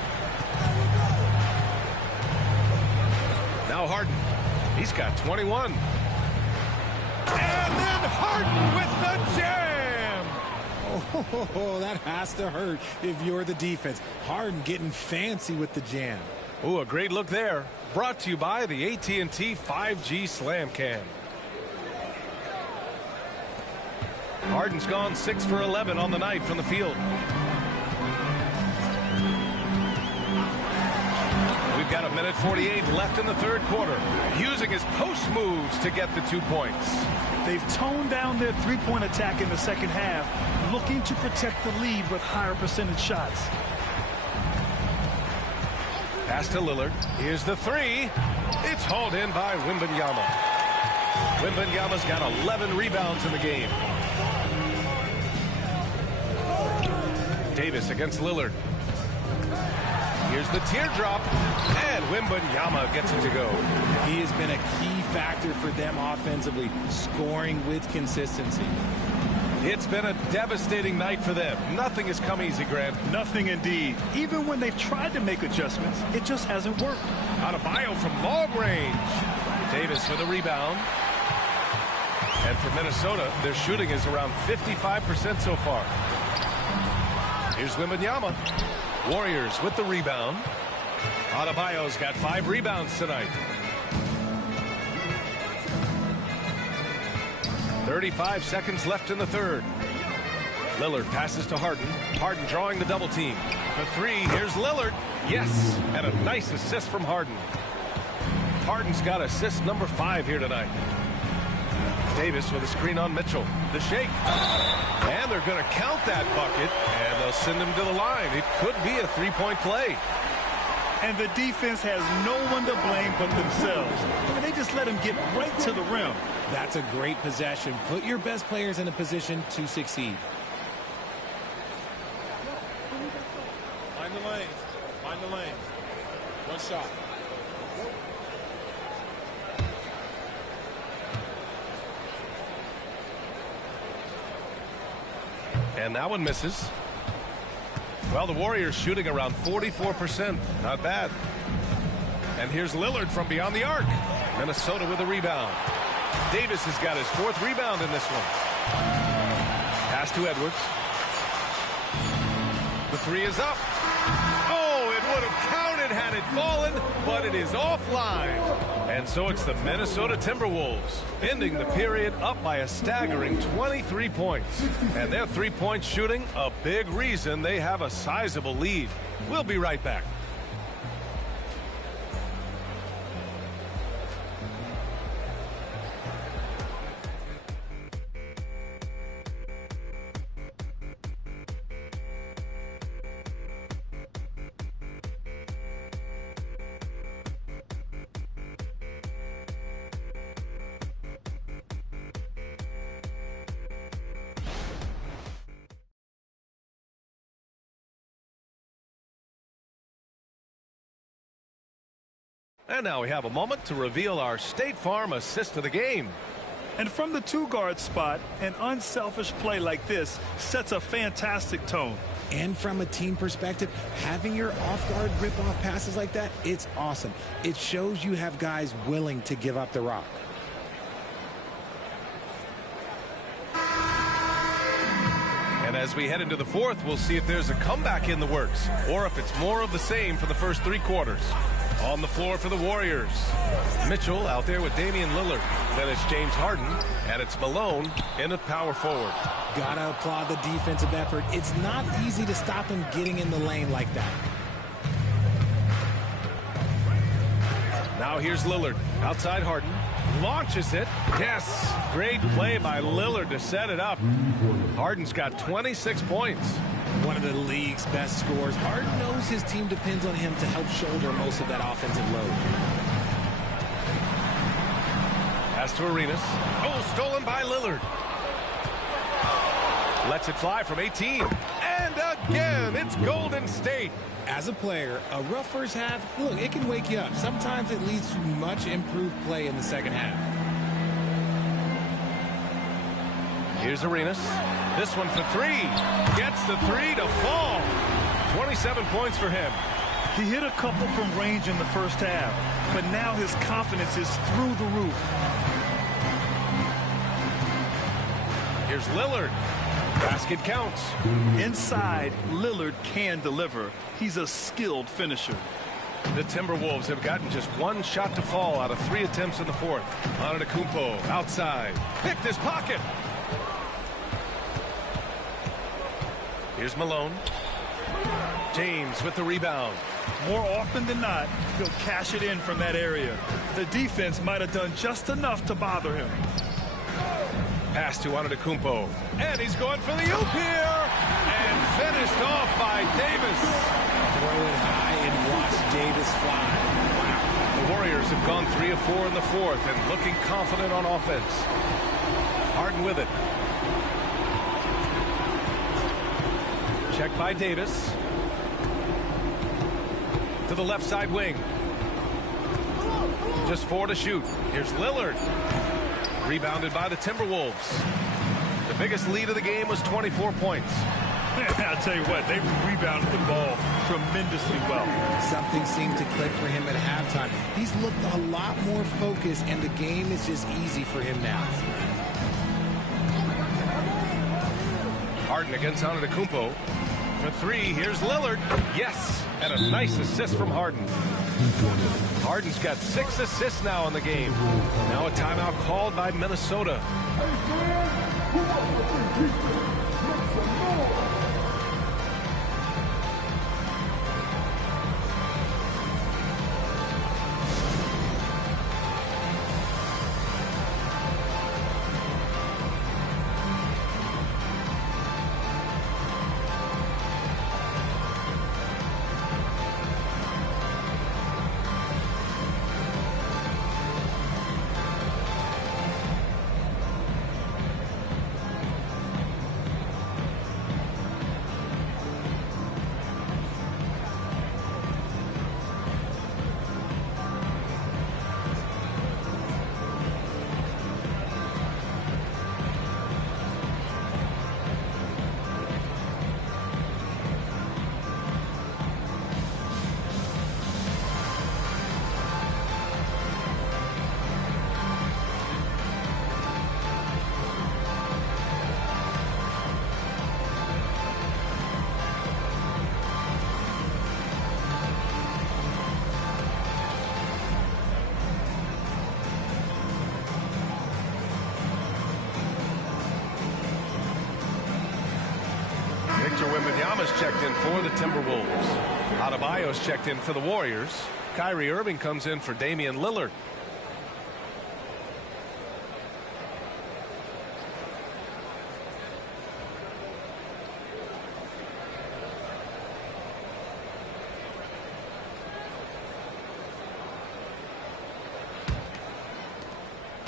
Now Harden. He's got 21. And then Harden with the jam. Oh, that has to hurt if you're the defense. Harden getting fancy with the jam. Oh, a great look there. Brought to you by the AT&T 5G Slam Cam. Harden's gone 6 for 11 on the night from the field. We've got 1:48 left in the third quarter. Using his post moves to get the 2 points. They've toned down their three-point attack in the second half, looking to protect the lead with higher percentage shots. Pass to Lillard. Here's the three. It's hauled in by Wembanyama. Wembanyama's got 11 rebounds in the game. Davis against Lillard. Here's the teardrop, and Wembanyama gets it to go. He has been a key factor for them offensively, scoring with consistency. It's been a devastating night for them. Nothing has come easy, Grant. Nothing indeed. Even when they've tried to make adjustments, it just hasn't worked. Adebayo from long range. Davis with a rebound. And for Minnesota, their shooting is around 55% so far. Here's Wembanyama. Warriors with the rebound. Adebayo's got 5 rebounds tonight. 35 seconds left in the third. Lillard passes to Harden. Harden drawing the double team. For 3, here's Lillard. Yes, and a nice assist from Harden. Harden's got assist number 5 here tonight. Davis with a screen on Mitchell. The shake. And they're going to count that bucket, and they'll send him to the line. It could be a 3-point play. And the defense has no one to blame but themselves. They just let him get right to the rim. That's a great possession. Put your best players in a position to succeed. Mind the lanes. Mind the lanes. One shot. And that one misses. Well, the Warriors shooting around 44%. Not bad. And here's Lillard from beyond the arc. Minnesota with a rebound. Davis has got his 4th rebound in this one. Pass to Edwards. The 3 is up. Oh, it would have counted had it fallen, but it is offline. And so it's the Minnesota Timberwolves ending the period up by a staggering 23 points. And their 3-point shooting, a big reason they have a sizable lead. We'll be right back. And now we have a moment to reveal our State Farm assist of the game. And from the 2-guard spot, an unselfish play like this sets a fantastic tone. And from a team perspective, having your off-guard rip-off passes like that, it's awesome. It shows you have guys willing to give up the rock. And as we head into the fourth, we'll see if there's a comeback in the works or if it's more of the same for the first 3 quarters. On the floor for the Warriors. Mitchell out there with Damian Lillard. Then it's James Harden, and it's Malone in at power forward. Gotta applaud the defensive effort. It's not easy to stop him getting in the lane like that. Now here's Lillard. Outside Harden. Launches it. Yes. Great play by Lillard to set it up. Harden's got 26 points. One of the league's best scorers. Harden knows his team depends on him to help shoulder most of that offensive load. Pass to Arenas. Oh, stolen by Lillard. Lets it fly from 18. And again, it's Golden State. As a player, a rough first half, look, it can wake you up. Sometimes it leads to much improved play in the second half. Here's Arenas. This one for three. Gets the three to fall. 27 points for him. He hit a couple from range in the first half, but now his confidence is through the roof. Here's Lillard. Basket counts. Inside, Lillard can deliver. He's a skilled finisher. The Timberwolves have gotten just one shot to fall out of 3 attempts in the fourth. Antetokounmpo outside. Picked his pocket. Here's Malone. James with the rebound. More often than not, he'll cash it in from that area. The defense might have done just enough to bother him. Pass to Antetokounmpo. And he's going for the oop here. And finished off by Davis. Throw it high and watch Davis fly. Wow. The Warriors have gone 3 of 4 in the fourth and looking confident on offense. Harden with it. Check by Davis. To the left side wing. Just 4 to shoot. Here's Lillard. Rebounded by the Timberwolves. The biggest lead of the game was 24 points. I'll tell you what, they rebounded the ball tremendously well. Something seemed to click for him at halftime. He's looked a lot more focused, and the game is just easy for him now. Harden against Antetokounmpo. For three, here's Lillard. Yes, and a nice assist from Harden. Harden's got 6 assists now in the game. Now a timeout called by Minnesota. Victor Wembanyama's checked in for the Timberwolves. Adebayo's checked in for the Warriors. Kyrie Irving comes in for Damian Lillard.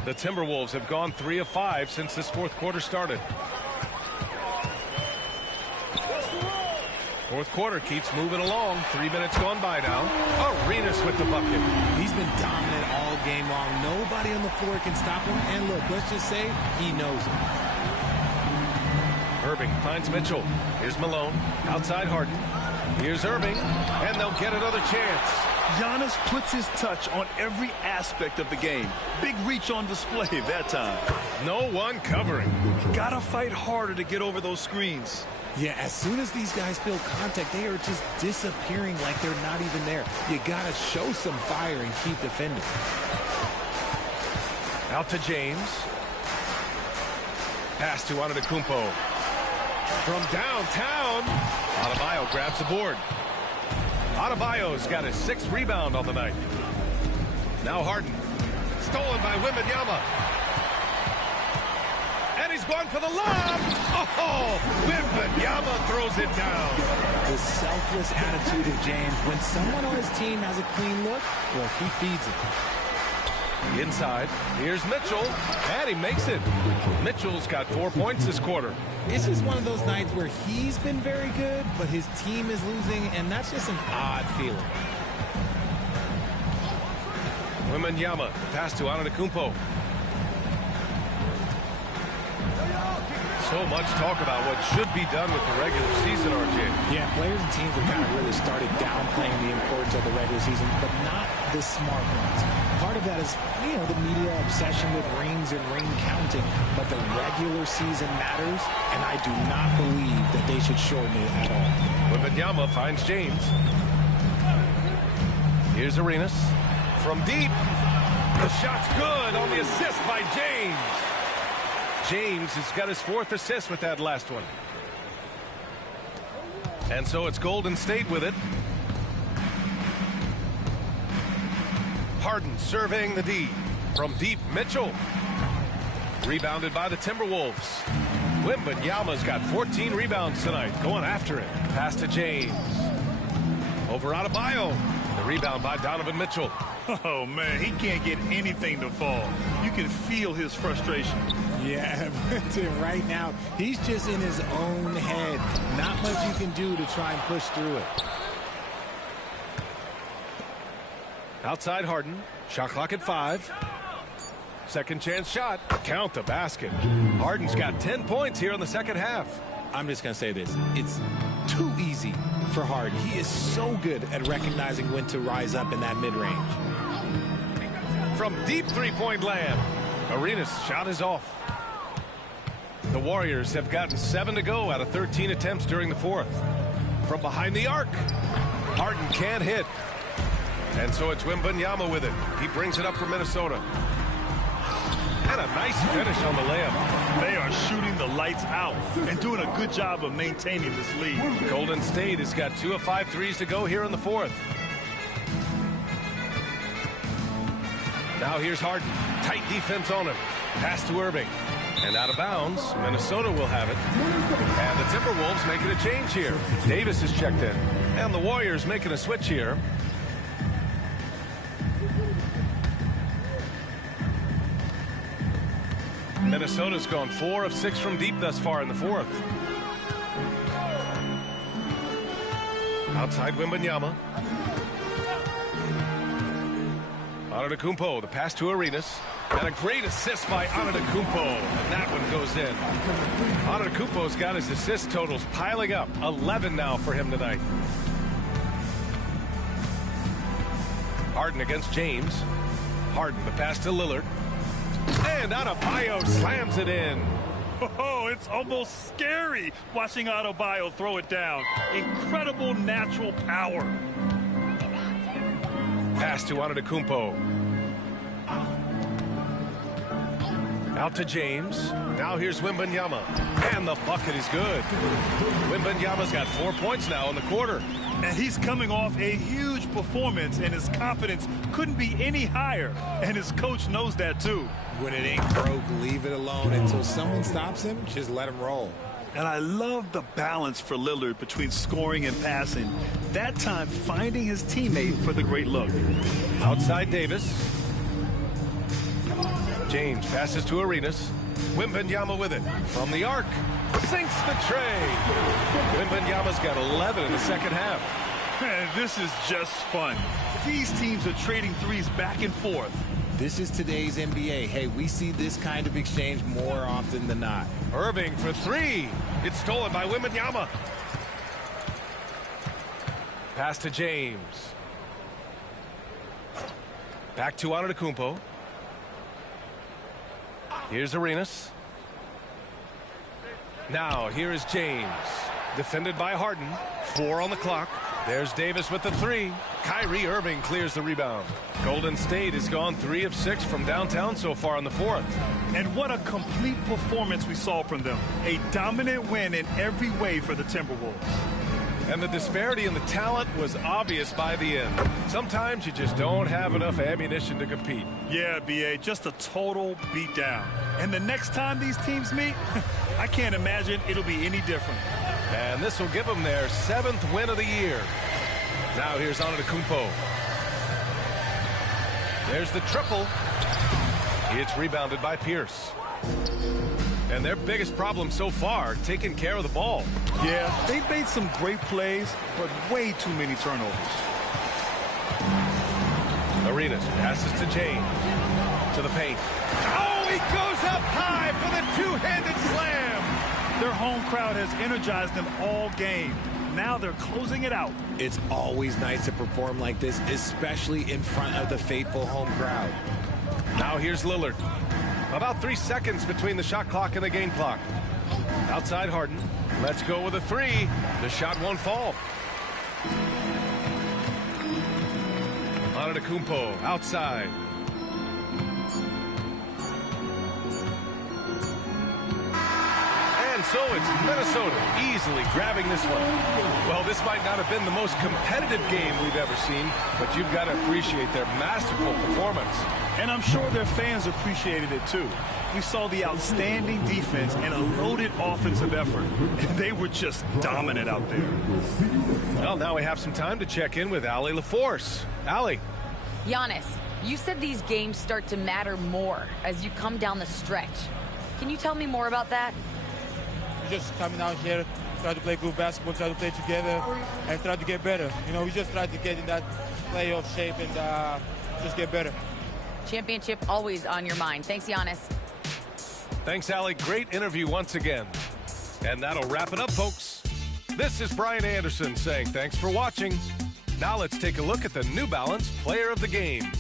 The Timberwolves have gone 3 of 5 since this fourth quarter started. Fourth quarter keeps moving along. 3 minutes gone by now. Arenas with the bucket. He's been dominant all game long. Nobody on the floor can stop him. And look, let's just say he knows it. Irving finds Mitchell. Here's Malone. Outside Harden. Here's Irving. And they'll get another chance. Giannis puts his touch on every aspect of the game. Big reach on display that time. No one covering. Gotta fight harder to get over those screens. Yeah, as soon as these guys feel contact, they are just disappearing like they're not even there. You gotta show some fire and keep defending. Out to James. Pass to Antetokounmpo. From downtown, Adebayo grabs the board. Adebayo's got his 6th rebound on the night. Now Harden. Stolen by Wembanyama. And he's going for the lob. Oh, Wembanyama throws it down. The selfless attitude of James. When someone on his team has a clean look, well, he feeds it. Inside, here's Mitchell, and he makes it. Mitchell's got 4 points this quarter. It's just one of those nights where he's been very good, but his team is losing, and that's just an odd feeling. Wembanyama, pass to Antetokounmpo. So much talk about what should be done with the regular season, RJ. Yeah, players and teams have kind of really started downplaying the importance of the regular season, but not the smart ones. Part of that is, the media obsession with rings and ring counting, but the regular season matters, and I do not believe that they should shorten it at all. Wembanyama finds James. Here's Arenas from deep. The shot's good on the assist by James. James has got his 4th assist with that last one. And so it's Golden State with it. Harden surveying the D. From deep, Mitchell. Rebounded by the Timberwolves. Wembanyama's got 14 rebounds tonight. Going after it. Pass to James. Over Adebayo. The rebound by Donovan Mitchell. Oh, man, he can't get anything to fall. You can feel his frustration. Yeah, right now, he's just in his own head. Not much you can do to try and push through it. Outside Harden. Shot clock at 5. Second chance shot. Count the basket. Harden's got 10 points here in the second half. I'm just going to say this. It's too easy for Harden. He is so good at recognizing when to rise up in that mid-range. From deep three-point land. Arenas' shot is off. The Warriors have gotten 7 to go out of 13 attempts during the 4th. From behind the arc. Harden can't hit. And so it's Wembanyama with it. He brings it up for Minnesota. And a nice finish on the layup. They are shooting the lights out and doing a good job of maintaining this lead. Golden State has got 2 of 5 threes to go here in the 4th. Now here's Harden. Tight defense on him. Pass to Irving. And out of bounds. Minnesota will have it. And the Timberwolves making a change here. Davis is checked in. And the Warriors making a switch here. Minnesota's gone 4 of 6 from deep thus far in the 4th. Outside Wembanyama. Antetokounmpo, the pass to Arenas. And a great assist by Antetokounmpo. And that one goes in. Antetokounmpo's got his assist totals piling up. 11 now for him tonight. Harden against James. Harden, the pass to Lillard. And Adebayo slams it in. Oh, it's almost scary watching Adebayo throw it down. Incredible natural power. Pass to Antetokounmpo. Out to James. Now here's Wembanyama. And the bucket is good. Wembanyama's got 4 points now in the quarter. And he's coming off a huge performance, and his confidence couldn't be any higher. And his coach knows that, too. When it ain't broke, leave it alone. Until someone stops him, just let him roll. And I love the balance for Lillard between scoring and passing. That time finding his teammate for the great look. Outside Davis. James passes to Arenas. Wembanyama with it. From the arc. Sinks the tray. Wembanyama's got 11 in the second half. Man, this is just fun. These teams are trading threes back and forth. This is today's NBA. Hey, we see this kind of exchange more often than not. Irving for 3. It's stolen by Wembanyama. Pass to James. Back to Antetokounmpo. Here's Arenas. Now here is James. Defended by Harden. 4 on the clock. There's Davis with the 3. Kyrie Irving clears the rebound. Golden State has gone 3 of 6 from downtown so far in the 4th. And what a complete performance we saw from them. A dominant win in every way for the Timberwolves. And the disparity in the talent was obvious by the end. Sometimes you just don't have enough ammunition to compete. Yeah, B.A., just a total beatdown. And the next time these teams meet, I can't imagine it'll be any different. And this will give them their 7th win of the year. Now here's Antetokounmpo. There's the triple. It's rebounded by Pierce. And their biggest problem so far, taking care of the ball. Yeah, they've made some great plays, but way too many turnovers. Arenas passes to James. To the paint. Oh, he goes up high for the two-handed slam. Their home crowd has energized them all game. Now they're closing it out. It's always nice to perform like this, especially in front of the faithful home crowd. Now here's Lillard. About 3 seconds between the shot clock and the game clock. Outside Harden. Let's go with a three. The shot won't fall. Antetokounmpo outside. And so it's Minnesota easily grabbing this one. Well, this might not have been the most competitive game we've ever seen, but you've got to appreciate their masterful performance. And I'm sure their fans appreciated it too. We saw the outstanding defense and a loaded offensive effort. They were just dominant out there. Well, now we have some time to check in with Allie LaForce. Allie. Giannis, you said these games start to matter more as you come down the stretch. Can you tell me more about that? We're just coming out here, try to play good basketball, try to play together, and try to get better. You know, we just try to get in that playoff shape and just get better. Championship always on your mind. Thanks, Giannis. Thanks, Allie. Great interview once again. And that'll wrap it up, folks. This is Brian Anderson saying thanks for watching. Now let's take a look at the New Balance Player of the Game.